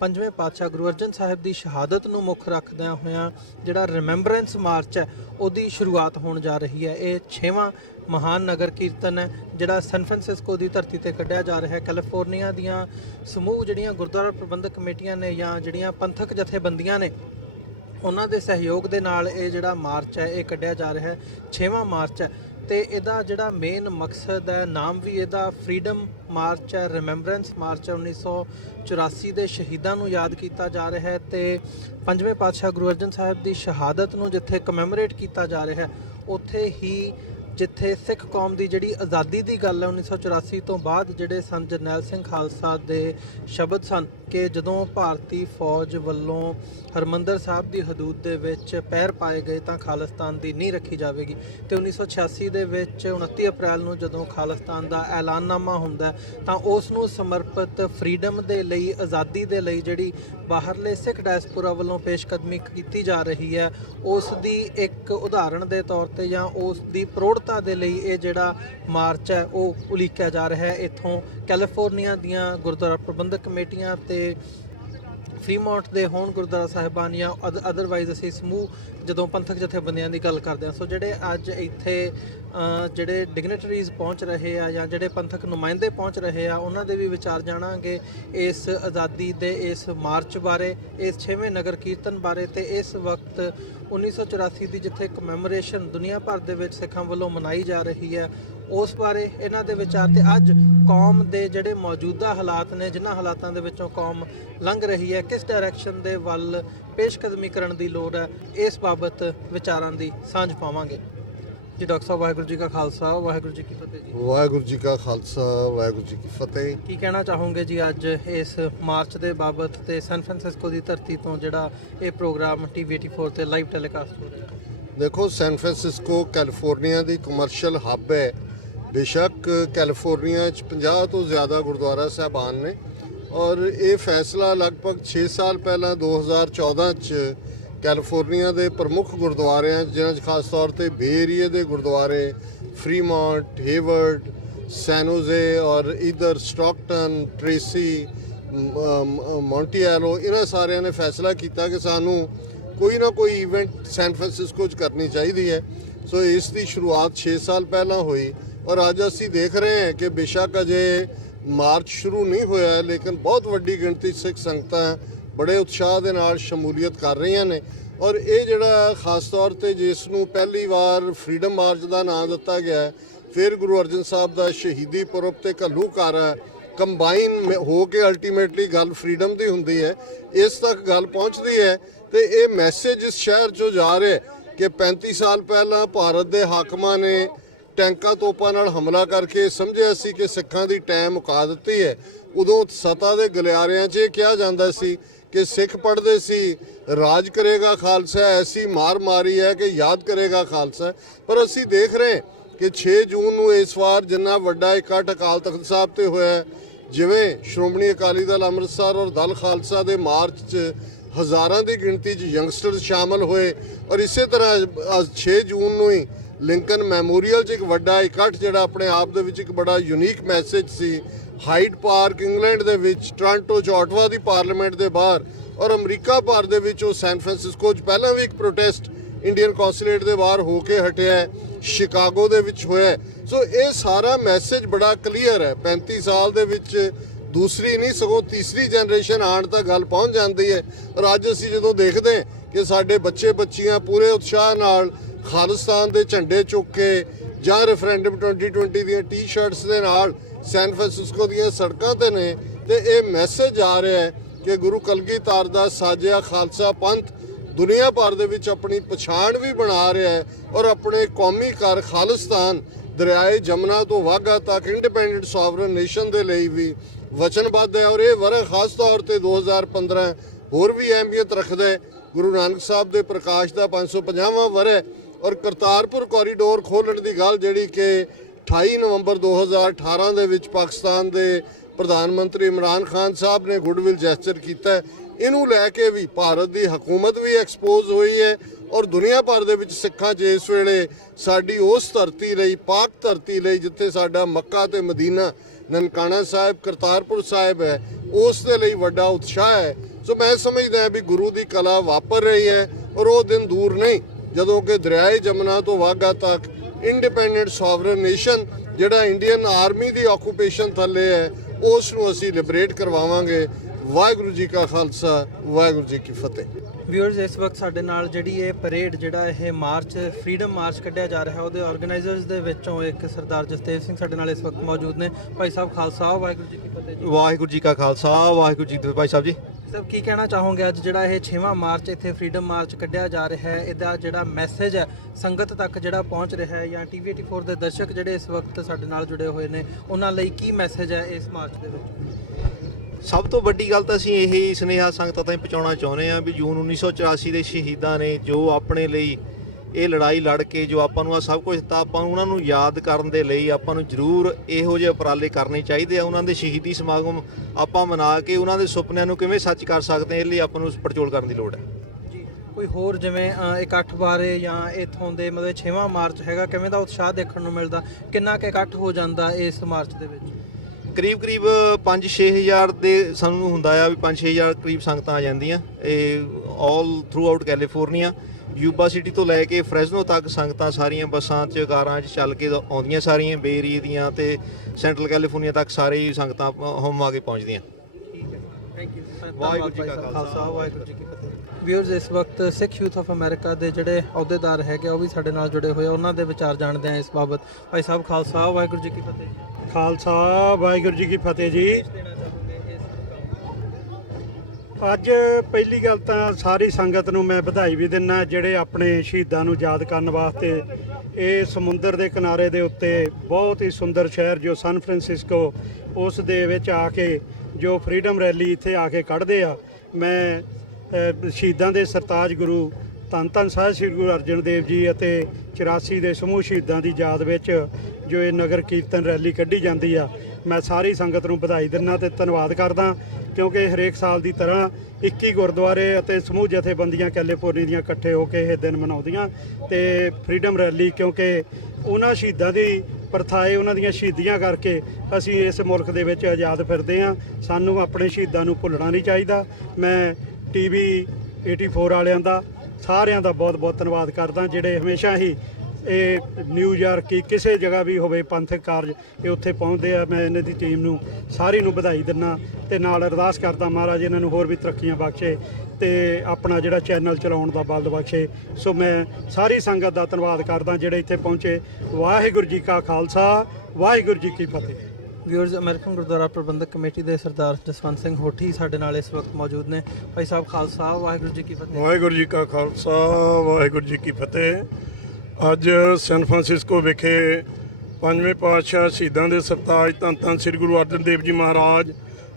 ਪੰਜਵੇਂ ਪਾਤਸ਼ਾਹ ਗੁਰੂ ਅਰਜਨ ਸਾਹਿਬ ਦੀ ਸ਼ਹਾਦਤ ਨੂੰ ਮੁੱਖ ਰੱਖਦਿਆਂ ਹੋਇਆਂ ਜਿਹੜਾ ਰਿਮੈਂਬਰੈਂਸ ਮਾਰਚ ਹੈ ਉਹਦੀ ਸ਼ੁਰੂਆਤ ਹੋਣ ਜਾ ਰਹੀ ਹੈ। ਇਹ 6ਵਾਂ ਮਹਾਨ ਨਗਰ ਕੀਰਤਨ ਹੈ ਜਿਹੜਾ ਸੈਨ ਫਰਾਂਸਿਸਕੋ ਦੀ ਧਰਤੀ ਤੇ ਕੱਢਿਆ ਜਾ ਰਿਹਾ ਹੈ। ਕੈਲੀਫੋਰਨੀਆ ਦੀਆਂ ਸਮੂਹ ਜਿਹੜੀਆਂ ਗੁਰਦੁਆਰਾ ਪ੍ਰਬੰਧਕ ਕਮੇਟੀਆਂ ਨੇ ਜਾਂ ਜਿਹੜੀਆਂ ਪੰਥਕ ਜਥੇਬੰਦੀਆਂ ਨੇ ਉਹਨਾਂ ਦੇ ਸਹਿਯੋਗ ਦੇ ਨਾਲ ਇਹ ਜਿਹੜਾ ਮਾਰਚ ਹੈ ਇਹ ਕੱਢਿਆ ਜਾ ਰਿਹਾ ਹੈ। 6ਵਾਂ ਮਾਰਚ ਹੈ ਤੇ ਇਹਦਾ ਜਿਹੜਾ ਮੇਨ ਮਕਸਦ ਹੈ, ਨਾਮ ਵੀ ਇਹਦਾ ਫਰੀडम ਮਾਰਚ ਹੈ, ਰਿਮੈਂਬਰੈਂਸ ਮਾਰਚ ਹੈ। 1984 ਦੇ ਸ਼ਹੀਦਾਂ ਨੂੰ ਯਾਦ ਕੀਤਾ ਜਾ ਰਿਹਾ ਹੈ ਤੇ ਪੰਜਵੇਂ ਪਾਤਸ਼ਾਹ ਗੁਰੂ ਅਰਜਨ ਸਾਹਿਬ ਦੀ ਸ਼ਹਾਦਤ ਨੂੰ ਜਿੱਥੇ ਕਮੈਮੋਰੇਟ ਕੀਤਾ ਜਾ ਰਿਹਾ ਹੈ ਉੱਥੇ ਹੀ ਜਿੱਥੇ ਸਿੱਖ ਕੌਮ ਦੀ ਜਿਹੜੀ ਆਜ਼ਾਦੀ ਦੀ ਗੱਲ ਹੈ 1984 ਤੋਂ ਬਾਅਦ ਜਿਹੜੇ ਸੰਤ ਜਰਨੈਲ ਸਿੰਘ ਖਾਲਸਾ ਦੇ ਸ਼ਬਦ ਸਨ ਕਿ ਜਦੋਂ ਭਾਰਤੀ ਫੌਜ ਵੱਲੋਂ ਹਰਮੰਦਰ ਸਾਹਿਬ ਦੀ ਹਦੂਦ ਦੇ ਵਿੱਚ ਪੈਰ ਪਾਏ ਗਏ ਤਾਂ ਖਾਲਿਸਤਾਨ ਦੀ ਨੀਂਹ ਰੱਖੀ ਜਾਵੇਗੀ। ਤੇ 1986 ਦੇ ਵਿੱਚ 29 ਅਪ੍ਰੈਲ ਨੂੰ ਜਦੋਂ ਖਾਲਿਸਤਾਨ ਦਾ ਐਲਾਨਨਾਮਾ ਹੁੰਦਾ ਤਾਂ ਉਸ ਨੂੰ ਸਮਰਪਿਤ ਫਰੀडम ਦੇ ਲਈ, ਆਜ਼ਾਦੀ ਦੇ ਲਈ ਜਿਹੜੀ ਬਾਹਰਲੇ ਸਿੱਖ ਡਾਇਸਪੋਰਾ ਵੱਲੋਂ ਪੇਸ਼ਕਦਮੀ ਕੀਤੀ ਜਾ ਰਹੀ ਹੈ ਉਸ ਦੀ ਇੱਕ ਉਦਾਹਰਣ ਦੇ ਤੌਰ ਤੇ ਜਾਂ ਉਸ ਦੀ ਪ੍ਰੋੜਤਾ ਦੇ ਲਈ ਇਹ ਜਿਹੜਾ ਮਾਰਚ ਹੈ ਉਹ ਉਲੀਕਿਆ ਜਾ ਰਿਹਾ ਹੈ। ਇੱਥੋਂ ਕੈਲੀਫੋਰਨੀਆ ਦੀਆਂ ਗੁਰਦੁਆਰਾ ਪ੍ਰਬੰਧਕ ਕਮੇਟੀਆਂ ਤੇ ਫਰੀਮੌਂਟ ਦੇ ਹੋਣ ਗੁਰਦੁਆਰਾ ਸਾਹਿਬਾਨ ਜਾਂ ਅਦਰਵਾਈਜ਼ ਅਸੀਂ ਸਮੂਹ ਜਦੋਂ ਪੰਥਕ ਜਥੇਬੰਦੀਆਂ ਦੀ ਗੱਲ ਕਰਦੇ ਹਾਂ ਸੋ ਜਿਹੜੇ ਅੱਜ ਇੱਥੇ ਜਿਹੜੇ ਡਿਗਨਿਟਰੀਜ਼ ਪਹੁੰਚ ਰਹੇ ਆ ਜਾਂ ਜਿਹੜੇ ਪੰਥਕ ਨੁਮਾਇੰਦੇ ਪਹੁੰਚ ਰਹੇ ਆ ਉਹਨਾਂ ਦੇ ਵੀ ਵਿਚਾਰ ਜਾਣਾਂਗੇ ਇਸ ਆਜ਼ਾਦੀ ਦੇ ਇਸ ਮਾਰਚ ਬਾਰੇ, ਇਸ 6ਵੇਂ ਨਗਰ ਕੀਰਤਨ ਬਾਰੇ ਤੇ ਇਸ ਵਕਤ 1984 ਦੀ ਜਿੱਥੇ ਕਮੈਮੋਰੇਸ਼ਨ ਦੁਨੀਆ ਭਰ ਦੇ ਵਿੱਚ ਸਿੱਖਾਂ ਵੱਲੋਂ ਮਨਾਈ ਜਾ ਰਹੀ ਹੈ ਉਸ ਬਾਰੇ ਇਹਨਾਂ ਦੇ ਵਿਚਾਰ ਤੇ ਅੱਜ ਕੌਮ ਦੇ ਜਿਹੜੇ ਮੌਜੂਦਾ ਹਾਲਾਤ ਨੇ ਜਿਨ੍ਹਾਂ ਹਾਲਾਤਾਂ ਦੇ ਵਿੱਚੋਂ ਕੌਮ ਲੰਘ ਰਹੀ ਹੈ ਕਿਸ ਡਾਇਰੈਕਸ਼ਨ ਦੇ ਵੱਲ ਪੇਸ਼ਕਦਮੀ ਕਰਨ ਦੀ ਲੋੜ ਹੈ ਇਸ ਬਾਬਤ ਵਿਚਾਰਾਂ ਦੀ ਸਾਂਝ ਪਾਵਾਂਗੇ। ਜੀ ਡਾਕਟਰ ਸਾਹਿਬ, ਵਾਹਿਗੁਰੂ ਜੀ ਕਾ ਖਾਲਸਾ ਵਾਹਿਗੁਰੂ ਜੀ ਕੀ ਫਤਿਹ ਜੀ। ਵਾਹਿਗੁਰੂ ਜੀ ਕਾ ਖਾਲਸਾ ਵਾਹਿਗੁਰੂ ਜੀ ਕੀ ਫਤਿਹ। ਕੀ ਕਹਿਣਾ ਚਾਹੋਗੇ ਜੀ ਅੱਜ ਇਸ ਮਾਰਚ ਦੇ ਬਾਬਤ ਤੇ ਸੈਨ ਫਰਾਂਸਿਸਕੋ ਦੀ ਧਰਤੀ ਤੋਂ ਜਿਹੜਾ ਇਹ ਪ੍ਰੋਗਰਾਮ ਟੀਵੀ 84 ਤੇ ਲਾਈਵ ਟੈਲੀਕਾਸਟ ਹੋ ਰਿਹਾ? ਦੇਖੋ, ਸੈਨ ਫਰਾਂਸਿਸਕੋ ਕੈਲੀਫੋਰਨੀਆ ਦੀ ਕਮਰਸ਼ੀਅਲ ਹੱਬ ਹੈ। ਬੇਸ਼ੱਕ ਕੈਲੀਫੋਰਨੀਆ 'ਚ 50 ਤੋਂ ਜ਼ਿਆਦਾ ਗੁਰਦੁਆਰਾ ਸਾਹਿਬਾਨ ਨੇ ਔਰ ਇਹ ਫੈਸਲਾ ਲਗਭਗ 6 ਸਾਲ ਪਹਿਲਾਂ 2014 'ਚ ਕੈਲੀਫੋਰਨੀਆ ਦੇ ਪ੍ਰਮੁੱਖ ਗੁਰਦੁਆਰਿਆਂ ਜਿਨ੍ਹਾਂ 'ਚ ਖਾਸ ਤੌਰ ਤੇ ਬੇ ਏਰੀਏ ਦੇ ਗੁਰਦੁਆਰੇ ਫਰੀਮੌਂਟ, ਹੇਵਰਡ, ਸੈਨ ਹੋਜ਼ੇ ਔਰ ਇਧਰ ਸਟਾਕਟਨ, ਟ੍ਰੇਸੀ, ਮੌਂਟੀਐਲੋ, ਇਹਨਾਂ ਸਾਰਿਆਂ ਨੇ ਫੈਸਲਾ ਕੀਤਾ ਕਿ ਸਾਨੂੰ ਕੋਈ ਨਾ ਕੋਈ ਇਵੈਂਟ ਸੈਨ ਫਰਾਂਸਿਸਕੋ 'ਚ ਕਰਨੀ ਚਾਹੀਦੀ ਹੈ। ਸੋ ਇਸ ਦੀ ਸ਼ੁਰੂਆਤ 6 ਸਾਲ ਪਹਿਲਾਂ ਹੋਈ ਔਰ ਅੱਜ ਅਸੀਂ ਦੇਖ ਰਹੇ ਹਾਂ ਕਿ ਬੇਸ਼ੱਕ ਅਜੇ ਮਾਰਚ ਸ਼ੁਰੂ ਨਹੀਂ ਹੋਇਆ ਲੇਕਿਨ ਬਹੁਤ ਵੱਡੀ ਗਿਣਤੀ ਸਿੱਖ ਸੰਗਤਾਂ ਬੜੇ ਉਤਸ਼ਾਹ ਦੇ ਨਾਲ ਸ਼ਮੂਲੀਅਤ ਕਰ ਰਹੀਆਂ ਨੇ ਔਰ ਇਹ ਜਿਹੜਾ ਖਾਸ ਤੌਰ ਤੇ ਜਿਸ ਨੂੰ ਪਹਿਲੀ ਵਾਰ ਫਰੀडम ਮਾਰਚ ਦਾ ਨਾਮ ਦਿੱਤਾ ਗਿਆ, ਫਿਰ ਗੁਰੂ ਅਰਜਨ ਸਾਹਿਬ ਦਾ ਸ਼ਹੀਦੀ ਪੁਰਬ ਤੇ ਘੱਲੂਘਾਰ ਕੰਬਾਈਨ ਹੋ ਕੇ ਅਲਟੀਮੇਟਲੀ ਗੱਲ ਫਰੀडम ਦੀ ਹੁੰਦੀ ਹੈ, ਇਸ ਤੱਕ ਗੱਲ ਪਹੁੰਚਦੀ ਹੈ ਤੇ ਇਹ ਮੈਸੇਜ ਇਸ ਸ਼ਹਿਰ 'ਚੋਂ ਜਾ ਰਿਹਾ ਕਿ 35 ਸਾਲ ਪਹਿਲਾਂ ਭਾਰਤ ਦੇ ਹਾਕਮਾਂ ਨੇ ਟੈਂਕਾਂ ਤੋਪਾਂ ਨਾਲ ਹਮਲਾ ਕਰਕੇ ਸਮਝਿਆ ਸੀ ਕਿ ਸਿੱਖਾਂ ਦੀ ਟਾਈਮ ਮੁਕਾ ਦਿੱਤੀ ਹੈ। ਉਦੋਂ ਸੱਤਾ ਦੇ ਗਲਿਆਰਿਆਂ 'ਚ ਇਹ ਕਿਹਾ ਜਾਂਦਾ ਸੀ ਕਿ ਸਿੱਖ ਪੜ੍ਹਦੇ ਸੀ ਰਾਜ ਕਰੇਗਾ ਖਾਲਸਾ, ਐਸੀ ਮਾਰ ਮਾਰੀ ਹੈ ਕਿ ਯਾਦ ਕਰੇਗਾ ਖਾਲਸਾ। ਪਰ ਅਸੀਂ ਦੇਖ ਰਹੇ ਕਿ 6 ਜੂਨ ਨੂੰ ਇਸ ਵਾਰ ਜਿੰਨਾ ਵੱਡਾ ਇਕੱਠ ਅਕਾਲ ਤਖਤ ਸਾਹਿਬ ਤੇ ਹੋਇਆ, ਜਿਵੇਂ ਸ਼੍ਰੋਮਣੀ ਅਕਾਲੀ ਦਲ ਅੰਮ੍ਰਿਤਸਰ ਔਰ ਦਲ ਖਾਲਸਾ ਦੇ ਮਾਰਚ 'ਚ ਹਜ਼ਾਰਾਂ ਦੀ ਗਿਣਤੀ 'ਚ ਯੰਗਸਟਰ ਸ਼ਾਮਲ ਹੋਏ ਔਰ ਇਸੇ ਤਰ੍ਹਾਂ 6 ਜੂਨ ਨੂੰ ਹੀ ਲਿੰਕਨ ਮੈਮੋਰੀਅਲ 'ਚ ਇੱਕ ਵੱਡਾ ਇਕੱਠ ਜਿਹੜਾ ਆਪਣੇ ਆਪ ਦੇ ਵਿੱਚ ਇੱਕ ਬੜਾ ਯੂਨੀਕ ਮੈਸੇਜ ਸੀ। ਹਾਈਡ ਪਾਰਕ ਇੰਗਲੈਂਡ ਦੇ ਵਿੱਚ, ਟੋਰਾਂਟੋ 'ਚ, ਆਟਵਾ ਦੀ ਪਾਰਲੀਮੈਂਟ ਦੇ ਬਾਹਰ ਔਰ ਅਮਰੀਕਾ ਭਰ ਦੇ ਵਿੱਚ, ਉਹ ਸੈਨ ਫਰਾਂਸਿਸਕੋ 'ਚ ਪਹਿਲਾਂ ਵੀ ਇੱਕ ਪ੍ਰੋਟੈਸਟ ਇੰਡੀਅਨ ਕੌਂਸੂਲੇਟ ਦੇ ਬਾਹਰ ਹੋ ਕੇ ਹਟਿਆ, ਸ਼ਿਕਾਗੋ ਦੇ ਵਿੱਚ ਹੋਇਆ। ਸੋ ਇਹ ਸਾਰਾ ਮੈਸੇਜ ਬੜਾ ਕਲੀਅਰ ਹੈ। 35 ਸਾਲ ਦੇ ਵਿੱਚ ਦੂਸਰੀ ਨਹੀਂ ਸਗੋਂ ਤੀਸਰੀ ਜਨਰੇਸ਼ਨ ਆਉਣ ਤੱਕ ਗੱਲ ਪਹੁੰਚ ਜਾਂਦੀ ਹੈ ਔਰ ਅੱਜ ਅਸੀਂ ਜਦੋਂ ਦੇਖਦੇ ਕਿ ਸਾਡੇ ਬੱਚੇ ਬੱਚੀਆਂ ਪੂਰੇ ਉਤਸ਼ਾਹ ਨਾਲ ਖਾਲਿਸਤਾਨ ਦੇ ਝੰਡੇ ਚੁੱਕ ਕੇ ਜਾਂ ਰੈਫਰੈਂਡਮ 2020 ਦੀਆਂ ਟੀ-ਸ਼ਰਟਸ ਦੇ ਨਾਲ ਸੈਨ ਫਰਾਂਸਿਸਕੋ ਦੀਆਂ ਸੜਕਾਂ ਤੇ ਨੇ ਤੇ ਇਹ ਮੈਸੇਜ ਆ ਰਿਹਾ ਹੈ ਕਿ ਗੁਰੂ ਕਲਗੀਧਰ ਦਾ ਸਾਜਿਆ ਖਾਲਸਾ ਪੰਥ ਦੁਨੀਆ ਭਰ ਦੇ ਵਿੱਚ ਆਪਣੀ ਪਛਾਣ ਵੀ ਬਣਾ ਰਿਹਾ ਹੈ ਔਰ ਆਪਣੇ ਕੌਮੀ ਘਰ ਖਾਲਿਸਤਾਨ ਦਰਿਆਏ ਜਮਨਾ ਤੋਂ ਵਾਘਾ ਤੱਕ ਇੰਡੀਪੈਂਡੈਂਟ ਸੋਵਰਨ ਨੇਸ਼ਨ ਦੇ ਲਈ ਵੀ ਵਚਨਬੱਧ ਹੈ। ਔਰ ਇਹ ਵਰ੍ਹਾ ਖਾਸ ਤੌਰ ਤੇ 2015 ਹੋਰ ਵੀ ਅਹਿਮੀਅਤ ਰੱਖਦਾ ਹੈ। ਗੁਰੂ ਨਾਨਕ ਸਾਹਿਬ ਦੇ ਪ੍ਰਕਾਸ਼ ਦਾ 550ਵਾਂ ਵਰ੍ਹਾ ਔਰ ਕਰਤਾਰਪੁਰ ਕੋਰੀਡੋਰ ਖੋਲ੍ਹਣ ਦੀ ਗੱਲ ਜਿਹੜੀ ਕਿ 28 ਨਵੰਬਰ 2018 ਦੇ ਵਿੱਚ ਪਾਕਿਸਤਾਨ ਦੇ ਪ੍ਰਧਾਨ ਮੰਤਰੀ ਇਮਰਾਨ ਖਾਨ ਸਾਹਿਬ ਨੇ ਗੁੱਡਵਿਲ ਜੈਸਚਰ ਕੀਤਾ, ਇਹਨੂੰ ਲੈ ਕੇ ਵੀ ਭਾਰਤ ਦੀ ਹਕੂਮਤ ਵੀ ਐਕਸਪੋਜ਼ ਹੋਈ ਹੈ ਔਰ ਦੁਨੀਆ ਭਰ ਦੇ ਵਿੱਚ ਸਿੱਖਾਂ 'ਚ ਇਸ ਵੇਲੇ ਸਾਡੀ ਉਸ ਧਰਤੀ ਲਈ, ਪਾਕ ਧਰਤੀ ਲਈ ਜਿੱਥੇ ਸਾਡਾ ਮੱਕਾ ਤੇ ਮਦੀਨਾ, ਨਨਕਾਣਾ ਸਾਹਿਬ, ਕਰਤਾਰਪੁਰ ਸਾਹਿਬ ਹੈ, ਉਸ ਦੇ ਲਈ ਵੱਡਾ ਉਤਸ਼ਾਹ ਹੈ। ਸੋ ਮੈਂ ਸਮਝਦਾ ਹਾਂ ਵੀ ਗੁਰੂ ਦੀ ਕਲਾ ਵਾਪਰ ਰਹੀ ਹੈ ਔਰ ਉਹ ਦਿਨ ਦੂਰ ਨਹੀਂ ਜਦੋਂ ਕਿ ਦਰਿਆਏ ਜਮਨਾ ਤੋਂ ਵਾਘਾ ਤੱਕ ਇੰਡੀਪੈਂਡੈਂਟ ਸੋਵਰਨ ਨੇਸ਼ਨ ਜਿਹੜਾ ਇੰਡੀਅਨ ਆਰਮੀ ਦੀ ਆਕੂਪੇਸ਼ਨ ਥੱਲੇ ਹੈ ਉਸ ਨੂੰ ਅਸੀਂ ਲਿਬਰੇਟ ਕਰਵਾਵਾਂਗੇ। ਵਾਹਿਗੁਰੂ ਜੀ ਕਾ ਖਾਲਸਾ, ਵਾਹਿਗੁਰੂ ਜੀ ਕੀ ਫਤਿਹ। ਵਿਊਅਰਸ, ਇਸ ਵਕਤ ਸਾਡੇ ਨਾਲ ਜਿਹੜੀ ਇਹ ਪਰੇਡ, ਜਿਹੜਾ ਇਹ ਮਾਰਚ, ਫਰੀडम ਮਾਰਚ ਕੱਢਿਆ ਜਾ ਰਿਹਾ, ਉਹਦੇ ਆਰਗੇਨਾਈਜ਼ਰਸ ਦੇ ਵਿੱਚੋਂ ਇੱਕ ਸਰਦਾਰ ਜਸਦੇਵ ਸਿੰਘ ਸਾਡੇ ਨਾਲ ਇਸ ਵਕਤ ਮੌਜੂਦ ਨੇ। ਭਾਈ ਸਾਹਿਬ ਖਾਲਸਾ, ਵਾਹਿਗੁਰੂ ਜੀ ਕੀ ਫਤਿਹ ਜੀ। ਵਾਹਿਗੁਰੂ ਜੀ ਕਾ ਖਾਲਸਾ, ਵਾਹਿਗੁਰੂ ਜੀ ਕੀ ਫਤਿਹ। ਭਾਈ ਸਾਹਿਬ ਜੀ, ਸਭ ਕੀ ਕਹਿਣਾ ਚਾਹੋਗੇ ਅੱਜ ਜਿਹੜਾ ਇਹ 6ਵਾਂ ਮਾਰਚ ਇੱਥੇ ਫਰੀडम ਮਾਰਚ ਕੱਢਿਆ ਜਾ ਰਿਹਾ ਹੈ, ਇਹਦਾ ਜਿਹੜਾ ਮੈਸੇਜ ਹੈ ਸੰਗਤ ਤੱਕ ਜਿਹੜਾ ਪਹੁੰਚ ਰਿਹਾ ਹੈ, ਜਾਂ ਟੀਵੀ 84 ਦੇ ਦਰਸ਼ਕ ਜਿਹੜੇ ਇਸ ਵਕਤ ਸਾਡੇ ਨਾਲ ਜੁੜੇ ਹੋਏ ਨੇ ਉਹਨਾਂ ਲਈ ਕੀ ਮੈਸੇਜ ਹੈ ਇਸ ਮਾਰਚ ਦੇ ਵਿੱਚ? ਸਭ ਤੋਂ ਵੱਡੀ ਗੱਲ ਤਾਂ ਅਸੀਂ ਇਹ ਸੁਨੇਹਾ ਸੰਗਤਾਂ ਤਾਈਂ ਪਹੁੰਚਾਉਣਾ ਚਾਹੁੰਦੇ ਹਾਂ ਵੀ ਜੂਨ 1984 ਦੇ ਸ਼ਹੀਦਾਂ ਨੇ ਜੋ ਆਪਣੇ ਲਈ ਇਹ ਲੜਾਈ ਲੜ ਕੇ ਜੋ ਆਪਾਂ ਨੂੰ ਆ ਸਭ ਕੁਝ ਦਿੱਤਾ, ਆਪਾਂ ਨੂੰ ਉਹਨਾਂ ਨੂੰ ਯਾਦ ਕਰਨ ਦੇ ਲਈ ਆਪਾਂ ਨੂੰ ਜ਼ਰੂਰ ਇਹੋ ਜਿਹੇ ਉਪਰਾਲੇ ਕਰਨੇ ਚਾਹੀਦੇ ਆ। ਉਹਨਾਂ ਦੇ ਸ਼ਹੀਦੀ ਸਮਾਗਮ ਆਪਾਂ ਮਨਾ ਕੇ ਉਹਨਾਂ ਦੇ ਸੁਪਨਿਆਂ ਨੂੰ ਕਿਵੇਂ ਸੱਚ ਕਰ ਸਕਦੇ ਹਾਂ, ਇਹ ਲਈ ਆਪਾਂ ਨੂੰ ਪੜਚੋਲ ਕਰਨ ਦੀ ਲੋੜ ਹੈ ਜੀ। ਕੋਈ ਹੋਰ ਜਿਵੇਂ ਇਕੱਠ ਬਾਰੇ ਜਾਂ ਇੱਥੋਂ ਦੇ ਮਤਲਬ 6ਵਾਂ ਮਾਰਚ ਹੈਗਾ, ਕਿਵੇਂ ਦਾ ਉਤਸ਼ਾਹ ਦੇਖਣ ਨੂੰ ਮਿਲਦਾ, ਕਿੰਨਾ ਕੁ ਇਕੱਠ ਹੋ ਜਾਂਦਾ ਇਸ ਮਾਰਚ ਦੇ ਵਿੱਚ? ਕਰੀਬ 5-6 ਹਜ਼ਾਰ ਦੇ ਸਾਨੂੰ ਹੁੰਦਾ ਆ ਵੀ 5-6 ਹਜ਼ਾਰ ਕਰੀਬ ਸੰਗਤਾਂ ਆ ਜਾਂਦੀਆਂ ਇਹ all throughout California. Yuba city ਤੋਂ ਲੈ ਕੇ ਫਰੈਜ਼ਨੋ ਤੱਕ ਸੰਗਤਾਂ ਸਾਰੀਆਂ ਬੱਸਾਂ 'ਚ ਕਾਰਾਂ 'ਚ ਚੱਲ ਕੇ ਆਉਂਦੀਆਂ, ਸਾਰੀਆਂ ਬੇ ਏਰੀਏ ਦੀਆਂ ਤੇ ਸੈਂਟਰਲ ਕੈਲੀਫੋਰਨੀਆ ਤੱਕ ਸਾਰੇ ਹੀ ਸੰਗਤਾਂ ਹੋਮ ਆ ਕੇ ਪਹੁੰਚਦੀਆਂ। ਠੀਕ ਹੈ, ਥੈਂਕ ਯੂ। ਵਾਹਿਗੁਰੂ ਜੀ ਕਾ ਖਾਲਸਾ, ਵਾਹਿਗੁਰੂ ਜੀ ਕੀ ਫਤਿਹ। ਵਿਊਅਰਸ, ਇਸ ਵਕਤ ਸਿੱਖ ਯੂਥ ਆਫ ਅਮਰੀਕਾ ਦੇ ਜਿਹੜੇ ਅਹੁਦੇਦਾਰ ਹੈਗੇ ਉਹ ਵੀ ਸਾਡੇ ਨਾਲ ਜੁੜੇ ਹੋਏ, ਉਹਨਾਂ ਦੇ ਵਿਚਾਰ ਜਾਣਦੇ ਆ ਇਸ ਬਾਬਤ। ਭਾਈ ਸਾਹਿਬ ਖਾਲਸਾ, ਵਾਹਿਗੁਰੂ ਜੀ ਕੀ ਫਤਿਹ ਜੀ। ਖਾਲਸਾ, ਵਾਹਿਗੁਰੂ ਜੀ ਕੀ ਫਤਿਹ ਜੀ। ਅੱਜ ਪਹਿਲੀ ਗੱਲ ਤਾਂ ਸਾਰੀ ਸੰਗਤ ਨੂੰ ਮੈਂ ਵਧਾਈ ਵੀ ਦਿੰਦਾ ਜਿਹੜੇ ਆਪਣੇ ਸ਼ਹੀਦਾਂ ਨੂੰ ਯਾਦ ਕਰਨ ਵਾਸਤੇ ਇਹ ਸਮੁੰਦਰ ਦੇ ਕਿਨਾਰੇ ਦੇ ਉੱਤੇ ਬਹੁਤ ਹੀ ਸੁੰਦਰ ਸ਼ਹਿਰ ਜੋ ਸਨ ਫਰਾਂਸਿਸਕੋ, ਉਸ ਦੇ ਵਿੱਚ ਆ ਕੇ ਜੋ ਫਰੀडम ਰੈਲੀ ਇੱਥੇ ਆ ਕੇ ਕੱਢਦੇ ਆ। ਮੈਂ ਸ਼ਹੀਦਾਂ ਦੇ ਸਰਤਾਜ ਗੁਰੂ ਧੰਨ ਧੰਨ ਸਾਹਿਬ ਸ੍ਰੀ ਗੁਰੂ ਅਰਜਨ ਦੇਵ ਜੀ ਅਤੇ 84 ਦੇ ਸਮੂਹ ਸ਼ਹੀਦਾਂ ਦੀ ਯਾਦ ਵਿੱਚ ਜੋ ਇਹ ਨਗਰ ਕੀਰਤਨ ਰੈਲੀ ਕੱਢੀ ਜਾਂਦੀ ਆ, ਮੈਂ ਸਾਰੀ ਸੰਗਤ ਨੂੰ ਵਧਾਈ ਦਿੰਦਾ ਤੇ ਧੰਨਵਾਦ ਕਰਦਾ ਕਿਉਂਕਿ ਹਰੇਕ ਸਾਲ ਦੀ ਤਰ੍ਹਾਂ 21 ਗੁਰਦੁਆਰੇ ਅਤੇ ਸਮੂਹ ਜਥੇਬੰਦੀਆਂ ਕੈਲੀਫੋਰਨੀਆ ਦੀਆਂ ਇਕੱਠੇ ਹੋ ਕੇ ਇਹ ਦਿਨ ਮਨਾਉਂਦੀਆਂ ਤੇ ਫਰੀडम ਰੈਲੀ, ਕਿਉਂਕਿ ਉਹਨਾਂ ਸ਼ਹੀਦਾਂ ਦੀ ਪ੍ਰਥਾਏ, ਉਹਨਾਂ ਦੀਆਂ ਸ਼ਹੀਦੀਆਂ ਕਰਕੇ ਅਸੀਂ ਇਸ ਮੁਲਕ ਦੇ ਵਿੱਚ ਆਜ਼ਾਦ ਫਿਰਦੇ ਹਾਂ। ਸਾਨੂੰ ਆਪਣੇ ਸ਼ਹੀਦਾਂ ਨੂੰ ਭੁੱਲਣਾ ਨਹੀਂ ਚਾਹੀਦਾ। ਮੈਂ ਟੀਵੀ 84 ਵਾਲਿਆਂ ਦਾ ਸਾਰਿਆਂ ਦਾ ਬਹੁਤ ਬਹੁਤ ਧੰਨਵਾਦ ਕਰਦਾ ਜਿਹੜੇ ਹਮੇਸ਼ਾ ਹੀ ਇਹ ਨਿਊਯਾਰਕ ਕੀ ਕਿਸੇ ਜਗ੍ਹਾ ਵੀ ਹੋਵੇ ਪੰਥਕ ਕਾਰਜ ਇਹ ਉੱਥੇ ਪਹੁੰਚਦੇ ਆ। ਮੈਂ ਇਹਨਾਂ ਦੀ ਟੀਮ ਨੂੰ ਸਾਰੀ ਨੂੰ ਵਧਾਈ ਦਿੰਦਾ ਤੇ ਨਾਲ ਅਰਦਾਸ ਕਰਦਾ ਮਹਾਰਾਜ ਇਹਨਾਂ ਨੂੰ ਹੋਰ ਵੀ ਤਰੱਕੀਆਂ ਬਖਸ਼ੇ ਤੇ ਆਪਣਾ ਜਿਹੜਾ ਚੈਨਲ ਚਲਾਉਣ ਦਾ ਬਲ ਬਖਸ਼ੇ। ਸੋ ਮੈਂ ਸਾਰੀ ਸੰਗਤ ਦਾ ਧੰਨਵਾਦ ਕਰਦਾ ਜਿਹੜੇ ਇੱਥੇ ਪਹੁੰਚੇ। ਵਾਹਿਗੁਰੂ ਜੀ ਕਾ ਖਾਲਸਾ, ਵਾਹਿਗੁਰੂ ਜੀ ਕੀ ਫਤਿਹ। ਵਿਊਅਰਸ, ਅਮਰੀਕਨ ਗੁਰਦੁਆਰਾ ਪ੍ਰਬੰਧਕ ਕਮੇਟੀ ਦੇ ਸਰਦਾਰ ਜਸਵੰਤ ਸਿੰਘ ਹੋਠੀ ਸਾਡੇ ਨਾਲ ਇਸ ਵਕਤ ਮੌਜੂਦ ਨੇ। ਭਾਈ ਸਾਹਿਬ ਖਾਲਸਾ, ਵਾਹਿਗੁਰੂ ਜੀ ਕੀ ਫਤਿਹ। ਵਾਹਿਗੁਰੂ ਜੀ ਕਾ ਖਾਲਸਾ, ਵਾਹਿਗੁਰੂ ਜੀ ਕੀ ਫਤਿਹ। ਅੱਜ ਸੈਨ ਫਰਾਂਸਿਸਕੋ ਵਿਖੇ ਪੰਜਵੇਂ ਪਾਤਸ਼ਾਹ ਸ਼ਹੀਦਾਂ ਦੇ ਸਰਤਾਜ ਧੰਨ ਧੰਨ ਸ੍ਰੀ ਗੁਰੂ ਅਰਜਨ ਦੇਵ ਜੀ ਮਹਾਰਾਜ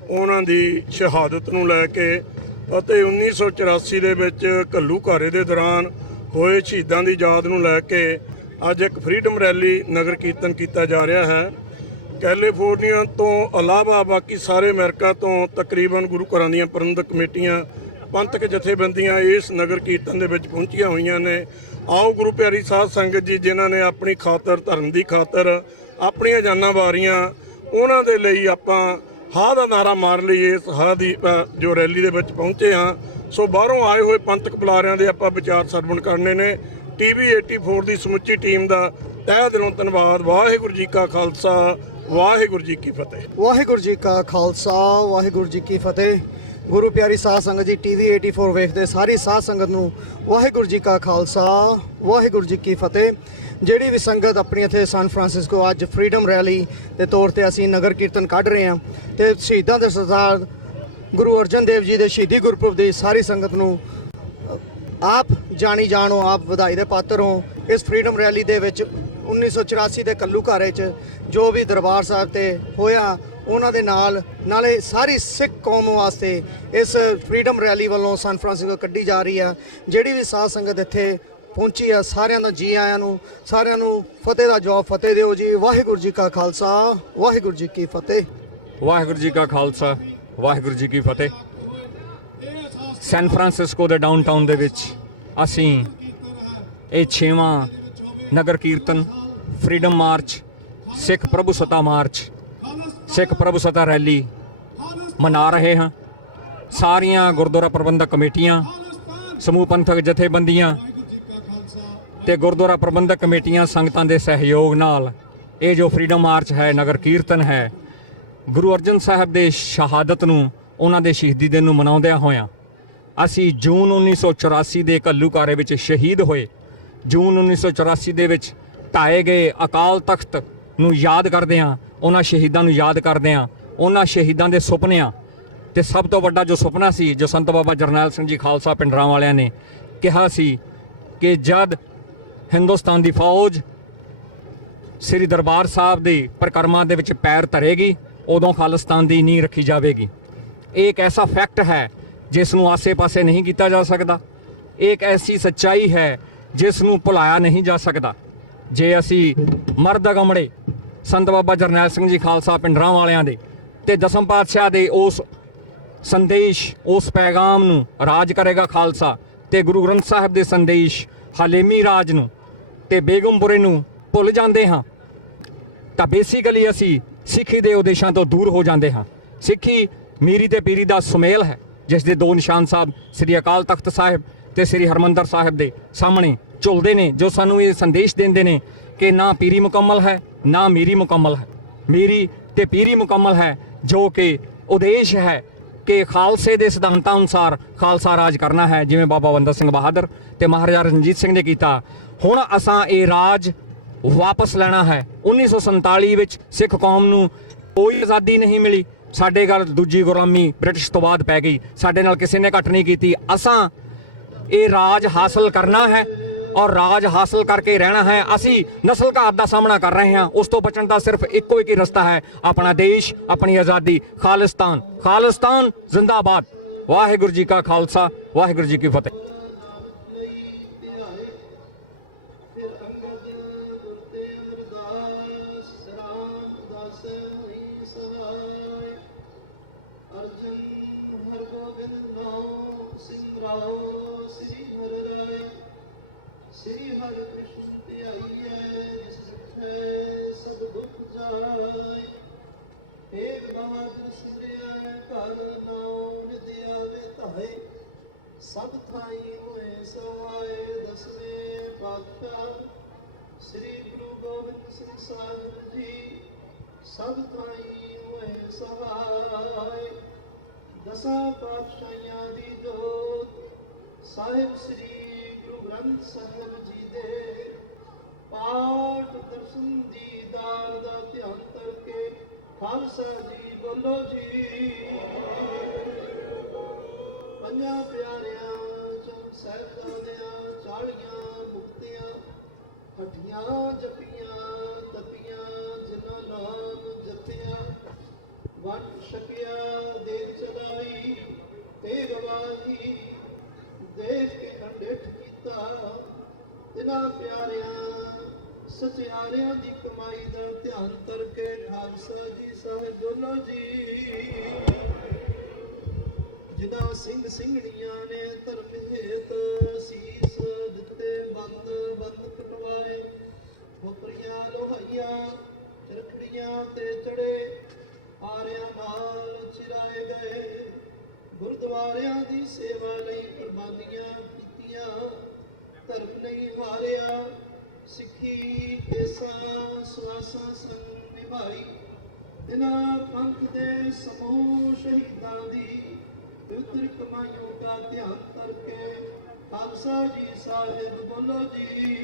ਉਹਨਾਂ ਦੀ ਸ਼ਹਾਦਤ ਨੂੰ ਲੈ ਕੇ ਅਤੇ 1984 ਦੇ ਵਿੱਚ ਘੱਲੂਘਾਰੇ ਦੇ ਦੌਰਾਨ ਹੋਏ ਸ਼ਹੀਦਾਂ ਦੀ ਯਾਦ ਨੂੰ ਲੈ ਕੇ ਅੱਜ ਇੱਕ ਫਰੀडम ਰੈਲੀ ਨਗਰ ਕੀਰਤਨ ਕੀਤਾ ਜਾ ਰਿਹਾ ਹੈ। ਕੈਲੀਫੋਰਨੀਆ ਤੋਂ ਇਲਾਵਾ ਬਾਕੀ ਸਾਰੇ ਅਮਰੀਕਾ ਤੋਂ ਤਕਰੀਬਨ ਗੁਰੂ ਘਰਾਂ ਦੀਆਂ ਪ੍ਰਬੰਧਕ ਕਮੇਟੀਆਂ, ਪੰਥਕ ਜਥੇਬੰਦੀਆਂ ਇਸ ਨਗਰ ਕੀਰਤਨ ਦੇ ਵਿੱਚ ਪਹੁੰਚੀਆਂ ਹੋਈਆਂ ਨੇ। ਆਓ ਗੁਰੂ ਪਿਆਰੀ ਸਾਧ ਸੰਗਤ ਜੀ ਜਿਨ੍ਹਾਂ ਨੇ ਆਪਣੀ ਖਾਤਰ, ਧਰਮ ਦੀ ਖਾਤਰ ਆਪਣੀਆਂ ਜਾਨਾਂ ਵਾਰੀਆਂ, ਉਹਨਾਂ ਦੇ ਲਈ ਆਪਾਂ ਹਾਂ ਦਾ ਨਾਰਾ ਮਾਰ ਲਈਏ। ਇਸ ਹਾਂ ਦੀ ਜੋ ਰੈਲੀ ਦੇ ਵਿੱਚ ਪਹੁੰਚੇ ਹਾਂ। ਸੋ ਬਾਹਰੋਂ ਆਏ ਹੋਏ ਪੰਥਕ ਬੁਲਾਰਿਆਂ ਦੇ ਆਪਾਂ ਵਿਚਾਰ ਸਰਵਣ ਕਰਨੇ ਨੇ। ਟੀਵੀ 84 ਦੀ ਸਮੁੱਚੀ ਟੀਮ ਦਾ ਤਹਿ ਦਿਲੋਂ ਧੰਨਵਾਦ। ਵਾਹਿਗੁਰੂ ਜੀ ਕਾ ਖਾਲਸਾ, ਵਾਹਿਗੁਰੂ ਜੀ ਕੀ ਫਤਿਹ। ਵਾਹਿਗੁਰੂ ਜੀ ਕਾ ਖਾਲਸਾ, ਵਾਹਿਗੁਰੂ ਜੀ ਕੀ ਫਤਿਹ। ਗੁਰੂ ਪਿਆਰੀ ਸਾਧ ਸੰਗਤ ਜੀ, ਟੀਵੀ 84 ਵੇਖਦੇ ਸਾਰੀ ਸਾਧ ਸੰਗਤ ਨੂੰ ਵਾਹਿਗੁਰੂ ਜੀ ਕਾ ਖਾਲਸਾ, ਵਾਹਿਗੁਰੂ ਜੀ ਕੀ ਫਤਿਹ। ਜਿਹੜੀ ਵੀ ਸੰਗਤ ਆਪਣੀ ਇੱਥੇ ਸਨ ਫਰਾਂਸਿਸਕੋ ਅੱਜ ਫਰੀडम ਰੈਲੀ ਦੇ ਤੌਰ ਤੇ ਅਸੀਂ ਨਗਰ ਕੀਰਤਨ ਕੱਢ ਰਹੇ ਹਾਂ ਤੇ ਸ਼ਹੀਦਾਂ ਦੇ ਸਰਦਾਰ ਗੁਰੂ ਅਰਜਨ ਦੇਵ ਜੀ ਦੇ ਸ਼ਹੀਦੀ ਗੁਰਪੁਰਬ ਦੀ ਸਾਰੀ ਸੰਗਤ ਨੂੰ ਆਪ ਜਾਣੀ ਜਾਣੋ, ਆਪ ਵਧਾਈ ਦੇ ਪਾਤਰ ਹੋ। ਇਸ ਫਰੀडम ਰੈਲੀ ਦੇ ਵਿੱਚ 1984 ਦੇ ਘੱਲੂਘਾਰੇ 'ਚ ਜੋ ਵੀ ਦਰਬਾਰ ਸਾਹਿਬ ਤੇ ਹੋਇਆ ਉਹਨਾਂ ਦੇ ਨਾਲੇ ਸਾਰੀ ਸਿੱਖ ਕੌਮ ਵਾਸਤੇ ਇਸ ਫਰੀडम ਰੈਲੀ ਵੱਲੋਂ ਸਨ ਫਰਾਂਸਿਸਕੋ ਕੱਢੀ ਜਾ ਰਹੀ ਆ। ਜਿਹੜੀ ਵੀ ਸਾਧ ਸੰਗਤ ਇੱਥੇ ਪਹੁੰਚੀ ਆ ਸਾਰਿਆਂ ਦਾ ਜੀ ਆਇਆਂ ਨੂੰ, ਸਾਰਿਆਂ ਨੂੰ ਫਤਿਹ ਦਾ ਜਵਾਬ ਫਤਿਹ ਦਿਓ ਜੀ। ਵਾਹਿਗੁਰੂ ਜੀ ਕਾ ਖਾਲਸਾ, ਵਾਹਿਗੁਰੂ ਜੀ ਕੀ ਫਤਿਹ। ਵਾਹਿਗੁਰੂ ਜੀ ਕਾ ਖਾਲਸਾ, ਵਾਹਿਗੁਰੂ ਜੀ ਕੀ ਫਤਿਹ। ਸੈਨ ਫਰਾਂਸਿਸਕੋ ਦੇ ਡਾਊਨਟਾਊਨ ਦੇ ਵਿੱਚ ਅਸੀਂ ਇਹ 6ਵਾਂ ਨਗਰ ਕੀਰਤਨ, ਫਰੀडम ਮਾਰਚ, ਸਿੱਖ ਪ੍ਰਭੂ ਸਤਾ ਮਾਰਚ, ਸਿੱਖ ਪ੍ਰਭੂ ਸਤਾ ਰੈਲੀ ਮਨਾ ਰਹੇ ਹਾਂ। ਸਾਰੀਆਂ ਗੁਰਦੁਆਰਾ ਪ੍ਰਬੰਧਕ ਕਮੇਟੀਆਂ, ਸਮੂਹ ਪੰਥਕ ਜਥੇਬੰਦੀਆਂ ਤੇ ਗੁਰਦੁਆਰਾ ਪ੍ਰਬੰਧਕ ਕਮੇਟੀਆਂ ਸੰਗਤਾਂ ਦੇ ਸਹਿਯੋਗ ਨਾਲ ਇਹ ਜੋ ਫਰੀडम ਮਾਰਚ ਹੈ, ਨਗਰ ਕੀਰਤਨ ਹੈ, ਗੁਰੂ ਅਰਜਨ ਸਾਹਿਬ ਦੇ ਸ਼ਹਾਦਤ ਨੂੰ, ਉਹਨਾਂ ਦੇ ਸ਼ਹੀਦੀ ਦਿਨ ਨੂੰ ਮਨਾਉਂਦਿਆਂ ਹੋਇਆਂ ਅਸੀਂ ਜੂਨ 1984 ਦੇ ਘੱਲੂਘਾਰੇ ਵਿੱਚ ਸ਼ਹੀਦ ਹੋਏ, ਜੂਨ 1984 ਦੇ ਵਿੱਚ ਢਾਏ ਗਏ ਅਕਾਲ ਤਖਤ ਨੂੰ ਯਾਦ ਕਰਦੇ ਹਾਂ, ਉਹਨਾਂ ਸ਼ਹੀਦਾਂ ਨੂੰ ਯਾਦ ਕਰਦੇ ਹਾਂ, ਉਹਨਾਂ ਸ਼ਹੀਦਾਂ ਦੇ ਸੁਪਨਿਆਂ ਤੇ ਸਭ ਤੋਂ ਵੱਡਾ ਜੋ ਸੁਪਨਾ ਸੀ, ਜੋ ਸੰਤ ਬਾਬਾ ਜਰਨੈਲ ਸਿੰਘ ਜੀ ਖਾਲਸਾ ਪਿੰਡਰਾਂ ਵਾਲਿਆਂ ਨੇ ਕਿਹਾ ਸੀ ਕਿ ਜਦ ਹਿੰਦੁਸਤਾਨ ਦੀ ਫੌਜ ਸ੍ਰੀ ਦਰਬਾਰ ਸਾਹਿਬ ਦੀ ਪਰਿਕਰਮਾ ਦੇ ਵਿੱਚ ਪੈਰ ਧਰੇਗੀ, ਉਦੋਂ ਖਾਲਿਸਤਾਨ ਦੀ ਨੀਂਹ ਰੱਖੀ ਜਾਵੇਗੀ। ਇਹ ਇੱਕ ਐਸਾ ਫੈਕਟ ਹੈ ਜਿਸ ਨੂੰ ਆਸੇ-ਪਾਸੇ ਨਹੀਂ ਕੀਤਾ ਜਾ ਸਕਦਾ। ਇਹ ਇੱਕ ਐਸੀ ਸੱਚਾਈ ਹੈ ਜਿਸ ਨੂੰ ਭੁਲਾਇਆ ਨਹੀਂ ਜਾ ਸਕਦਾ। ਜੇ ਅਸੀਂ ਮਰਦ ਅਗਮੜੇ ਸੰਤ ਬਾਬਾ ਜਰਨੈਲ ਸਿੰਘ ਜੀ ਖਾਲਸਾ ਪਿੰਡਰਾਂ ਵਾਲਿਆਂ ਦੇ ਤੇ ਦਸਮ ਪਾਤਸ਼ਾਹ ਦੇ ਉਸ ਸੰਦੇਸ਼, ਉਸ ਪੈਗਾਮ ਨੂੰ, ਰਾਜ ਕਰੇਗਾ ਖਾਲਸਾ, ਤੇ ਗੁਰੂ ਗ੍ਰੰਥ ਸਾਹਿਬ ਦੇ ਸੰਦੇਸ਼, ਹਲੇਮੀ ਰਾਜ ਨੂੰ ਤੇ ਬੇਗਮਪੁਰੇ ਨੂੰ ਭੁੱਲ ਜਾਂਦੇ ਹਾਂ ਤਾਂ ਬੇਸਿਕਲੀ ਅਸੀਂ ਸਿੱਖੀ ਦੇ ਉਦੇਸ਼ਾਂ ਤੋਂ ਦੂਰ ਹੋ ਜਾਂਦੇ ਹਾਂ। ਸਿੱਖੀ ਮੀਰੀ ਤੇ ਪੀਰੀ ਦਾ ਸੁਮੇਲ ਹੈ, ਜਿਸ ਦੇ ਦੋ ਨਿਸ਼ਾਨ ਸਾਹਿਬ ਸ੍ਰੀ ਅਕਾਲ ਤਖਤ ਸਾਹਿਬ ਤੇ ਸ੍ਰੀ ਹਰਮੰਦਰ ਸਾਹਿਬ ਦੇ ਸਾਹਮਣੇ ਝੁਲਦੇ ਨੇ, ਜੋ ਸਾਨੂੰ ਇਹ ਸੰਦੇਸ਼ ਦਿੰਦੇ ਨੇ ਕਿ ਨਾ ਪੀਰੀ ਮੁਕੰਮਲ ਹੈ, ਨਾ ਮੀਰੀ ਮੁਕੰਮਲ ਹੈ। ਮੀਰੀ ਤੇ ਪੀਰੀ ਮੁਕੰਮਲ ਹੈ, ਜੋ ਕਿ ਉਦੇਸ਼ ਹੈ ਕਿ ਖਾਲਸੇ ਦੇ ਸਿਧਾਂਤਾਂ ਅਨੁਸਾਰ ਖਾਲਸਾ ਰਾਜ ਕਰਨਾ ਹੈ, ਜਿਵੇਂ ਬਾਬਾ ਬੰਦਾ ਸਿੰਘ ਬਹਾਦਰ ਤੇ ਮਹਾਰਾਜਾ ਰਣਜੀਤ ਸਿੰਘ ਨੇ ਕੀਤਾ। ਹੁਣ ਅਸਾਂ ਇਹ ਰਾਜ ਵਾਪਸ ਲੈਣਾ ਹੈ। 1947 ਵਿੱਚ ਸਿੱਖ ਕੌਮ ਨੂੰ ਕੋਈ ਆਜ਼ਾਦੀ ਨਹੀਂ ਮਿਲੀ, ਸਾਡੇ ਘਰ ਦੂਜੀ ਗੁਲਾਮੀ ਬ੍ਰਿਟਿਸ਼ ਤੋਂ ਬਾਅਦ ਪੈ ਗਈ, ਸਾਡੇ ਨਾਲ ਕਿਸੇ ਨੇ ਘੱਟ ਨਹੀਂ ਕੀਤੀ। ਅਸਾਂ ਇਹ ਰਾਜ ਹਾਸਲ ਕਰਨਾ ਹੈ ਔਰ ਰਾਜ ਹਾਸਲ ਕਰਕੇ ਰਹਿਣਾ ਹੈ। ਅਸੀਂ ਨਸਲ ਘਾਤ ਦਾ ਸਾਹਮਣਾ ਕਰ ਰਹੇ ਹਾਂ, ਉਸ ਤੋਂ ਬਚਣ ਦਾ ਸਿਰਫ ਇੱਕੋ ਇੱਕ ਹੀ ਰਸਤਾ ਹੈ, ਆਪਣਾ ਦੇਸ਼, ਆਪਣੀ ਆਜ਼ਾਦੀ, ਖਾਲਿਸਤਾਨ। ਖਾਲਿਸਤਾਨ ਜ਼ਿੰਦਾਬਾਦ। ਵਾਹਿਗੁਰੂ ਜੀ ਕਾ ਖਾਲਸਾ, ਵਾਹਿਗੁਰੂ ਜੀ ਕੀ ਫਤਿਹ। श्री हरि कृष्ण ध्याइए जिस है सब दुख जाए। एक बहादुर सिमरिया कर नाम नित्य आवे धाए। सब थाई हुए सहाय दसवें पातशाह श्री गुरु गोबिंद सिंह साहिब जी। सब थाई हुए सहाय दसा पातशाहियां दी जोत साहिब श्री गुरु ग्रंथ ਸਾਹਿਬ ਜੀ ਦੇ ਪਾਠ ਦਰਸ਼ਨ ਦੀਦਾਰ ਦਾ ਧਿਆਨ ਕਰਕੇ ਖਾਲਸਾ ਜੀ ਬੋਲੋ ਜੀ। ਪੰਜਾਂ ਪਿਆਰਿਆਂ ਚੋਂ ਸਾਹਿਬਜ਼ਾਦਿਆਂ 40 ਮੁਕਤਿਆਂ ਹੱਡੀਆਂ ਜਪੀਆਂ ਤਪੀਆਂ ਜਿਨ੍ਹਾਂ ਨਾਮ ਜਪਿਆ ਵੰਡ ਛਕਿਆ ਦੇਖ ਚਲਾਈ ਤੇ ਗਵਾਹੀ ਦੇਖ ਕੇ ਅੰਡੇਠ ਕੀਤਾ। ਤਿਨਾਂ ਪਿਆਰਿਆਂ ਸਚਿਆਰਿਆਂ ਦੀ ਕਮਾਈ ਦਾ ਧਿਆਨ ਕਰਕੇ ਖਾਲਸਾ ਜੀ ਸਾਹਿਬ ਬੋਲੋ ਜੀ। ਜਿਨ੍ਹਾਂ ਸਿੰਘ ਸਿੰਘਣੀਆਂ ਨੇ ਧਰਮ ਹੇਤ ਸੀਸ ਦਿੱਤੇ, ਬੰਦ ਬੰਦ ਕਟਵਾਏ, ਖੋਪਰੀਆਂ ਲੋਹਾਈਆਂ ਚਰਖੜੀਆਂ ਤੇ ਚੜੇ, ਆਰਿਆਂ ਨਾਲ ਚਿਰਾਏ ਗਏ, ਗੁਰਦੁਆਰਿਆਂ ਦੀ ਸੇਵਾ ਲਈ ਕੁਰਬਾਨੀਆਂ ਕੀਤੀਆਂ, ਧਰਮ ਨਹੀਂ ਹਾਰਿਆ, ਸਿੱਖੀ ਕੇਸਾਂ ਸਵਾਸਾਂ ਸੰਗ ਨਿਭਾਈ। ਤਿਨਾਂ ਪੰਥ ਦੇ ਸਮੂਹ ਸ਼ਹੀਦਾਂ ਦੀ ਪਵਿੱਤਰ ਕਮਾਈਆਂ ਦਾ ਧਿਆਨ ਕਰਕੇ ਖਾਲਸਾ ਜੀ ਸਾਹਿਬ ਬੋਲੋ ਜੀ।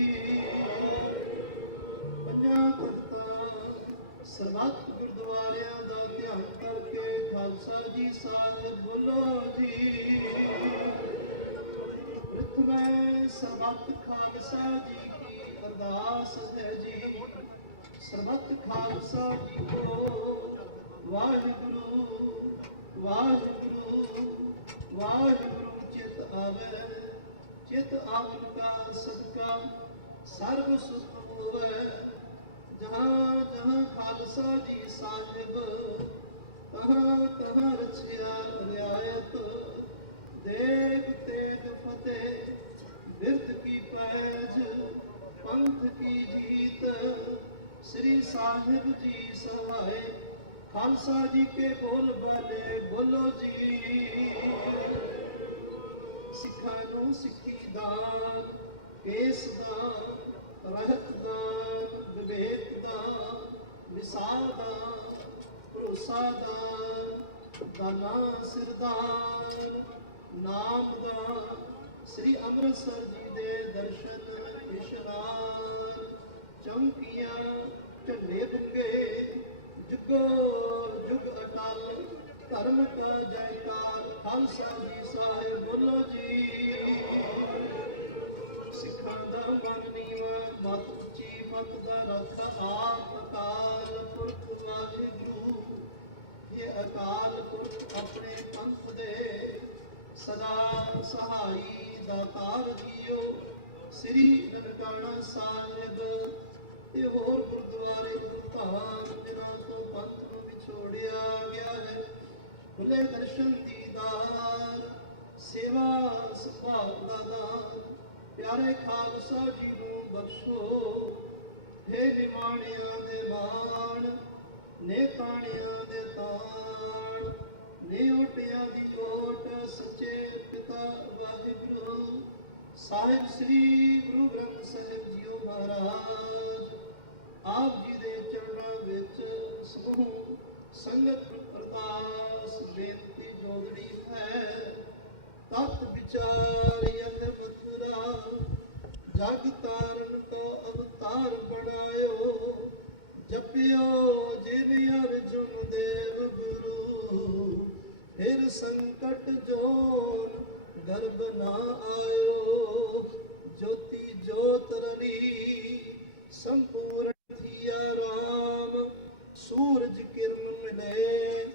ਪੰਜਾਂ ਤਖਤਾਂ ਸਰਬੱਤ ਗੁਰਦੁਆਰਿਆਂ ਦਾ ਧਿਆਨ ਕਰਕੇ ਖਾਲਸਾ ਜੀ ਸਾਹਿਬ ਬੋਲੋ ਜੀ। ਪ੍ਰਥਮੇ ਸਰਬੱਤ ਖਾਲਸਾ ਜੀ ਕੀ ਅਰਦਾਸ ਹੈ ਜੀ। ਸਰਬੱਤ ਖਾਲਸਾ ਜੀ ਕੋ ਵਾਹਿਗੁਰੂ ਵਾਹਿਗੁਰੂ ਵਾਹਿਗੁਰੂ ਚਿਤ ਆਵੇ। ਚਿਤ ਆਵਨ ਕਾ ਸਦਕਾ ਸਰਬ ਸੁਖ ਹੋਵੇ। ਜਹਾਂ ਜਹਾਂ ਖਾਲਸਾ ਜੀ ਸਾਹਿਬ, ਤਹਾਂ ਤਹਾਂ ਰਚਿਆ ਰਿਆਇਤ। ਦੇਖ ਤੇਗ ਫਤਿਹ ਬਿਰਧ ਕੀ ਪੈਜ, ਪੰਥ ਕੀ ਜੀਤ। ਸ੍ਰੀ ਸਾਹਿਬ ਜੀ ਸਹਾਏ ਖਾਲਸਾ ਜੀ ਕੇ ਬੋਲ ਬਾਲੇ ਬੋਲੋ ਜੀ। ਸਿੱਖਾਂ ਨੂੰ ਸਿੱਖੀ ਦਾਨ, ਕੇਸ ਦਾਨ, ਰਹਿਤ ਦਾਨ, ਵਿਵੇਕ ਦਾਨ, ਮਿਸਾਲ ਦਾਨ, ਭਰੋਸਾ ਦਾਨ, ਦਾਨਾ ਸਿਰਦਾਨ, ਨਾਮ ਦਾਨ, ਸ੍ਰੀ ਅੰਮ੍ਰਿਤਸਰ ਜੀ ਦੇ ਦਰਸ਼ਨ ਇਸ਼ਨਾਨ, ਚੌਂਕੀਆਂ ਝੰਡੇ ਬੁੱਗੇ, ਜੁਗੋ ਜੁਗ ਅਟਲ, ਧਰਮ ਕਾ ਜੈਕਾਰ, ਖਾਲਸਾ ਜੀ ਸਾਹਿਬ ਬੋਲੋ ਜੀ। ਸਿੱਖਾਂ ਦਾ ਮਨ ਨੀਵਾਂ, ਮਤ ਉੱਚੀ, ਮਤ ਦਾ ਰੱਖ ਆਪ ਅਕਾਲ ਪੁਰਖ ਵਾਹਿਗੁਰੂ। ਇਹ ਅਕਾਲ ਪੁਰਖ ਆਪਣੇ ਪੰਥ ਦੇ ਸਦਾ ਸਹਾਈ ਦਾਤਾਰ ਜੀਓ। ਸ੍ਰੀ ਨਨਕਾਣਾ ਸਾਹਿਬ ਤੇ ਹੋਰ ਗੁਰਦੁਆਰੇ ਗੁਰਧਾਮ ਜਿਨ੍ਹਾਂ ਤੋਂ ਪੰਥ ਨੂੰ ਵਿਛੋੜਿਆ ਗਿਆ ਹੈ, ਖੁੱਲੇ ਦਰਸ਼ਨ ਦੀਦਾਰ, ਸੇਵਾ ਸੰਭਾਲ ਦਾ ਦਾਨ, ਪਿਆਰੇ ਖਾਲਸਾ ਜੀ ਨੂੰ ਬਖਸ਼ੋ। ਹੇ ਨਿਮਾਣਿਆਂ ਦੇ ਮਾਣ, ਨੇ ਤਾਣਿਆਂ ਦੇ ਤਾਣ, ਨੇ ਓਟਿਆਂ ਦੀ ਓਟ, ਸੱਚੇ ਪਿਤਾ ਵਾਹਿਗੁਰੂ ਸਾਹਿਬ ਸ੍ਰੀ ਗੁਰੂ ਗ੍ਰੰਥ ਸਾਹਿਬ ਜੀਓ ਮਹਾਰਾਜ। ਆਪ ਜੀ ਦੇ ਚਰਨਾਂ ਵਿੱਚ ਸਮੂਹ ਸੰਗਤ ਨੂੰ ਅਰਦਾਸ ਬੇਨਤੀ ਜੋਦੜੀ ਹੈ। ਤਤ ਵਿਚਾਰ ਯਤ ਮਥੁਰਾ, ਜਗ ਤਾਰਨ ਕੋ ਅਵਤਾਰ ਬਣਾਇਓ। ਜਪਿਓ ਜਿਵ ਅਰਜੁਨ ਦੇਵ ਗੁਰੂ, ਫਿਰ ਸੰਕਟ ਜੋਨ ਗਰਭ ਨਾ ਆਇਓ। ਜੋਤੀ ਜੋਤ ਰਲੀ ਸੰਪੂਰਨ ਥੀਆ ਰਾਮ, ਸੂਰਜ ਕਿਰਨ ਮਿਲੇ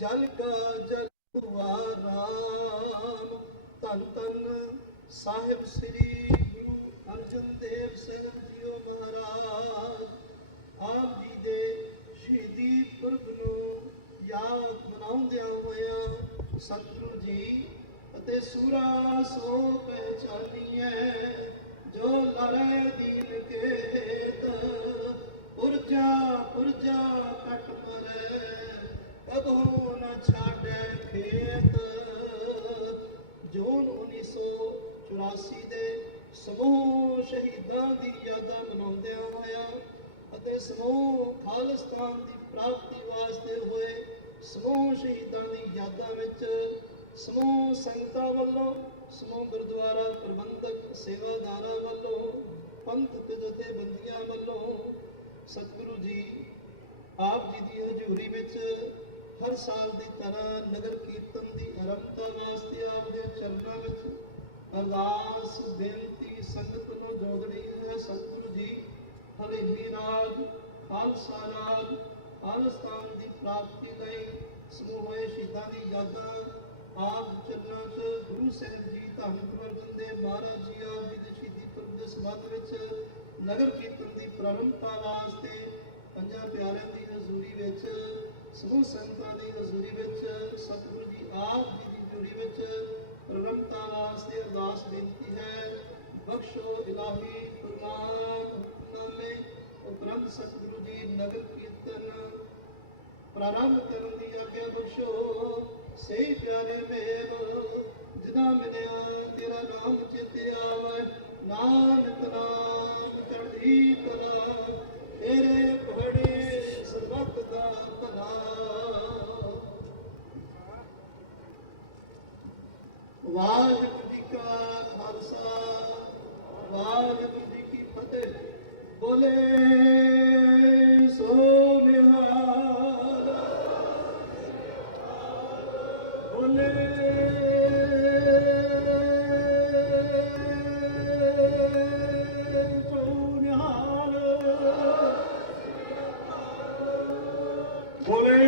ਜਲ ਕਾ ਜਲ ਹੁਆ ਰਾਮ। ਧੰਨ ਧੰਨ ਸਾਹਿਬ ਸ੍ਰੀ ਗੁਰੂ ਅਰਜਨ ਦੇਵ ਸਾਹਿਬ ਜੀਓ ਮਹਾਰਾਜ। ਆਪ ਜੀ ਦੇ ਸ਼ਹੀਦੀ ਪੁਰਬ ਨੂੰ ਯਾਦ ਮਨਾਉਂਦਿਆਂ ਹੋਇਆਂ ਸਤਿਗੁਰੂ ਜੀ ਅਤੇ ਸੂਰਾ ਸੋ ਪਹਿਚਾਨੀਐ, ਜੋ ਲੜੈ ਦੀਨ ਕੇਤ, ਪੁਰਜਾ ਪੁਰਜਾ ਕਟ ਮਰੈ, ਕਬਹੂ ਨ ਛਾੜੈ ਖੇਤ। ਜੂਨ 1984 ਦੇ ਸਮੂਹ ਸ਼ਹੀਦਾਂ ਦੀ ਯਾਦਾਂ ਮਨਾਉਂਦਿਆਂ ਹੋਇਆ ਅਤੇ ਸਮੂਹ ਖਾਲਿਸਤਾਨ ਦੀ ਪ੍ਰਾਪਤੀ ਵਾਸਤੇ ਹੋਏ ਸਮੂਹ ਸ਼ਹੀਦਾਂ ਦੀ ਯਾਦਾਂ ਵਿੱਚ ਸਮੂਹ ਸੰਗਤਾਂ ਵੱਲੋਂ, ਸਮੂਹ ਗੁਰਦੁਆਰਾ ਪ੍ਰਬੰਧਕ ਸੇਵਾਦਾਰਾਂ ਵੱਲੋਂ, ਪੰਥਕ ਜਥੇਬੰਦੀਆਂ ਵੱਲੋਂ ਸਤਿਗੁਰੂ ਜੀ ਆਪ ਜੀ ਦੀ ਹਜ਼ੂਰੀ ਵਿੱਚ ਹਰ ਸਾਲ ਦੀ ਤਰ੍ਹਾਂ ਨਗਰ ਕੀਰਤਨ ਦੀ ਆਰੰਭਤਾ ਵਾਸਤੇ ਆਪ ਦੇ ਚਰਨਾਂ ਵਿੱਚ ਅਰਦਾਸ ਬੇਨਤੀ ਸੰਗਤ ਨੂੰ ਜੋਦੜੀ ਹੈ। ਸਤਿਗੁਰੂ ਜੀ ਹਲੀਮੀ ਰਾਜ, ਖਾਲਸਾ ਰਾਜ, ਖਾਲਿਸਤਾਨ ਦੀ ਪ੍ਰਾਪਤੀ ਲਈ ਸਮੂਹ ਹੋਏ ਸ਼ਹੀਦਾਂ ਦੀ ਯਾਦਾਂ ਆਪ ਚਰਨਾਂ 'ਚ ਗੁਰੂ ਸਾਹਿਬ ਜੀ ਧੰਨ ਗੁਰੂ ਅਰਜਨ ਦੇਵ ਮਹਾਰਾਜ ਜੀ ਆਪ ਜੀ ਦੇ ਸ਼ਹੀਦੀ ਪੁਰਬ ਦੇ ਸੰਬੰਧ ਵਿੱਚ ਨਗਰ ਕੀਰਤਨ ਦੀ ਪ੍ਰਾਰੰਭਤਾ ਵਾਸਤੇ ਪੰਜਾਂ ਪਿਆਰਿਆਂ ਦੀ ਹਜ਼ੂਰੀ ਵਿੱਚ, ਸਮੂਹ ਸੰਗਤਾਂ ਦੀ ਹਜ਼ੂਰੀ ਵਿੱਚ, ਸਤਿਗੁਰੂ ਜੀ ਆਪ ਜੀ ਦੀ ਹਜ਼ੂਰੀ ਵਿੱਚ ਪ੍ਰਾਰੰਭਤਾ ਵਾਸਤੇ ਅਰਦਾਸ ਬੇਨਤੀ ਹੈ। ਬਖਸ਼ੋ ਇਲਾਹੀ ਫਰਮਾਨ ਹੁਕਮਨਾਮੇ। ਉਪਰੰਤ ਸਤਿਗੁਰੂ ਜੀ ਨਗਰ ਕੀਰਤਨ ਪ੍ਰਾਰੰਭ ਕਰਨ ਦੀ ਆਗਿਆ ਬਖਸ਼ੋ। ਸਹੀ ਪਿਆਰੇ ਮੇਵ ਜਿਨ੍ਹਾਂ ਮਿਲਿਆ ਤੇਰਾ ਨਾਮ ਚੇਤੇ ਆਵੇ, ਨਾਨਕ ਨਾਮ ਚੜ੍ਹਦੀ ਕਲਾ, ਤੇਰੇ ਪਹਾੜੇ ਸਰਬੱਤ ਦਾ ਭਲਾ। ਵਾਹਿਗੁਰੂ ਜੀ ਕਾ ਖਾਲਸਾ, ਵਾਹਿਗੁਰੂ ਜੀ ਕੀ ਫਤਿਹ। ਬੋਲੇ ਸੋ ਨਿਹਾਲ, ਬੋਲੇ ਸੋ ਨਿਹਾਲ, ਬੋਲੇ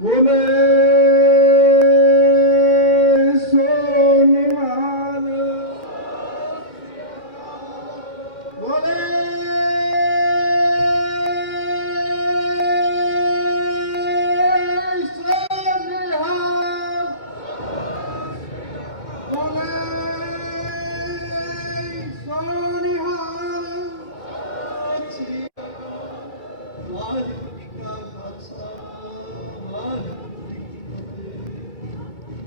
ਬੋਲੇ ਵਾਹਿਗੁਰੂ ਜੀ ਕਾ ਖਾਲਸਾ ਵਾਹਿਗੁਰੂ ਜੀ ਕੀ ਫਤਿਹ।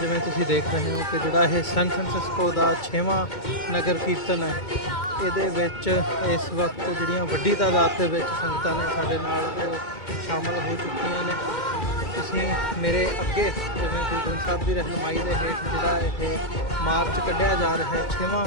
ਜਿਵੇਂ ਤੁਸੀਂ ਦੇਖ ਰਹੇ ਹੋ ਕਿ ਜਿਹੜਾ ਇਹ ਸੈਨ ਫਰਾਂਸਿਸਕੋ ਦਾ 6ਵਾਂ ਨਗਰ ਕੀਰਤਨ ਹੈ, ਇਹਦੇ ਵਿੱਚ ਇਸ ਵਕਤ ਜਿਹੜੀਆਂ ਵੱਡੀ ਤਾਦਾਦ ਦੇ ਵਿੱਚ ਸੰਗਤਾਂ ਨੇ ਸਾਡੇ ਨਾਲ ਉਹ ਸ਼ਾਮਲ ਹੋ ਚੁੱਕੀਆਂ ਨੇ। ਤੁਸੀਂ ਮੇਰੇ ਅੱਗੇ ਜਿਵੇਂ ਗੁਰੂ ਗ੍ਰੰਥ ਸਾਹਿਬ ਦੀ ਰਹਿਨੁਮਾਈ ਦੇ ਹੇਠ ਜਿਹੜਾ ਇਹ ਮਾਰਚ ਕੱਢਿਆ ਜਾ ਰਿਹਾ ਹੈ 6ਵਾਂ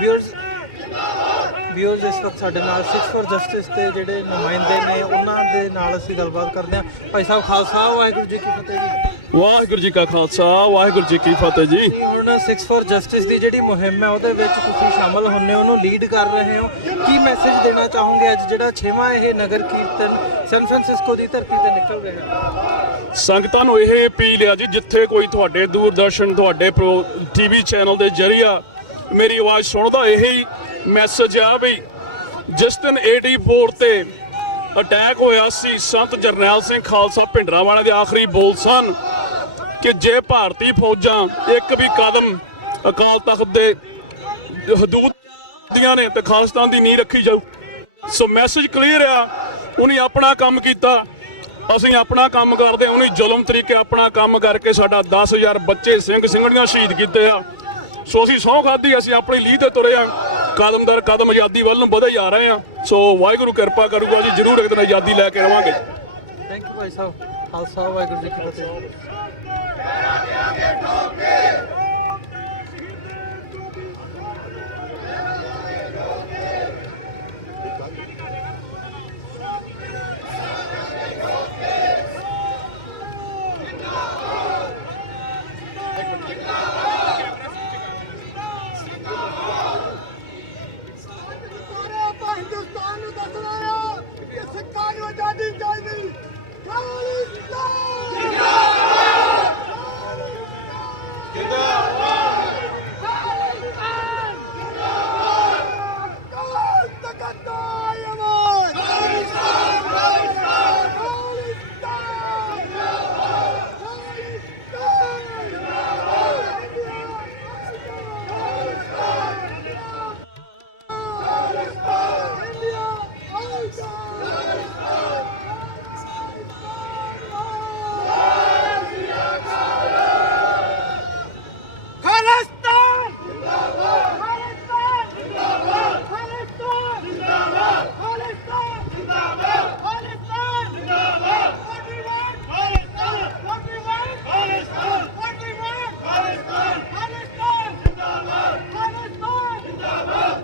ਵਿਊਅਰਸ ਇਸ ਵਕਤ ਸਾਡੇ ਨਾਲ 6 ਫॉर ਜਸਟਿਸ ਦੇ ਜਿਹੜੇ ਨੁਮਾਇੰਦੇ ਨੇ ਉਹਨਾਂ ਦੇ ਨਾਲ ਅਸੀਂ ਗੱਲਬਾਤ ਕਰਦੇ ਹਾਂ। ਭਾਈ ਸਾਹਿਬ ਖਾਲਸਾ ਵਾਹਿਗੁਰੂ ਜੀ ਕੀ ਫਤਿਹ ਜੀ। ਵਾਹਿਗੁਰੂ ਜੀ ਕਾ ਖਾਲਸਾ ਵਾਹਿਗੁਰੂ ਜੀ ਕੀ ਫਤਿਹ ਜੀ। ਹੁਣ 6 ਫॉर ਜਸਟਿਸ ਦੀ ਜਿਹੜੀ ਮੁਹਿੰਮ ਹੈ ਉਹਦੇ ਵਿੱਚ ਤੁਸੀਂ ਸ਼ਾਮਲ ਹੁੰਨੇ ਹੋ, ਉਹਨੂੰ ਲੀਡ ਕਰ ਰਹੇ ਹੋ। ਕੀ ਮੈਸੇਜ ਦੇਣਾ ਚਾਹੋਗੇ ਅੱਜ ਜਿਹੜਾ 6ਵਾਂ ਇਹ ਨਗਰ ਕੀਰਤਨ ਸੈਨ ਫਰਾਂਸਿਸਕੋ ਦੀ ਧਰਤੀ ਤੇ ਨਿਕਲ ਰਿਹਾ? ਸੰਗਤਾਂ ਨੂੰ ਇਹ ਅਪੀਲ ਆ ਜੀ, ਜਿੱਥੇ ਕੋਈ ਤੁਹਾਡੇ ਦੂਰਦਰਸ਼ਨ ਤੁਹਾਡੇ ਟੀਵੀ ਚੈਨਲ ਦੇ ਜ਼ਰੀਆ ਮੇਰੀ ਆਵਾਜ਼ ਸੁਣਦਾ, ਇਹੀ ਮੈਸੇਜ ਆ ਵੀ ਜਿਸ ਦਿਨ 84 ਤੇ ਅਟੈਕ ਹੋਇਆ ਸੀ, ਸੰਤ ਜਰਨੈਲ ਸਿੰਘ ਖਾਲਸਾ ਭਿੰਡਰਾਂਵਾਲੇ ਦੇ ਆਖਰੀ ਬੋਲ ਸਨ ਕਿ ਜੇ ਭਾਰਤੀ ਫੌਜਾਂ ਇੱਕ ਵੀ ਕਦਮ ਅਕਾਲ ਤਖਤ ਦੇ ਹਦੂਦ ਦੀਆਂ ਨੇ ਤੇ ਖਾਲਿਸਤਾਨ ਦੀ ਨੀਂਹ ਰੱਖੀ ਜਾਊ। ਸੋ ਮੈਸੇਜ ਕਲੀਅਰ ਆ, ਉਹਨੇ ਆਪਣਾ ਕੰਮ ਕੀਤਾ, ਅਸੀਂ ਆਪਣਾ ਕੰਮ ਕਰਦੇ। ਉਹਨੇ ਜ਼ੁਲਮ ਤਰੀਕੇ ਆਪਣਾ ਕੰਮ ਕਰਕੇ ਸਾਡਾ 10,000 ਬੱਚੇ ਸਿੰਘ ਸਿੰਘਣੀਆਂ ਸ਼ਹੀਦ ਕੀਤੇ ਆ। ਸੋ ਅਸੀਂ ਸਹੁੰ ਖਾਧੀ, ਅਸੀਂ ਆਪਣੀ ਲੀਹ ਤੇ ਤੁਰੇ ਆ, ਕਦਮ ਦਰ ਕਦਮ ਆਜ਼ਾਦੀ ਵੱਲ ਨੂੰ ਵਧੇ ਜਾ ਰਹੇ ਆ। ਸੋ ਵਾਹਿਗੁਰੂ ਕਿਰਪਾ ਕਰੂਗਾ ਜੀ, ਜ਼ਰੂਰ ਇੱਕ ਦਿਨ ਆਜ਼ਾਦੀ ਲੈ ਕੇ ਰਵਾਂਗੇ। Thank you Bhai Sahib. ਖਾਲਸਾ ਵਾਹਿਗੁਰੂ ਜੀ ਕੀ ਫਤਿਹ। ਹਿੰਦੁਸਤਾਨ ਨੂੰ ਦੱਸਣਾ ਆ ਕਿ ਸਿੱਖਾਂ ਨੂੰ ਆਜ਼ਾਦੀ ਚਾਹੀਦੀ। ਖਾਲਿਸਤਾਨ ਜਿੰਦਾਬਾਦ, ਜਿੰਦਾਬਾਦ, ਖਾਲਿਸਤਾਨ ਜਿੰਦਾਬਾਦ, ਕਾਲ ਤਖਤ ਕਾਇਮ, ਖਾਲਿਸਤਾਨ, ਖਾਲਿਸਤਾਨ, ਖਾਲਿਸਤਾਨ ਜਿੰਦਾਬਾਦ, ਖਾਲਿਸਤਾਨ ਜਿੰਦਾਬਾਦ,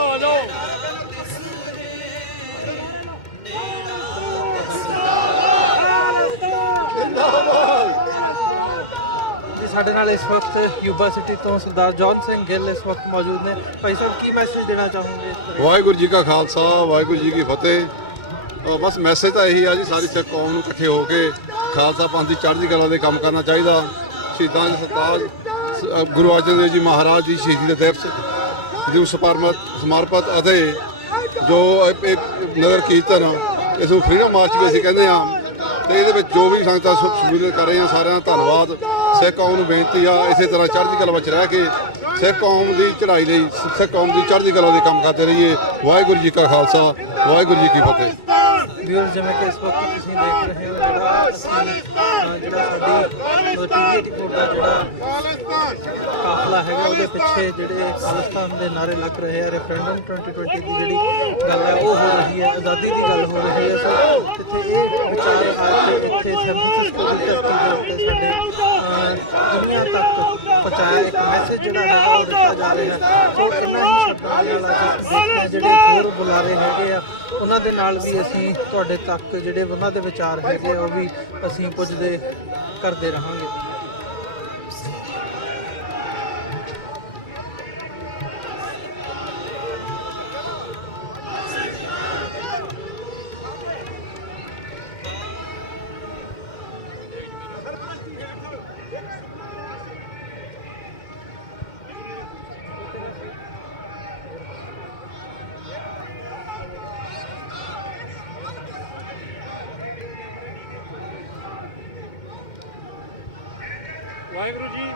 ਆ ਜਾਓ। ਸਾਡੇ ਨਾਲ ਇਸ ਵਕਤ ਯੂਬਾ ਸਿਟੀ ਤੋਂ ਸਰਦਾਰ ਜੌਨ ਸਿੰਘ ਗਿੱਲ ਇਸ ਵਕਤ ਮੌਜੂਦ ਨੇ। ਭਾਈ ਸਾਹਿਬ ਕੀ ਮੈਸੇਜ ਦੇਣਾ ਚਾਹੋਗੇ ਇਸ ਬਾਰੇ? ਵਾਹਿਗੁਰੂ ਜੀ ਕਾ ਖਾਲਸਾ ਵਾਹਿਗੁਰੂ ਜੀ ਕੀ ਫਤਿਹ। ਬਸ ਮੈਸੇਜ ਤਾਂ ਇਹੀ ਆ ਜੀ, ਸਾਰੀ ਸਿੱਖ ਕੌਮ ਨੂੰ ਇਕੱਠੇ ਹੋ ਕੇ ਖਾਲਸਾ ਪੰਥ ਦੀ ਚੜ੍ਹਦੀ ਕਲਾ ਦੇ ਕੰਮ ਕਰਨਾ ਚਾਹੀਦਾ। ਸ਼ਹੀਦਾਂ ਦੇ ਸਰਤਾਜ ਗੁਰੂ ਅਰਜਨ ਦੇਵ ਜੀ ਮਹਾਰਾਜ ਦੀ ਸ਼ਹੀਦੀ ਦੇ ਦਿਵਸ ਨੂੰ ਸਮਰਪਿਤ ਅਤੇ ਜੋ ਇਹ ਨਗਰ ਕੀਰਤਨ ਇਸ ਨੂੰ ਫਰੀडम ਮਾਰਚ ਵੀ ਅਸੀਂ ਕਹਿੰਦੇ ਹਾਂ, ਤੇ ਇਹਦੇ ਵਿੱਚ ਜੋ ਵੀ ਸੰਗਤਾਂ ਸ਼ਮੂਲੀਅਤ ਕਰ ਰਹੀਆਂ ਸਾਰਿਆਂ ਦਾ ਧੰਨਵਾਦ। ਸਿੱਖ ਕੌਮ ਨੂੰ ਬੇਨਤੀ ਆ ਇਸੇ ਤਰ੍ਹਾਂ ਚੜ੍ਹਦੀ ਕਲਾ ਵਿੱਚ ਰਹਿ ਕੇ ਸਿੱਖ ਕੌਮ ਦੀ ਚੜ੍ਹਾਈ ਲਈ, ਸਿੱਖ ਕੌਮ ਦੀ ਚੜ੍ਹਦੀ ਕਲਾ ਦੇ ਕੰਮ ਕਰਦੇ ਰਹੀਏ। ਵਾਹਿਗੁਰੂ ਜੀ ਕਾ ਖਾਲਸਾ ਵਾਹਿਗੁਰੂ ਜੀ ਕੀ ਫਤਿਹ। ਵਿਊਅਰਸ, ਜਿਵੇਂ ਕਿ ਇਸ ਵਕਤ ਤੁਸੀਂ ਦੇਖ ਰਹੇ ਹੋ ਜਿਹੜਾ ਸਾਡੀ PV84 ਦਾ ਜਿਹੜਾ ਕਾਫਲਾ ਹੈਗਾ ਉਹਦੇ ਪਿੱਛੇ ਜਿਹੜੇ ਖਾਲਿਸਤਾਨ ਦੇ ਨਾਰੇ ਲੱਗ ਰਹੇ ਆ, ਰੈਫਰੈਂਡਮ 2020 ਦੀ ਜਿਹੜੀ ਗੱਲ ਹੈ ਉਹ ਹੋ ਰਹੀ ਹੈ, ਆਜ਼ਾਦੀ ਦੀ ਗੱਲ ਹੋ ਰਹੀ ਹੈ। ਸੋ ਇੱਥੇ ਇਹ ਵਿਚਾਰ ਅੱਜ ਇੱਥੇ ਸੈਨ ਫਰਾਂਸਿਸਕੋ ਦੀ ਧਰਤੀ ਦੇ ਉੱਤੇ ਸਾਡੇ ਦੁਨੀਆ ਤੱਕ ਪਹੁੰਚਾਇਆ ਇੱਕ ਮੈਸੇਜ ਜਿਹੜਾ ਹੈਗਾ ਉਹ ਦਿੱਤਾ ਜਾ ਰਿਹਾ। ਸੋ ਇਹਨਾਂ ਸ਼ਬਦਾਂ ਦੇ ਨਾਲ ਅਸੀਂ ਦੇਖਦੇ ਹਾਂ ਜਿਹੜੇ ਹੋਰ ਬੁਲਾਰੇ ਹੈਗੇ ਆ ਉਹਨਾਂ ਦੇ ਨਾਲ ਵੀ ਅਸੀਂ ਤੁਹਾਡੇ ਤੱਕ ਜਿਹੜੇ ਉਹਨਾਂ ਦੇ ਵਿਚਾਰ ਹੈਗੇ ਉਹ ਵੀ ਅਸੀਂ ਪੁੱਜਦੇ ਕਰਦੇ ਰਹਾਂਗੇ। ਵਾਹਿਗੁਰੂ ਜੀ।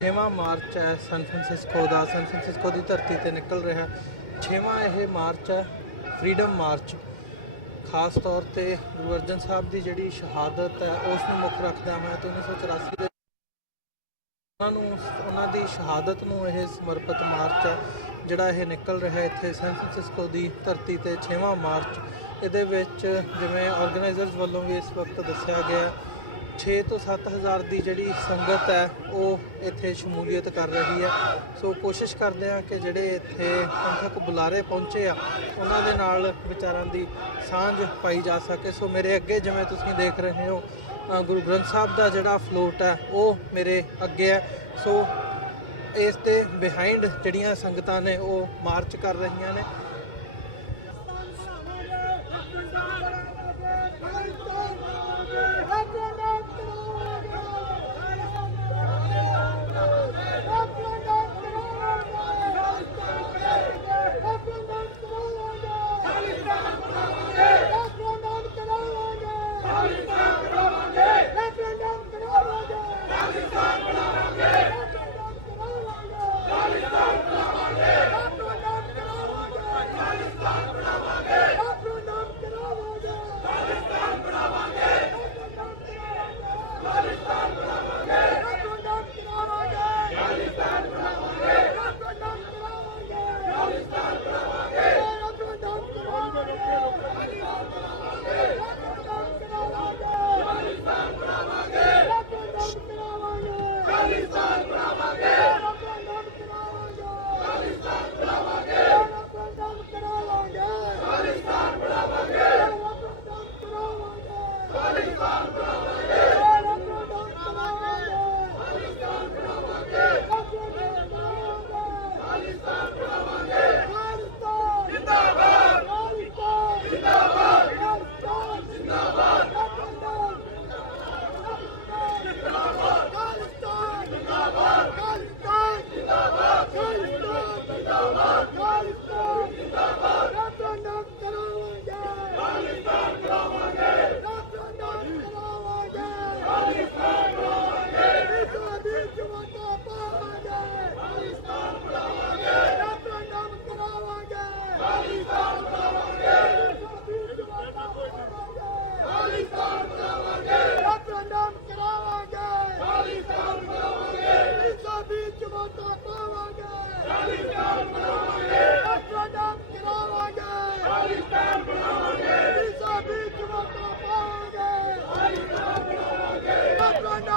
ਛੇਵਾਂ ਮਾਰਚ ਹੈ ਸੈਨ ਫਰਾਂਸਿਸਕੋ ਦਾ, ਸੈਨ ਫਰਾਂਸਿਸਕੋ ਦੀ ਧਰਤੀ ਤੇ ਨਿਕਲ ਰਿਹਾ 6ਵਾਂ ਇਹ ਮਾਰਚ ਹੈ, ਫਰੀडम ਮਾਰਚ। ਖਾਸ ਤੌਰ ਤੇ ਗੁਰੂ ਅਰਜਨ ਸਾਹਿਬ ਦੀ ਜਿਹੜੀ ਸ਼ਹਾਦਤ ਹੈ ਉਸ ਨੂੰ ਮੁੱਖ ਰੱਖਦਿਆਂ ਹੋਇਆ ਤੇ 1984 ਦੇ ਉਹਨਾਂ ਦੀ ਸ਼ਹਾਦਤ ਨੂੰ ਇਹ ਸਮਰਪਿਤ ਮਾਰਚ ਹੈ ਜਿਹੜਾ ਇਹ ਨਿਕਲ ਰਿਹਾ ਇੱਥੇ ਸੈਨ ਫਰਾਂਸਿਸਕੋ ਦੀ ਧਰਤੀ ਤੇ 6ਵਾਂ ਮਾਰਚ। ਇਹਦੇ ਵਿੱਚ ਜਿਵੇਂ ਆਰਗੇਨਾਈਜ਼ਰਸ ਵੱਲੋਂ ਵੀ ਇਸ ਵਕਤ ਦੱਸਿਆ ਗਿਆ 6 ਤੋਂ 7 ਹਜ਼ਾਰ ਦੀ ਜਿਹੜੀ ਸੰਗਤ ਹੈ ਉਹ ਇੱਥੇ ਸ਼ਮੂਲੀਅਤ ਕਰ ਰਹੀ ਹੈ। ਸੋ ਕੋਸ਼ਿਸ਼ ਕਰਦੇ ਹਾਂ ਕਿ ਜਿਹੜੇ ਇੱਥੇ ਪੰਥਕ ਬੁਲਾਰੇ ਪਹੁੰਚੇ ਆ ਉਹਨਾਂ ਦੇ ਨਾਲ ਵਿਚਾਰਾਂ ਦੀ ਸਾਂਝ ਪਾਈ ਜਾ ਸਕੇ। ਸੋ ਮੇਰੇ ਅੱਗੇ ਜਿਵੇਂ ਤੁਸੀਂ ਦੇਖ ਰਹੇ ਹੋ ਗੁਰੂ ਗ੍ਰੰਥ ਸਾਹਿਬ ਦਾ ਜਿਹੜਾ ਫਲੋਟ ਹੈ ਉਹ ਮੇਰੇ ਅੱਗੇ ਹੈ। ਸੋ ਇਸ ਦੇ ਬਿਹਾਈਂਡ ਜਿਹੜੀਆਂ ਸੰਗਤਾਂ ਨੇ ਉਹ ਮਾਰਚ ਕਰ ਰਹੀਆਂ ਨੇ।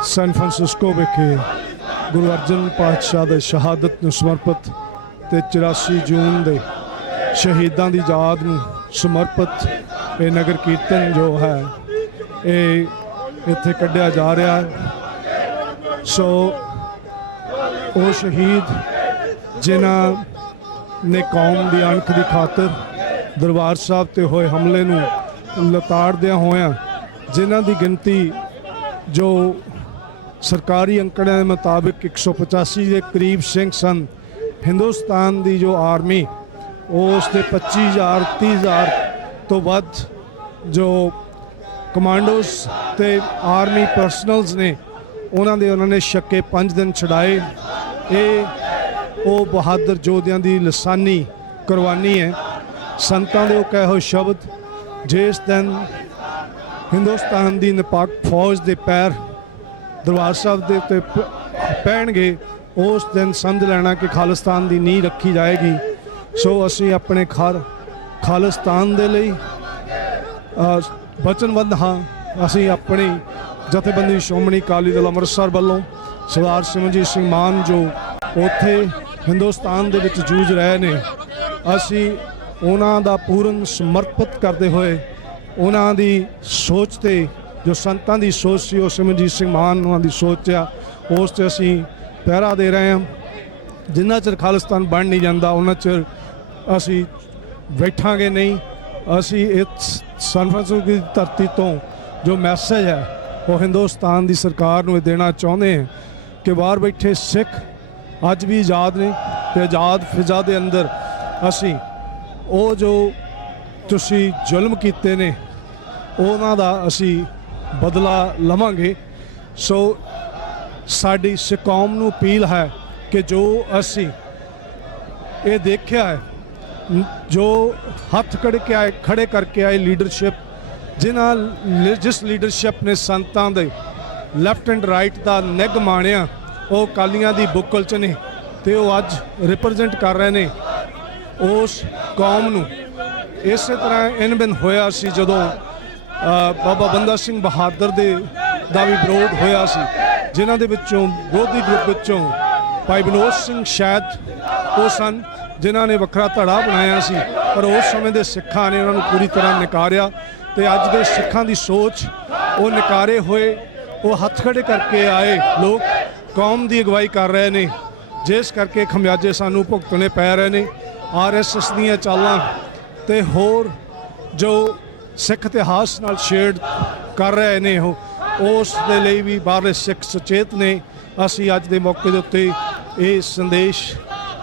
ਸੈਨ ਫਰਾਂਸਿਸਕੋ ਵਿਖੇ ਗੁਰੂ ਅਰਜਨ ਪਾਤਸ਼ਾਹ ਦੇ ਸ਼ਹਾਦਤ ਨੂੰ ਸਮਰਪਿਤ ਤੇ 84 ਜੂਨ ਦੇ ਸ਼ਹੀਦਾਂ ਦੀ ਯਾਦ ਨੂੰ ਸਮਰਪਿਤ ਇਹ ਨਗਰ ਕੀਰਤਨ ਜੋ ਹੈ ਇਹ ਇੱਥੇ ਕੱਢਿਆ ਜਾ ਰਿਹਾ ਹੈ। ਸੋ ਉਹ ਸ਼ਹੀਦ ਜਿਨ੍ਹਾਂ ਨੇ ਕੌਮ ਦੀ ਅਣਖ ਦੀ ਖਾਤਰ ਦਰਬਾਰ ਸਾਹਿਬ ਤੇ ਹੋਏ ਹਮਲੇ ਨੂੰ ਲਤਾੜਦਿਆਂ ਹੋਇਆਂ ਜਿਨ੍ਹਾਂ ਦੀ ਗਿਣਤੀ ਜੋ ਸਰਕਾਰੀ ਅੰਕੜਿਆਂ ਦੇ ਮੁਤਾਬਿਕ 185 ਦੇ ਕਰੀਬ ਸਿੰਘ ਸਨ। ਹਿੰਦੁਸਤਾਨ ਦੀ ਜੋ ਆਰਮੀ ਉਸ ਦੇ 25,000 30,000 ਤੋਂ ਵੱਧ ਜੋ ਕਮਾਂਡੋਸ ਤੇ ਆਰਮੀ ਪਰਸਨਲਸ ਨੇ ਉਹਨਾਂ ਨੇ ਸ਼ੱਕੇ 5 ਦਿਨ ਛਡਾਏ। ਇਹ ਉਹ ਬਹਾਦਰ ਯੋਧਿਆਂ ਦੀ ਲਸਾਨੀ ਕੁਰਬਾਨੀ ਹੈ। ਸੰਤਾਂ ਦੇ ਉਹ ਕਹੇ ਹੋਏ ਸ਼ਬਦ ਜਿਸ ਦਿਨ ਹਿੰਦੁਸਤਾਨ ਦੀ ਨਿਪਾਕ ਫੌਜ ਦੇ ਪੈਰ ਦਰਬਾਰ ਸਾਹਿਬ ਦੇ ਉੱਤੇ ਪੈਣਗੇ ਉਸ ਦਿਨ ਸਮਝ ਲੈਣਾ ਕਿ ਖਾਲਿਸਤਾਨ ਦੀ ਨੀਂਹ ਰੱਖੀ ਜਾਏਗੀ। ਸੋ ਅਸੀਂ ਆਪਣੇ ਖਾਲਿਸਤਾਨ ਦੇ ਲਈ ਵਚਨਬੱਧ ਹਾਂ। ਅਸੀਂ ਆਪਣੀ ਜਥੇਬੰਦੀ ਸ਼੍ਰੋਮਣੀ ਅਕਾਲੀ ਦਲ ਅੰਮ੍ਰਿਤਸਰ ਵੱਲੋਂ ਸਰਦਾਰ ਸਿਮਰਜੀਤ ਸਿੰਘ ਮਾਨ ਜੋ ਉੱਥੇ ਹਿੰਦੁਸਤਾਨ ਦੇ ਵਿੱਚ ਜੂਝ ਰਹੇ ਨੇ, ਅਸੀਂ ਉਹਨਾਂ ਦਾ ਪੂਰਨ ਸਮਰਪਿਤ ਕਰਦੇ ਹੋਏ ਉਹਨਾਂ ਦੀ ਸੋਚ ਤੇ ਜੋ ਸੰਤਾਂ ਦੀ ਸੋਚ ਸੀ ਉਹ ਸਿਮਰਜੀਤ ਸਿੰਘ ਮਾਨ ਉਹਨਾਂ ਦੀ ਸੋਚ ਆ ਉਸ 'ਤੇ ਅਸੀਂ ਪਹਿਰਾ ਦੇ ਰਹੇ ਹਾਂ। ਜਿੰਨਾ ਚਿਰ ਖਾਲਿਸਤਾਨ ਬਣ ਨਹੀਂ ਜਾਂਦਾ ਉਹਨਾਂ ਚਿਰ ਅਸੀਂ ਬੈਠਾਂਗੇ ਨਹੀਂ। ਅਸੀਂ ਇਸ ਸੈਨ ਫਰਾਂਸਿਸਕੋ ਦੀ ਧਰਤੀ ਤੋਂ ਜੋ ਮੈਸੇਜ ਹੈ ਉਹ ਹਿੰਦੁਸਤਾਨ ਦੀ ਸਰਕਾਰ ਨੂੰ ਇਹ ਦੇਣਾ ਚਾਹੁੰਦੇ ਹਾਂ ਕਿ ਬਾਹਰ ਬੈਠੇ ਸਿੱਖ ਅੱਜ ਵੀ ਆਜ਼ਾਦ ਨੇ ਤੇ ਆਜ਼ਾਦ ਫਿਜ਼ਾ ਦੇ ਅੰਦਰ ਅਸੀਂ ਉਹ ਜੋ ਤੁਸੀਂ ਜ਼ੁਲਮ ਕੀਤੇ ਨੇ ਉਹਨਾਂ ਦਾ ਅਸੀਂ ਬਦਲਾ ਲਵਾਂਗੇ। ਸੋ ਸਾਡੀ ਸਿੱਖ ਕੌਮ ਨੂੰ ਅਪੀਲ ਹੈ ਕਿ ਜੋ ਅਸੀਂ ਇਹ ਦੇਖਿਆ ਹੈ ਜੋ ਹੱਥ ਖੜੇ ਕਰਕੇ ਆਏ ਲੀਡਰਸ਼ਿਪ ਜਿਸ ਲੀਡਰਸ਼ਿਪ ਨੇ ਸੰਤਾਂ ਦੇ ਲੈਫਟ ਐਂਡ ਰਾਈਟ ਦਾ ਨਿੱਘ ਮਾਣਿਆ ਉਹ ਅਕਾਲੀਆਂ ਦੀ ਬੁੱਕਲ 'ਚ ਨੇ ਤੇ ਉਹ ਅੱਜ ਰਿਪਰੈਜ਼ੈਂਟ ਕਰ ਰਹੇ ਨੇ ਉਸ ਕੌਮ ਨੂੰ। ਇਸੇ ਤਰ੍ਹਾਂ ਇਨਬਿਨ ਹੋਇਆ ਸੀ ਜਦੋਂ ਬਾਬਾ ਬੰਦਾ ਸਿੰਘ ਬਹਾਦਰ ਦਾ ਵੀ ਵਿਰੋਧ ਹੋਇਆ ਸੀ, ਜਿਨ੍ਹਾਂ ਦੇ ਵਿੱਚੋਂ ਵਿਰੋਧੀ ਗਰੁੱਪ ਵਿੱਚੋਂ ਭਾਈ ਵਿਨੋਦ ਸਿੰਘ ਸ਼ਾਇਦ ਉਹ ਸਨ ਜਿਨ੍ਹਾਂ ਨੇ ਵੱਖਰਾ ਧੜਾ ਬਣਾਇਆ ਸੀ, ਪਰ ਉਸ ਸਮੇਂ ਦੇ ਸਿੱਖਾਂ ਨੇ ਉਹਨਾਂ ਨੂੰ ਪੂਰੀ ਤਰ੍ਹਾਂ ਨਕਾਰਿਆ ਤੇ ਅੱਜ ਦੇ ਸਿੱਖਾਂ ਦੀ ਸੋਚ ਉਹ ਨਕਾਰੇ ਹੋਏ ਉਹ ਹੱਥ ਖੜੇ ਕਰਕੇ ਆਏ ਲੋਕ ਕੌਮ ਦੀ ਅਗਵਾਈ ਕਰ ਰਹੇ ਨੇ, ਜਿਸ ਕਰਕੇ ਖਮਿਆਜੇ ਸਾਨੂੰ ਭੁਗਤਣੇ ਪੈ ਰਹੇ ਨੇ। RSS ਦੀਆਂ ਚਾਲਾਂ ਤੇ ਹੋਰ ਜੋ ਸਿੱਖ ਇਤਿਹਾਸ ਨਾਲ ਛੇੜ ਕਰ ਰਹੇ ਨੇ ਉਹ ਉਸ ਦੇ ਲਈ ਵੀ ਬਾਹਰਲੇ ਸਿੱਖ ਸੁਚੇਤ ਨੇ। ਅਸੀਂ ਅੱਜ ਦੇ ਮੌਕੇ ਦੇ ਉੱਤੇ ਇਹ ਸੰਦੇਸ਼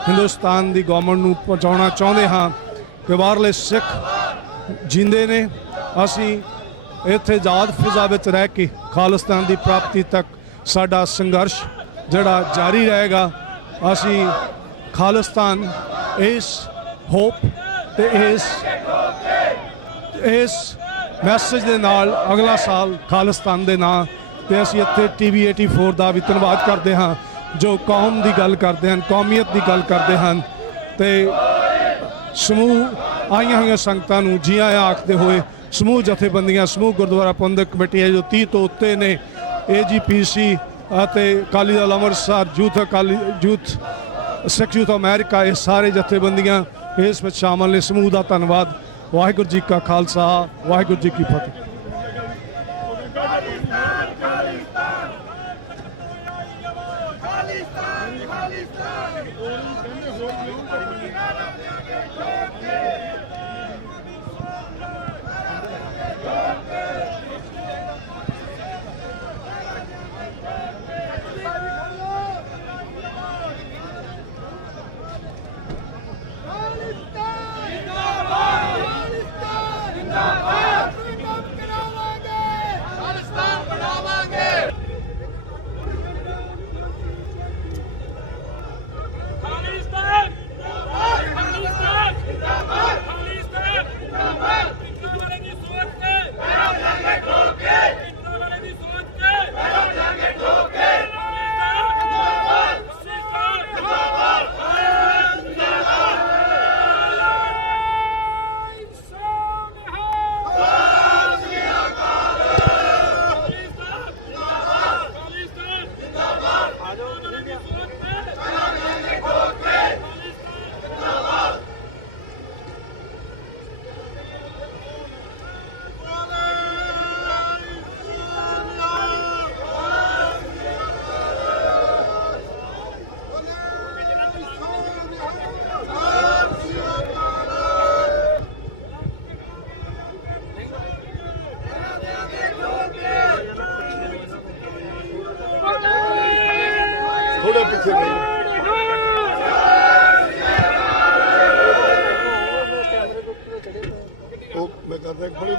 ਹਿੰਦੁਸਤਾਨ ਦੀ ਗੌਰਮੈਂਟ ਨੂੰ ਪਹੁੰਚਾਉਣਾ ਚਾਹੁੰਦੇ ਹਾਂ ਕਿ ਬਾਹਰਲੇ ਸਿੱਖ ਜਿੰਦੇ ਨੇ। ਅਸੀਂ ਇੱਥੇ ਆਜ਼ਾਦ ਫਿਜ਼ਾ ਵਿੱਚ ਰਹਿ ਕੇ ਖਾਲਿਸਤਾਨ ਦੀ ਪ੍ਰਾਪਤੀ ਤੱਕ ਸਾਡਾ ਸੰਘਰਸ਼ ਜਿਹੜਾ ਜਾਰੀ ਰਹੇਗਾ। ਅਸੀਂ ਖਾਲਿਸਤਾਨ ਇਸ ਹੋਪ ਤੇ ਇਸ ਮੈਸੇਜ ਦੇ ਨਾਲ ਅਗਲਾ ਸਾਲ ਖਾਲਿਸਤਾਨ ਦੇ ਨਾਂ ਤੇ ਅਸੀਂ ਇੱਥੇ TV 84 ਦਾ ਵੀ ਧੰਨਵਾਦ ਕਰਦੇ ਹਾਂ ਜੋ ਕੌਮ ਦੀ ਗੱਲ ਕਰਦੇ ਹਨ, ਕੌਮੀਅਤ ਦੀ ਗੱਲ ਕਰਦੇ ਹਨ ਤੇ ਸਮੂਹ ਆਈਆਂ ਹੋਈਆਂ ਸੰਗਤਾਂ ਨੂੰ ਜੀ ਆਇਆਂ ਆਖਦੇ ਹੋਏ ਸਮੂਹ ਜਥੇਬੰਦੀਆਂ ਸਮੂਹ ਗੁਰਦੁਆਰਾ ਪ੍ਰਬੰਧਕ ਕਮੇਟੀਆਂ ਜੋ 30 ਤੋਂ ਉੱਤੇ ਨੇ AGPC ਅਤੇ ਅਕਾਲੀ ਦਲ ਅੰਮ੍ਰਿਤਸਰ ਯੂਥ ਸਿੱਖ ਯੂਥ ਅਮਰੀਕਾ ਇਹ ਸਾਰੇ ਜਥੇਬੰਦੀਆਂ ਇਸ ਵਿੱਚ ਸ਼ਾਮਲ ਨੇ। ਸਮੂਹ ਦਾ ਧੰਨਵਾਦ। ਵਾਹਿਗੁਰੂ ਜੀ ਕਾ ਖਾਲਸਾ ਵਾਹਿਗੁਰੂ ਜੀ ਕੀ ਫਤਿਹ। जिंदाबाद ਉਹ ਮੈਂ ਕਰਦਾ ਇੱਕ ਬੜੀ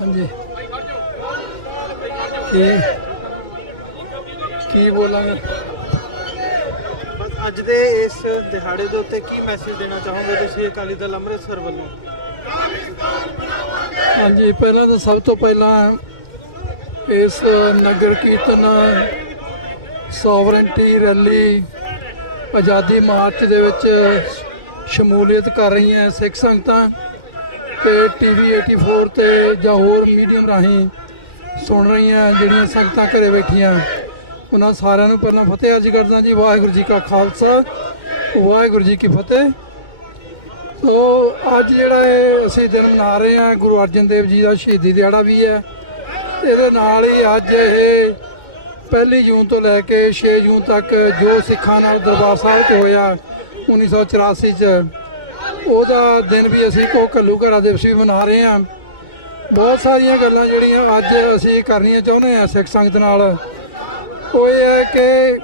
ਹਾਂਜੀ ਕੀ ਬੋਲਾਂਗੇ ਅੱਜ ਦੇ ਇਸ ਦਿਹਾੜੇ ਦੇ ਉੱਤੇ ਕੀ ਮੈਸੇਜ ਦੇਣਾ ਚਾਹੋਗੇ ਤੁਸੀਂ ਅਕਾਲੀ ਦਲ ਅੰਮ੍ਰਿਤਸਰ ਵੱਲੋਂ? ਹਾਂਜੀ, ਪਹਿਲਾਂ ਤਾਂ ਸਭ ਤੋਂ ਪਹਿਲਾਂ ਇਸ ਨਗਰ ਕੀਰਤਨ ਸੋਵਰਨਟੀ ਰੈਲੀ ਆਜ਼ਾਦੀ ਮਾਰਚ ਦੇ ਵਿੱਚ ਸ਼ਮੂਲੀਅਤ ਕਰ ਰਹੀਆਂ ਸਿੱਖ ਸੰਗਤਾਂ ਤੇ ਟੀਵੀ 84 ਤੇ ਜਾਂ ਹੋਰ ਮੀਡੀਅਮ ਰਾਹੀਂ ਸੁਣ ਰਹੀਆਂ ਜਿਹੜੀਆਂ ਸੰਗਤਾਂ ਘਰੇ ਬੈਠੀਆਂ, ਉਹਨਾਂ ਸਾਰਿਆਂ ਨੂੰ ਪਹਿਲਾਂ ਫਤਿਹ ਅਰਜ਼ ਕਰਦਾ ਜੀ। ਵਾਹਿਗੁਰੂ ਜੀ ਕਾ ਖਾਲਸਾ, ਵਾਹਿਗੁਰੂ ਜੀ ਕੀ ਫਤਿਹ। ਸੋ ਅੱਜ ਜਿਹੜਾ ਇਹ ਅਸੀਂ ਦਿਨ ਮਨਾ ਰਹੇ ਹਾਂ, ਗੁਰੂ ਅਰਜਨ ਦੇਵ ਜੀ ਦਾ ਸ਼ਹੀਦੀ ਦਿਹਾੜਾ ਵੀ ਹੈ। ਇਹਦੇ ਨਾਲ ਹੀ ਅੱਜ ਇਹ 1 ਜੂਨ ਤੋਂ ਲੈ ਕੇ 6 ਜੂਨ ਤੱਕ ਜੋ ਸਿੱਖਾਂ ਨਾਲ ਦਰਬਾਰ ਸਾਹਿਬ 'ਚ ਹੋਇਆ 1984 'ਚ, ਉਹਦਾ ਦਿਨ ਵੀ ਅਸੀਂ ਕੋ ਘੱਲੂ ਘਰਾ ਦਿਵਸ ਵੀ ਮਨਾ ਰਹੇ ਹਾਂ। ਬਹੁਤ ਸਾਰੀਆਂ ਗੱਲਾਂ ਜਿਹੜੀਆਂ ਅੱਜ ਅਸੀਂ ਕਰਨੀਆਂ ਚਾਹੁੰਦੇ ਹਾਂ ਸਿੱਖ ਸੰਗਤ ਨਾਲ, ਉਹ ਇਹ ਹੈ ਕਿ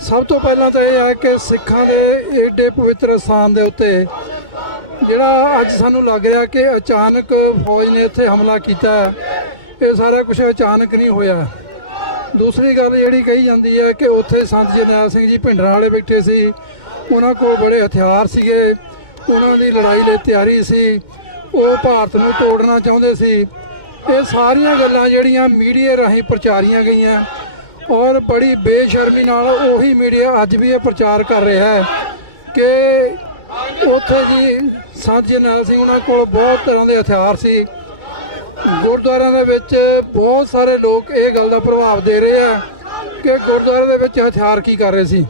ਸਭ ਤੋਂ ਪਹਿਲਾਂ ਤਾਂ ਇਹ ਹੈ ਕਿ ਸਿੱਖਾਂ ਦੇ ਏਡੇ ਪਵਿੱਤਰ ਸਥਾਨ ਦੇ ਉੱਤੇ ਜਿਹੜਾ ਅੱਜ ਸਾਨੂੰ ਲੱਗ ਰਿਹਾ ਕਿ ਅਚਾਨਕ ਫੌਜ ਨੇ ਇੱਥੇ ਹਮਲਾ ਕੀਤਾ, ਇਹ ਸਾਰਾ ਕੁਝ ਅਚਾਨਕ ਨਹੀਂ ਹੋਇਆ। ਦੂਸਰੀ ਗੱਲ ਜਿਹੜੀ ਕਹੀ ਜਾਂਦੀ ਹੈ ਕਿ ਉੱਥੇ ਸੰਤ ਜਰਨੈਲ ਸਿੰਘ ਜੀ ਭਿੰਡਰਾਂ ਵਾਲੇ ਬੈਠੇ ਸੀ, ਉਹਨਾਂ ਕੋਲ ਬੜੇ ਹਥਿਆਰ ਸੀਗੇ, ਉਹਨਾਂ ਦੀ ਲੜਾਈ ਲਈ ਤਿਆਰੀ ਸੀ, ਉਹ ਭਾਰਤ ਨੂੰ ਤੋੜਨਾ ਚਾਹੁੰਦੇ ਸੀ। ਇਹ ਸਾਰੀਆਂ ਗੱਲਾਂ ਜਿਹੜੀਆਂ ਮੀਡੀਆ ਰਾਹੀਂ ਪ੍ਰਚਾਰੀਆਂ ਗਈਆਂ ਔਰ ਬੜੀ ਬੇਸ਼ਰਮੀ ਨਾਲ ਉਹੀ ਮੀਡੀਆ ਅੱਜ ਵੀ ਇਹ ਪ੍ਰਚਾਰ ਕਰ ਰਿਹਾ ਹੈ ਕਿ ਉੱਥੇ ਜੀ ਸੰਤ ਜਰਨੈਲ ਸਿੰਘ ਉਹਨਾਂ ਕੋਲ ਬਹੁਤ ਤਰ੍ਹਾਂ ਦੇ ਹਥਿਆਰ ਸੀ। ਗੁਰਦੁਆਰਿਆਂ ਦੇ ਵਿੱਚ ਬਹੁਤ ਸਾਰੇ ਲੋਕ ਇਹ ਗੱਲ ਦਾ ਪ੍ਰਭਾਵ ਦੇ ਰਹੇ ਆ ਕਿ ਗੁਰਦੁਆਰੇ ਦੇ ਵਿੱਚ ਹਥਿਆਰ ਕੀ ਕਰ ਰਹੇ ਸੀ।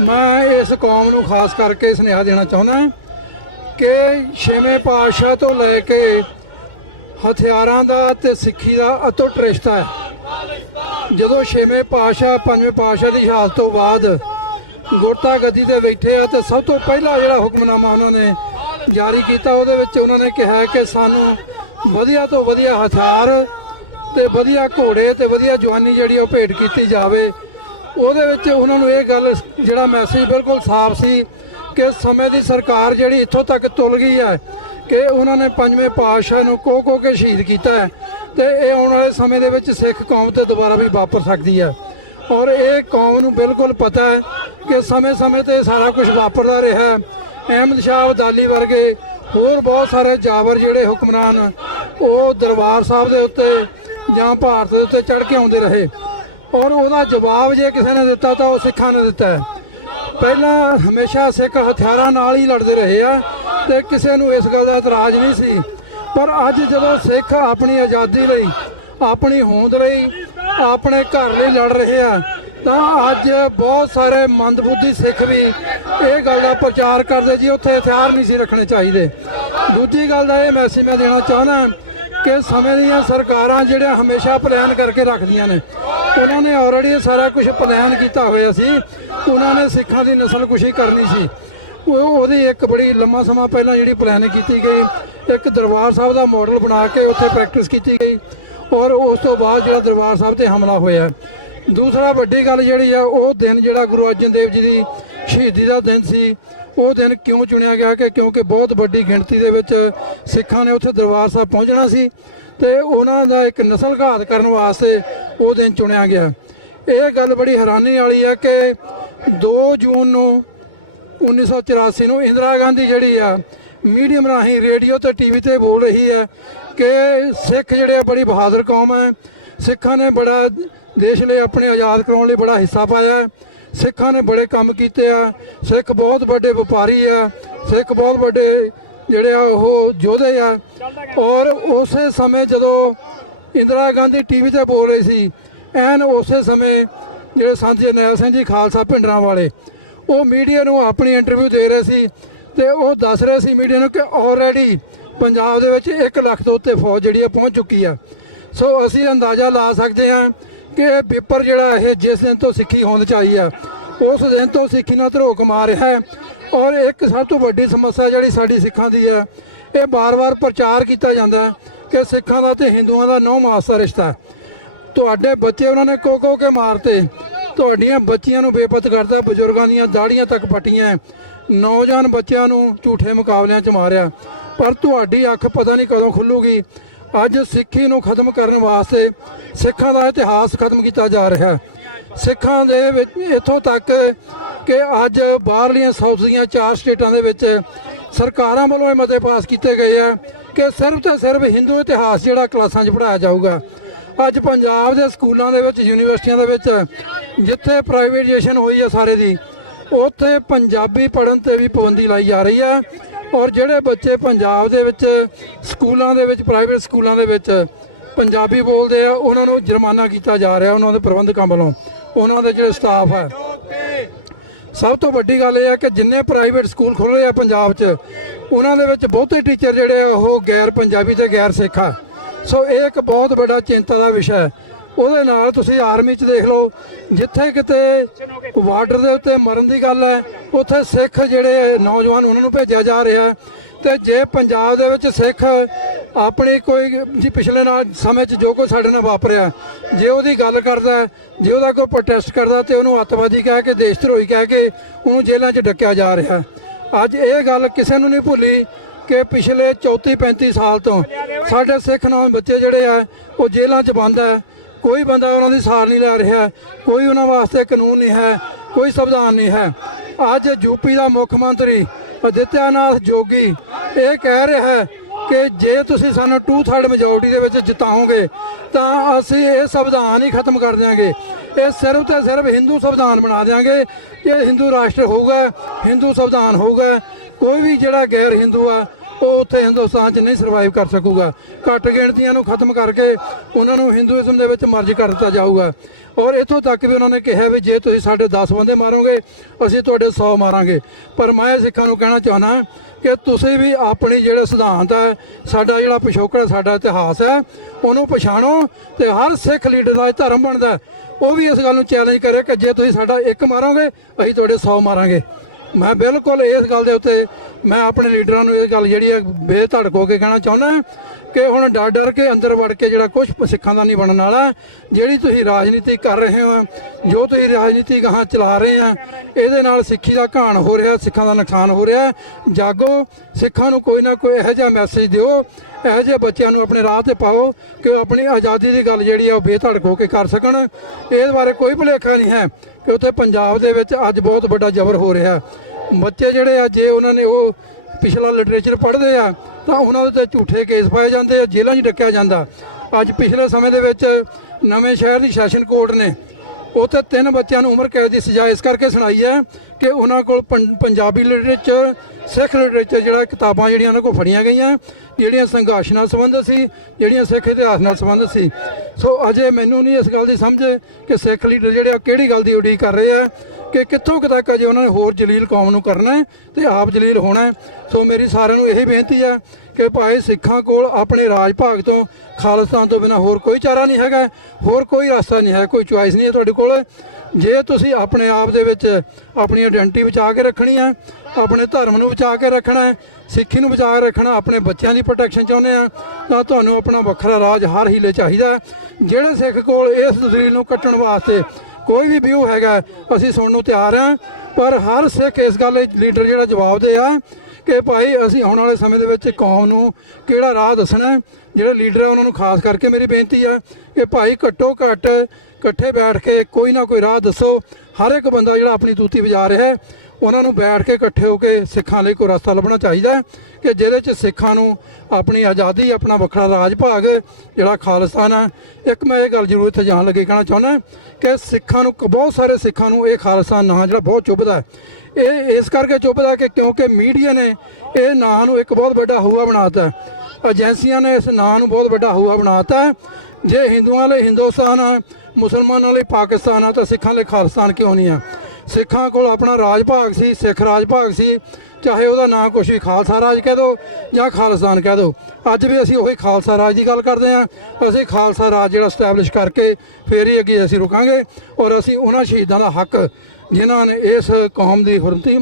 ਮੈਂ ਇਸ ਕੌਮ ਨੂੰ ਖਾਸ ਕਰਕੇ ਸੁਨੇਹਾ ਦੇਣਾ ਚਾਹੁੰਦਾ ਕਿ 6ਵੇਂ ਪਾਤਸ਼ਾਹ ਤੋਂ ਲੈ ਕੇ ਹਥਿਆਰਾਂ ਦਾ ਤੇ ਸਿੱਖੀ ਦਾ ਅਟੁੱਟ ਰਿਸ਼ਤਾ ਹੈ। ਜਦੋਂ 6ਵੇਂ ਪਾਤਸ਼ਾਹ 5ਵੇਂ ਪਾਤਸ਼ਾਹ ਦੀ ਸ਼ਹਾਦਤ ਤੋਂ ਬਾਅਦ ਗੁਰਤਾ ਗੱਦੀ ਤੇ ਬੈਠੇ ਆ ਤੇ ਸਭ ਤੋਂ ਪਹਿਲਾ ਜਿਹੜਾ ਹੁਕਮਨਾਮਾ ਉਹਨਾਂ ਨੇ ਜਾਰੀ ਕੀਤਾ, ਉਹਦੇ ਵਿੱਚ ਉਹਨਾਂ ਨੇ ਕਿਹਾ ਕਿ ਸਾਨੂੰ ਵਧੀਆ ਤੋਂ ਵਧੀਆ ਹਥਿਆਰ ਤੇ ਵਧੀਆ ਘੋੜੇ ਤੇ ਵਧੀਆ ਜਵਾਨੀ ਜਿਹੜੀ ਉਹ ਭੇਟ ਕੀਤੀ ਜਾਵੇ। ਉਹਦੇ ਵਿੱਚ ਉਹਨਾਂ ਨੂੰ ਇਹ ਗੱਲ ਜਿਹੜਾ ਮੈਸੇਜ ਬਿਲਕੁਲ ਸਾਫ਼ ਸੀ ਕਿ ਸਮੇਂ ਦੀ ਸਰਕਾਰ ਜਿਹੜੀ ਇੱਥੋਂ ਤੱਕ ਤੁਲ ਗਈ ਹੈ ਕਿ ਉਹਨਾਂ ਨੇ 5ਵੇਂ ਪਾਤਸ਼ਾਹ ਨੂੰ ਕੋਹ ਕੇ ਸ਼ਹੀਦ ਕੀਤਾ ਹੈ ਤੇ ਇਹ ਆਉਣ ਵਾਲੇ ਸਮੇਂ ਦੇ ਵਿੱਚ ਸਿੱਖ ਕੌਮ ਤੇ ਦੁਬਾਰਾ ਵੀ ਵਾਪਰ ਸਕਦੀ ਹੈ। ਔਰ ਇਹ ਕੌਮ ਨੂੰ ਬਿਲਕੁਲ ਪਤਾ ਹੈ ਕਿ ਸਮੇਂ-ਸਮੇਂ ਤੇ ਸਾਰਾ ਕੁਝ ਵਾਪਰਦਾ ਰਿਹਾ। ਅਹਿਮਦ ਸ਼ਾਹ ਅਬਦਾਲੀ ਵਰਗੇ ਹੋਰ ਬਹੁਤ ਸਾਰੇ ਜਾਬਰ ਜਿਹੜੇ ਹੁਕਮਰਾਨ ਉਹ ਦਰਬਾਰ ਸਾਹਿਬ ਦੇ ਉੱਤੇ ਜਾਂ ਭਾਰਤ ਦੇ ਉੱਤੇ ਚੜ੍ਹ ਕੇ ਆਉਂਦੇ ਰਹੇ ਔਰ ਉਹਦਾ ਜਵਾਬ ਜੇ ਕਿਸੇ ਨੇ ਦਿੱਤਾ ਤਾਂ ਉਹ ਸਿੱਖਾਂ ਨੇ ਦਿੱਤਾ ਹੈ। ਪਹਿਲਾਂ ਹਮੇਸ਼ਾ ਸਿੱਖ ਹਥਿਆਰਾਂ ਨਾਲ ਹੀ ਲੜਦੇ ਰਹੇ ਆ ਤੇ ਕਿਸੇ ਨੂੰ ਇਸ ਗੱਲ ਦਾ ਇਤਰਾਜ਼ ਨਹੀਂ ਸੀ, ਪਰ ਅੱਜ ਜਦੋਂ ਸਿੱਖ ਆਪਣੀ ਆਜ਼ਾਦੀ ਲਈ, ਆਪਣੀ ਹੋਂਦ ਲਈ, ਆਪਣੇ ਘਰ ਲਈ ਲੜ ਰਹੇ ਆ ਤਾਂ ਅੱਜ ਬਹੁਤ ਸਾਰੇ ਮੰਦਬੁੱਧੀ ਸਿੱਖ ਵੀ ਇਹ ਗੱਲ ਦਾ ਪ੍ਰਚਾਰ ਕਰਦੇ ਜੀ ਉੱਥੇ ਹਥਿਆਰ ਨਹੀਂ ਸੀ ਰੱਖਣੇ ਚਾਹੀਦੇ। ਦੂਜੀ ਗੱਲ ਦਾ ਇਹ ਮੈਸੇਜ ਮੈਂ ਦੇਣਾ ਚਾਹੁੰਦਾ ਕਿ ਸਮੇਂ ਦੀਆਂ ਸਰਕਾਰਾਂ ਜਿਹੜੀਆਂ ਹਮੇਸ਼ਾ ਪਲਾਨ ਕਰਕੇ ਰੱਖਦੀਆਂ ਨੇ, ਉਹਨਾਂ ਨੇ ਆਲਰੇਡੀ ਸਾਰਾ ਕੁਝ ਪਲਾਨ ਕੀਤਾ ਹੋਇਆ ਸੀ। ਉਹਨਾਂ ਨੇ ਸਿੱਖਾਂ ਦੀ ਨਸਲਕੁਸ਼ੀ ਕਰਨੀ ਸੀ। ਉਹਦੀ ਇੱਕ ਬੜੀ ਲੰਮਾ ਸਮਾਂ ਪਹਿਲਾਂ ਜਿਹੜੀ ਪਲਾਨਿੰਗ ਕੀਤੀ ਗਈ, ਇੱਕ ਦਰਬਾਰ ਸਾਹਿਬ ਦਾ ਮਾਡਲ ਬਣਾ ਕੇ ਉੱਥੇ ਪ੍ਰੈਕਟਿਸ ਕੀਤੀ ਗਈ ਔਰ ਉਸ ਤੋਂ ਬਾਅਦ ਜਿਹੜਾ ਦਰਬਾਰ ਸਾਹਿਬ ਤੇ ਹਮਲਾ ਹੋਇਆ। ਦੂਸਰਾ ਵੱਡੀ ਗੱਲ ਜਿਹੜੀ ਆ, ਉਹ ਦਿਨ ਜਿਹੜਾ ਗੁਰੂ ਅਰਜਨ ਦੇਵ ਜੀ ਦੀ ਸ਼ਹੀਦੀ ਦਾ ਦਿਨ ਸੀ, ਉਹ ਦਿਨ ਕਿਉਂ ਚੁਣਿਆ ਗਿਆ ਕਿ ਕਿਉਂਕਿ ਬਹੁਤ ਵੱਡੀ ਗਿਣਤੀ ਦੇ ਵਿੱਚ ਸਿੱਖਾਂ ਨੇ ਉੱਥੇ ਦਰਬਾਰ ਸਾਹਿਬ ਪਹੁੰਚਣਾ ਸੀ ਤੇ ਉਹਨਾਂ ਦਾ ਇੱਕ ਨਸਲ ਘਾਤ ਕਰਨ ਵਾਸਤੇ ਉਹ ਦਿਨ ਚੁਣਿਆ ਗਿਆ। ਇਹ ਗੱਲ ਬੜੀ ਹੈਰਾਨੀ ਵਾਲੀ ਹੈ ਕਿ 2 ਜੂਨ ਨੂੰ 1984 ਨੂੰ ਇੰਦਰਾ ਗਾਂਧੀ ਜਿਹੜੀ ਆ ਮੀਡੀਅਮ ਰਾਹੀਂ ਰੇਡੀਓ ਤੇ ਟੀਵੀ ਤੇ ਬੋਲ ਰਹੀ ਹੈ ਕਿ ਸਿੱਖ ਜਿਹੜੇ ਬੜੀ ਬਹਾਦਰ ਕੌਮ ਹੈ, ਸਿੱਖਾਂ ਨੇ ਬੜਾ ਦੇਸ਼ ਲਈ ਆਪਣੇ ਆਜ਼ਾਦ ਕਰਾਉਣ ਲਈ ਬੜਾ ਹਿੱਸਾ ਪਾਇਆ, ਸਿੱਖਾਂ ਨੇ ਬੜੇ ਕੰਮ ਕੀਤੇ ਆ, ਸਿੱਖ ਬਹੁਤ ਵੱਡੇ ਵਪਾਰੀ ਆ, ਸਿੱਖ ਬਹੁਤ ਵੱਡੇ ਜਿਹੜੇ ਆ ਉਹ ਯੋਧੇ ਆ। ਔਰ ਉਸੇ ਸਮੇਂ ਜਦੋਂ ਇੰਦਰਾ ਗਾਂਧੀ ਟੀਵੀ ਤੇ ਬੋਲ ਰਹੀ ਸੀ, ਐਨ ਉਸੇ ਸਮੇਂ ਜਿਹੜੇ ਸੰਤ ਜਰਨੈਲ ਸਿੰਘ ਜੀ ਖਾਲਸਾ ਭਿੰਡਰਾਂ ਵਾਲੇ ਉਹ ਮੀਡੀਆ ਨੂੰ ਆਪਣੀ ਇੰਟਰਵਿਊ ਦੇ ਰਹੇ ਸੀ ਤੇ ਉਹ ਦੱਸ ਰਹੇ ਸੀ ਮੀਡੀਆ ਨੂੰ ਕਿ ਆਲਰੇਡੀ ਪੰਜਾਬ ਦੇ ਵਿੱਚ 1 ਲੱਖ ਤੋਂ ਉੱਤੇ ਫੌਜ ਜਿਹੜੀ ਆ ਪਹੁੰਚ ਚੁੱਕੀ ਆ। ਸੋ ਅਸੀਂ ਅੰਦਾਜ਼ਾ ਲਾ ਸਕਦੇ ਹਾਂ ਕਿ ਇਹ ਪੇਪਰ ਜਿਹੜਾ ਇਹ ਜਿਸ ਦਿਨ ਤੋਂ ਸਿੱਖੀ ਹੋਂਦ 'ਚ ਆਈ ਆ ਉਸ ਦਿਨ ਤੋਂ ਸਿੱਖੀ ਨਾਲ ਧਰੋਕ ਮਾਰ ਰਿਹਾ ਹੈ। ਔਰ ਇੱਕ ਸਭ ਤੋਂ ਵੱਡੀ ਸਮੱਸਿਆ ਜਿਹੜੀ ਸਾਡੀ ਸਿੱਖਾਂ ਦੀ ਹੈ, ਇਹ ਬਾਰ-ਬਾਰ ਪ੍ਰਚਾਰ ਕੀਤਾ ਜਾਂਦਾ ਹੈ ਕਿ ਸਿੱਖਾਂ ਦਾ ਤੇ ਹਿੰਦੂਆਂ ਦਾ ਨਹੁੰ ਮਾਸ ਦਾ ਰਿਸ਼ਤਾ। ਤੁਹਾਡੇ ਬੱਚੇ ਉਹਨਾਂ ਨੇ ਕੋ ਕੇ ਮਾਰਤੇ, ਤੁਹਾਡੀਆਂ ਬੱਚੀਆਂ ਨੂੰ ਬੇਪਤ ਕਰਦਾ, ਬਜ਼ੁਰਗਾਂ ਦੀਆਂ ਦਾੜੀਆਂ ਤੱਕ ਪੱਟੀਆਂ, ਨੌਜਵਾਨ ਬੱਚਿਆਂ ਨੂੰ ਝੂਠੇ ਮੁਕਾਬਲਿਆਂ 'ਚ ਮਾਰਿਆ। ਪਰ ਤੁਹਾਡੀ ਅੱਖ ਪਤਾ ਨਹੀਂ ਕਦੋਂ ਖੁੱਲੂਗੀ। ਅੱਜ ਸਿੱਖੀ ਨੂੰ ਖਤਮ ਕਰਨ ਵਾਸਤੇ ਸਿੱਖਾਂ ਦਾ ਇਤਿਹਾਸ ਖਤਮ ਕੀਤਾ ਜਾ ਰਿਹਾ। ਸਿੱਖਾਂ ਦੇ ਵਿੱਚ ਇੱਥੋਂ ਤੱਕ ਕਿ ਅੱਜ ਬਾਹਰਲੀਆਂ ਸਾਊਥ ਦੀਆਂ 4 ਸਟੇਟਾਂ ਦੇ ਵਿੱਚ ਸਰਕਾਰਾਂ ਵੱਲੋਂ ਇਹ ਮਤੇ ਪਾਸ ਕੀਤੇ ਗਏ ਆ ਕਿ ਸਿਰਫ ਤੇ ਸਿਰਫ ਹਿੰਦੂ ਇਤਿਹਾਸ ਜਿਹੜਾ ਕਲਾਸਾਂ 'ਚ ਪੜ੍ਹਾਇਆ ਜਾਊਗਾ। ਅੱਜ ਪੰਜਾਬ ਦੇ ਸਕੂਲਾਂ ਦੇ ਵਿੱਚ, ਯੂਨੀਵਰਸਿਟੀਆਂ ਦੇ ਵਿੱਚ ਜਿੱਥੇ ਪ੍ਰਾਈਵੇਟਾਈਜੇਸ਼ਨ ਹੋਈ ਹੈ ਸਾਰੇ ਦੀ, ਉੱਥੇ ਪੰਜਾਬੀ ਪੜ੍ਹਨ ਤੇ ਵੀ ਪਾਬੰਦੀ ਲਾਈ ਜਾ ਰਹੀ ਹੈ। ਔਰ ਜਿਹੜੇ ਬੱਚੇ ਪੰਜਾਬ ਦੇ ਵਿੱਚ ਸਕੂਲਾਂ ਦੇ ਵਿੱਚ, ਪ੍ਰਾਈਵੇਟ ਸਕੂਲਾਂ ਦੇ ਵਿੱਚ ਪੰਜਾਬੀ ਬੋਲਦੇ ਆ, ਉਹਨਾਂ ਨੂੰ ਜੁਰਮਾਨਾ ਕੀਤਾ ਜਾ ਰਿਹਾ ਉਹਨਾਂ ਦੇ ਪ੍ਰਬੰਧਕਾਂ ਵੱਲੋਂ, ਉਹਨਾਂ ਦੇ ਜਿਹੜੇ ਸਟਾਫ ਹੈ। ਸਭ ਤੋਂ ਵੱਡੀ ਗੱਲ ਇਹ ਹੈ ਕਿ ਜਿੰਨੇ ਪ੍ਰਾਈਵੇਟ ਸਕੂਲ ਖੁੱਲ੍ਹ ਰਹੇ ਆ ਪੰਜਾਬ 'ਚ, ਉਹਨਾਂ ਦੇ ਵਿੱਚ ਬਹੁਤੇ ਟੀਚਰ ਜਿਹੜੇ ਆ ਉਹ ਗੈਰ ਪੰਜਾਬੀ ਤੇ ਗੈਰ ਸਿੱਖ ਆ। ਸੋ ਇਹ ਇੱਕ ਬਹੁਤ ਵੱਡਾ ਚਿੰਤਾ ਦਾ ਵਿਸ਼ਾ ਹੈ। ਉਹਦੇ ਨਾਲ ਤੁਸੀਂ ਆਰਮੀ 'ਚ ਦੇਖ ਲਓ, ਜਿੱਥੇ ਕਿਤੇ ਬਾਰਡਰ ਦੇ ਉੱਤੇ ਮਰਨ ਦੀ ਗੱਲ ਹੈ, ਉੱਥੇ ਸਿੱਖ ਜਿਹੜੇ ਨੌਜਵਾਨ ਉਹਨਾਂ ਨੂੰ ਭੇਜਿਆ ਜਾ ਰਿਹਾ। ਤੇ ਜੇ ਪੰਜਾਬ ਦੇ ਵਿੱਚ ਸਿੱਖ ਆਪਣੀ ਕੋਈ ਜੀ ਪਿਛਲੇ ਨਾਲ ਸਮੇਂ 'ਚ ਜੋ ਕੋਈ ਸਾਡੇ ਨਾਲ ਵਾਪਰਿਆ, ਜੇ ਉਹਦੀ ਗੱਲ ਕਰਦਾ, ਜੇ ਉਹਦਾ ਕੋਈ ਪ੍ਰੋਟੈਸਟ ਕਰਦਾ, ਤੇ ਉਹਨੂੰ ਅੱਤਵਾਦੀ ਕਹਿ ਕੇ, ਦੇਸ਼ ਧਰੋਹੀ ਕਹਿ ਕੇ ਉਹਨੂੰ ਜੇਲ੍ਹਾਂ 'ਚ ਡੱਕਿਆ ਜਾ ਰਿਹਾ। ਅੱਜ ਇਹ ਗੱਲ ਕਿਸੇ ਨੂੰ ਨਹੀਂ ਭੁੱਲੀ ਕਿ ਪਿਛਲੇ 34-35 ਸਾਲ ਤੋਂ ਸਾਡੇ ਸਿੱਖ ਨੌਜਵਾਨ ਬੱਚੇ ਜਿਹੜੇ ਆ ਉਹ ਜੇਲ੍ਹਾਂ 'ਚ ਬੰਦ ਹੈ। ਕੋਈ ਬੰਦਾ ਉਹਨਾਂ ਦੀ ਸਾਰ ਨਹੀਂ ਲੈ ਰਿਹਾ, ਕੋਈ ਉਹਨਾਂ ਵਾਸਤੇ ਕਾਨੂੰਨ ਨਹੀਂ ਹੈ, ਕੋਈ ਸੰਵਿਧਾਨ ਨਹੀਂ ਹੈ। ਅੱਜ ਯੂਪੀ ਦਾ ਮੁੱਖ ਮੰਤਰੀ ਆਦਿੱਤਿਆਨਾਥ ਜੋਗੀ ਇਹ ਕਹਿ ਰਿਹਾ ਹੈ ਕਿ ਜੇ ਤੁਸੀਂ ਸਾਨੂੰ 2/3 ਮੈਜੋਰਟੀ ਦੇ ਵਿੱਚ ਜਿਤਾਓਗੇ ਤਾਂ ਅਸੀਂ ਇਹ ਸੰਵਿਧਾਨ ਹੀ ਖਤਮ ਕਰ ਦਿਆਂਗੇ। ਇਹ ਸਿਰਫ ਤੇ ਸਿਰਫ ਹਿੰਦੂ ਸੰਵਿਧਾਨ ਬਣਾ ਦਿਆਂਗੇ। ਇਹ ਹਿੰਦੂ ਰਾਸ਼ਟਰ ਹੋਊਗਾ, ਹਿੰਦੂ ਸੰਵਿਧਾਨ ਹੋਊਗਾ। ਕੋਈ ਵੀ ਜਿਹੜਾ ਗੈਰ ਹਿੰਦੂ ਆ ਉਹ ਉੱਥੇ ਹਿੰਦੁਸਤਾਨ 'ਚ ਨਹੀਂ ਸਰਵਾਈਵ ਕਰ ਸਕੂਗਾ। ਘੱਟ ਗਿਣਤੀਆਂ ਨੂੰ ਖਤਮ ਕਰਕੇ ਉਹਨਾਂ ਨੂੰ ਹਿੰਦੂਇਜ਼ਮ ਦੇ ਵਿੱਚ ਮਰਜ ਕਰ ਦਿੱਤਾ ਜਾਊਗਾ। ਔਰ ਇੱਥੋਂ ਤੱਕ ਵੀ ਉਹਨਾਂ ਨੇ ਕਿਹਾ ਵੀ ਜੇ ਤੁਸੀਂ ਸਾਡੇ 10 ਬੰਦੇ ਮਾਰੋਗੇ, ਅਸੀਂ ਤੁਹਾਡੇ 100 ਮਾਰਾਂਗੇ। ਪਰ ਮੈਂ ਸਿੱਖਾਂ ਨੂੰ ਕਹਿਣਾ ਚਾਹੁੰਦਾ ਕਿ ਤੁਸੀਂ ਵੀ ਆਪਣੀ ਜਿਹੜੇ ਸਿਧਾਂਤ ਹੈ, ਸਾਡਾ ਜਿਹੜਾ ਪਿਛੋਕੜ, ਸਾਡਾ ਇਤਿਹਾਸ ਹੈ, ਉਹਨੂੰ ਪਛਾਣੋ। ਤੇ ਹਰ ਸਿੱਖ ਲੀਡਰ ਦਾ ਧਰਮ ਬਣਦਾ ਉਹ ਵੀ ਇਸ ਗੱਲ ਨੂੰ ਚੈਲੰਜ ਕਰੇ ਕਿ ਜੇ ਤੁਸੀਂ ਸਾਡਾ 1 ਮਾਰੋਗੇ, ਅਸੀਂ ਤੁਹਾਡੇ 100 ਮਾਰਾਂਗੇ। ਮੈਂ ਬਿਲਕੁਲ ਇਸ ਗੱਲ ਦੇ ਉੱਤੇ ਮੈਂ ਆਪਣੇ ਲੀਡਰਾਂ ਨੂੰ ਇਹ ਗੱਲ ਜਿਹੜੀ ਹੈ ਬੇਧੜਕ ਹੋ ਕੇ ਕਹਿਣਾ ਚਾਹੁੰਦਾ ਕਿ ਹੁਣ ਡਰ ਕੇ ਅੰਦਰ ਵੜ ਕੇ ਜਿਹੜਾ ਕੁਝ ਸਿੱਖਾਂ ਦਾ ਨਹੀਂ ਬਣਨ ਵਾਲਾ। ਜਿਹੜੀ ਤੁਸੀਂ ਰਾਜਨੀਤੀ ਕਰ ਰਹੇ ਹੋ, ਜੋ ਤੁਸੀਂ ਰਾਜਨੀਤੀ ਗਾਹਾਂ ਚਲਾ ਰਹੇ ਆ, ਇਹਦੇ ਨਾਲ ਸਿੱਖੀ ਦਾ ਘਾਣ ਹੋ ਰਿਹਾ, ਸਿੱਖਾਂ ਦਾ ਨੁਕਸਾਨ ਹੋ ਰਿਹਾ। ਜਾਗੋ, ਸਿੱਖਾਂ ਨੂੰ ਕੋਈ ਨਾ ਕੋਈ ਇਹੋ ਜਿਹਾ ਮੈਸੇਜ ਦਿਓ, ਇਹੋ ਜਿਹੇ ਬੱਚਿਆਂ ਨੂੰ ਆਪਣੇ ਰਾਹ ਤੇ ਪਾਓ ਕਿ ਉਹ ਆਪਣੀ ਆਜ਼ਾਦੀ ਦੀ ਗੱਲ ਜਿਹੜੀ ਆ ਉਹ ਬੇਧੜਕ ਹੋ ਕੇ ਕਰ ਸਕਣ। ਇਹਦੇ ਬਾਰੇ ਕੋਈ ਭੁਲੇਖਾ ਨਹੀਂ ਹੈ ਕਿ ਉੱਥੇ ਪੰਜਾਬ ਦੇ ਵਿੱਚ ਅੱਜ ਬਹੁਤ ਵੱਡਾ ਜ਼ਬਰ ਹੋ ਰਿਹਾ। ਬੱਚੇ ਜਿਹੜੇ ਆ, ਜੇ ਉਹਨਾਂ ਨੇ ਉਹ ਪਿਛਲਾ ਲਿਟਰੇਚਰ ਪੜ੍ਹਦੇ ਆ ਤਾਂ ਉਹਨਾਂ ਦੇ ਤੇ ਝੂਠੇ ਕੇਸ ਪਾਏ ਜਾਂਦੇ ਆ, ਜੇਲ੍ਹਾਂ 'ਚ ਡੱਕਿਆ ਜਾਂਦਾ। ਅੱਜ ਪਿਛਲੇ ਸਮੇਂ ਦੇ ਵਿੱਚ ਨਵੇਂ ਸ਼ਹਿਰ ਦੀ ਸੈਸ਼ਨ ਕੋਰਟ ਨੇ ਉੱਥੇ 3 ਬੱਚਿਆਂ ਨੂੰ ਉਮਰ ਕੈਦ ਦੀ ਸਜ਼ਾ ਇਸ ਕਰਕੇ ਸੁਣਾਈ ਹੈ ਕਿ ਉਹਨਾਂ ਕੋਲ ਪੰਜਾਬੀ ਲਿਟਰੇਚਰ, ਸਿੱਖ ਲਿਟਰੇਚਰ ਜਿਹੜਾ ਕਿਤਾਬਾਂ ਜਿਹੜੀਆਂ ਉਹਨਾਂ ਕੋਲ ਫੜੀਆਂ ਗਈਆਂ, ਜਿਹੜੀਆਂ ਸੰਘਰਸ਼ ਨਾਲ ਸੰਬੰਧਿਤ ਸੀ, ਜਿਹੜੀਆਂ ਸਿੱਖ ਇਤਿਹਾਸ ਨਾਲ ਸੰਬੰਧਿਤ ਸੀ। ਸੋ ਅਜੇ ਮੈਨੂੰ ਨਹੀਂ ਇਸ ਗੱਲ ਦੀ ਸਮਝ ਕਿ ਸਿੱਖ ਲੀਡਰ ਜਿਹੜੇ ਆ ਕਿਹੜੀ ਗੱਲ ਦੀ ਉਡੀਕ ਕਰ ਰਹੇ ਆ ਕਿ ਕਿੱਥੋਂ ਤੱਕ ਅਜੇ ਉਹਨਾਂ ਨੇ ਹੋਰ ਜਲੀਲ ਕੌਮ ਨੂੰ ਕਰਨਾ ਹੈ ਤੇ ਆਪ ਜਲੀਲ ਹੋਣਾ। ਸੋ ਮੇਰੀ ਸਾਰਿਆਂ ਨੂੰ ਇਹੀ ਬੇਨਤੀ ਹੈ ਕਿ ਭਾਈ ਸਿੱਖਾਂ ਕੋਲ ਆਪਣੇ ਰਾਜ ਭਾਗ ਤੋਂ, ਖਾਲਿਸਤਾਨ ਤੋਂ ਬਿਨਾਂ ਹੋਰ ਕੋਈ ਚਾਰਾ ਨਹੀਂ ਹੈਗਾ, ਹੋਰ ਕੋਈ ਰਸਤਾ ਨਹੀਂ ਹੈ, ਕੋਈ ਚੁਆਇਸ ਨਹੀਂ ਹੈ ਤੁਹਾਡੇ ਕੋਲ। ਜੇ ਤੁਸੀਂ ਆਪਣੇ ਆਪ ਦੇ ਵਿੱਚ ਆਪਣੀ ਆਇਡੈਂਟੀ ਬਚਾ ਕੇ ਰੱਖਣੀ ਹੈ, ਆਪਣੇ ਧਰਮ ਨੂੰ ਬਚਾ ਕੇ ਰੱਖਣਾ ਹੈ, ਸਿੱਖੀ ਨੂੰ ਬਚਾ ਕੇ ਰੱਖਣਾ, ਆਪਣੇ ਬੱਚਿਆਂ ਦੀ ਪ੍ਰੋਟੈਕਸ਼ਨ ਚਾਹੁੰਦੇ ਆ, ਤਾਂ ਤੁਹਾਨੂੰ ਆਪਣਾ ਵੱਖਰਾ ਰਾਜ ਹਰ ਹੀਲੇ ਚਾਹੀਦਾ। ਜਿਹੜੇ ਸਿੱਖ ਕੋਲ ਇਸ ਦਲੀਲ ਨੂੰ ਕੱਟਣ ਵਾਸਤੇ ਕੋਈ ਵੀ ਵਿਊ ਹੈਗਾ, ਅਸੀਂ ਸੁਣਨ ਨੂੰ ਤਿਆਰ ਹਾਂ। ਪਰ ਹਰ ਸਿੱਖ ਇਸ ਗੱਲ ਲੀਡਰ ਜਿਹੜਾ ਜਵਾਬ ਦੇ ਆ ਕਿ ਭਾਈ ਅਸੀਂ ਆਉਣ ਵਾਲੇ ਸਮੇਂ ਦੇ ਵਿੱਚ ਕੌਮ ਨੂੰ ਕਿਹੜਾ ਰਾਹ ਦੱਸਣਾ। ਜਿਹੜੇ ਲੀਡਰ ਆ ਉਹਨਾਂ ਨੂੰ ਖਾਸ ਕਰਕੇ ਮੇਰੀ ਬੇਨਤੀ ਹੈ ਕਿ ਭਾਈ ਘੱਟੋ ਘੱਟ ਇਕੱਠੇ ਬੈਠ ਕੇ ਕੋਈ ਨਾ ਕੋਈ ਰਾਹ ਦੱਸੋ। ਹਰ ਇੱਕ ਬੰਦਾ ਜਿਹੜਾ ਆਪਣੀ ਤੂਤੀ ਵਜਾ ਰਿਹਾ ਹੈ, ਉਹਨਾਂ ਨੂੰ ਬੈਠ ਕੇ ਇਕੱਠੇ ਹੋ ਕੇ ਸਿੱਖਾਂ ਲਈ ਕੋਈ ਰਸਤਾ ਲੱਭਣਾ ਚਾਹੀਦਾ ਕਿ ਜਿਹਦੇ 'ਚ ਸਿੱਖਾਂ ਨੂੰ ਆਪਣੀ ਆਜ਼ਾਦੀ, ਆਪਣਾ ਵੱਖਰਾ ਰਾਜ ਭਾਗ ਜਿਹੜਾ ਖਾਲਿਸਤਾਨ ਹੈ। ਇੱਕ ਮੈਂ ਇਹ ਗੱਲ ਜ਼ਰੂਰ ਇੱਥੇ ਜਾਣ ਲੱਗੇ ਕਹਿਣਾ ਚਾਹੁੰਦਾ ਕਿ ਸਿੱਖਾਂ ਨੂੰ, ਬਹੁਤ ਸਾਰੇ ਸਿੱਖਾਂ ਨੂੰ ਇਹ ਖਾਲਿਸਤਾਨ ਨਾਂ ਜਿਹੜਾ ਬਹੁਤ ਚੁੱਭਦਾ ਹੈ। ਇਹ ਇਸ ਕਰਕੇ ਚੁੱਭਦਾ ਕਿ ਕਿਉਂਕਿ ਮੀਡੀਆ ਨੇ ਇਹ ਨਾਂ ਨੂੰ ਇੱਕ ਬਹੁਤ ਵੱਡਾ ਹੂਆ ਬਣਾਤਾ, ਏਜੰਸੀਆਂ ਨੇ ਇਸ ਨਾਂ ਨੂੰ ਬਹੁਤ ਵੱਡਾ ਹੂਆ ਬਣਾਤਾ। ਜੇ ਹਿੰਦੂਆਂ ਲਈ ਹਿੰਦੁਸਤਾਨ ਹੈ, ਮੁਸਲਮਾਨਾਂ ਲਈ ਪਾਕਿਸਤਾਨ ਹੈ, ਤਾਂ ਸਿੱਖਾਂ ਲਈ ਖਾਲਿਸਤਾਨ ਕਿਉਂ ਨਹੀਂ ਹੈ? ਸਿੱਖਾਂ ਕੋਲ ਆਪਣਾ ਰਾਜ ਭਾਗ ਸੀ, ਸਿੱਖ ਰਾਜ ਭਾਗ ਸੀ, ਚਾਹੇ ਉਹਦਾ ਨਾਂ ਕੁਛ ਵੀ ਖਾਲਸਾ ਰਾਜ ਕਹਿ ਦਿਓ ਜਾਂ ਖਾਲਿਸਤਾਨ ਕਹਿ ਦਿਓ। ਅੱਜ ਵੀ ਅਸੀਂ ਉਹੀ ਖਾਲਸਾ ਰਾਜ ਦੀ ਗੱਲ ਕਰਦੇ ਹਾਂ। ਅਸੀਂ ਖਾਲਸਾ ਰਾਜ ਜਿਹੜਾ ਸਟੈਬਲਿਸ਼ ਕਰਕੇ ਫੇਰ ਹੀ ਅੱਗੇ ਅਸੀਂ ਰੁਕਾਂਗੇ। ਔਰ ਅਸੀਂ ਉਹਨਾਂ ਸ਼ਹੀਦਾਂ ਦਾ ਹੱਕ ਜਿਨ੍ਹਾਂ ਨੇ ਇਸ ਕੌਮ ਦੀ ਹੁਰਮਤੀ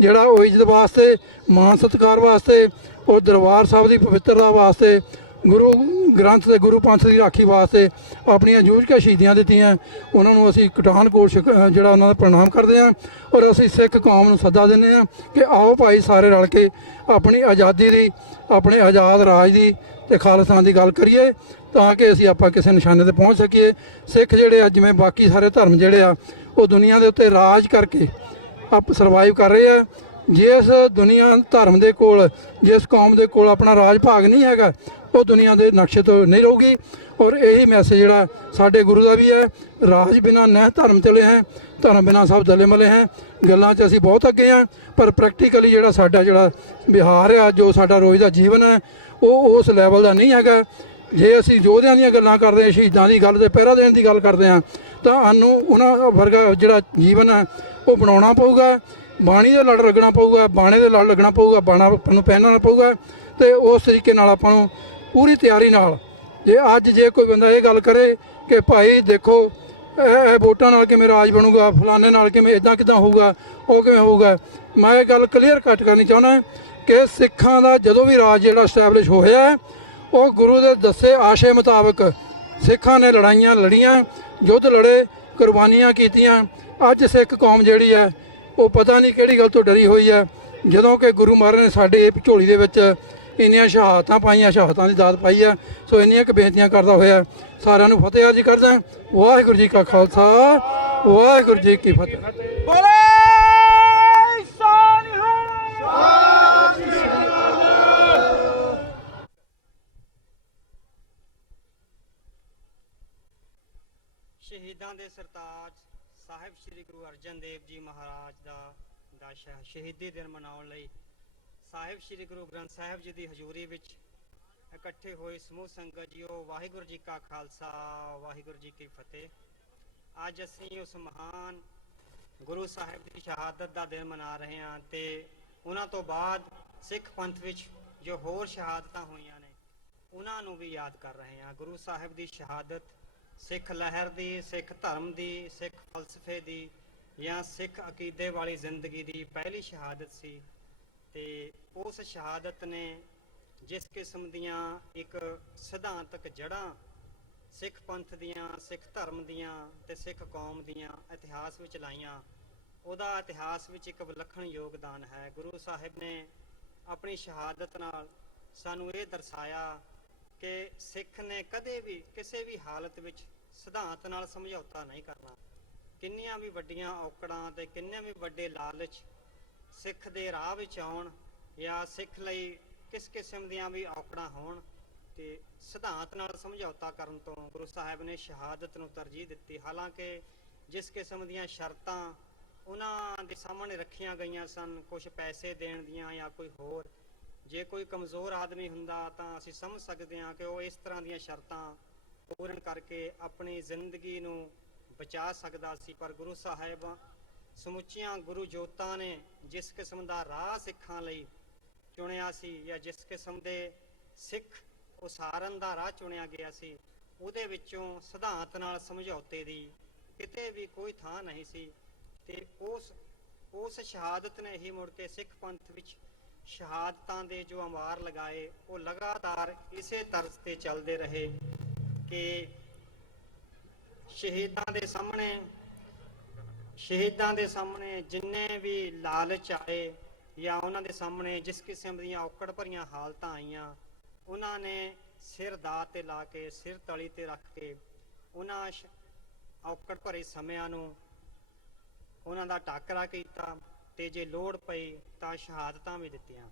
ਜਿਹੜਾ ਉਹ ਇੱਜ਼ਤ ਵਾਸਤੇ, ਮਾਣ ਸਤਿਕਾਰ ਵਾਸਤੇ, ਉਹ ਦਰਬਾਰ ਸਾਹਿਬ ਦੀ ਪਵਿੱਤਰਤਾ ਵਾਸਤੇ, ਗੁਰੂ ਗ੍ਰੰਥ ਦੇ ਗੁਰੂ ਪੰਥ ਦੀ ਰਾਖੀ ਵਾਸਤੇ ਆਪਣੀਆਂ ਜੂਝ ਕੇ ਸ਼ਹੀਦੀਆਂ ਦਿੱਤੀਆਂ, ਉਹਨਾਂ ਨੂੰ ਅਸੀਂ ਕਟਾਨਕੋਟ ਜਿਹੜਾ ਉਹਨਾਂ ਦਾ ਪ੍ਰਣਾਮ ਕਰਦੇ ਹਾਂ। ਔਰ ਅਸੀਂ ਸਿੱਖ ਕੌਮ ਨੂੰ ਸੱਦਾ ਦਿੰਦੇ ਹਾਂ ਕਿ ਆਓ ਭਾਈ ਸਾਰੇ ਰਲ ਕੇ ਆਪਣੀ ਆਜ਼ਾਦੀ ਦੀ, ਆਪਣੇ ਆਜ਼ਾਦ ਰਾਜ ਦੀ ਤੇ ਖਾਲਿਸਤਾਨ ਦੀ ਗੱਲ ਕਰੀਏ ਤਾਂ ਕਿ ਅਸੀਂ ਆਪਾਂ ਕਿਸੇ ਨਿਸ਼ਾਨੇ ਤੇ ਪਹੁੰਚ ਸਕੀਏ। ਸਿੱਖ ਜਿਹੜੇ ਆ, ਜਿਵੇਂ ਬਾਕੀ ਸਾਰੇ ਧਰਮ ਜਿਹੜੇ ਆ, ਉਹ ਦੁਨੀਆ ਦੇ ਉੱਤੇ ਰਾਜ ਕਰਕੇ ਆਪ ਸਰਵਾਈਵ ਕਰ ਰਹੇ ਆ। ਜਿਸ ਦੁਨੀਆ ਧਰਮ ਦੇ ਕੋਲ, ਜਿਸ ਕੌਮ ਦੇ ਕੋਲ ਆਪਣਾ ਰਾਜ ਭਾਗ ਨਹੀਂ ਹੈਗਾ, ਉਹ ਦੁਨੀਆ ਦੇ ਨਕਸ਼ੇ ਤੋਂ ਨਹੀਂ ਰਹੂਗੀ। ਔਰ ਇਹੀ ਮੈਸੇਜ ਜਿਹੜਾ ਸਾਡੇ ਗੁਰੂ ਦਾ ਵੀ ਹੈ, ਰਾਜ ਬਿਨਾ ਨਹਿ ਧਰਮ ਚਲੇ ਹੈ, ਧਰਮ ਬਿਨਾ ਸਭ ਦਲੇ ਮਲੇ ਹੈ। ਗੱਲਾਂ 'ਚ ਅਸੀਂ ਬਹੁਤ ਅੱਗੇ ਹਾਂ, ਪਰ ਪ੍ਰੈਕਟੀਕਲੀ ਜਿਹੜਾ ਸਾਡਾ ਜਿਹੜਾ ਵਿਹਾਰ ਆ, ਜੋ ਸਾਡਾ ਰੋਜ਼ ਦਾ ਜੀਵਨ ਹੈ, ਉਹ ਉਸ ਲੈਵਲ ਦਾ ਨਹੀਂ ਹੈਗਾ। ਜੇ ਅਸੀਂ ਯੋਧਿਆਂ ਦੀਆਂ ਗੱਲਾਂ ਕਰਦੇ ਹਾਂ, ਸ਼ਹੀਦਾਂ ਦੀ ਗੱਲ ਤੇ ਪਹਿਰਾ ਦੇਣ ਦੀ ਗੱਲ ਕਰਦੇ ਹਾਂ, ਤਾਂ ਸਾਨੂੰ ਉਹਨਾਂ ਵਰਗਾ ਜਿਹੜਾ ਜੀਵਨ ਹੈ ਉਹ ਬਣਾਉਣਾ ਪਊਗਾ। ਬਾਣੀ ਦੇ ਲੜ ਲੱਗਣਾ ਪਊਗਾ, ਬਾਣੇ ਦੇ ਲੜ ਲੱਗਣਾ ਪਊਗਾ, ਬਾਣਾ ਆਪਾਂ ਨੂੰ ਪਹਿਨਣਾ ਪਊਗਾ। ਅਤੇ ਉਸ ਤਰੀਕੇ ਨਾਲ ਆਪਾਂ ਨੂੰ ਪੂਰੀ ਤਿਆਰੀ ਨਾਲ, ਜੇ ਕੋਈ ਬੰਦਾ ਇਹ ਗੱਲ ਕਰੇ ਕਿ ਭਾਈ ਦੇਖੋ ਇਹ ਵੋਟਾਂ ਨਾਲ ਕਿਵੇਂ ਰਾਜ ਬਣੂਗਾ, ਫਲਾਣੇ ਨਾਲ ਕਿਵੇਂ, ਇੱਦਾਂ ਕਿੱਦਾਂ ਹੋਊਗਾ, ਉਹ ਕਿਵੇਂ ਹੋਊਗਾ, ਮੈਂ ਇਹ ਗੱਲ ਕਲੀਅਰ ਕੱਟ ਕਰਨੀ ਚਾਹੁੰਦਾ ਕਿ ਸਿੱਖਾਂ ਦਾ ਜਦੋਂ ਵੀ ਰਾਜ ਜਿਹੜਾ ਸਟੈਬਲਿਸ਼ ਹੋਇਆ, ਉਹ ਗੁਰੂ ਦੇ ਦੱਸੇ ਆਸ਼ੇ ਮੁਤਾਬਕ ਸਿੱਖਾਂ ਨੇ ਲੜਾਈਆਂ ਲੜੀਆਂ, ਯੁੱਧ ਲੜੇ, ਕੁਰਬਾਨੀਆਂ ਕੀਤੀਆਂ। ਅੱਜ ਸਿੱਖ ਕੌਮ ਜਿਹੜੀ ਹੈ ਉਹ ਪਤਾ ਨਹੀਂ ਕਿਹੜੀ ਗੱਲ ਤੋਂ ਡਰੀ ਹੋਈ ਹੈ, ਜਦੋਂ ਕਿ ਗੁਰੂ ਮਹਾਰਾਜ ਨੇ ਸਾਡੇ ਇਹ ਝੋਲੀ ਦੇ ਵਿੱਚ ਇੰਨੀਆਂ ਸ਼ਹਾਦਤਾਂ ਪਾਈਆਂ, ਸ਼ਹਾਦਤਾਂ ਦੀ ਦਾਤ ਪਾਈ ਹੈ। ਸੋ ਇੰਨੀਆਂ ਕੁ ਬੇਨਤੀਆਂ ਕਰਦਾ ਹੋਇਆ ਸਾਰਿਆਂ ਨੂੰ ਫਤਿਹ ਅੱਜ ਕਰਦਾ। ਵਾਹਿਗੁਰੂ ਜੀ ਕਾ ਖਾਲਸਾ, ਵਾਹਿਗੁਰੂ ਜੀ ਕੀ ਫਤਿਹ। ਸ਼ਹੀਦਾਂ ਦੇ ਸਰਤਾਜ ਸਾਹਿਬ ਸ੍ਰੀ ਗੁਰੂ ਅਰਜਨ ਦੇਵ ਜੀ ਮਹਾਰਾਜ ਦਾ ਸ਼ਹੀਦੀ ਦਿਨ ਮਨਾਉਣ ਲਈ ਸਾਹਿਬ ਸ੍ਰੀ ਗੁਰੂ ਗ੍ਰੰਥ ਸਾਹਿਬ ਜੀ ਦੀ ਹਜ਼ੂਰੀ ਵਿੱਚ ਇਕੱਠੇ ਹੋਏ ਸਮੂਹ ਸੰਗਤ ਜੀਓ, ਵਾਹਿਗੁਰੂ ਜੀ ਕਾ ਖਾਲਸਾ, ਵਾਹਿਗੁਰੂ ਜੀ ਕੀ ਫਤਿਹ। ਅੱਜ ਅਸੀਂ ਉਸ ਮਹਾਨ ਗੁਰੂ ਸਾਹਿਬ ਦੀ ਸ਼ਹਾਦਤ ਦਾ ਦਿਨ ਮਨਾ ਰਹੇ ਹਾਂ ਤੇ ਉਹਨਾਂ ਤੋਂ ਬਾਅਦ ਸਿੱਖ ਪੰਥ ਵਿੱਚ ਜੋ ਹੋਰ ਸ਼ਹਾਦਤਾਂ ਹੋਈਆਂ ਨੇ ਉਹਨਾਂ ਨੂੰ ਵੀ ਯਾਦ ਕਰ ਰਹੇ ਹਾਂ। ਗੁਰੂ ਸਾਹਿਬ ਦੀ ਸ਼ਹਾਦਤ ਸਿੱਖ ਲਹਿਰ ਦੀ, ਸਿੱਖ ਧਰਮ ਦੀ, ਸਿੱਖ ਫਲਸਫੇ ਦੀ ਜਾਂ ਸਿੱਖ ਅਕੀਦੇ ਵਾਲੀ ਜ਼ਿੰਦਗੀ ਦੀ ਪਹਿਲੀ ਸ਼ਹਾਦਤ ਸੀ। ਤੇ ਉਸ ਸ਼ਹਾਦਤ ਨੇ ਜਿਸ ਕਿਸਮ ਦੀਆਂ ਇੱਕ ਸਿਧਾਂਤਕ ਜੜ੍ਹਾਂ ਸਿੱਖ ਪੰਥ ਦੀਆਂ, ਸਿੱਖ ਧਰਮ ਦੀਆਂ ਤੇ ਸਿੱਖ ਕੌਮ ਦੀਆਂ ਇਤਿਹਾਸ ਵਿੱਚ ਲਾਈਆਂ, ਉਹਦਾ ਇਤਿਹਾਸ ਵਿੱਚ ਇੱਕ ਵਿਲੱਖਣ ਯੋਗਦਾਨ ਹੈ। ਗੁਰੂ ਸਾਹਿਬ ਨੇ ਆਪਣੀ ਸ਼ਹਾਦਤ ਨਾਲ ਸਾਨੂੰ ਇਹ ਦਰਸਾਇਆ ਕਿ ਸਿੱਖ ਨੇ ਕਦੇ ਵੀ ਕਿਸੇ ਵੀ ਹਾਲਤ ਵਿੱਚ ਸਿਧਾਂਤ ਨਾਲ ਸਮਝੌਤਾ ਨਹੀਂ ਕਰਨਾ। ਕਿੰਨੀਆਂ ਵੀ ਵੱਡੀਆਂ ਔਕੜਾਂ ਤੇ ਕਿੰਨੇ ਵੀ ਵੱਡੇ ਲਾਲਚ ਸਿੱਖ ਦੇ ਰਾਹ ਵਿੱਚ ਆਉਣ ਜਾਂ ਸਿੱਖ ਲਈ ਕਿਸ ਕਿਸਮ ਦੀਆਂ ਵੀ ਔਕੜਾਂ ਹੋਣ, ਤੇ ਸਿਧਾਂਤ ਨਾਲ ਸਮਝੌਤਾ ਕਰਨ ਤੋਂ ਗੁਰੂ ਸਾਹਿਬ ਨੇ ਸ਼ਹਾਦਤ ਨੂੰ ਤਰਜੀਹ ਦਿੱਤੀ। ਹਾਲਾਂਕਿ ਜਿਸ ਕਿਸਮ ਦੀਆਂ ਸ਼ਰਤਾਂ ਉਹਨਾਂ ਦੇ ਸਾਹਮਣੇ ਰੱਖੀਆਂ ਗਈਆਂ ਸਨ, ਕੁਝ ਪੈਸੇ ਦੇਣ ਦੀਆਂ ਜਾਂ ਕੋਈ ਹੋਰ, ਜੇ ਕੋਈ ਕਮਜ਼ੋਰ ਆਦਮੀ ਹੁੰਦਾ ਤਾਂ ਅਸੀਂ ਸਮਝ ਸਕਦੇ ਹਾਂ ਕਿ ਉਹ ਇਸ ਤਰ੍ਹਾਂ ਦੀਆਂ ਸ਼ਰਤਾਂ ਪੂਰਨ ਕਰਕੇ ਆਪਣੀ ਜ਼ਿੰਦਗੀ ਨੂੰ ਬਚਾ ਸਕਦਾ ਸੀ। ਪਰ ਗੁਰੂ ਸਾਹਿਬ ਸਮੁੱਚੀਆਂ ਗੁਰੂ ਜੋਤਾਂ ਨੇ ਜਿਸ ਕਿਸਮ ਦਾ ਰਾਹ ਸਿੱਖਾਂ ਲਈ ਚੁਣਿਆ ਸੀ ਜਾਂ ਜਿਸ ਕਿਸਮ ਦੇ ਸਿੱਖ ਉਸਾਰਨ ਦਾ ਰਾਹ ਚੁਣਿਆ ਗਿਆ ਸੀ, ਉਹਦੇ ਵਿੱਚੋਂ ਸਿਧਾਂਤ ਨਾਲ ਸਮਝੌਤੇ ਦੀ ਕਿਤੇ ਵੀ ਕੋਈ ਥਾਂ ਨਹੀਂ ਸੀ। ਤੇ ਉਸ ਸ਼ਹਾਦਤ ਨੇ ਹੀ ਮੁੜ ਕੇ ਸਿੱਖ ਪੰਥ ਵਿੱਚ ਸ਼ਹਾਦਤਾਂ ਦੇ ਜੋ ਅੰਵਾਰ ਲਗਾਏ, ਉਹ ਲਗਾਤਾਰ ਇਸੇ ਤਰਜ਼ ਤੇ ਚੱਲਦੇ ਰਹੇ ਕਿ ਸ਼ਹੀਦਾਂ ਦੇ ਸਾਹਮਣੇ ਜਿੰਨੇ ਵੀ ਲਾਲਚ ਆਏ ਜਾਂ ਉਹਨਾਂ ਦੇ ਸਾਹਮਣੇ ਜਿਸ ਕਿਸਮ ਦੀਆਂ ਔਕੜ ਭਰੀਆਂ ਹਾਲਤਾਂ ਆਈਆਂ, ਉਹਨਾਂ ਨੇ ਸਿਰ ਦਾਅ ਤੇ ਲਾ ਕੇ, ਸਿਰ ਤਲੀ ਤੇ ਰੱਖ ਕੇ ਉਹਨਾਂ ਔਕੜ ਭਰੇ ਸਮਿਆਂ ਨੂੰ ਉਹਨਾਂ ਦਾ ਟਾਕਰਾ ਕੀਤਾ ਤੇ ਜੇ ਲੋੜ ਪਈ ਤਾਂ ਸ਼ਹਾਦਤਾਂ ਵੀ ਦਿੱਤੀਆਂ।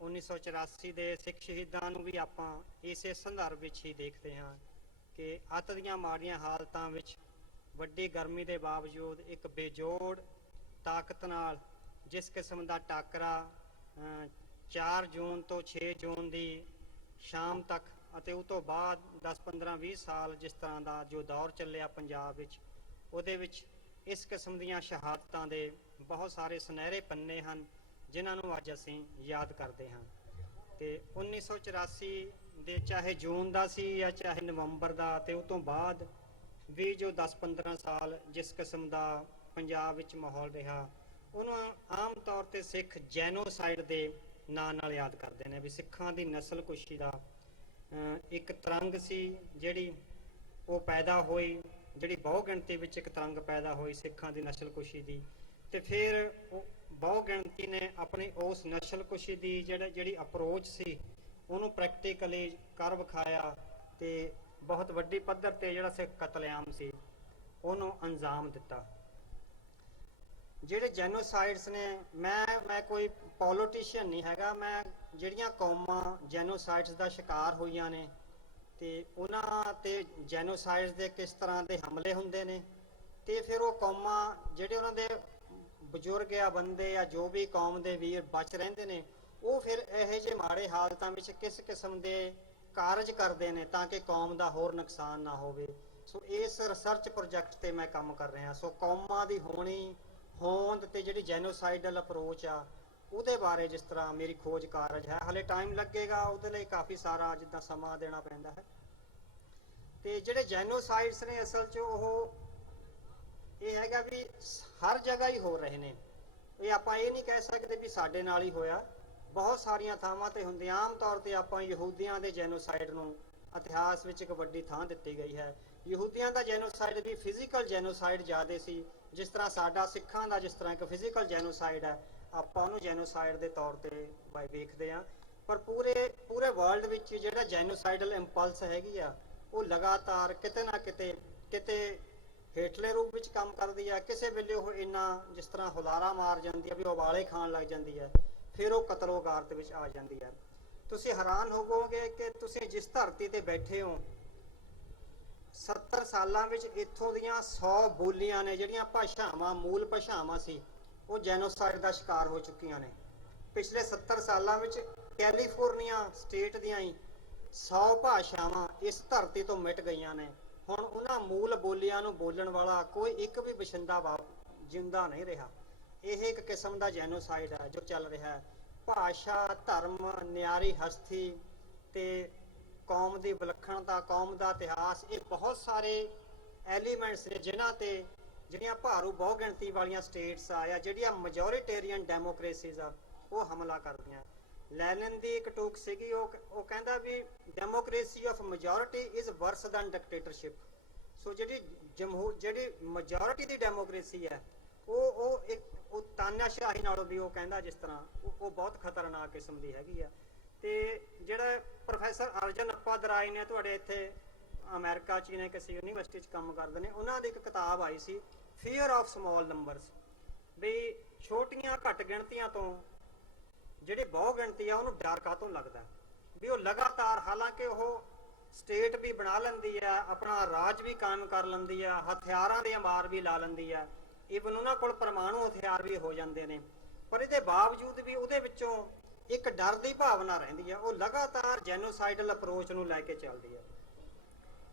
1984 ਦੇ ਸਿੱਖ ਸ਼ਹੀਦਾਂ ਨੂੰ ਵੀ ਆਪਾਂ ਇਸੇ ਸੰਦਰਭ ਵਿੱਚ ਹੀ ਦੇਖਦੇ ਹਾਂ ਕਿ ਅੱਤ ਦੀਆਂ ਮਾੜੀਆਂ ਹਾਲਤਾਂ ਵਿੱਚ ਵੱਡੀ ਗਰਮੀ ਦੇ ਬਾਵਜੂਦ ਇੱਕ ਬੇਜੋੜ ਤਾਕਤ ਨਾਲ ਜਿਸ ਕਿਸਮ ਦਾ ਟਾਕਰਾ 4 ਜੂਨ ਤੋਂ 6 ਜੂਨ ਦੀ ਸ਼ਾਮ ਤੱਕ ਅਤੇ ਉਹ ਤੋਂ ਬਾਅਦ 10 15 20 ਸਾਲ ਜਿਸ ਤਰ੍ਹਾਂ ਦਾ ਜੋ ਦੌਰ ਚੱਲਿਆ ਪੰਜਾਬ ਵਿੱਚ, ਉਹਦੇ ਵਿੱਚ ਇਸ ਕਿਸਮ ਦੀਆਂ ਸ਼ਹਾਦਤਾਂ ਦੇ ਬਹੁਤ ਸਾਰੇ ਸੁਨਹਿਰੇ ਪੰਨੇ ਹਨ ਜਿਨ੍ਹਾਂ ਨੂੰ ਅੱਜ ਅਸੀਂ ਯਾਦ ਕਰਦੇ ਹਾਂ। ਤੇ 1984 ਦੇ ਚਾਹੇ ਜੂਨ ਦਾ ਸੀ ਜਾਂ ਚਾਹੇ ਨਵੰਬਰ ਦਾ, ਤੇ ਉਹ ਤੋਂ ਬਾਅਦ ਵੀ ਜੋ 10-15 ਸਾਲ ਜਿਸ ਕਿਸਮ ਦਾ ਪੰਜਾਬ ਵਿੱਚ ਮਾਹੌਲ ਰਿਹਾ, ਉਹਨੂੰ ਆਮ ਤੌਰ ਤੇ ਸਿੱਖ ਜੈਨੋਸਾਈਡ ਦੇ ਨਾਂ ਨਾਲ ਯਾਦ ਕਰਦੇ ਨੇ ਵੀ ਸਿੱਖਾਂ ਦੀ ਨਸਲਕੁਸ਼ੀ ਦਾ ਇੱਕ ਤਰੰਗ ਸੀ ਜਿਹੜੀ ਉਹ ਪੈਦਾ ਹੋਈ, ਜਿਹੜੀ ਬਹੁ ਗਿਣਤੀ ਵਿੱਚ ਇੱਕ ਤਰੰਗ ਪੈਦਾ ਹੋਈ ਸਿੱਖਾਂ ਦੀ ਨਸਲਕੁਸ਼ੀ ਦੀ। ਤੇ ਫਿਰ ਉਹ ਬਹੁ ਗਿਣਤੀ ਨੇ ਆਪਣੀ ਉਸ ਨਸਲਕੁਸ਼ੀ ਦੀ ਜਿਹੜੀ ਅਪਰੋਚ ਸੀ ਉਹਨੂੰ ਪ੍ਰੈਕਟੀਕਲੀ ਕਰ ਵਿਖਾਇਆ ਤੇ ਬਹੁਤ ਵੱਡੀ ਪੱਧਰ ਤੇ ਜਿਹੜਾ ਸਿੱਖ ਕਤਲੇਆਮ ਸੀ ਉਹਨੂੰ ਅੰਜਾਮ ਦਿੱਤਾ। ਜਿਹੜੇ ਜੈਨੋਸਾਈਡਸ ਨੇ, ਮੈਂ ਕੋਈ ਪੋਲੀਟੀਸ਼ੀਅਨ ਨਹੀਂ ਹੈਗਾ, ਮੈਂ ਜਿਹੜੀਆਂ ਕੌਮਾਂ ਜੈਨੋਸਾਈਡਸ ਦਾ ਸ਼ਿਕਾਰ ਹੋਈਆਂ ਨੇ ਤੇ ਉਹਨਾਂ ਤੇ ਜੈਨੋਸਾਈਡਸ ਦੇ ਕਿਸ ਤਰ੍ਹਾਂ ਦੇ ਹਮਲੇ ਹੁੰਦੇ ਨੇ, ਤੇ ਫਿਰ ਉਹ ਕੌਮਾਂ ਜਿਹੜੇ ਉਹਨਾਂ ਦੇ ਬਜ਼ੁਰਗ ਆ ਬੰਦੇ ਆ ਜੋ ਵੀ ਕੌਮ ਦੇ ਵੀਰ ਬਚ ਰਹਿੰਦੇ ਨੇ, ਉਹ ਫਿਰ ਇਹੋ ਜਿਹੇ ਮਾੜੇ ਹਾਲਤਾਂ ਵਿੱਚ ਕਿਸ ਕਿਸਮ ਦੇ ਕਾਰਜ ਕਰਦੇ ਨੇ ਤਾਂ ਕਿ ਕੌਮ ਦਾ ਹੋਰ ਨੁਕਸਾਨ ਨਾ ਹੋਵੇ। ਸੋ ਇਸ ਰਿਸਰਚ ਪ੍ਰੋਜੈਕਟ ਤੇ ਮੈਂ ਕੰਮ ਕਰ ਰਿਹਾ। ਸੋ ਕੌਮਾਂ ਦੀ ਹੋਂਦ ਤੇ ਜਿਹੜੀ ਜੈਨੋਸਾਈਡਲ ਅਪਰੋਚ ਆ ਉਹਦੇ ਬਾਰੇ ਜਿਸ ਤਰ੍ਹਾਂ ਮੇਰੀ ਖੋਜ ਕਾਰਜ ਹੈ, ਹਲੇ ਟਾਈਮ ਲੱਗੇਗਾ, ਉਹਦੇ ਲਈ ਕਾਫੀ ਸਾਰਾ ਜਿੱਦਾਂ ਸਮਾਂ ਦੇਣਾ ਪੈਂਦਾ ਹੈ। ਤੇ ਜਿਹੜੇ ਜੈਨੋਸਾਈਡਸ ਨੇ ਅਸਲ 'ਚ ਉਹ ਇਹ ਹੈਗਾ ਵੀ ਹਰ ਜਗ੍ਹਾ ਹੀ ਹੋ ਰਹੇ ਨੇ। ਇਹ ਆਪਾਂ ਇਹ ਨਹੀਂ ਕਹਿ ਸਕਦੇ ਵੀ ਸਾਡੇ ਨਾਲ ਹੀ ਹੋਇਆ, ਬਹੁਤ ਸਾਰੀਆਂ ਥਾਵਾਂ ਤੇ ਹੁੰਦੇ। ਆਮ ਤੌਰ ਤੇ ਆਪਾਂ ਯਹੂਦੀਆਂ ਦੇ ਜੈਨੋਸਾਈਡ ਨੂੰ ਇਤਿਹਾਸ ਵਿੱਚ ਇੱਕ ਵੱਡੀ ਥਾਂ ਦਿੱਤੀ ਗਈ ਹੈ। ਯਹੂਦੀਆਂ ਦਾ ਜੈਨੋਸਾਈਡ ਵੀ ਫਿਜ਼ੀਕਲ ਜੈਨੋਸਾਈਡ ਜ਼ਿਆਦਾ ਸੀ, ਜਿਸ ਤਰ੍ਹਾਂ ਸਾਡਾ ਸਿੱਖਾਂ ਦਾ ਜਿਸ ਤਰ੍ਹਾਂ ਇੱਕ ਫਿਜ਼ੀਕਲ ਜੈਨੋਸਾਈਡ ਹੈ, ਆਪਾਂ ਉਹਨੂੰ ਜੈਨੋਸਾਈਡ ਦੇ ਤੌਰ ਤੇ ਵੇਖਦੇ ਹਾਂ। ਪਰ ਪੂਰੇ ਵਰਲਡ ਵਿੱਚ ਜਿਹੜਾ ਜੈਨੋਸਾਈਡਲ ਇੰਪਲਸ ਹੈਗੀ ਆ ਉਹ ਲਗਾਤਾਰ ਕਿਤੇ ਨਾ ਕਿਤੇ ਹੇਠਲੇ ਰੂਪ ਵਿੱਚ ਕੰਮ ਕਰਦੀ ਆ। ਕਿਸੇ ਵੇਲੇ ਉਹ ਇੰਨਾ ਜਿਸ ਤਰ੍ਹਾਂ ਹੁਲਾਰਾ ਮਾਰ ਜਾਂਦੀ ਆ ਵੀ ਉਹ ਉਬਾਲੇ ਖਾਣ ਲੱਗ ਜਾਂਦੀ ਹੈ, ਫਿਰ ਉਹ ਕਤਲੋਗਾਰਤ ਵਿੱਚ ਆ ਜਾਂਦੀ ਹੈ। ਤੁਸੀਂ ਹੈਰਾਨ ਹੋਵੋਗੇ ਕਿ ਤੁਸੀਂ ਜਿਸ ਧਰਤੀ ਤੇ ਬੈਠੇ ਹੋ 70 ਸਾਲਾਂ ਵਿੱਚ ਇੱਥੋਂ ਦੀਆਂ 100 ਬੋਲੀਆਂ ਨੇ ਜਿਹੜੀਆਂ ਭਾਸ਼ਾਵਾਂ ਮੂਲ ਭਾਸ਼ਾਵਾਂ ਸੀ ਉਹ ਜੈਨੋਸਾਈਡ ਦਾ ਸ਼ਿਕਾਰ ਹੋ ਚੁੱਕੀਆਂ ਨੇ। ਪਿਛਲੇ 70 ਸਾਲਾਂ ਵਿੱਚ ਕੈਲੀਫੋਰਨੀਆ ਸਟੇਟ ਦੀਆਂ ਹੀ 100 ਭਾਸ਼ਾਵਾਂ ਇਸ ਧਰਤੀ ਤੋਂ ਮਿਟ ਗਈਆਂ ਨੇ। ਹੁਣ ਉਹਨਾਂ ਮੂਲ ਬੋਲੀਆਂ ਨੂੰ ਬੋਲਣ ਵਾਲਾ ਕੋਈ ਇੱਕ ਵੀ ਵਸਿੰਦਾ ਜਿੰਦਾ ਨਹੀਂ ਰਿਹਾ। ਇਹ ਇੱਕ ਕਿਸਮ ਦਾ ਜੈਨੋਸਾਈਡ ਹੈ ਜੋ ਚੱਲ ਰਿਹਾ ਹੈ। ਭਾਸ਼ਾ, ਧਰਮ, ਨਿਆਰੀ ਹਸਤੀ ਤੇ ਕੌਮ ਦੀ ਵਿਲੱਖਣਤਾ, ਕੌਮ ਦਾ ਇਤਿਹਾਸ, ਇਹ ਬਹੁਤ ਸਾਰੇ ਐਲੀਮੈਂਟਸ ਨੇ ਜਿਨ੍ਹਾਂ ਤੇ ਜਿਹੜੀਆਂ ਭਾਰੂ ਬਹੁ ਗਿਣਤੀ ਵਾਲੀਆਂ ਸਟੇਟਸ ਆ ਜਾਂ ਜਿਹੜੀਆਂ ਮੈਜੋਰਿਟੇਰੀਅਨ ਡੈਮੋਕ੍ਰੇਸੀਜ਼ ਆ ਉਹ ਹਮਲਾ ਕਰਦੀਆਂ। ਲੈਨਿਨ ਦੀ ਇੱਕ ਟੂਕ ਸੀਗੀ, ਉਹ ਕਹਿੰਦਾ ਵੀ democracy of majority is worse than dictatorship. So ਜਿਹੜੀ ਮੈਜੋਰਿਟੀ ਦੀ ਡੈਮੋਕ੍ਰੇਸੀ ਹੈ ਉਹ ਤਾਨਾਸ਼ਾਹੀ ਨਾਲੋਂ ਵੀ ਉਹ ਕਹਿੰਦਾ ਜਿਸ ਤਰ੍ਹਾਂ ਉਹ ਬਹੁਤ ਖਤਰਨਾਕ ਕਿਸਮ ਦੀ ਹੈਗੀ ਆ। ਤੇ ਜਿਹੜਾ ਪ੍ਰੋਫੈਸਰ ਅਰਜਨ ਅੱਪਾਦਰਾਈ ਨੇ ਤੁਹਾਡੇ ਇੱਥੇ ਅਮਰੀਕਾ 'ਚ ਨੇ ਕਿਸੇ ਯੂਨੀਵਰਸਿਟੀ 'ਚ ਕੰਮ ਕਰਦੇ ਨੇ, ਉਹਨਾਂ ਦੀ ਇੱਕ ਕਿਤਾਬ ਆਈ ਸੀ ਫੀਅਰ ਆਫ ਸਮਾਲ ਨੰਬਰਸ, ਵੀ ਛੋਟੀਆਂ ਘੱਟ ਗਿਣਤੀਆਂ ਤੋਂ ਜਿਹੜੀ ਬਹੁ ਗਿਣਤੀ ਆ ਉਹਨੂੰ ਡਰ ਕਾਹਤੋਂ ਲੱਗਦਾ ਵੀ ਉਹ ਲਗਾਤਾਰ, ਹਾਲਾਂਕਿ ਉਹ ਸਟੇਟ ਵੀ ਬਣਾ ਲੈਂਦੀ ਆ, ਆਪਣਾ ਰਾਜ ਵੀ ਕਾਇਮ ਕਰ ਲੈਂਦੀ ਆ, ਹਥਿਆਰਾਂ ਦੇ ਅੰਬਾਰ ਵੀ ਲਾ ਲੈਂਦੀ ਆ, ਈਵਨ ਉਹਨਾਂ ਕੋਲ ਪਰਮਾਣੂ ਹਥਿਆਰ ਵੀ ਹੋ ਜਾਂਦੇ ਨੇ, ਪਰ ਇਹਦੇ ਬਾਵਜੂਦ ਵੀ ਉਹਦੇ ਵਿੱਚੋਂ ਇੱਕ ਡਰ ਦੀ ਭਾਵਨਾ ਰਹਿੰਦੀ ਆ। ਉਹ ਲਗਾਤਾਰ ਜੈਨੋਸਾਈਡਲ ਅਪਰੋਚ ਨੂੰ ਲੈ ਕੇ ਚੱਲਦੀ ਆ।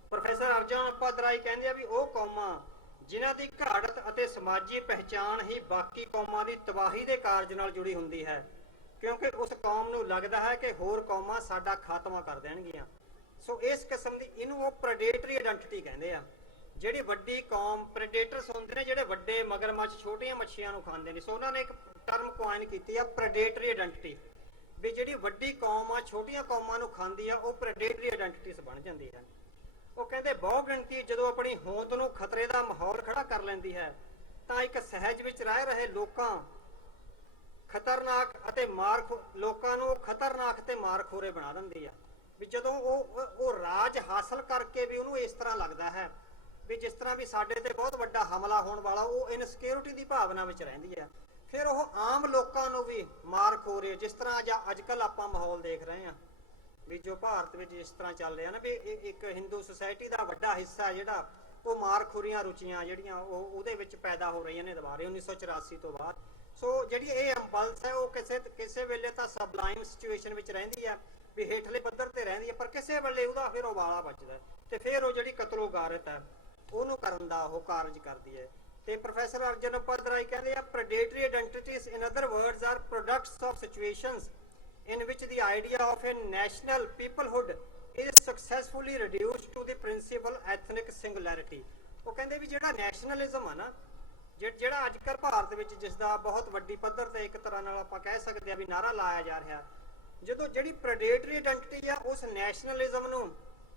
ਪ੍ਰੋਫੈਸਰ ਅਰਜਨ ਅੱਪਾਦਰਾਈ ਕਹਿੰਦੇ ਆ ਵੀ ਉਹ ਕੌਮਾਂ ਜਿਨ੍ਹਾਂ ਦੀ ਘਾੜਤ ਅਤੇ ਸਮਾਜੀ ਪਹਿਚਾਣ ਹੀ ਬਾਕੀ ਕੌਮਾਂ ਦੀ ਤਬਾਹੀ ਦੇ ਕਾਰਜ ਨਾਲ ਜੁੜੀ ਹੁੰਦੀ ਹੈ, ਕਿਉਂਕਿ ਉਸ ਕੌਮ ਨੂੰ ਲੱਗਦਾ ਹੈ ਕਿ ਹੋਰ ਕੌਮਾਂ ਸਾਡਾ ਖਾਤਮਾ ਕਰ ਦੇਣਗੀਆਂ। ਸੋ ਇਸ ਕਿਸਮ ਦੀ ਇਹਨੂੰ ਉਹ ਪ੍ਰੈਡੇਟਰੀ ਆਇਡੈਂਟੀਟੀ ਕਹਿੰਦੇ ਆ। ਜਿਹੜੀ ਵੱਡੀ ਕੌਮ, ਪ੍ਰੈਡੇਟਰਸ ਹੁੰਦੇ ਨੇ ਜਿਹੜੇ ਵੱਡੇ ਮਗਰਮੱਛ ਛੋਟੀਆਂ ਮੱਛੀਆਂ ਨੂੰ ਖਾਂਦੇ ਨੇ, ਸੋ ਉਹਨਾਂ ਨੇ ਇੱਕ ਟਰਮ ਕੁਆਇਨ ਕੀਤੀ ਆ ਪ੍ਰੈਡੇਟਰੀ ਆਇਡੈਂਟੀਟੀ, ਵੀ ਜਿਹੜੀ ਵੱਡੀ ਕੌਮ ਆ ਛੋਟੀਆਂ ਕੌਮਾਂ ਨੂੰ ਖਾਂਦੀ ਆ ਉਹ ਪ੍ਰੈਡੇਟਰੀ ਆਇਡੈਂਟੀਟੀਸ ਬਣ ਜਾਂਦੀ ਹੈ। ਉਹ ਕਹਿੰਦੇ ਬਹੁ ਗਿਣਤੀ ਜਦੋਂ ਆਪਣੀ ਹੋਂਦ ਨੂੰ ਖਤਰੇ ਦਾ ਮਾਹੌਲ ਖੜਾ ਕਰ ਲੈਂਦੀ ਹੈ ਤਾਂ ਇੱਕ ਸਹਿਜ ਵਿੱਚ ਰਹਿ ਰਹੇ ਲੋਕਾਂ ਲੋਕਾਂ ਨੂੰ ਖਤਰਨਾਕ ਤੇ ਮਾਰਖੋਰੇ ਬਣਾ ਦਿੰਦੀ ਆ। ਵੀ ਜਦੋਂ ਉਹ ਰਾਜ ਹਾਸਲ ਕਰਕੇ ਵੀ ਉਹਨੂੰ ਇਸ ਤਰ੍ਹਾਂ ਲੱਗਦਾ ਹੈ ਵੀ ਜਿਸ ਤਰ੍ਹਾਂ ਵੀ ਸਾਡੇ ਤੇ ਬਹੁਤ ਵੱਡਾ ਹਮਲਾ ਹੋਣ ਵਾਲਾ, ਉਹ ਇਨਸਿਕਿਉਰਿਟੀ ਦੀ ਭਾਵਨਾ ਵਿੱਚ ਰਹਿੰਦੀ ਹੈ। ਫਿਰ ਉਹ ਆਮ ਲੋਕਾਂ ਨੂੰ ਵੀ ਮਾਰ ਖੋ ਰਹੇ, ਜਿਸ ਤਰ੍ਹਾਂ ਅੱਜ ਕੱਲ ਆਪਾਂ ਮਾਹੌਲ ਦੇਖ ਰਹੇ ਹਾਂ ਵੀ ਜੋ ਭਾਰਤ ਵਿੱਚ ਇਸ ਤਰ੍ਹਾਂ ਚੱਲ ਰਿਹਾ ਨਾ ਵੀ ਇੱਕ ਹਿੰਦੂ ਸੁਸਾਇਟੀ ਦਾ ਵੱਡਾ ਹਿੱਸਾ ਜਿਹੜਾ ਉਹ ਮਾਰਖੋਰੀਆਂ ਰੁਚੀਆਂ ਜਿਹੜੀਆਂ ਉਹਦੇ ਵਿੱਚ ਪੈਦਾ ਹੋ ਰਹੀਆਂ ਨੇ ਦੁਬਾਰੇ 1984 ਤੋਂ ਬਾਅਦ। ਸੋ ਜਿਹੜੀ ਇਹ ਇੰਪਲਸ ਹੈ ਉਹ ਕਿਸੇ ਵੇਲੇ ਤਾਂ ਸਬਲਾਈਮ ਸਿਚੁਏਸ਼ਨ ਵਿੱਚ ਰਹਿੰਦੀ ਹੈ ਵੀ ਹੇਠਲੇ ਪੱਧਰ ਤੇ ਰਹਿੰਦੀ ਹੈ, ਪਰ ਕਿਸੇ ਵੇਲੇ ਉਹਦਾ ਫਿਰ ਉਬਾਲਾ ਵੱਜਦਾ ਤੇ ਫਿਰ ਉਹ ਜਿਹੜੀ ਕਤਲੋ ਗਾਰਤ ਹੈ ਉਹਨੂੰ ਕਰਨ ਦਾ ਉਹ ਕਾਰਜ ਕਰਦੀ ਹੈ। ਤੇ ਪ੍ਰੋਫੈਸਰ ਅਰਜਨ ਉਪਾਧਿਆਏ ਕਹਿੰਦੇ ਆ predatory identities in other words are products of situations in which the idea of a national peoplehood is successfully reduced to the principal ethnic singularity। ਉਹ ਕਹਿੰਦੇ ਵੀ ਜਿਹੜਾ ਨੈਸ਼ਨਲਿਜ਼ਮ ਆ ਨਾ ਜਿਹੜਾ ਅੱਜ ਕੱਲ੍ਹ ਭਾਰਤ ਵਿੱਚ ਜਿਸ ਦਾ ਬਹੁਤ ਵੱਡੀ ਪੱਧਰ ਤੇ ਇੱਕ ਤਰ੍ਹਾਂ ਨਾਲ ਆਪਾਂ ਕਹਿ ਸਕਦੇ ਆ ਵੀ ਨਾਰਾ ਲਾਇਆ ਜਾ ਰਿਹਾ, ਜਦੋਂ ਜਿਹੜੀ ਪ੍ਰੈਡੇਟਰੀ ਆਇਡੈਂਟੀਟੀ ਆ ਉਸ ਨੈਸ਼ਨਲਿਜ਼ਮ ਨੂੰ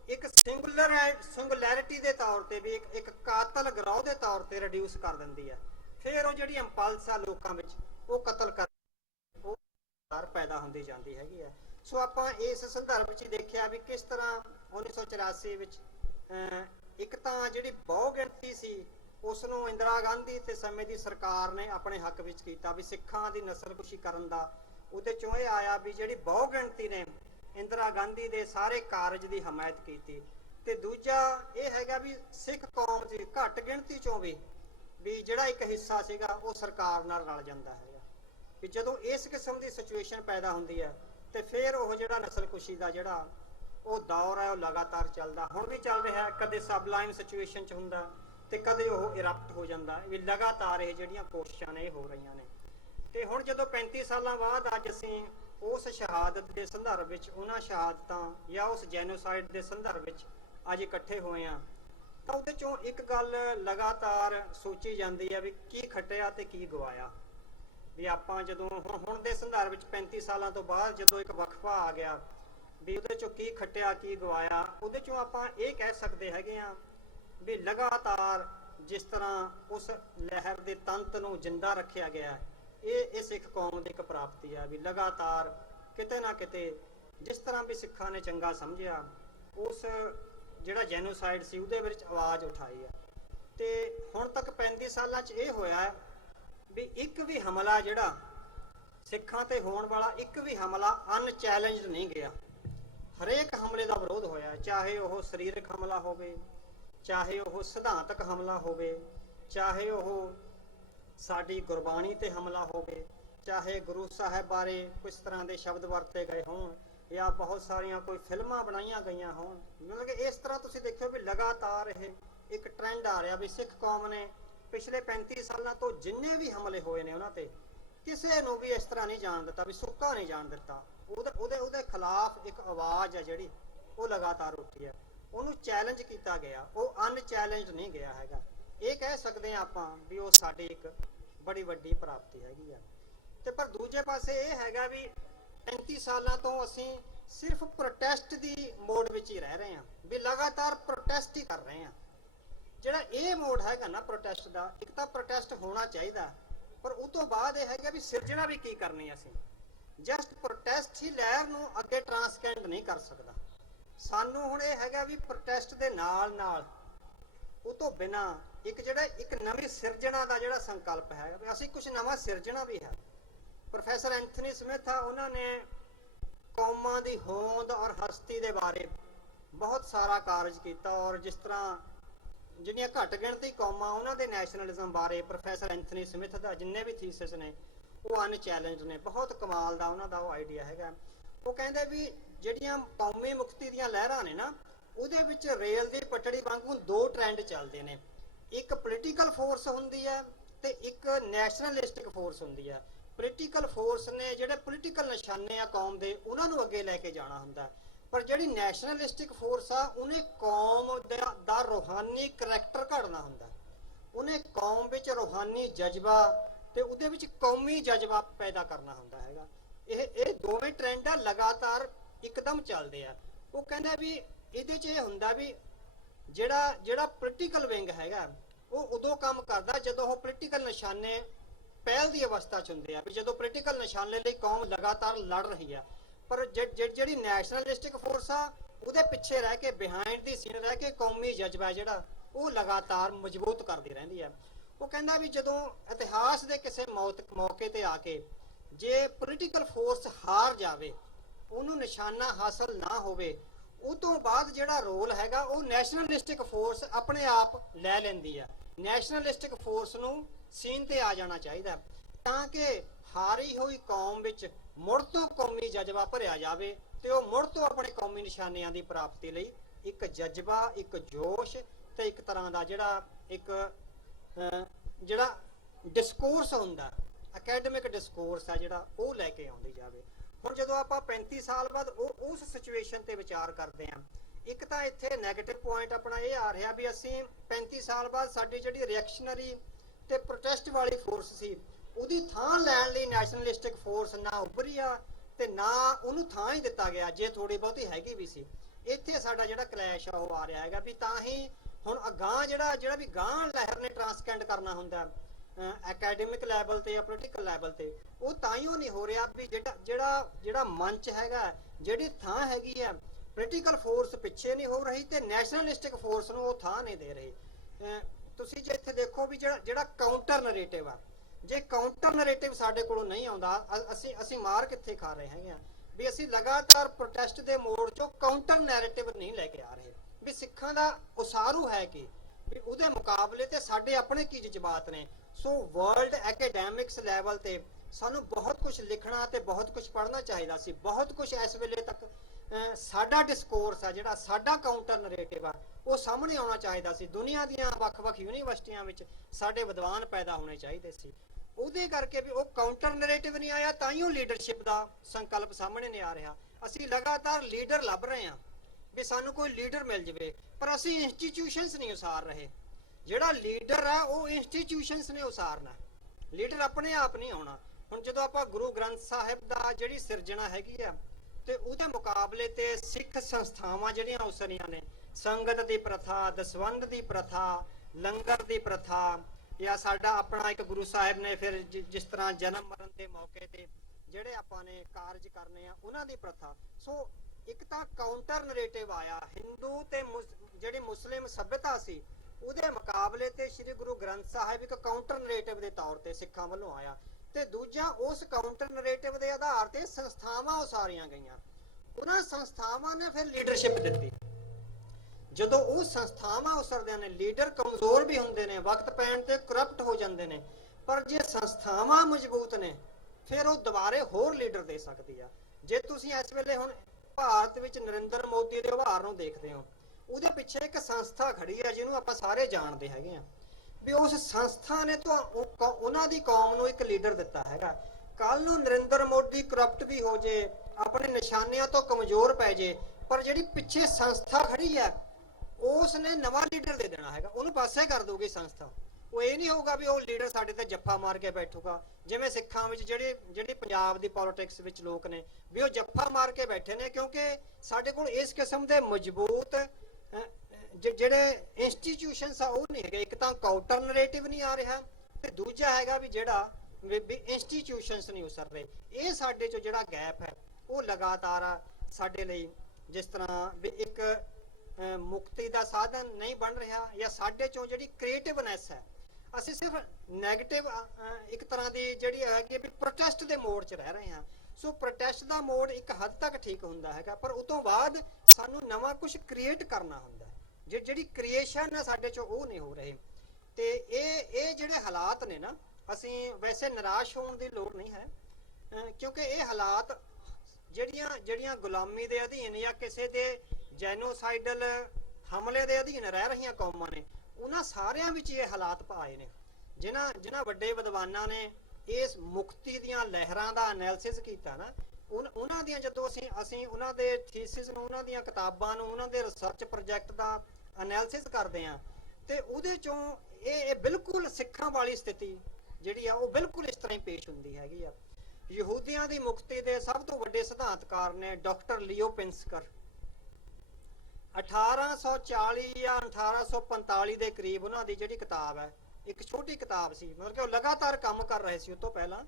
ਇੱਕ ਸਿੰਗੂਲੈਰਿਟੀ ਦੇ ਤੌਰ ਤੇ ਵੀ ਇੱਕ ਕਾਤਲ ਗਰੋਹ ਦੇ ਤੌਰ ਤੇ ਰਿਡਿਊਸ ਕਰ ਦਿੰਦੀ ਹੈ। ਫਿਰ ਉਹ ਜਿਹੜੀ ਇੰਪਲਸ ਆ ਲੋਕਾਂ ਵਿੱਚ ਉਹ ਕਤਲ ਕਰ ਪੈਦਾ ਹੁੰਦੀ ਜਾਂਦੀ ਹੈਗੀ ਆ। ਸੋ ਆਪਾਂ ਇਸ ਸੰਦਰਭ ਵਿੱਚ ਦੇਖਿਆ ਵੀ ਕਿਸ ਤਰ੍ਹਾਂ 1984 ਵਿੱਚ ਇੱਕ ਤਾਂ ਜਿਹੜੀ ਬਹੁ ਗਿਣਤੀ ਸੀ ਉਸ ਨੂੰ ਇੰਦਰਾ ਗਾਂਧੀ ਤੇ ਸਮੇਂ ਦੀ ਸਰਕਾਰ ਨੇ ਆਪਣੇ ਹੱਕ ਵਿੱਚ ਕੀਤਾ ਵੀ ਸਿੱਖਾਂ ਦੀ ਨਸਲਕੁਸ਼ੀ ਕਰਨ ਦਾ ਉਹਦੇ ਚੋਂ ਇਹ ਆਇਆ ਵੀ ਜਿਹੜੀ ਬਹੁ ਗਿਣਤੀ ਨੇ ਇੰਦਰਾ ਗਾਂਧੀ ਦੇ ਸਾਰੇ ਕਾਰਜ ਦੀ ਹਮਾਇਤ ਕੀਤੀ। ਤੇ ਦੂਜਾ ਇਹ ਹੈਗਾ ਵੀ ਸਿੱਖ ਕੌਮ ਦੀ ਘੱਟ ਗਿਣਤੀ ਚੋਂ ਵੀ ਜਿਹੜਾ ਇੱਕ ਹਿੱਸਾ ਸੀਗਾ ਉਹ ਸਰਕਾਰ ਨਾਲ ਰਲ ਜਾਂਦਾ ਹੈਗਾ ਵੀ ਜਦੋਂ ਇਸ ਕਿਸਮ ਦੀ ਸਿਚੁਏਸ਼ਨ ਪੈਦਾ ਹੁੰਦੀ ਹੈ ਤੇ ਫਿਰ ਉਹ ਜਿਹੜਾ ਨਸਲਕੁਸ਼ੀ ਦਾ ਜਿਹੜਾ ਉਹ ਦੌਰ ਹੈ ਉਹ ਲਗਾਤਾਰ ਚੱਲਦਾ, ਹੁਣ ਵੀ ਚੱਲ ਰਿਹਾ। ਕਦੇ ਸਬਲਾਈਮ ਸਿਚੁਏਸ਼ਨ 'ਚ ਹੁੰਦਾ ਤੇ ਕਦੇ ਉਹ ਇਰਪਟ ਹੋ ਜਾਂਦਾ ਵੀ ਲਗਾਤਾਰ ਇਹ ਜਿਹੜੀਆਂ ਕੋਸ਼ਿਸ਼ਾਂ ਨੇ ਇਹ ਹੋ ਰਹੀਆਂ ਨੇ। ਤੇ ਹੁਣ ਜਦੋਂ 35 ਸਾਲਾਂ ਬਾਅਦ ਅੱਜ ਅਸੀਂ ਉਸ ਸ਼ਹਾਦਤ ਦੇ ਸੰਦਰਭ ਵਿੱਚ ਉਹਨਾਂ ਸ਼ਹਾਦਤਾਂ ਜਾਂ ਉਸ ਜੈਨੋਸਾਈਡ ਦੇ ਸੰਦਰਭ ਵਿੱਚ ਅੱਜ ਇਕੱਠੇ ਹੋਏ ਆ ਤਾਂ ਉਹਦੇ ਚੋਂ ਇੱਕ ਗੱਲ ਲਗਾਤਾਰ ਸੋਚੀ ਜਾਂਦੀ ਹੈ ਵੀ ਕੀ ਖੱਟਿਆ ਤੇ ਕੀ ਗਵਾਇਆ। ਵੀ ਆਪਾਂ ਜਦੋਂ ਹੁਣ ਦੇ ਸੰਦਰਭ ਵਿੱਚ 35 ਸਾਲਾਂ ਤੋਂ ਬਾਅਦ ਜਦੋਂ ਇੱਕ ਵਕਫਾ ਆ ਗਿਆ ਵੀ ਉਹਦੇ ਚੋਂ ਕੀ ਖੱਟਿਆ ਕੀ ਗਵਾਇਆ, ਉਹਦੇ ਚੋਂ ਆਪਾਂ ਇਹ ਕਹਿ ਸਕਦੇ ਹੈਗੇ ਆ ਵੀ ਲਗਾਤਾਰ ਜਿਸ ਤਰ੍ਹਾਂ ਉਸ ਲਹਿਰ ਦੇ ਤੰਤ ਨੂੰ ਜਿੰਦਾ ਰੱਖਿਆ ਗਿਆ ਇਹ ਸਿੱਖ ਕੌਮ ਦੀ ਇੱਕ ਪ੍ਰਾਪਤੀ ਆ ਵੀ ਲਗਾਤਾਰ ਕਿਤੇ ਨਾ ਕਿਤੇ ਜਿਸ ਤਰ੍ਹਾਂ ਵੀ ਸਿੱਖਾਂ ਨੇ ਚੰਗਾ ਸਮਝਿਆ ਉਸ ਜਿਹੜਾ ਜੈਨੋਸਾਈਡ ਸੀ ਉਹਦੇ ਵਿੱਚ ਆਵਾਜ਼ ਉਠਾਈ ਆ। ਤੇ ਹੁਣ ਤੱਕ 35 ਸਾਲਾਂ 'ਚ ਇਹ ਹੋਇਆ ਵੀ ਇੱਕ ਵੀ ਹਮਲਾ ਜਿਹੜਾ ਸਿੱਖਾਂ ਤੇ ਹੋਣ ਵਾਲਾ ਇੱਕ ਵੀ ਹਮਲਾ ਅਨਚੈਲੰਜਡ ਨਹੀਂ ਗਿਆ। ਹਰੇਕ ਹਮਲੇ ਦਾ ਵਿਰੋਧ ਹੋਇਆ, ਚਾਹੇ ਉਹ ਸਰੀਰਕ ਹਮਲਾ ਹੋਵੇ, ਚਾਹੇ ਉਹ ਸਿਧਾਂਤਕ ਹਮਲਾ ਹੋਵੇ, ਚਾਹੇ ਉਹ ਸਾਡੀ ਗੁਰਬਾਣੀ ਤੇ ਹਮਲਾ ਹੋਵੇ, ਚਾਹੇ ਗੁਰੂ ਸਾਹਿਬ ਬਾਰੇ ਕੁਝ ਤਰ੍ਹਾਂ ਦੇ ਸ਼ਬਦ ਵਰਤੇ ਗਏ ਹੋਣ ਜਾਂ ਬਹੁਤ ਸਾਰੀਆਂ ਕੋਈ ਫਿਲਮਾਂ ਬਣਾਈਆਂ ਗਈਆਂ ਹੋਣ। ਮਤਲਬ ਕਿ ਇਸ ਤਰ੍ਹਾਂ ਤੁਸੀਂ ਦੇਖਿਓ ਵੀ ਲਗਾਤਾਰ ਇਹ ਇੱਕ ਟ੍ਰੈਂਡ ਆ ਰਿਹਾ ਵੀ ਸਿੱਖ ਕੌਮ ਨੇ ਪਿਛਲੇ 35 ਸਾਲਾਂ ਤੋਂ ਜਿੰਨੇ ਵੀ ਹਮਲੇ ਹੋਏ ਨੇ ਉਹਨਾਂ ਤੇ ਕਿਸੇ ਨੂੰ ਵੀ ਇਸ ਤਰ੍ਹਾਂ ਨਹੀਂ ਜਾਣ ਦਿੱਤਾ ਵੀ ਸੁੱਕਾ ਨਹੀਂ ਜਾਣ ਦਿੱਤਾ। ਉਹਦੇ ਖਿਲਾਫ ਇੱਕ ਆਵਾਜ਼ ਹੈ ਜਿਹੜੀ ਉਹ ਲਗਾਤਾਰ ਉੱਠੀ ਹੈ, ਉਹਨੂੰ ਚੈਲੰਜ ਕੀਤਾ ਗਿਆ, ਉਹ ਅਨਚੈਲੰਜਡ ਨਹੀਂ ਗਿਆ ਹੈਗਾ। ਇਹ ਕਹਿ ਸਕਦੇ ਆ ਆਪਾਂ ਵੀ ਉਹ ਸਾਡੀ ਇੱਕ ਬੜੀ ਵੱਡੀ ਪ੍ਰਾਪਤੀ ਹੈਗੀ ਆ। ਤੇ ਪਰ ਦੂਜੇ ਪਾਸੇ ਇਹ ਹੈਗਾ ਵੀ 35 ਸਾਲਾਂ ਤੋਂ ਅਸੀਂ ਸਿਰਫ ਪ੍ਰੋਟੈਸਟ ਦੀ ਮੋਡ ਵਿੱਚ ਹੀ ਰਹਿ ਰਹੇ ਹਾਂ ਵੀ ਲਗਾਤਾਰ ਪ੍ਰੋਟੈਸਟ ਹੀ ਕਰ ਰਹੇ ਹਾਂ। ਜਿਹੜਾ ਇਹ ਮੋਡ ਹੈਗਾ ਨਾ ਪ੍ਰੋਟੈਸਟ ਦਾ, ਇੱਕ ਤਾਂ ਪ੍ਰੋਟੈਸਟ ਹੋਣਾ ਚਾਹੀਦਾ ਪਰ ਉਹ ਤੋਂ ਬਾਅਦ ਇਹ ਹੈਗਾ ਵੀ ਸਿਰਜਣਾ ਵੀ ਕੀ ਕਰਨੀ ਅਸੀਂ। ਜਸਟ ਪ੍ਰੋਟੈਸਟ ਹੀ ਲਹਿਰ ਨੂੰ ਅੱਗੇ ਟਰਾਂਸਕੈਂਡ ਨਹੀਂ ਕਰ ਸਕਦਾ। ਸਾਨੂੰ ਹੁਣ ਇਹ ਹੈਗਾ ਵੀ ਪ੍ਰੋਟੈਸਟ ਦੇ ਨਾਲ ਨਾਲ ਉਹ ਤੋਂ ਬਿਨਾ ਇੱਕ ਨਵੀਂ ਸਿਰਜਣਾ ਦਾ ਜਿਹੜਾ ਸੰਕਲਪ ਹੈ ਵੀ ਅਸੀਂ ਕੁਝ ਨਵਾਂ ਸਿਰਜਣਾ ਵੀ ਹੈ। ਪ੍ਰੋਫੈਸਰ ਐਂਥਨੀ ਸਮਿਥ ਆ, ਉਹਨਾਂ ਨੇ ਕੌਮਾਂ ਦੀ ਹੋਂਦ ਔਰ ਹਸਤੀ ਦੇ ਬਾਰੇ ਬਹੁਤ ਸਾਰਾ ਕਾਰਜ ਕੀਤਾ ਔਰ ਜਿਸ ਤਰ੍ਹਾਂ ਜਿਹੜੀਆਂ ਘੱਟ ਗਿਣਤੀ ਕੌਮਾਂ ਉਹਨਾਂ ਦੇ ਨੈਸ਼ਨਲਿਜ਼ਮ ਬਾਰੇ ਪ੍ਰੋਫੈਸਰ ਐਂਥਨੀ ਸਮਿਥ ਦਾ ਜਿੰਨੇ ਵੀ ਥੀਸਿਸ ਨੇ ਉਹ ਅਨਚੈਲੰਜਡ ਨੇ। ਬਹੁਤ ਕਮਾਲ ਦਾ ਉਹਨਾਂ ਦਾ ਉਹ ਆਈਡੀਆ ਹੈਗਾ। ਉਹ ਕਹਿੰਦੇ ਵੀ ਜਿਹੜੀਆਂ ਕੌਮੀ ਮੁਕਤੀ ਦੀਆਂ ਲਹਿਰਾਂ ਨੇ ਨਾ ਉਹਦੇ ਵਿੱਚ ਰੇਲ ਦੀ ਪਟੜੀ ਵਾਂਗੂ ਦੋ ਟ੍ਰੈਂਡ ਚੱਲਦੇ ਨੇ, ਇੱਕ ਪੋਲੀਟੀਕਲ ਫੋਰਸ ਹੁੰਦੀ ਹੈ ਤੇ ਇੱਕ ਨੈਸ਼ਨਲਿਸਟਿਕ ਫੋਰਸ ਹੁੰਦੀ ਹੈ। ਪੋਲੀਟੀਕਲ ਫੋਰਸ ਨੇ ਜਿਹੜੇ ਪੋਲੀਟੀਕਲ ਨਿਸ਼ਾਨੇ ਆ ਕੌਮ ਦੇ ਉਹਨਾਂ ਨੂੰ ਅੱਗੇ ਲੈ ਕੇ ਜਾਣਾ ਹੁੰਦਾ, ਪਰ ਜਿਹੜੀ ਨੈਸ਼ਨਲਿਸਟਿਕ ਫੋਰਸ ਆ ਉਹਨੇ ਕੌਮ ਦਾ ਰੂਹਾਨੀ ਕਰੈਕਟਰ ਘੜਨਾ ਹੁੰਦਾ, ਉਹਨੇ ਕੌਮ ਵਿੱਚ ਰੂਹਾਨੀ ਜਜ਼ਬਾ ਤੇ ਉਹਦੇ ਵਿੱਚ ਕੌਮੀ ਜਜ਼ਬਾ ਪੈਦਾ ਕਰਨਾ ਹੁੰਦਾ ਹੈਗਾ। ਇਹ ਦੋਵੇਂ ਟ੍ਰੈਂਡ ਆ ਲਗਾਤਾਰ ਇੱਕਦਮ ਚੱਲਦੇ ਆ। ਉਹ ਕਹਿੰਦਾ ਵੀ ਇਹਦੇ 'ਚ ਇਹ ਹੁੰਦਾ ਵੀ ਜਿਹੜਾ ਪੋਲੀਟੀਕਲ ਵਿੰਗ ਹੈਗਾ ਉਹ ਉਦੋਂ ਕੰਮ ਕਰਦਾ ਜਦੋਂ ਉਹ ਪੋਲੀਟੀਕਲ ਨਿਸ਼ਾਨੇ ਪਹਿਲ ਦੀ ਅਵਸਥਾ 'ਚ ਹੁੰਦੇ ਆ ਵੀ ਜਦੋਂ ਪੋਲੀਟੀਕਲ ਨਿਸ਼ਾਨੇ ਲਈ ਕੌਮ ਲਗਾਤਾਰ ਲੜ ਰਹੀ ਆ। ਪਰ ਜਿਹੜੀ ਨੈਸ਼ਨਲਿਸਟਿਕ ਫੋਰਸ ਆ ਉਹਦੇ ਪਿੱਛੇ ਰਹਿ ਕੇ ਬਿਹਾਈਂਡ ਦੀ ਸੀਨ ਰਹਿ ਕੇ ਕੌਮੀ ਜਜ਼ਬਾ ਜਿਹੜਾ ਉਹ ਲਗਾਤਾਰ ਮਜ਼ਬੂਤ ਕਰਦੀ ਰਹਿੰਦੀ ਆ। ਉਹ ਕਹਿੰਦਾ ਵੀ ਜਦੋਂ ਇਤਿਹਾਸ ਦੇ ਕਿਸੇ ਮੌਕੇ ਤੇ ਆ ਕੇ ਜੇ ਪੋਲੀਟੀਕਲ ਫੋਰਸ ਹਾਰ ਜਾਵੇ, ਉਹਨੂੰ ਨਿਸ਼ਾਨਾ ਹਾਸਲ ਨਾ ਹੋਵੇ, ਉਹ ਤੋਂ ਬਾਅਦ ਜਿਹੜਾ ਰੋਲ ਹੈਗਾ ਉਹ ਨੈਸ਼ਨਲਿਸਟਿਕ ਫੋਰਸ ਆਪਣੇ ਆਪ ਲੈ ਲੈਂਦੀ ਆ। ਨੈਸ਼ਨਲਿਸਟਿਕ ਫੋਰਸ ਨੂੰ ਸੀਨ ਤੇ ਆ ਜਾਣਾ ਚਾਹੀਦਾ ਤਾਂ ਕਿ ਹਾਰੀ ਹੋਈ ਕੌਮ ਵਿੱਚ ਮੁੜ ਤੋਂ ਕੌਮੀ ਜਜ਼ਬਾ ਭਰਿਆ ਜਾਵੇ ਤੇ ਉਹ ਮੁੜ ਤੋਂ ਆਪਣੇ ਕੌਮੀ ਨਿਸ਼ਾਨਿਆਂ ਦੀ ਪ੍ਰਾਪਤੀ ਲਈ ਇੱਕ ਜਜ਼ਬਾ, ਇੱਕ ਜੋਸ਼ ਤੇ ਇੱਕ ਤਰ੍ਹਾਂ ਦਾ ਜਿਹੜਾ ਡਿਸਕੋਰਸ ਹੁੰਦਾ, ਅਕੈਡਮਿਕ ਡਿਸਕੋਰਸ ਆ ਜਿਹੜਾ, ਉਹ ਲੈ ਕੇ ਆਉਂਦੀ ਜਾਵੇ। ਹੁਣ ਜਦੋਂ ਆਪਾਂ 35 ਸਾਲ ਬਾਅਦ ਉਸ ਸਿਚੁਏਸ਼ਨ ਤੇ ਵਿਚਾਰ ਕਰਦੇ ਹਾਂ, ਇੱਕ ਤਾਂ ਇੱਥੇ ਨੈਗੇਟਿਵ ਪੁਆਇੰਟ ਆਪਣਾ ਇਹ ਆ ਰਿਹਾ ਵੀ ਅਸੀਂ 35 ਸਾਲ ਬਾਅਦ ਸਾਡੀ ਜਿਹੜੀ ਰਿਐਕਸ਼ਨਰੀ ਤੇ ਪ੍ਰੋਟੈਸਟ ਵਾਲੀ ਫੋਰਸ ਸੀ, ਉਹਦੀ ਥਾਂ ਲੈਣ ਲਈ ਨੈਸ਼ਨਲਿਸਟਿਕ ਫੋਰਸ ਨਾ ਉੱਭਰੀ ਆ ਤੇ ਨਾ ਉਹਨੂੰ ਥਾਂ ਹੀ ਦਿੱਤਾ ਗਿਆ, ਜੇ ਥੋੜੀ ਬਹੁਤੀ ਹੈਗੀ ਵੀ ਸੀ। ਇੱਥੇ ਸਾਡਾ ਜਿਹੜਾ ਕਲੈਸ਼ ਆ ਉਹ ਆ ਰਿਹਾ ਹੈਗਾ ਵੀ ਤਾਂ ਹੀ ਹੁਣ ਅਗਾਂਹ ਜਿਹੜਾ ਵੀ ਗਾਂਹ ਲਹਿਰ ਨੇ ਟਰਾਂਸਕੈਂਡ ਕਰਨਾ ਹੁੰਦਾ ਐਕੈਡਮਿਕ ਲੈਵਲ ਤੇ ਜਾਂ ਪੋਲੀਟੀਕਲ ਲੈਵਲ ਤੇ, ਉਹ ਤਾਂ ਹੀ ਉਹ ਨਹੀਂ ਹੋ ਰਿਹਾ ਵੀ ਜਿਹੜਾ ਮੰਚ ਹੈਗਾ, ਜਿਹੜੀ ਥਾਂ ਹੈਗੀ ਆ, ਪੋਲੀਟੀਕਲ ਫੋਰਸ ਪਿੱਛੇ ਨਹੀਂ ਹੋ ਰਹੀ ਤੇ ਨੈਸ਼ਨਲਿਸਟਿਕ ਫੋਰਸ ਨੂੰ ਉਹ ਥਾਂ ਨਹੀਂ ਦੇ ਰਹੇ। ਤੁਸੀਂ ਜੇ ਇੱਥੇ ਦੇਖੋ ਵੀ ਜਿਹੜਾ ਕਾਊਂਟਰ ਨਰੇਟਿਵ ਆ, ਜੇ ਕਾਊਂਟਰ ਨਰੇਟਿਵ ਸਾਡੇ ਕੋਲੋਂ ਨਹੀਂ ਆਉਂਦਾ, ਅਸੀਂ ਮਾਰ ਕਿੱਥੇ ਖਾ ਰਹੇ ਹੈਗੇ ਆ ਵੀ ਅਸੀਂ ਲਗਾਤਾਰ ਪ੍ਰੋਟੈਸਟ ਦੇ ਮੋੜ ਚੋਂ ਕਾਊਂਟਰ ਨੈਰੇਟਿਵ ਨਹੀਂ ਲੈ ਕੇ ਆ ਰਹੇ ਵੀ ਸਿੱਖਾਂ ਦਾ ਉਸਾਰੂ ਹੈ ਕਿ ਵੀ ਉਹਦੇ ਮੁਕਾਬਲੇ ਤੇ ਸਾਡੇ ਆਪਣੇ ਕੀ ਜਜ਼ਬਾਤ ਨੇ। ਸੋ ਵਰਲਡ ਐਕੈਡੈਮਿਕਸ ਲੈਵਲ ਤੇ ਸਾਨੂੰ ਬਹੁਤ ਕੁਝ ਲਿਖਣਾ ਤੇ ਬਹੁਤ ਕੁਝ ਪੜ੍ਹਨਾ ਚਾਹੀਦਾ ਸੀ। ਬਹੁਤ ਕੁਝ ਇਸ ਵੇਲੇ ਤੱਕ ਸਾਡਾ ਡਿਸਕੋਰਸ ਆ, ਜਿਹੜਾ ਸਾਡਾ ਕਾਊਂਟਰ ਨਰੇਟਿਵ ਆ, ਉਹ ਸਾਹਮਣੇ ਆਉਣਾ ਚਾਹੀਦਾ ਸੀ। ਦੁਨੀਆ ਦੀਆਂ ਵੱਖ-ਵੱਖ ਯੂਨੀਵਰਸਿਟੀਆਂ ਵਿੱਚ ਸਾਡੇ ਵਿਦਵਾਨ ਪੈਦਾ ਹੋਣੇ ਚਾਹੀਦੇ ਸੀ। ਉਹਦੇ ਕਰਕੇ ਵੀ ਉਹ ਕਾਊਂਟਰ ਨਰੇਟਿਵ ਨਹੀਂ ਆਇਆ, ਤਾਂ ਹੀ ਉਹ ਲੀਡਰਸ਼ਿਪ ਦਾ ਸੰਕਲਪ ਸਾਹਮਣੇ ਨਹੀਂ ਆ ਰਿਹਾ। ਅਸੀਂ ਲਗਾਤਾਰ ਲੀਡਰ ਲੱਭ ਰਹੇ ਹਾਂ ਵੀ ਸਾਨੂੰ ਕੋਈ ਲੀਡਰ ਮਿਲ ਜਵੇ, ਪਰ ਅਸੀਂ ਇੰਸਟੀਟਿਊਸ਼ਨਸ ਨਹੀਂ ਉਸਾਰ ਰਹੇ। ਜਿਹੜਾ ਲੀਡਰ ਆ ਉਹ ਇੰਸਟੀਟਿਊਸ਼ਨਸ ਨੇ ਉਸਾਰਨਾ, ਲੀਡਰ ਆਪਣੇ ਆਪ ਨਹੀਂ ਆਉਣਾ। ਹੁਣ ਜਦੋਂ ਆਪਾਂ ਗੁਰੂ ਗ੍ਰੰਥ ਸਾਹਿਬ ਦਾ ਜਿਹੜੀ ਸਿਰਜਣਾ ਹੈਗੀ ਆ ਤੇ ਉਹਦੇ ਮੁਕਾਬਲੇ ਤੇ ਸਿੱਖ ਸੰਸਥਾਵਾਂ ਜਿਹੜੀਆਂ ਉਸਰੀਆਂ ਨੇ, ਸੰਗਤ ਦੀ ਪ੍ਰਥਾ, ਦਸਵੰਧ ਦੀ ਪ੍ਰਥਾ, ਲੰਗਰ ਦੀ ਪ੍ਰਥਾ, ਜਾਂ ਸਾਡਾ ਆਪਣਾ ਇੱਕ ਗੁਰੂ ਸਾਹਿਬ ਨੇ ਫਿਰ ਜਿਸ ਤਰ੍ਹਾਂ ਜਨਮ ਮਰਨ ਦੇ ਮੌਕੇ ਤੇ ਜਿਹੜੇ ਆਪਾਂ ਨੇ ਕਾਰਜ ਕਰਨੇ ਆ ਉਹਨਾਂ ਦੀ ਪ੍ਰਥਾ। ਸੋ ਇੱਕ ਤਾਂ ਕਾਊਂਟਰ ਨਰੇਟਿਵ ਆਇਆ, ਹਿੰਦੂ ਤੇ ਜਿਹੜੀ ਮੁਸਲਿਮ ਸਭਿਅਤਾ ਸੀ ਉਹਦੇ ਮੁਕਾਬਲੇ ਤੇ ਸ੍ਰੀ ਗੁਰੂ ਗ੍ਰੰਥ ਸਾਹਿਬ ਇੱਕ ਕਾਊਂਟਰ ਨਰੇਟਿਵ ਦੇ ਤੌਰ ਤੇ ਸਿੱਖਾਂ ਵੱਲੋਂ ਆਇਆ। ਤੇ ਦੂਜਾ, ਉਸ ਕਾਊਂਟਰ ਨਰੇਟਿਵ ਦੇ ਆਧਾਰ ਤੇ ਸੰਸਥਾਵਾਂ ਉਸਾਰੀਆਂ ਗਈਆਂ। ਉਹਨਾਂ ਸੰਸਥਾਵਾਂ ਨੇ ਫਿਰ ਲੀਡਰਸ਼ਿਪ ਦਿੱਤੀ। ਜਦੋਂ ਉਹ ਸੰਸਥਾਵਾਂ ਉਸਰਦਿਆਂ ਨੇ, ਲੀਡਰ ਕਮਜ਼ੋਰ ਵੀ ਹੁੰਦੇ ਨੇ, ਵਕਤ ਪੈਣ ਤੇ ਕਰਪਟ ਹੋ ਜਾਂਦੇ ਨੇ, ਪਰ ਜੇ ਸੰਸਥਾਵਾਂ ਮਜ਼ਬੂਤ ਨੇ ਫਿਰ ਉਹ ਦੁਬਾਰੇ ਹੋਰ ਲੀਡਰ ਦੇ ਸਕਦੀ ਆ। ਜੇ ਤੁਸੀਂ ਇਸ ਵੇਲੇ ਹੁਣ ਭਾਰਤ ਵਿੱਚ ਨਰਿੰਦਰ ਮੋਦੀ ਦੇ ਉਭਾਰ ਨੂੰ ਦੇਖਦੇ ਹੋ, ਉਹਦੇ ਪਿੱਛੇ ਇੱਕ ਸੰਸਥਾ ਖੜੀ ਆ ਜਿਹਨੂੰ ਆਪਾਂ ਸਾਰੇ ਜਾਣਦੇ ਹੈਗੇ ਆ ਵੀ ਉਸ ਸੰਸਥਾ ਨੇ ਤਾਂ ਉਹਨਾਂ ਦੀ ਕੌਮ ਨੂੰ ਇੱਕ ਲੀਡਰ ਦਿੱਤਾ ਹੈਗਾ। ਕੱਲ ਨੂੰ ਨਰਿੰਦਰ ਮੋਦੀ ਕਰਪਟ ਵੀ ਹੋ ਜੇ, ਆਪਣੇ ਨਿਸ਼ਾਨਿਆਂ ਤੋਂ ਕਮਜ਼ੋਰ ਪੈ ਜੇ, ਪਰ ਜਿਹੜੀ ਪਿੱਛੇ ਸੰਸਥਾ ਖੜੀ ਹੈ ਉਸ ਨੇ ਨਵਾਂ ਲੀਡਰ ਦੇ ਦੇਣਾ ਹੈਗਾ, ਉਹਨੂੰ ਪਾਸੇ ਕਰ ਦਊਗੀ ਸੰਸਥਾ। ਉਹ ਇਹ ਨਹੀਂ ਹੋਊਗਾ ਵੀ ਉਹ ਲੀਡਰ ਸਾਡੇ ਤੇ ਜੱਫਾ ਮਾਰ ਕੇ ਬੈਠੂਗਾ, ਜਿਵੇਂ ਸਿੱਖਾਂ ਵਿੱਚ ਜਿਹੜੀ ਪੰਜਾਬ ਦੀ ਪੋਲਿਟਿਕਸ ਵਿੱਚ ਲੋਕ ਨੇ ਵੀ ਉਹ ਜੱਫਾ ਮਾਰ ਕੇ ਬੈਠੇ ਨੇ, ਕਿਉਂਕਿ ਸਾਡੇ ਕੋਲ ਇਸ ਕਿਸਮ ਦੇ ਮਜ਼ਬੂਤ ਜਿਹੜੇ ਇੰਸਟੀਟਿਊਸ਼ਨਸ ਆ ਉਹ ਨਹੀਂ ਹੈਗੇ। ਇੱਕ ਤਾਂ ਕਾਊਂਟਰ ਨਰੇਟਿਵ ਨਹੀਂ ਆ ਰਿਹਾ ਤੇ ਦੂਜਾ ਹੈਗਾ ਵੀ ਜਿਹੜਾ ਵੀ ਇੰਸਟੀਟਿਊਸ਼ਨਸ ਨਹੀਂ ਉਸਰ ਰਹੇ। ਇਹ ਸਾਡੇ ਚੋਂ ਜਿਹੜਾ ਗੈਪ ਹੈ ਉਹ ਲਗਾਤਾਰ ਸਾਡੇ ਲਈ ਜਿਸ ਤਰ੍ਹਾਂ ਵੀ ਇੱਕ ਮੁਕਤੀ ਦਾ ਸਾਧਨ ਨਹੀਂ ਬਣ ਰਿਹਾ, ਜਾਂ ਸਾਡੇ ਚੋਂ ਜਿਹੜੀ ਕ੍ਰੀਏਟਿਵਨੈਸ ਹੈ, ਅਸੀਂ ਸਿਰਫ ਨੈਗੇਟਿਵ ਇੱਕ ਤਰ੍ਹਾਂ ਦੀ ਜਿਹੜੀ ਹੈਗੀ ਵੀ ਪ੍ਰੋਟੈਸਟ ਦੇ ਮੋਡ 'ਚ ਰਹਿ ਰਹੇ ਹਾਂ। ਸੋ ਪ੍ਰੋਟੈਸਟ ਦਾ ਮੋਡ ਇੱਕ ਹੱਦ ਤੱਕ ਠੀਕ ਹੁੰਦਾ ਹੈਗਾ, ਪਰ ਉਸ ਤੋਂ ਬਾਅਦ ਸਾਨੂੰ ਨਵਾਂ ਕੁਝ ਕ੍ਰੀਏਟ ਕਰਨਾ ਹੁੰਦਾ। ਜਿਹੜੀ ਕ੍ਰੀਏਸ਼ਨ ਹੈ ਸਾਡੇ ਚੋਂ ਉਹ ਨਹੀਂ ਹੋ ਰਹੇ। ਤੇ ਇਹ ਜਿਹੜੇ ਹਾਲਾਤ ਨੇ ਨਾ, ਅਸੀਂ ਵੈਸੇ ਨਿਰਾਸ਼ ਹੋਣ ਦੀ ਲੋੜ ਨਹੀਂ ਹੈ, ਕਿਉਂਕਿ ਇਹ ਹਾਲਾਤ ਜਿਹੜੀਆਂ ਗੁਲਾਮੀ ਦੇ ਅਧੀਨ ਜਾਂ ਕਿਸੇ ਦੇ ਜੈਨੋਸਾਈਡਲ ਹਮਲੇ ਦੇ ਅਧੀਨ ਰਹਿ ਰਹੀਆਂ ਕੌਮਾਂ ਨੇ, ਉਹਨਾਂ ਸਾਰਿਆਂ ਵਿੱਚ ਇਹ ਹਾਲਾਤ ਪਾਏ ਨੇ। ਜਿਨ੍ਹਾਂ ਵੱਡੇ ਵਿਦਵਾਨਾਂ ਨੇ ਇਸ ਮੁਕਤੀ ਦੀਆਂ ਲਹਿਰਾਂ ਦਾ ਐਨਾਲਿਸਿਸ ਕੀਤਾ ਨਾ, ਉਹਨਾਂ ਦੀਆਂ ਜਦੋਂ ਅਸੀਂ ਉਹਨਾਂ ਦੇ ਥੀਸਿਸ ਨੂੰ, ਉਹਨਾਂ ਦੀਆਂ ਕਿਤਾਬਾਂ ਨੂੰ, ਉਹਨਾਂ ਦੇ ਰਿਸਰਚ ਪ੍ਰੋਜੈਕਟ ਦਾ ਐਨਾਲਿਸਿਸ ਕਰਦੇ ਆ ਤੇ ਉਹਦੇ ਚੋਂ ਇਹ ਬਿਲਕੁਲ ਸਿੱਖਾਂ ਵਾਲੀ ਸਥਿਤੀ ਜਿਹੜੀ ਆ ਉਹ ਬਿਲਕੁਲ ਇਸ ਤਰ੍ਹਾਂ ਹੀ ਪੇਸ਼ ਹੁੰਦੀ ਹੈਗੀ ਆ। ਯਹੂਦੀਆਂ ਦੀ ਮੁਕਤੀ ਦੇ ਸਭ ਤੋਂ ਵੱਡੇ ਸਿਧਾਂਤਕਾਰ ਨੇ ਡਾਕਟਰ ਲਿਓ ਪਿੰਸਕਰ। 1840 ਜਾਂ 1845 ਦੇ ਕਰੀਬ ਉਹਨਾਂ ਦੀ ਜਿਹੜੀ ਕਿਤਾਬ ਹੈ, ਇੱਕ ਛੋਟੀ ਕਿਤਾਬ ਸੀ, ਮਤਲਬ ਕਿ ਉਹ ਲਗਾਤਾਰ ਕੰਮ ਕਰ ਰਹੇ ਸੀ। ਉਸ ਤੋਂ ਪਹਿਲਾਂ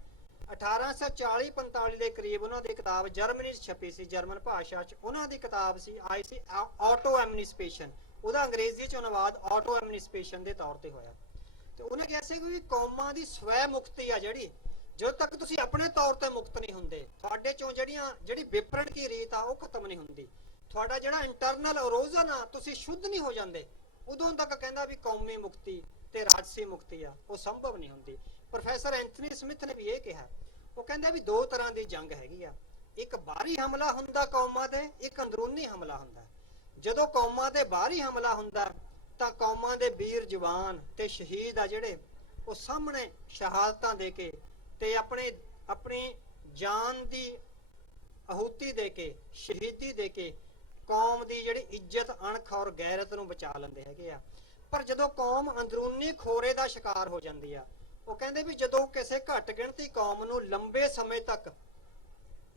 1840-45 ਦੇ ਕਰੀਬ ਉਹਨਾਂ ਦੀ ਕਿਤਾਬ ਜਰਮਨੀ 'ਚ ਛਪੀ ਸੀ, ਜਰਮਨ ਭਾਸ਼ਾ 'ਚ ਉਹਨਾਂ ਦੀ ਕਿਤਾਬ ਸੀ, ਆਈ ਸੀ ਆਟੋ ਐਮਨਿਸਪੇਸ਼ਨ। ਉਹਦਾ ਅੰਗਰੇਜ਼ੀ 'ਚ ਅਨੁਵਾਦ ਆਟੋ ਐਮਨਿਸਪੇਸ਼ਨ ਦੇ ਤੌਰ ਤੇ ਹੋਇਆ। ਤੇ ਉਹਨੇ ਕਿਹਾ ਸੀ ਕਿ ਕੌਮਾਂ ਦੀ ਸਵੈ ਮੁਕਤੀ ਆ ਜਿਹੜੀ, ਜਦੋਂ ਤੱਕ ਤੁਸੀਂ ਆਪਣੇ ਤੌਰ ਤੇ ਮੁਕਤ ਨਹੀਂ ਹੁੰਦੇ, ਤੁਹਾਡੇ ਚੋਂ ਜਿਹੜੀ ਵਿਪਰਨ ਕੀ ਰੀਤ ਆ ਉਹ ਖਤਮ ਨਹੀਂ ਹੁੰਦੀ, ਤੁਹਾਡਾ ਜਿਹੜਾ ਇੰਟਰਨਲ ਇਰੋਜ਼ਨ ਆ, ਤੁਸੀਂ ਸ਼ੁੱਧ ਨਹੀਂ ਹੋ ਜਾਂਦੇ, ਉਦੋਂ ਤੱਕ ਕਹਿੰਦਾ ਵੀ ਕੌਮੀ ਮੁਕਤੀ ਤੇ ਰਾਜਸੀ ਮੁਕਤੀ ਆ ਉਹ ਸੰਭਵ ਨਹੀਂ ਹੁੰਦੀ। ਪ੍ਰੋਫੈਸਰ ਐਂਥਨੀ ਸਮਿਥ ਨੇ ਵੀ ਇਹ ਕਿਹਾ, ਉਹ ਕਹਿੰਦੇ ਵੀ ਦੋ ਤਰ੍ਹਾਂ ਦੀ ਜੰਗ ਹੈਗੀ ਆ, ਇੱਕ ਬਾਹਰੀ ਹਮਲਾ ਹੁੰਦਾ ਕੌਮਾਂ ਦੇ, ਇੱਕ ਅੰਦਰੂਨੀ ਹਮਲਾ ਹੁੰਦਾ। ਜਦੋਂ ਕੌਮਾਂ ਦੇ ਬਾਹਰੀ ਹਮਲਾ ਹੁੰਦਾ ਤਾਂ ਕੌਮਾਂ ਦੇ ਵੀਰ ਜਵਾਨ ਤੇ ਸ਼ਹੀਦ ਆ ਜਿਹੜੇ, ਉਹ ਸਾਹਮਣੇ ਸ਼ਹਾਦਤਾਂ ਦੇ ਕੇ ਤੇ ਆਪਣੀ ਜਾਨ ਦੀ ਆਹੂਤੀ ਦੇ ਕੇ, ਸ਼ਹੀਦੀ ਦੇ ਕੇ ਕੌਮ ਦੀ ਜਿਹੜੀ ਇੱਜ਼ਤ, ਅਣਖ ਔਰ ਗੈਰਤ ਨੂੰ ਬਚਾ ਲੈਂਦੇ ਹੈਗੇ ਆ। ਪਰ ਜਦੋਂ ਕੌਮ ਅੰਦਰੂਨੀ ਖੋਰੇ ਦਾ ਸ਼ਿਕਾਰ ਹੋ ਜਾਂਦੀ ਆ, ਉਹ ਕਹਿੰਦੇ ਵੀ ਜਦੋਂ ਕਿਸੇ ਘੱਟ ਗਿਣਤੀ ਕੌਮ ਨੂੰ ਲੰਬੇ ਸਮੇਂ ਤੱਕ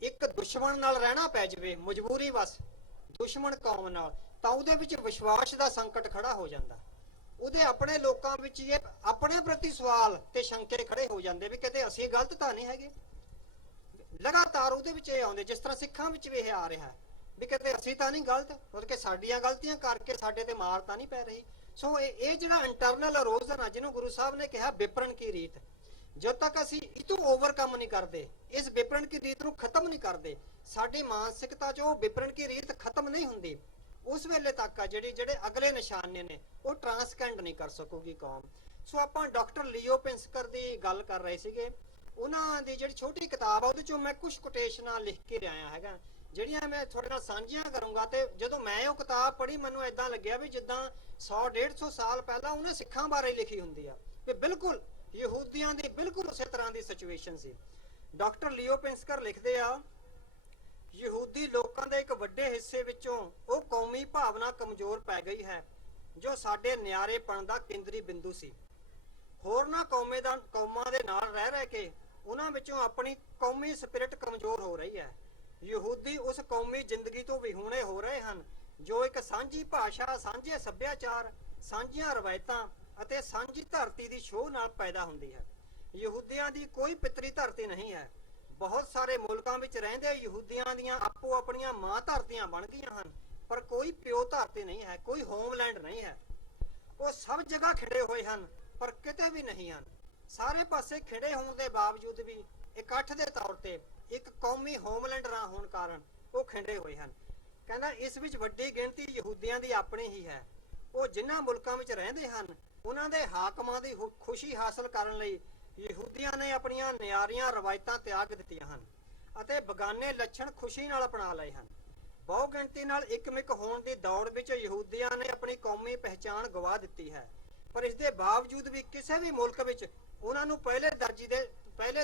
ਇੱਕ ਦੁਸ਼ਮਣ ਨਾਲ ਰਹਿਣਾ ਪੈ ਜਾਵੇ, ਮਜਬੂਰੀ ਵਸ ਦੁਸ਼ਮਣ ਕੌਮ ਨਾਲ, ਤਾਂ ਉਹਦੇ ਵਿੱਚ ਵਿਸ਼ਵਾਸ ਦਾ ਸੰਕਟ ਖੜਾ ਹੋ ਜਾਂਦਾ। ਉਹਦੇ ਆਪਣੇ ਲੋਕਾਂ ਵਿੱਚ ਇਹ ਆਪਣੇ ਪ੍ਰਤੀ ਸਵਾਲ ਤੇ ਸ਼ੰਕੇ ਖੜੇ ਹੋ ਜਾਂਦੇ ਵੀ ਕਿਤੇ ਅਸੀਂ ਗਲਤ ਤਾਂ ਨਹੀਂ ਹੈਗੇ। ਲਗਾਤਾਰ ਉਹਦੇ ਵਿੱਚ ਇਹ ਆਉਂਦੇ, ਜਿਸ ਤਰ੍ਹਾਂ ਸਿੱਖਾਂ ਵਿੱਚ ਵੀ ਇਹ ਆ ਰਿਹਾ ਹੈ ਵੀ ਕਿਤੇ ਅਸੀਂ ਤਾਂ ਨਹੀਂ ਗਲਤ, ਬਲਕਿ ਸਾਡੀਆਂ ਗਲਤੀਆਂ ਕਰਕੇ ਸਾਡੇ ਤੇ ਮਾਰ ਤਾਂ ਨਹੀਂ ਪੈ ਰਹੀ। ਸੋ ਇਹ ਜਿਹੜਾ ਇੰਟਰਨਲ ਇਰੋਜ਼ਨ ਆ, ਜਿਹਨੂੰ ਗੁਰੂ ਸਾਹਿਬ ਨੇ ਕਿਹਾ ਵਿਪਰਨ ਕੀ ਰੀਤ, ਜਦ ਤੱਕ ਅਸੀਂ ਇਹ ਤੋਂ ਓਵਰਕਮ ਨਹੀਂ ਕਰਦੇ, ਇਸ ਵਿਪਰਨ ਕੀ ਰੀਤ ਨੂੰ ਖਤਮ ਨਹੀਂ ਕਰਦੇ, ਸਾਡੀ ਮਾਨਸਿਕਤਾ 'ਚ ਉਹ ਵਿਪਰਨ ਕੀ ਰੀਤ ਖਤਮ ਨਹੀਂ ਹੁੰਦੀ, ਉਸ ਵੇਲੇ ਤੱਕ ਆ ਜਿਹੜੇ ਅਗਲੇ ਨਿਸ਼ਾਨੇ ਨੇ ਉਹ ਟਰਾਂਸਕੈਂਡ ਨਹੀਂ ਕਰ ਸਕੂਗੀ ਕੌਮ। ਸੋ ਆਪਾਂ ਡਾਕਟਰ ਲਿਓ ਪਿੰਸਕਰ ਦੀ ਗੱਲ ਕਰ ਰਹੇ ਸੀਗੇ, ਉਹਨਾਂ ਦੀ ਜਿਹੜੀ ਛੋਟੀ ਕਿਤਾਬ ਆ ਉਹਦੇ ਚੋਂ ਮੈਂ ਕੁਝ ਕੋਟੇਸ਼ਨਾਂ ਲਿਖ ਕੇ ਲਿਆਇਆ ਹੈਗਾ, ਜਿਹੜੀਆਂ ਮੈਂ ਤੁਹਾਡੇ ਨਾਲ ਸਾਂਝੀਆਂ ਕਰੂੰਗਾ। ਤੇ ਜਦੋਂ ਮੈਂ ਉਹ ਕਿਤਾਬ ਪੜ੍ਹੀ, ਮੈਨੂੰ ਏਦਾਂ ਲੱਗਿਆ ਵੀ ਜਿੱਦਾਂ 100-150 ਸਾਲ ਪਹਿਲਾਂ ਉਹਨੇ ਸਿੱਖਾਂ ਬਾਰੇ ਲਿਖੀ ਹੁੰਦੀ ਆ, ਵੀ ਬਿਲਕੁਲ ਯਹੂਦੀਆਂ ਦੀ ਬਿਲਕੁਲ ਉਸੇ ਤਰ੍ਹਾਂ ਦੀ ਸਿਚੁਏਸ਼ਨ ਸੀ। ਡਾਕਟਰ ਲਿਓ ਪਿੰਸਕਰ ਲਿਖਦੇ ਆ, ਯਹੂਦੀ ਲੋਕਾਂ ਦੇ ਇੱਕ ਵੱਡੇ ਹਿੱਸੇ ਵਿੱਚੋਂ ਉਹ ਕੌਮੀ ਭਾਵਨਾ ਕਮਜ਼ੋਰ ਪੈ ਗਈ ਹੈ ਜੋ ਸਾਡੇ ਨਿਆਰੇਪਣ ਦਾ ਕੇਂਦਰੀ ਬਿੰਦੂ ਸੀ। ਹੋਰਨਾਂ ਕੌਮਾਂ ਦੇ ਨਾਲ ਰਹਿ ਕੇ ਉਹਨਾਂ ਵਿੱਚੋਂ ਆਪਣੀ ਕੌਮੀ ਸਪਿਰਿਟ ਕਮਜ਼ੋਰ ਹੋ ਰਹੀ ਹੈ। ਯਹੂਦੀ ਉਸ ਕੌਮੀ ਜ਼ਿੰਦਗੀ ਤੋਂ ਵਿਹੂਣੇ ਹੋ ਰਹੇ ਹਨ ਜੋ ਇੱਕ ਸਾਂਝੀ ਭਾਸ਼ਾ, ਸਾਂਝੇ ਸੱਭਿਆਚਾਰ, ਸਾਂਝੀਆਂ ਰਵਾਇਤਾਂ ਅਤੇ ਸਾਂਝੀ ਧਰਤੀ ਦੀ ਛੋਹ ਨਾਲ ਪੈਦਾ ਹੁੰਦੀ ਹੈ। ਯਹੂਦੀਆਂ ਦੀ ਕੋਈ ਪਿਤਰੀ ਧਰਤੀ ਨਹੀਂ ਹੈ। ਬਹੁਤ ਸਾਰੇ ਮੁਲਕਾਂ ਵਿੱਚ ਰਹਿੰਦੇ ਯਹੂਦੀਆਂ ਦੀਆਂ ਆਪੋ ਆਪਣੀਆਂ ਮਾਂ ਧਰਤੀਆਂ ਬਣ ਗਈਆਂ ਹਨ, ਪਰ ਕੋਈ ਪਿਓ ਧਰਤੀ ਨਹੀਂ ਹੈ, ਕੋਈ ਹੋਮਲੈਂਡ ਨਹੀਂ ਹੈ। ਉਹ ਸਭ ਜਗ੍ਹਾ ਖਿੜੇ ਹੋਏ ਹਨ ਪਰ ਕਿਤੇ ਵੀ ਨਹੀਂ ਹਨ। ਸਾਰੇ ਪਾਸੇ ਖਿੜੇ ਹੋਣ ਦੇ ਬਾਵਜੂਦ ਵੀ ਇਕੱਠ ਦੇ ਤੌਰ ਤੇ ਇੱਕ ਕੌਮੀ ਹੋਮਲੈਂਡ ਨਾ ਹੋਣ ਕਾਰਨ ਉਹ ਖਿੰਡੇ ਹੋਏ ਹਨ। ਕਹਿੰਦਾ ਇਸ ਵਿੱਚ ਵੱਡੀ ਗਿਣਤੀ ਯਹੂਦੀਆਂ ਦੀ ਆਪਣੀ ਹੀ ਹੈ। ਉਹ ਜਿਨ੍ਹਾਂ ਮੁਲਕਾਂ ਵਿੱਚ ਰਹਿੰਦੇ ਹਨ ਉਹਨਾਂ ਦੇ ਹਾਕਮਾਂ ਦੀ ਖੁਸ਼ੀ ਹਾਸਲ ਕਰਨ ਲਈ ਯਹੂਦੀਆਂ ਨੇ ਆਪਣੀਆਂ ਨਿਆਰੀਆਂ ਰਵਾਇਤਾਂ ਤਿਆਗ ਦਿੱਤੀਆਂ ਹਨ ਅਤੇ ਬਗਾਨੇ ਲੱਛਣ ਖੁਸ਼ੀ ਨਾਲ ਅਪਣਾ ਲਏ ਹਨ। ਬਹੁ ਗਿਣਤੀ ਨਾਲ ਇੱਕਮਿਕ ਹੋਣ ਦੀ ਦੌੜ ਵਿੱਚ ਯਹੂਦੀਆਂ ਨੇ ਆਪਣੀ ਕੌਮੀ ਪਹਿਚਾਣ ਗਵਾ ਦਿੱਤੀ ਹੈ, ਪਰ ਇਸ ਦੇ ਬਾਵਜੂਦ ਵੀ ਕਿਸੇ ਵੀ ਮੁਲਕ ਵਿੱਚ ਉਹਨਾਂ ਨੂੰ ਪਹਿਲੇ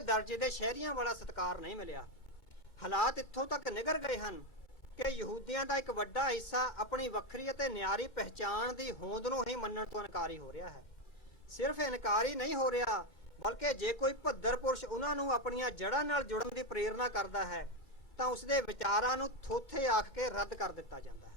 ਦਰਜੇ ਦੇ ਸ਼ਹਿਰੀਆਂ ਵਾਲਾ ਸਤਿਕਾਰ ਨਹੀਂ ਮਿਲਿਆ। ਹਾਲਾਤ ਇੱਥੋਂ ਤੱਕ ਨਿਗਰ ਗਏ ਹਨ ਕਿ ਯਹੂਦੀਆਂ ਦਾ ਇੱਕ ਵੱਡਾ ਹਿੱਸਾ ਆਪਣੀ ਵੱਖਰੀ ਅਤੇ ਨਿਆਰੀ ਪਹਿਚਾਣ ਦੀ ਹੋਂਦ ਨੂੰ ਹੀ ਮੰਨਣ ਤੋਂ ਇਨਕਾਰੀ ਹੋ ਰਿਹਾ ਹੈ। ਸਿਰਫ ਇਨਕਾਰੀ ਨਹੀਂ ਹੋ ਰਿਹਾ, ਬਲਕਿ ਜੇ ਕੋਈ ਭੱਦਰ ਪੁਰਸ਼ ਉਹਨਾਂ ਨੂੰ ਆਪਣੀਆਂ ਜੜ੍ਹਾਂ ਨਾਲ ਜੁੜਨ ਦੀ ਪ੍ਰੇਰਣਾ ਕਰਦਾ ਹੈ ਤਾਂ ਉਸਦੇ ਵਿਚਾਰਾਂ ਨੂੰ ਥੋਥੇ ਆਖ ਕੇ ਰੱਦ ਕਰ ਦਿੱਤਾ ਜਾਂਦਾ ਹੈ।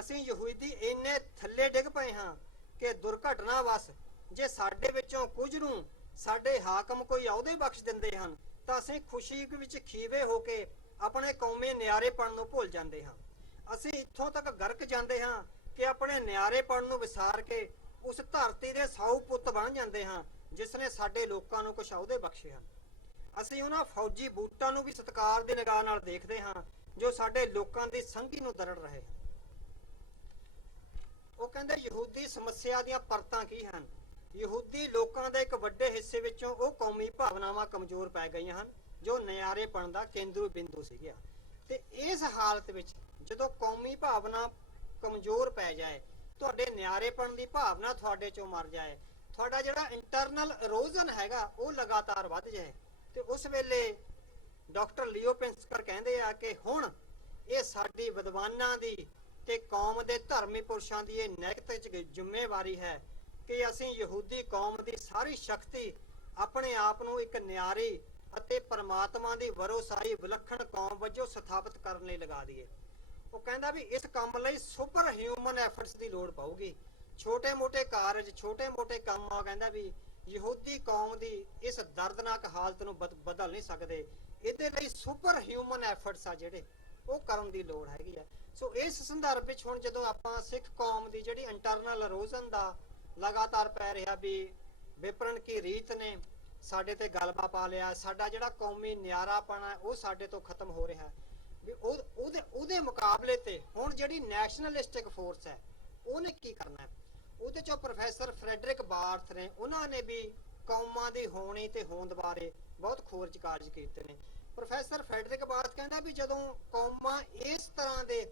ਅਸੀਂ ਯਹੂਦੀ ਇੰਨੇ ਥੱਲੇ ਡਿੱਗ ਪਏ ਹਾਂ ਕਿ ਦੁਰਘਟਨਾ ਵਸ ਜੇ ਸਾਡੇ ਵਿੱਚੋਂ ਕੁਝ ਨੂੰ ਸਾਡੇ ਹਾਕਮ ਕੋਈ ਅਹੁਦੇ ਬਖਸ਼ ਦਿੰਦੇ ਹਨ ਤਾਂ ਅਸੀਂ ਖੁਸ਼ੀ ਵਿੱਚ ਖੀਵੇ ਹੋ ਕੇ ਆਪਣੇ ਕੌਮੀ ਨਿਆਰੇਪਣ ਨੂੰ ਭੁੱਲ ਜਾਂਦੇ ਹਾਂ। ਅਸੀਂ ਇੱਥੋਂ ਤੱਕ ਗਰਕ ਜਾਂਦੇ ਹਾਂ ਕਿ ਆਪਣੇ ਨਿਆਰੇਪਣ ਨੂੰ ਵਿਸਾਰ ਕੇ ਉਸ ਧਰਤੀ ਦੇ ਸਾਊ ਪੁੱਤ ਬਣ ਜਾਂਦੇ ਹਾਂ ਜਿਸ ਨੇ ਸਾਡੇ ਲੋਕਾਂ ਨੂੰ ਕੁਝ ਅਹੁਦੇ ਬਖਸ਼ੇ ਹਨ। ਅਸੀਂ ਉਹਨਾਂ ਫੌਜੀ ਬੂਟਾਂ ਨੂੰ ਵੀ ਸਤਿਕਾਰ ਦੀ ਨਿਗਾਹ ਨਾਲ ਦੇਖਦੇ ਹਾਂ ਜੋ ਸਾਡੇ ਲੋਕਾਂ ਦੀ ਸੰਗੀ ਨੂੰ ਦਰੜ ਰਹੇ ਹਨ। ਉਹ ਕਹਿੰਦੇ ਯਹੂਦੀ ਸਮੱਸਿਆ ਦੀਆਂ ਪਰਤਾਂ ਕੀ ਹਨ? ਯਹੂਦੀ ਲੋਕਾਂ ਦੇ ਇੱਕ ਵੱਡੇ ਹਿੱਸੇ ਵਿੱਚੋਂ ਉਹ ਕੌਮੀ ਭਾਵਨਾਵਾਂ ਕਮਜ਼ੋਰ ਪੈ ਗਈਆਂ ਹਨ ਜੋ ਨਿਆਰੇਪਣ ਦਾ ਕੇਂਦਰੀ ਬਿੰਦੂ ਸੀਗਾ। ਤੇ ਇਸ ਹਾਲਤ ਵਿੱਚ ਜਦੋਂ ਕੌਮੀ ਭਾਵਨਾ ਕਮਜ਼ੋਰ ਪੈ ਜਾਏ, ਤੁਹਾਡੇ ਨਿਆਰੇਪਣ ਦੀ ਭਾਵਨਾ ਤੁਹਾਡੇ ਚੋਂ ਮਰ ਜਾਏ, ਤੁਹਾਡਾ ਜਿਹੜਾ ਇੰਟਰਨਲ ਇਰੋਜ਼ਨ ਹੈਗਾ ਉਹ ਲਗਾਤਾਰ ਵੱਧ ਜਾਏ, ਤੇ ਉਸ ਵੇਲੇ ਡਾਕਟਰ ਲਿਓ ਪਿੰਸਕਰ ਕਹਿੰਦੇ ਆ ਕਿ ਹੁਣ ਇਹ ਸਾਡੀ ਵਿਦਵਾਨਾਂ ਦੀ ਤੇ ਕੌਮ ਦੇ ਧਰਮੀ ਪੁਰਸ਼ਾਂ ਦੀ ਇਹ ਨੈਤਿਕ ਜ਼ਿੰਮੇਵਾਰੀ ਹੈ ਕਿ ਅਸੀਂ ਯਹੂਦੀ ਕੌਮ ਦੀ ਸਾਰੀ ਸ਼ਕਤੀ ਆਪਣੇ ਆਪ ਨੂੰ ਇੱਕ ਨਿਆਰੀ ਅਤੇ ਪਰਮਾਤਮਾ ਦੀ ਵਰੋਸਾਈ ਵਿਲੱਖਣ ਕੌਮ ਵਜੋਂ ਸਥਾਪਿਤ ਕਰਨ ਲਈ ਲਗਾ ਦਈਏ। ਉਹ ਕਹਿੰਦਾ ਵੀ ਇਸ ਕੰਮ ਲਈ ਸੁਪਰ ਹਿਊਮਨ ਐਫਰਟਸ ਦੀ ਲੋੜ ਪਊਗੀ। ਛੋਟੇ-ਮੋਟੇ ਕਾਰਜ, ਛੋਟੇ-ਮੋਟੇ ਕੰਮ ਆ ਕਹਿੰਦਾ ਵੀ ਯਹੂਦੀ ਕੌਮ ਦੀ ਇਸ ਦਰਦਨਾਕ ਹਾਲਤ ਨੂੰ ਬਦਲ ਨਹੀਂ ਸਕਦੇ। ਇਹਦੇ ਲਈ ਸੁਪਰ ਹਿਊਮਨ ਐਫਰਟਸ ਆ ਜਿਹੜੇ ਉਹ ਕਰਨ ਦੀ ਲੋੜ ਹੈਗੀ ਆ। ਸੋ ਇਸ ਸੰਦਰਭ ਵਿੱਚ ਹੁਣ ਜਦੋਂ ਆਪਾਂ ਸਿੱਖ ਕੌਮ ਦੀ ਜਿਹੜੀ ਇੰਟਰਨਲ ਇਰੋਜ਼ਨ ਦਾ ਲਗਾਤਾਰ ਪੈ ਰਿਹਾ ਵੀ ਵਿਪਰਨ ਕੀ ਰੀਤ ਨੇ ਸਾਡੇ ਤੇ ਗਲਬਾ ਪਾ ਲਿਆ, ਸਾਡਾ ਜਿਹੜਾ ਕੌਮੀ ਨਿਆਰਾਪਣ ਹੈ ਉਹ ਸਾਡੇ ਤੋਂ ਖਤਮ ਹੋ ਰਿਹਾ ਵੀ ਉਹਦੇ ਮੁਕਾਬਲੇ ਤੇ ਹੁਣ ਜਿਹੜੀ ਨੈਸ਼ਨਲਿਸਟਿਕ ਫੋਰਸ ਹੈ ਉਹਨੇ ਕੀ ਕਰਨਾ ਹੈ। ਉਹਦੇ ਚੋਂ ਪ੍ਰੋਫੈਸਰ ਫਰੈਡਰਿਕ ਬਾਰਥ ਨੇ, ਉਹਨਾਂ ਨੇ ਵੀ ਕੌਮਾਂ ਦੀ ਹੋਣੀ ਤੇ ਹੋਂਦ ਬਾਰੇ ਬਹੁਤ ਖੋਜ ਕਾਰਜ ਕੀਤੇ ਨੇ। ਪ੍ਰੋਫੈਸਰ ਫਰੈਡਰਿਕ ਬਾਰਥ ਕਹਿੰਦਾ ਵੀ ਜਦੋਂ ਕੌਮਾਂ ਇਸ ਤਰ੍ਹਾਂ ਦੇ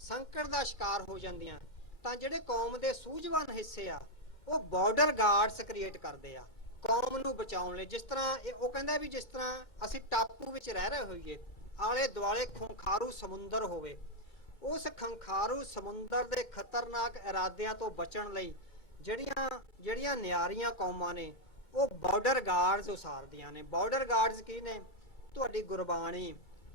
ਸੰਕਟ ਦਾ ਸ਼ਿਕਾਰ ਹੋ ਜਾਂਦੀਆਂ ਤਾਂ ਜਿਹੜੇ ਕੌਮ ਦੇ ਸੂਝਵਾਨ ਹਿੱਸੇ ਆ ਉਹ ਬਾਰਡਰ ਗਾਰਡਸ ਕ੍ਰੀਏਟ ਕਰਦੇ ਆ ਕੌਮ ਨੂੰ ਬਚਾਉਣ ਲਈ। ਜਿਸ ਤਰ੍ਹਾਂ ਉਹ ਕਹਿੰਦਾ ਵੀ ਜਿਸ ਤਰ੍ਹਾਂ ਅਸੀਂ ਟਾਪੂ ਵਿੱਚ ਰਹਿ ਰਹੇ ਹੋਈਏ, ਆਲੇ ਦੁਆਲੇ ਖੁੰਖਾਰੂ ਸਮੁੰਦਰ ਹੋਵੇ, ਉਸ ਖੰਖਾਰੂ ਸਮੁੰਦਰ ਦੇ ਖਤਰਨਾਕ ਇਰਾਦਿਆਂ ਤੋਂ ਬਚਣ ਲਈ ਜਿਹੜੀਆਂ ਨਿਆਰੀਆਂ ਕੌਮਾਂ ਨੇ ਉਹ ਬਾਰਡਰ ਗਾਰਡਸ ਉਸਾਰਦੀਆਂ ਨੇ। ਬਾਰਡਰ ਗਾਰਡਸ ਕੀ ਨੇ? ਤੁਹਾਡੀ ਗੁਰਬਾਣੀ,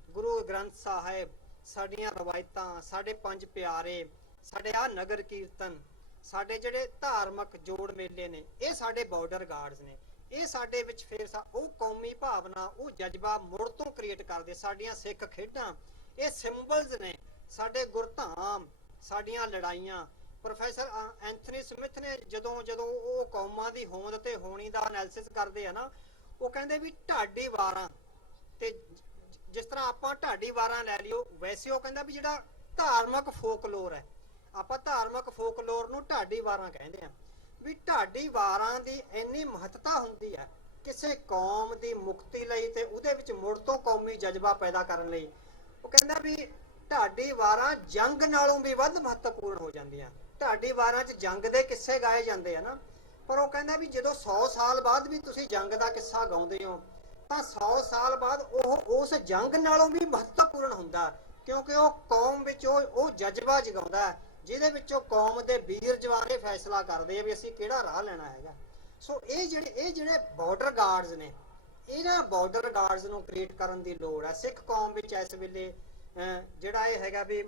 ਗੁਰੂ ਗ੍ਰੰਥ ਸਾਹਿਬ, ਸਾਡੀਆਂ ਰਵਾਇਤਾਂ, ਸਾਡੇ ਪੰਜ ਪਿਆਰੇ, ਸਾਡੇ ਆ ਨਗਰ ਕੀਰਤਨ, ਸਾਡੇ ਜਿਹੜੇ ਧਾਰਮਿਕ ਜੋੜ ਮੇਲੇ ਨੇ, ਇਹ ਸਾਡੇ ਬਾਰਡਰ ਗਾਰਡਸ ਨੇ। ਇਹ ਸਾਡੇ ਵਿੱਚ ਫਿਰ ਉਹ ਕੌਮੀ ਭਾਵਨਾ, ਉਹ ਜਜ਼ਬਾ ਮੁੜ ਤੋਂ ਕ੍ਰੀਏਟ ਕਰਦੇ। ਸਾਡੀਆਂ ਸਿੱਖ ਖੇਡਾਂ ਇਹ ਸਿੰਬਲਸ ਨੇ, ਸਾਡੇ ਗੁਰਧਾਮ, ਸਾਡੀਆਂ ਲੜਾਈਆਂ। ਪ੍ਰੋਫੈਸਰ ਐਂਥਨੀ ਸਮਿਥ ਨੇ ਜਦੋਂ ਉਹ ਕੌਮਾਂ ਦੀ ਹੋਂਦ ਤੇ ਹੋਣੀ ਦਾ ਐਨਾਲਿਸਿਸ ਕਰਦੇ ਆ ਨਾ, ਉਹ ਕਹਿੰਦੇ ਵੀ ਢਾਡੀ ਵਾਰਾਂ ਤੇ ਜਿਸ ਤਰ੍ਹਾਂ ਆਪਾਂ ਢਾਡੀ ਵਾਰਾਂ ਲੈ ਲਿਓ, ਵੈਸੇ ਉਹ ਕਹਿੰਦਾ ਵੀ ਜਿਹੜਾ ਧਾਰਮਿਕ ਫੋਕਲੋਰ ਹੈ, ਆਪਾਂ ਧਾਰਮਿਕ ਫੋਕਲੋਰ ਨੂੰ ਢਾਡੀ ਵਾਰਾਂ ਕਹਿੰਦੇ ਆ ਵੀ ਢਾਡੀ ਵਾਰਾਂ ਦੀ ਇੰਨੀ ਮਹੱਤਤਾ ਹੁੰਦੀ ਹੈ ਕਿਸੇ ਕੌਮ ਦੀ ਮੁਕਤੀ ਲਈ ਤੇ ਉਹਦੇ ਵਿੱਚ ਮੁੜ ਤੋਂ ਕੌਮੀ ਜਜ਼ਬਾ ਪੈਦਾ ਕਰਨ ਲਈ। ਉਹ ਕਹਿੰਦਾ ਵੀ ਢਾਡੀ ਵਾਰਾਂ ਜੰਗ ਨਾਲੋਂ ਵੀ ਵੱਧ ਮਹੱਤਵਪੂਰਨ ਹੋ ਜਾਂਦੀਆਂ। ਢਾਡੀ ਵਾਰਾਂ 'ਚ ਜੰਗ ਦੇ ਕਿੱਸੇ ਗਾਏ ਜਾਂਦੇ ਆ ਨਾ, ਪਰ ਉਹ ਕਹਿੰਦਾ ਵੀ ਜਦੋਂ 100 ਸਾਲ ਬਾਅਦ ਵੀ ਤੁਸੀਂ ਜੰਗ ਦਾ ਕਿੱਸਾ ਗਾਉਂਦੇ ਹੋ ਤਾਂ 100 ਸਾਲ ਬਾਅਦ ਉਹ ਉਸ ਜੰਗ ਨਾਲੋਂ ਵੀ ਮਹੱਤਵਪੂਰਨ ਹੁੰਦਾ, ਕਿਉਂਕਿ ਉਹ ਕੌਮ ਵਿੱਚ ਉਹ ਜਜ਼ਬਾ ਜਗਾਉਂਦਾ ਜਿਹਦੇ ਵਿੱਚੋਂ ਕੌਮ ਦੇ ਵੀਰ ਜਵਾਨ ਇਹ ਫੈਸਲਾ ਕਰਦੇ ਆ ਵੀ ਅਸੀਂ ਕਿਹੜਾ ਰਾਹ ਲੈਣਾ ਹੈਗਾ। ਸੋ ਇਹ ਜਿਹੜੇ ਬਾਰਡਰ ਗਾਰਡਸ ਨੇ, ਇਹਨਾਂ ਬਾਰਡਰ ਗਾਰਡਸ ਨੂੰ ਕ੍ਰੀਏਟ ਕਰਨ ਦੀ ਲੋੜ ਹੈ। ਸਿੱਖ ਕੌਮ ਵਿੱਚ ਇਸ ਵੇਲੇ ਜਿਹੜਾ ਇਹ ਹੈਗਾ ਵੀ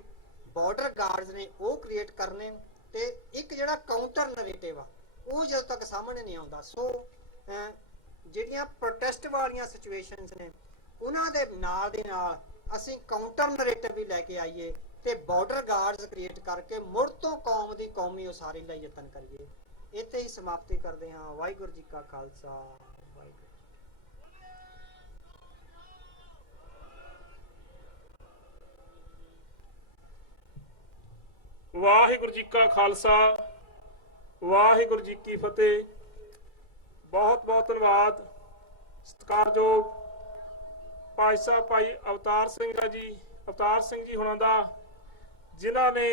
ਬਾਰਡਰ ਗਾਰਡਸ ਨੇ ਉਹ ਕ੍ਰੀਏਟ ਕਰਨੇ, ਤੇ ਇੱਕ ਜਿਹੜਾ ਕਾਊਂਟਰ ਨੈਰੇਟਿਵ ਆ ਉਹ ਜਦੋਂ ਤੱਕ ਸਾਹਮਣੇ ਨਹੀਂ ਆਉਂਦਾ। ਸੋ ਜਿਹੜੀਆਂ ਪ੍ਰੋਟੈਸਟ ਵਾਲੀਆਂ ਸਿਚੁਏਸ਼ਨਸ ਨੇ ਉਹਨਾਂ ਦੇ ਨਾਲ ਦੀ ਨਾਲ ਅਸੀਂ ਕਾਊਂਟਰ ਨੈਰੇਟਿਵ ਵੀ ਲੈ ਕੇ ਆਈਏ ਤੇ ਬਾਰਡਰ ਗਾਰਡਸ ਕ੍ਰੀਏਟ ਕਰਕੇ ਮੁੜ ਤੋਂ ਕੌਮ ਦੀ ਕੌਮੀ ਉਸਾਰੀ ਲਈ ਯਤਨ ਕਰੀਏ। ਇੱਥੇ ਹੀ ਸਮਾਪਤੀ ਕਰਦੇ ਹਾਂ। ਵਾਹਿਗੁਰੂ ਜੀ ਕਾ ਖਾਲਸਾ, ਵਾਹਿਗੁਰੂ। ਵਾਹਿਗੁਰੂ ਜੀ ਕਾ ਖਾਲਸਾ, ਵਾਹਿਗੁਰੂ ਜੀ ਕੀ ਫਤਿਹ। ਬਹੁਤ ਬਹੁਤ ਧੰਨਵਾਦ ਸਤਿਕਾਰਯੋਗ ਭਾਈ ਸਾਹਿਬ ਭਾਈ ਅਵਤਾਰ ਸਿੰਘ ਜੀ ਹੁਣਾਂ ਦਾ, ਜਿਨ੍ਹਾਂ ਨੇ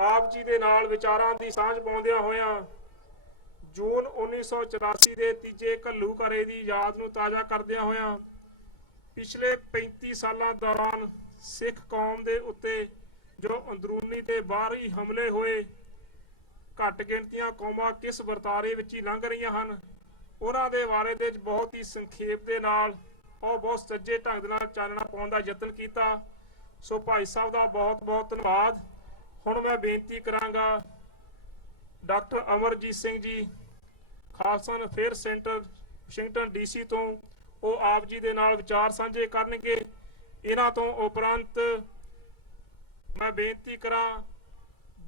ਆਪ ਜੀ ਦੇ ਨਾਲ ਵਿਚਾਰਾਂ ਦੀ ਸਾਂਝ ਪਾਉਂਦਿਆਂ ਹੋਇਆਂ ਜੂਨ 1984 ਦੇ ਤੀਜੇ ਘੱਲੂਘਾਰੇ ਦੀ ਯਾਦ ਨੂੰ ਤਾਜ਼ਾ ਕਰਦਿਆਂ ਹੋਇਆਂ ਪਿਛਲੇ 35 ਸਾਲਾਂ ਦੌਰਾਨ ਸਿੱਖ ਕੌਮ ਦੇ ਉੱਤੇ ਜੋ ਅੰਦਰੂਨੀ ਤੇ ਬਾਹਰੀ ਹਮਲੇ ਹੋਏ, ਘੱਟ ਗਿਣਤੀਆਂ ਕੌਮਾਂ ਕਿਸ ਵਰਤਾਰੇ ਵਿੱਚ ਹੀ ਲੰਘ ਰਹੀਆਂ ਹਨ, ਉਹਨਾਂ ਦੇ ਬਾਰੇ ਦੇ ਬਹੁਤ ਹੀ ਸੰਖੇਪ ਦੇ ਨਾਲ ਉਹ ਬਹੁਤ ਸੱਜੇ ਢੰਗ ਦੇ ਨਾਲ ਚਾਨਣਾ ਪਾਉਣ ਦਾ ਯਤਨ ਕੀਤਾ। ਸੋ ਭਾਈ ਸਾਹਿਬ ਦਾ ਬਹੁਤ ਬਹੁਤ ਧੰਨਵਾਦ। ਹੁਣ ਮੈਂ ਬੇਨਤੀ ਕਰਾਂਗਾ doctor Amarjit Singh ji, Khalsa affair centre Washington DC ਤੋਂ, ਉਹ ਆਪ ਜੀ ਦੇ ਨਾਲ ਵਿਚਾਰ ਸਾਂਝੇ ਕਰਨਗੇ। ਇਹਨਾਂ ਤੋਂ ਉਪਰੰਤ ਮੈਂ ਬੇਨਤੀ ਕਰਾਂ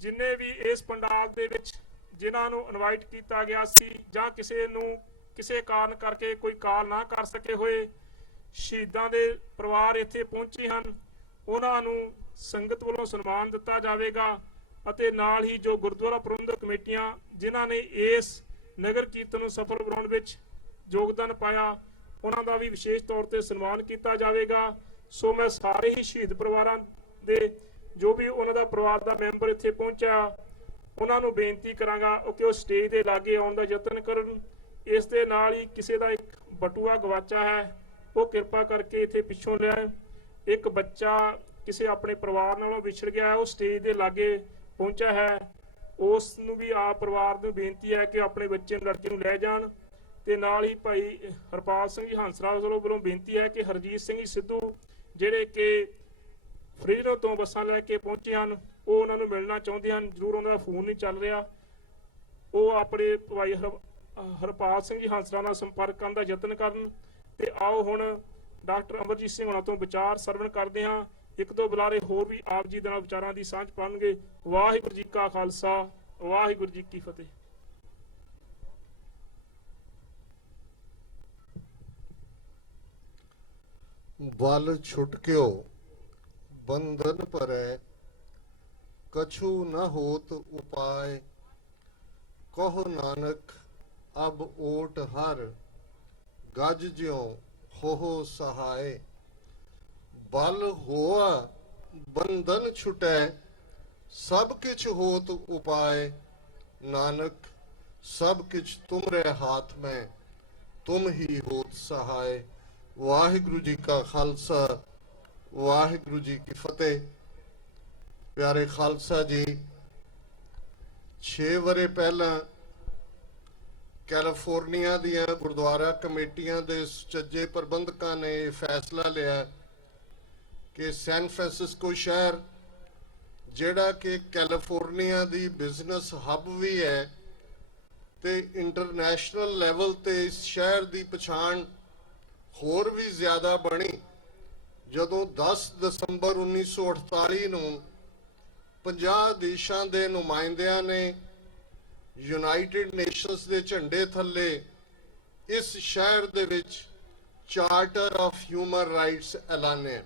ਜਿੰਨੇ ਵੀ ਇਸ ਪੰਡਾਲ ਦੇ ਵਿੱਚ ਜਿਨ੍ਹਾਂ ਨੂੰ ਇਨਵਾਈਟ ਕੀਤਾ ਗਿਆ ਸੀ ਜਾਂ ਕਿਸੇ ਨੂੰ ਕਿਸੇ ਕਾਰਨ ਕਰਕੇ ਕੋਈ ਕਾਲ ਨਾ ਕਰ ਸਕੇ ਹੋਏ ਸ਼ਹੀਦਾਂ ਦੇ ਪਰਿਵਾਰ ਇੱਥੇ ਪਹੁੰਚੇ ਹਨ, ਉਹਨਾਂ ਨੂੰ ਸੰਗਤ ਵੱਲੋਂ ਸਨਮਾਨ ਦਿੱਤਾ ਜਾਵੇਗਾ ਅਤੇ ਨਾਲ ਹੀ ਜੋ ਗੁਰਦੁਆਰਾ ਪ੍ਰਬੰਧਕ ਕਮੇਟੀਆਂ ਜਿਨ੍ਹਾਂ ਨੇ ਇਸ ਨਗਰ ਕੀਰਤਨ ਨੂੰ ਸਫਲ ਬਣਾਉਣ ਵਿੱਚ ਯੋਗਦਾਨ ਪਾਇਆ ਉਹਨਾਂ ਦਾ ਵੀ ਵਿਸ਼ੇਸ਼ ਤੌਰ ਤੇ ਸਨਮਾਨ ਕੀਤਾ ਜਾਵੇਗਾ। ਸੋ ਮੈਂ ਸਾਰੇ ਹੀ ਸ਼ਹੀਦ ਪਰਿਵਾਰਾਂ ਦੇ ਜੋ ਵੀ ਉਹਨਾਂ ਦਾ ਪਰਿਵਾਰ ਦਾ ਮੈਂਬਰ ਇੱਥੇ ਪਹੁੰਚਿਆ ਉਹਨਾਂ ਨੂੰ ਬੇਨਤੀ ਕਰਾਂਗਾ ਕਿ ਉਹ ਸਟੇਜ ਦੇ ਲਾਗੇ ਆਉਣ ਦਾ ਯਤਨ ਕਰਨ। ਇਸ ਦੇ ਨਾਲ ਹੀ ਕਿਸੇ ਦਾ ਇੱਕ ਬਟੂਆ ਗਵਾਚਾ ਹੈ ਉਹ ਕਿਰਪਾ ਕਰਕੇ ਇੱਥੇ ਪਿੱਛੋਂ ਲਿਆਏ। ਇੱਕ ਬੱਚਾ ਕਿਸੇ ਆਪਣੇ ਪਰਿਵਾਰ ਨਾਲੋਂ ਵਿਛੜ ਗਿਆ ਹੈ, ਉਹ ਸਟੇਜ ਦੇ ਲਾਗੇ ਪਹੁੰਚਿਆ ਹੈ, ਉਸ ਨੂੰ ਵੀ ਆਪ ਪਰਿਵਾਰ ਨੂੰ ਬੇਨਤੀ ਹੈ ਕਿ ਆਪਣੇ ਬੱਚੇ ਨੂੰ ਲੜਕੇ ਨੂੰ ਲੈ ਜਾਣ। ਤੇ ਨਾਲ ਹੀ ਭਾਈ ਹਰਪਾਲ ਸਿੰਘ ਜੀ ਹੰਸਰਾਜ ਵੱਲੋਂ ਬੇਨਤੀ ਹੈ ਕਿ ਹਰਜੀਤ ਸਿੰਘ ਜੀ ਸਿੱਧੂ ਜਿਹੜੇ ਕਿ ਫਰੀਦਕੋਟ ਤੋਂ ਬੱਸਾਂ ਲੈ ਕੇ ਪਹੁੰਚੇ ਹਨ, ਉਹ ਉਹਨਾਂ ਨੂੰ ਮਿਲਣਾ ਚਾਹੁੰਦੇ ਹਨ। ਜ਼ਰੂਰ ਉਹਨਾਂ ਦਾ ਫੋਨ ਨਹੀਂ ਚੱਲ ਰਿਹਾ, ਉਹ ਆਪਣੇ ਭਾਈ ਹਰਪਾਲ ਸਿੰਘ ਜੀ ਹੰਸਰਾਜ ਨਾਲ ਸੰਪਰਕ ਕਰਨ ਦਾ ਯਤਨ ਕਰਨ। ਤੇ ਆਓ ਹੁਣ ਡਾਕਟਰ ਅਮਰਜੀਤ ਸਿੰਘ ਹੋਣਾ ਤੋਂ ਵਿਚਾਰ ਸਰਵਣ ਕਰਦੇ ਹਾਂ। ਇੱਕ ਦੋ ਬੁਲਾਰੇ ਹੋਰ ਵੀ ਆਪ ਜੀ ਦੇ ਨਾਲ ਵਿਚਾਰਾਂ ਦੀ ਸਾਂਝ ਪਾਉਣਗੇ। ਵਾਹਿਗੁਰੂ ਜੀ ਕਾ ਖਾਲਸਾ, ਵਾਹਿਗੁਰੂ ਜੀ ਕੀ ਫਤਿਹ। बल छुटक्यो बंधन परै कछु न होत उपाय कहो नानक अब ओट हर गज ज्यों हो सहाय। बल होआ बंधन छुटै सब किछ होत उपाय नानक सब किछ तुमरे हाथ में तुम ही होत सहाय। वाहिगुरु जी का खालसा वाहिगुरु जी की फतेह। प्यारे खालसा जी, 6 ਵਰੇ ਪਹਿਲਾਂ ਕੈਲੀਫੋਰਨੀਆ ਦੀਆਂ ਗੁਰਦੁਆਰਾ ਕਮੇਟੀਆਂ ਦੇ ਸੁਚੱਜੇ ਪ੍ਰਬੰਧਕਾਂ ਨੇ ਇਹ ਫੈਸਲਾ ਲਿਆ ਕਿ ਸੈਨ ਫਰਾਂਸਿਸਕੋ ਸ਼ਹਿਰ ਜਿਹੜਾ ਕਿ ਕੈਲੀਫੋਰਨੀਆ ਦੀ ਬਿਜ਼ਨਸ ਹੱਬ ਵੀ ਹੈ ਤੇ ਇੰਟਰਨੈਸ਼ਨਲ ਲੈਵਲ ਤੇ ਇਸ ਸ਼ਹਿਰ ਦੀ ਪਛਾਣ ਹੋਰ ਵੀ ਜ਼ਿਆਦਾ ਬਣੀ ਜਦੋਂ 10 ਦਸੰਬਰ 1948 ਨੂੰ 50 ਦੇਸ਼ਾਂ ਦੇ ਨੁਮਾਇੰਦਿਆਂ ਨੇ ਯੂਨਾਈਟਿਡ ਨੇਸ਼ਨਸ ਦੇ ਝੰਡੇ ਥੱਲੇ ਇਸ ਸ਼ਹਿਰ ਦੇ ਵਿੱਚ ਚਾਰਟਰ ਆਫ ਹਿਊਮਨ ਰਾਈਟਸ ਐਲਾਨਿਆ।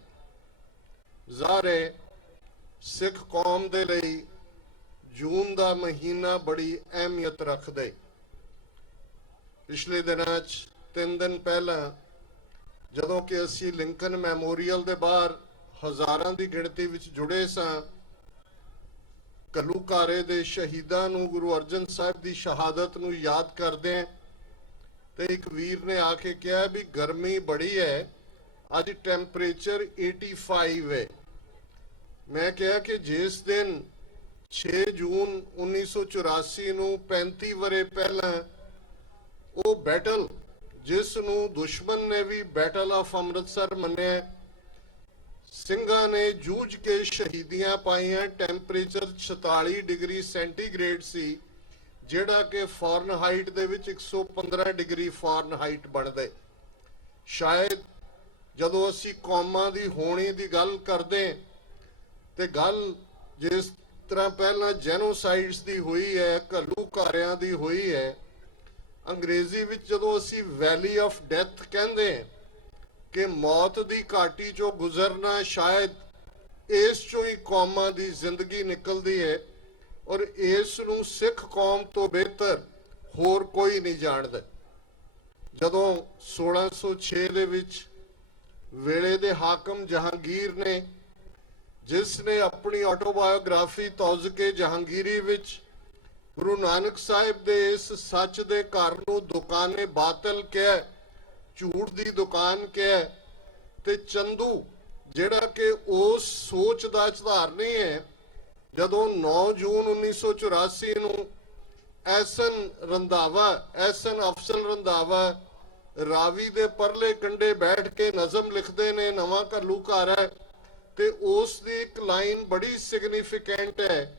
ਜ਼ਾਹਰ ਹੈ ਸਿੱਖ ਕੌਮ ਦੇ ਲਈ ਜੂਨ ਦਾ ਮਹੀਨਾ ਬੜੀ ਅਹਿਮੀਅਤ ਰੱਖਦਾ ਹੈ। ਪਿਛਲੇ ਦਿਨਾਂ 'ਚ 3 ਦਿਨ ਪਹਿਲਾਂ ਜਦੋਂ ਕਿ ਅਸੀਂ ਲਿੰਕਨ ਮੈਮੋਰੀਅਲ ਦੇ ਬਾਹਰ ਹਜ਼ਾਰਾਂ ਦੀ ਗਿਣਤੀ ਵਿੱਚ ਜੁੜੇ ਸਾਂ, ਘੱਲੂਘਾਰੇ ਦੇ ਸ਼ਹੀਦਾਂ ਨੂੰ ਗੁਰੂ ਅਰਜਨ ਸਾਹਿਬ ਦੀ ਸ਼ਹਾਦਤ ਨੂੰ ਯਾਦ ਕਰਦੇ ਹਾਂ ਤੇ ਇੱਕ ਵੀਰ ਨੇ ਆ ਕੇ ਕਿਹਾ ਵੀ ਗਰਮੀ ਬੜੀ ਹੈ, ਅੱਜ ਟੈਂਪਰੇਚਰ 85 ਹੈ। ਮੈਂ ਕਿਹਾ ਕਿ ਜਿਸ ਦਿਨ 6 ਜੂਨ 1984 ਨੂੰ 35 ਵਰੇ ਪਹਿਲਾਂ ਉਹ ਬੈਟਲ ਜਿਸ ਨੂੰ ਦੁਸ਼ਮਣ ਨੇ ਵੀ ਬੈਟਲ ਆਫ ਅੰਮ੍ਰਿਤਸਰ ਮੰਨਿਆ, ਸਿੰਘਾਂ ਨੇ ਜੂਝ ਕੇ ਸ਼ਹੀਦੀਆਂ ਪਾਈਆਂ, ਟੈਂਪਰੇਚਰ 46 ਡਿਗਰੀ ਸੈਂਟੀਗ੍ਰੇਡ ਸੀ ਜਿਹੜਾ ਕਿ ਫਾਰਨਹਾਈਟ ਦੇ ਵਿੱਚ 115 ਡਿਗਰੀ ਫਾਰਨਹਾਈਟ ਬਣਦਾ। ਸ਼ਾਇਦ ਜਦੋਂ ਅਸੀਂ ਕੌਮਾਂ ਦੀ ਹੋਣੀ ਦੀ ਗੱਲ ਕਰਦੇ ਤੇ ਗੱਲ ਜਿਸ ਤਰ੍ਹਾਂ ਪਹਿਲਾਂ ਜੈਨੋਸਾਈਡਸ ਦੀ ਹੋਈ ਹੈ, ਘੱਲੂਘਾਰਿਆਂ ਦੀ ਹੋਈ ਹੈ, ਅੰਗਰੇਜ਼ੀ ਵਿੱਚ ਜਦੋਂ ਅਸੀਂ ਵੈਲੀ ਆਫ ਡੈਥ ਕਹਿੰਦੇ ਕਿ ਮੌਤ ਦੀ ਘਾਟੀ ਚੋਂ ਗੁਜ਼ਰਨਾ, ਸ਼ਾਇਦ ਇਸ ਚੋਂ ਹੀ ਕੌਮਾਂ ਦੀ ਜ਼ਿੰਦਗੀ ਨਿਕਲਦੀ ਹੈ ਔਰ ਇਸ ਨੂੰ ਸਿੱਖ ਕੌਮ ਤੋਂ ਬਿਹਤਰ ਹੋਰ ਕੋਈ ਨਹੀਂ ਜਾਣਦਾ। ਜਦੋਂ 1606 ਦੇ ਵਿੱਚ ਵੇਲੇ ਦੇ ਹਾਕਮ ਜਹਾਂਗੀਰ ਨੇ, ਜਿਸ ਨੇ ਆਪਣੀ ਆਟੋਬਾਇਓਗ੍ਰਾਫੀ ਤੌਜ਼ਕੇ ਜਹਾਂਗੀਰੀ ਵਿੱਚ ਗੁਰੂ ਨਾਨਕ ਸਾਹਿਬ ਦੇ ਇਸ ਸੱਚ ਦੇ ਘਰ ਨੂੰ ਦੁਕਾਨੇ ਬਾਤਲ ਕਿਹਾ, ਝੂਠ ਦੀ ਦੁਕਾਨ ਕਿਹਾ, ਤੇ ਚੰਦੂ ਜਿਹੜਾ ਕਿ ਉਸ ਸੋਚ ਦਾ ਧਾਰਨੀ ਹੈ, ਜਦੋਂ 9 ਜੂਨ 1984 ਨੂੰ ਐਸਨ ਅਫਸਲ ਰੰਧਾਵਾ ਰਾਵੀ ਦੇ ਪਰਲੇ ਕੰਢੇ ਬੈਠ ਕੇ ਨਜ਼ਮ ਲਿਖਦੇ ਨੇ, ਨਵਾਂ ਘੱਲੂਘਾਰਾ ਹੈ, ਤੇ ਉਸ ਦੀ ਇੱਕ ਲਾਈਨ ਬੜੀ ਸਿਗਨੀਫੀਕੈਂਟ ਹੈ,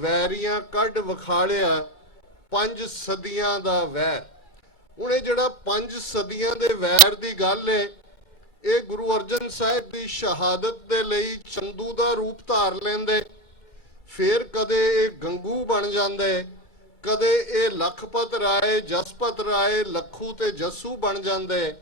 ਵੈਰੀਆਂ ਕੱਢ ਵਿਖਾਲਿਆ 5 ਸਦੀਆਂ ਦਾ ਵੈਰ। ਹੁਣ ਇਹ ਜਿਹੜਾ 5 ਸਦੀਆਂ ਦੇ ਵੈਰ ਦੀ ਗੱਲ ਹੈ, ਇਹ ਗੁਰੂ ਅਰਜਨ ਸਾਹਿਬ ਦੀ ਸ਼ਹਾਦਤ ਦੇ ਲਈ ਚੰਦੂ ਦਾ ਰੂਪ ਧਾਰ ਲੈਂਦੇ, ਫਿਰ ਕਦੇ ਇਹ ਗੰਗੂ ਬਣ ਜਾਂਦੇ, ਕਦੇ ਇਹ ਲਖਪਤ ਰਾਏ, ਜਸਪਤ ਰਾਏ, ਲੱਖੂ ਤੇ ਜੱਸੂ ਬਣ ਜਾਂਦੇ,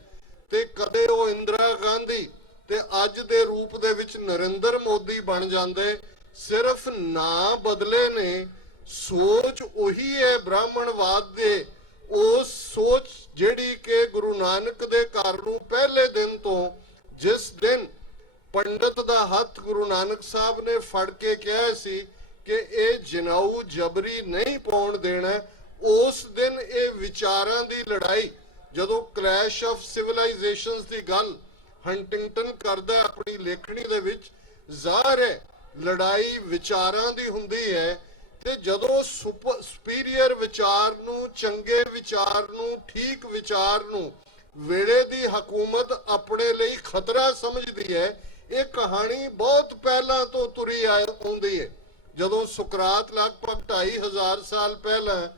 ਤੇ ਕਦੇ ਉਹ ਇੰਦਰਾ ਗਾਂਧੀ ਤੇ ਅੱਜ ਦੇ ਰੂਪ ਦੇ ਵਿੱਚ ਨਰਿੰਦਰ ਮੋਦੀ ਬਣ ਜਾਂਦੇ। ਸਿਰਫ ਨਾਂ ਬਦਲੇ ਨੇ, ਸੋਚ ਉਹੀ ਹੈ ਬ੍ਰਾਹਮਣਵਾਦ ਦੇ, ਉਸ ਸੋਚ ਜਿਹੜੀ ਕਿ ਗੁਰੂ ਨਾਨਕ ਦੇ ਘਰ ਨੂੰ ਪਹਿਲੇ ਦਿਨ ਤੋਂ, ਜਿਸ ਦਿਨ ਪੰਡਤ ਦਾ ਹੱਥ ਗੁਰੂ ਨਾਨਕ ਸਾਹਿਬ ਨੇ ਫੜ ਕੇ ਕਿਹਾ ਸੀ ਕਿ ਇਹ ਜਨਾਊ ਜਬਰੀ ਨਹੀਂ ਪਾਉਣ ਦੇਣਾ, ਉਸ ਦਿਨ ਇਹ ਵਿਚਾਰਾਂ ਦੀ ਲੜਾਈ, ਜਦੋਂ ਕਲੈਸ਼ ਆਫ ਸਿਵਲਾਈਜੇਸ਼ਨਸ ਦੀ ਗੱਲ ਹੰਟਿੰਗਟਨ ਕਰਦਾ ਆਪਣੀ ਲੇਖਣੀ ਦੇ ਵਿੱਚ, ਜ਼ਾਹਰ ਹੈ ਲੜਾਈ ਵਿਚਾਰਾਂ ਦੀ ਹੁੰਦੀ ਹੈ, ਤੇ ਜਦੋਂ ਸੁਪੀਰੀਅਰ ਵਿਚਾਰ ਨੂੰ, ਚੰਗੇ ਵਿਚਾਰ ਨੂੰ, ਠੀਕ ਵਿਚਾਰ ਨੂੰ ਵੇਲੇ ਦੀ ਹਕੂਮਤ ਆਪਣੇ ਲਈ ਖਤਰਾ ਸਮਝਦੀ ਹੈ। ਇਹ ਕਹਾਣੀ ਬਹੁਤ ਪਹਿਲਾਂ ਤੋਂ ਤੁਰੀ ਆਉਂਦੀ ਹੈ, ਜਦੋਂ ਸੁਕਰਾਤ ਲਗਭਗ 2500 ਸਾਲ ਪਹਿਲਾਂ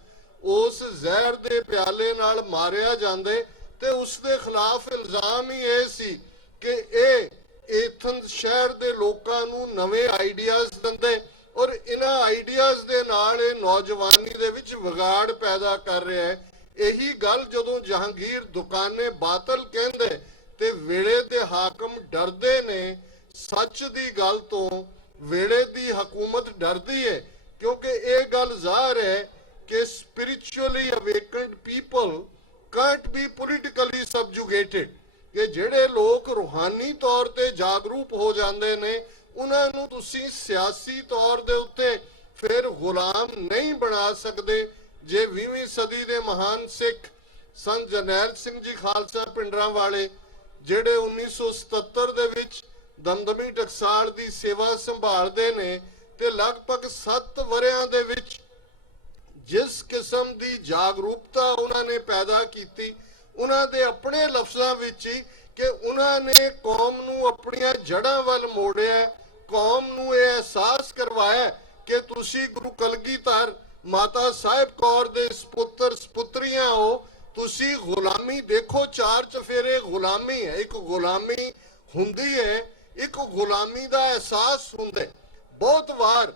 ਉਸ ਜ਼ਹਿਰ ਦੇ ਪਿਆਲੇ ਨਾਲ ਮਾਰਿਆ ਜਾਂਦੇ ਤੇ ਉਸ ਦੇ ਖਿਲਾਫ ਇਲਜ਼ਾਮ ਹੀ ਇਹ ਸੀ ਕਿ ਇਹ ਏਥਨ ਸ਼ਹਿਰ ਦੇ ਲੋਕਾਂ ਨੂੰ ਨਵੇਂ ਆਈਡੀਆਜ਼ ਦਿੰਦੇ, ਔਰ ਇਹਨਾਂ ਆਈਡੀਆਜ਼ ਦੇ ਨਾਲ ਇਹ ਨੌਜਵਾਨੀ ਦੇ ਵਿੱਚ ਵਿਗਾੜ ਪੈਦਾ ਕਰ ਰਿਹਾ ਹੈ। ਇਹੀ ਗੱਲ ਜਦੋਂ ਜਹਾਂਗੀਰ ਦੁਕਾਨੇ ਬਾਤਲ ਕਹਿੰਦੇ ਤੇ ਵੇਲੇ ਦੇ ਹਾਕਮ ਡਰਦੇ ਨੇ, ਸੱਚ ਦੀ ਗੱਲ ਤੋਂ ਵੇਲੇ ਦੀ ਹਕੂਮਤ ਡਰਦੀ ਹੈ, ਕਿਉਂਕਿ ਇਹ ਗੱਲ ਜ਼ਾਹਰ ਹੈ ਕਿ spiritually awakened people can't be politically subjugated, ਕਿ ਜਿਹੜੇ ਲੋਕ ਰੂਹਾਨੀ ਤੌਰ ਤੇ ਜਾਗਰੂਕ ਹੋ ਜਾਂਦੇ ਨੇ ਉਹਨਾਂ ਨੂੰ ਤੁਸੀਂ ਸਿਆਸੀ ਤੌਰ ਦੇ ਉੱਤੇ ਫਿਰ ਗੁਲਾਮ ਨਹੀਂ ਬਣਾ ਸਕਦੇ। ਜੇ 20ਵੀਂ ਸਦੀ ਦੇ ਮਹਾਨ ਸਿੱਖ ਸੰਤ ਜਰਨੈਲ ਸਿੰਘ ਜੀ ਖਾਲਸਾ ਪਿੰਡਰਾਂ ਵਾਲੇ, ਜਿਹੜੇ 1977 ਦੇ ਵਿੱਚ ਦਮਦਮੀ ਟਕਸਾਲ ਦੀ ਸੇਵਾ ਸੰਭਾਲਦੇ ਨੇ ਤੇ ਲਗਭਗ 7 ਵਰਿਆਂ ਦੇ ਵਿੱਚ ਜਿਸ ਕਿਸਮ ਦੀ ਜਾਗਰੂਕਤਾ ਉਹਨਾਂ ਨੇ ਪੈਦਾ ਕੀਤੀ, ਉਹਨਾਂ ਦੇ ਆਪਣੇ ਲਫ਼ਜ਼ਾਂ ਵਿੱਚ ਹੀ ਕਿ ਉਹਨਾਂ ਨੇ ਕੌਮ ਨੂੰ ਆਪਣੀਆਂ ਜੜ੍ਹਾਂ ਵੱਲ ਮੋੜਿਆ, ਕੌਮ ਨੂੰ ਇਹ ਅਹਿਸਾਸ ਕਰਵਾਇਆ ਕਿ ਤੁਸੀਂ ਗੁਰੂ ਕਲਗੀਧਰ ਮਾਤਾ ਸਾਹਿਬ ਕੌਰ ਦੇ ਸੁਪੁੱਤਰ ਸੁਪੁੱਤਰੀਆਂ ਹੋ, ਤੁਸੀਂ ਗੁਲਾਮੀ ਦੇਖੋ, 4 ਚਫੇਰੇ ਗੁਲਾਮੀ ਹੈ, ਇੱਕ ਗੁਲਾਮੀ ਹੁੰਦੀ ਹੈ, ਇੱਕ ਗੁਲਾਮੀ ਦਾ ਅਹਿਸਾਸ ਹੁੰਦਾ। ਬਹੁਤ ਵਾਰ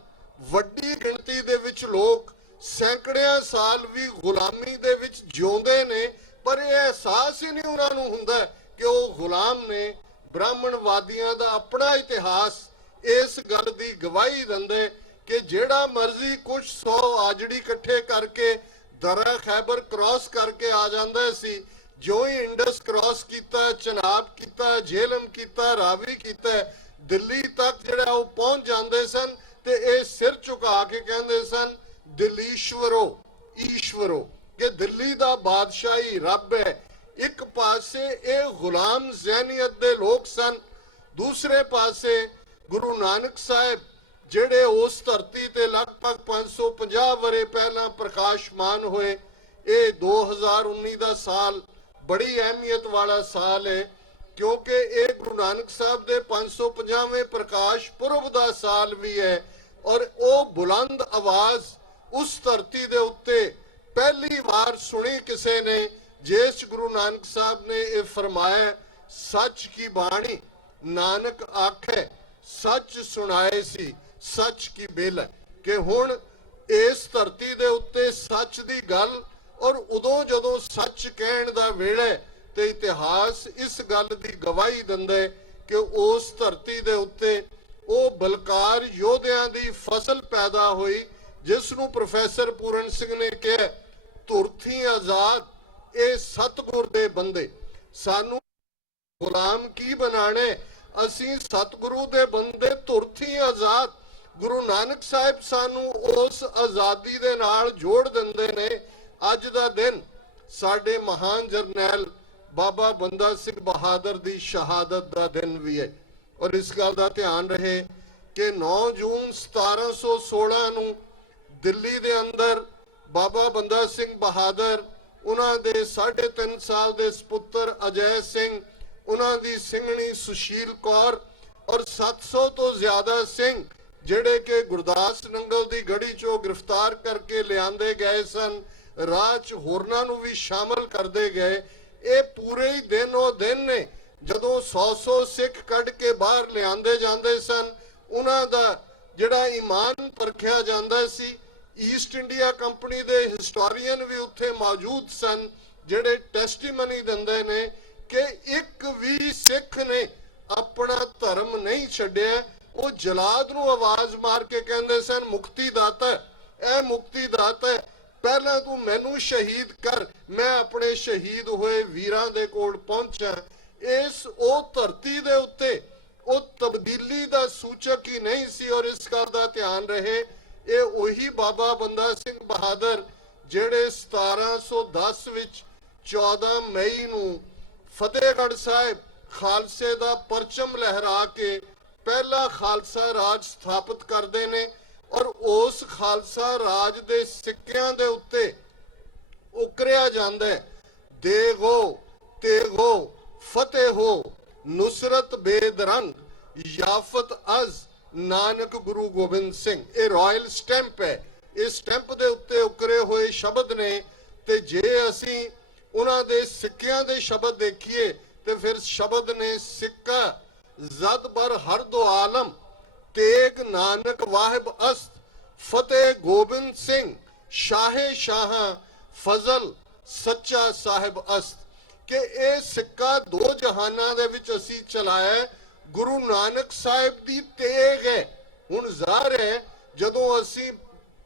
ਵੱਡੀ ਗਿਣਤੀ ਦੇ ਵਿੱਚ ਲੋਕ ਸੈਂਕੜਿਆਂ ਸਾਲ ਵੀ ਗੁਲਾਮੀ ਦੇ ਵਿੱਚ ਜਿਉਂਦੇ ਨੇ, ਪਰ ਇਹ ਅਹਿਸਾਸ ਹੀ ਨਹੀਂ ਉਹਨਾਂ ਨੂੰ ਹੁੰਦਾ ਕਿ ਉਹ ਗੁਲਾਮ ਨੇ। ਬ੍ਰਾਹਮਣਵਾਦੀਆਂ ਦਾ ਆਪਣਾ ਇਤਿਹਾਸ ਇਸ ਗੱਲ ਦੀ ਗਵਾਹੀ ਦਿੰਦੇ ਕਿ ਜਿਹੜਾ ਮਰਜ਼ੀ ਕੁਝ 100 ਆਜੜੀ ਇਕੱਠੇ ਕਰਕੇ ਦਰਾ ਖੈਬਰ ਕ੍ਰਾਸ ਕਰਕੇ ਆ ਜਾਂਦਾ ਸੀ, ਜੋ ਹੀ ਇੰਡਸ ਕ੍ਰਾਸ ਕੀਤਾ, ਚਨਾਬ ਕੀਤਾ, ਜੇਹਲਮ ਕੀਤਾ, ਰਾਵੀ ਕੀਤਾ, ਦਿੱਲੀ ਤੱਕ ਜਿਹੜਾ ਉਹ ਪਹੁੰਚ ਜਾਂਦੇ ਸਨ ਤੇ ਇਹ ਸਿਰ ਝੁਕਾ ਕੇ ਕਹਿੰਦੇ ਸਨ ਦਿੱਲੀਸ਼ਵਰੋ ਈਸ਼ਵਰੋ, ਕਿ ਦਿੱਲੀ ਦਾ ਬਾਦਸ਼ਾਹ ਹੀ ਰੱਬ ਹੈ। ਇੱਕ ਪਾਸੇ ਇਹ ਗੁਲਾਮ ਜ਼ਹਿਨੀਅਤ ਦੇ ਲੋਕ ਸਨ, ਦੂਸਰੇ ਪਾਸੇ ਗੁਰੂ ਨਾਨਕ ਸਾਹਿਬ ਜਿਹੜੇ ਉਸ ਧਰਤੀ ਤੇ ਲਗਭਗ 550 ਵਰੇ ਪਹਿਲਾਂ ਪ੍ਰਕਾਸ਼ਮਾਨ ਹੋਏ। ਇਹ 2019 ਦਾ ਸਾਲ ਬੜੀ ਅਹਿਮੀਅਤ ਵਾਲਾ ਸਾਲ ਹੈ, ਕਿਉਂਕਿ ਇਹ ਗੁਰੂ ਨਾਨਕ ਸਾਹਿਬ ਦੇ 550ਵੇਂ ਪ੍ਰਕਾਸ਼ ਪੁਰਬ ਦਾ ਸਾਲ ਵੀ ਹੈ। ਔਰ ਉਹ ਬੁਲੰਦ ਆਵਾਜ਼ ਉਸ ਧਰਤੀ ਦੇ ਉੱਤੇ ਪਹਿਲੀ ਵਾਰ ਸੁਣੀ ਕਿਸੇ ਨੇ, ਜਿਸ ਗੁਰੂ ਨਾਨਕ ਸਾਹਿਬ ਨੇ ਇਹ ਫਰਮਾਇਆ, ਸੱਚ ਕੀ ਬਾਣੀ ਨਾਨਕ ਆਖੇ ਸੱਚ ਸੁਣਾਏ ਸੀ ਸੱਚ ਕੀ ਬੇਲ, ਕਿ ਹੁਣ ਇਸ ਧਰਤੀ ਦੇ ਉੱਤੇ ਸੱਚ ਦੀ ਗੱਲ, ਔਰ ਉਦੋਂ ਜਦੋਂ ਸੱਚ ਕਹਿਣ ਦਾ ਵੇਲਾ ਤੇ ਇਤਿਹਾਸ ਇਸ ਗੱਲ ਦੀ ਗਵਾਹੀ ਦਿੰਦਾ ਕਿ ਉਸ ਧਰਤੀ ਦੇ ਉੱਤੇ ਉਹ ਬਲਕਾਰ ਯੋਧਿਆਂ ਦੀ ਫਸਲ ਪੈਦਾ ਹੋਈ, ਜਿਸ ਨੂੰ ਪ੍ਰੋਫੈਸਰ ਪੂਰਨ ਸਿੰਘ ਨੇ ਕਿਹਾ ਧੁਰਥੀ ਆਜ਼ਾਦ, ਇਹ ਸਤਿਗੁਰ ਦੇ ਬੰਦੇ। ਸਾਨੂੰ ਗੁਲਾਮ ਕੀ ਬਣਾਣੇ, ਅਸੀਂ ਸਤਿਗੁਰੂ ਦੇ ਬੰਦੇ, ਧੁਰਥੀ ਆਜ਼ਾਦ। ਗੁਰੂ ਨਾਨਕ ਸਾਹਿਬ ਸਾਨੂੰ ਉਸ ਆਜ਼ਾਦੀ ਦੇ ਨਾਲ ਜੋੜ ਦਿੰਦੇ ਨੇ। ਅੱਜ ਦਾ ਦਿਨ ਸਾਡੇ ਮਹਾਨ ਜਰਨੈਲ ਬਾਬਾ ਬੰਦਾ ਸਿੰਘ ਬਹਾਦਰ ਦੀ ਸ਼ਹਾਦਤ ਦਾ ਦਿਨ ਵੀ ਹੈ, ਔਰ ਇਸ ਗੱਲ ਦਾ ਧਿਆਨ ਰਹੇ ਕਿ 9 ਜੂਨ 1716 ਨੂੰ ਦਿੱਲੀ ਦੇ ਅੰਦਰ ਬਾਬਾ ਬੰਦਾ ਸਿੰਘ ਬਹਾਦਰ, ਉਹਨਾਂ ਦੇ 3.5 ਸਾਲ ਦੇ ਸੁਪੁੱਤਰ ਅਜੈ ਸਿੰਘ, ਉਹਨਾਂ ਦੀ ਸਿੰਘਣੀ ਸੁਸ਼ੀਲ ਕੌਰ ਔਰ 700 ਤੋਂ ਜ਼ਿਆਦਾ ਸਿੰਘ ਜਿਹੜੇ ਕਿ ਗੁਰਦਾਸ ਨੰਗਲ ਦੀ ਗੜੀ ਚੋਂ ਗ੍ਰਿਫਤਾਰ ਕਰਕੇ ਲਿਆਂਦੇ ਗਏ ਸਨ, ਰਾਹ 'ਚ ਹੋਰਨਾਂ ਨੂੰ ਵੀ ਸ਼ਾਮਲ ਕਰਦੇ ਗਏ। ਇਹ ਪੂਰੇ ਹੀ ਦਿਨ ਉਹ ਦਿਨ ਨੇ ਜਦੋਂ 100 ਸਿੱਖ ਕੱਢ ਕੇ ਬਾਹਰ ਲਿਆਂਦੇ ਜਾਂਦੇ ਸਨ, ਉਹਨਾਂ ਦਾ ਜਿਹੜਾ ਈਮਾਨ ਪਰਖਿਆ ਜਾਂਦਾ ਸੀ। ਈਸਟ ਇੰਡੀਆ ਕੰਪਨੀ ਦੇ ਹਿਸਟੋਰੀਅਨ ਵੀ ਉੱਥੇ ਮੌਜੂਦ ਸਨ, ਜਿਹੜੇ ਟੈਸਟੀਮਨੀ ਦਿੰਦੇ ਨੇ ਕਿ ਇੱਕ ਵੀ ਸਿੱਖ ਨੇ ਆਪਣਾ ਧਰਮ ਨਹੀਂ ਛੱਡਿਆ। ਉਹ ਜਲਾਦ ਨੂੰ ਆਵਾਜ਼ ਮਾਰ ਕੇ ਕਹਿੰਦੇ ਸਨ ਮੁਕਤੀ ਦਾਤਾ, ਇਹ ਮੁਕਤੀ ਦਾਤਾ, ਪਹਿਲਾਂ ਤੂੰ ਮੈਨੂੰ ਸ਼ਹੀਦ ਕਰ, ਮੈਂ ਆਪਣੇ ਸ਼ਹੀਦ ਹੋਏ ਵੀਰਾਂ ਦੇ ਕੋਲ ਪਹੁੰਚਾਂ। ਇਸ ਉਹ ਧਰਤੀ ਦੇ ਉੱਤੇ ਉਹ ਤਬਦੀਲੀ ਦਾ ਸੂਚਕ ਹੀ ਨਹੀਂ ਸੀ। ਔਰ ਇਸ ਗੱਲ ਦਾ ਧਿਆਨ ਰਹੇ, ਇਹ ਉਹੀ ਬਾਬਾ ਬੰਦਾ ਸਿੰਘ ਬਹਾਦਰ ਜਿਹੜੇ 1710 ਵਿੱਚ 14 ਮਈ ਨੂੰ ਫਤਿਹਗੜ੍ਹ ਸਾਹਿਬ ਖਾਲਸੇ ਦਾ ਪਰਚਮ ਲਹਿਰਾ ਕੇ ਪਹਿਲਾ ਖਾਲਸਾ ਰਾਜ ਸਥਾਪਿਤ ਕਰਦੇ ਨੇ। ਔਰ ਉਸ ਖਾਲਸਾ ਰਾਜ ਦੇ ਸਿੱਕਿਆਂ ਦੇ ਉੱਤੇ ਉਕਰਿਆ ਜਾਂਦਾ ਹੈ, ਦੇਗੋ ਤੇਗੋ ਫਤਿਹ ਹੋ ਨੁਸਰਤ ਬੇਦਰੰਗ ਯਾਫਤ ਅਜ਼ ਨਾਨਕ ਗੁਰੂ ਗੋਬਿੰਦ ਸਿੰਘ। ਇਹ ਰਾਇਲ ਸਟੈਂਪ ਹੈ, ਇਸ ਸਟੈਂਪ ਦੇ ਉੱਤੇ ਉਕਰੇ ਹੋਏ ਸ਼ਬਦ ਨੇ। ਤੇ ਜੇ ਅਸੀਂ ਉਹਨਾਂ ਦੇ ਸਿੱਕਿਆਂ ਦੇ ਸ਼ਬਦ ਦੇਖੀਏ ਤੇ ਫਿਰ ਸ਼ਬਦ ਨੇ ਸਿੱਕਾ ਜ਼ਦ ਬਰ ਹਰ ਦੋ ਆਲਮ ਤੇਗ ਨਾਨਕ ਵਾਹਿਬ ਅਸਤ ਫਤਿਹ ਗੋਬਿੰਦ ਸਿੰਘ ਸ਼ਾਹੇ ਸ਼ਾਹਾਂ ਫਜ਼ਲ ਸੱਚਾ ਸਾਹਿਬ ਅਸਤ। ਕਿ ਇਹ ਸਿੱਕਾ ਦੋ ਜਹਾਨਾਂ ਦੇ ਵਿੱਚ ਅਸੀਂ ਚਲਾਇਆ, ਗੁਰੂ ਨਾਨਕ ਸਾਹਿਬ ਦੀ ਤੇਗ ਹੈ। ਹੁਣ ਜ਼ਾਹਰ ਹੈ ਜਦੋਂ ਅਸੀਂ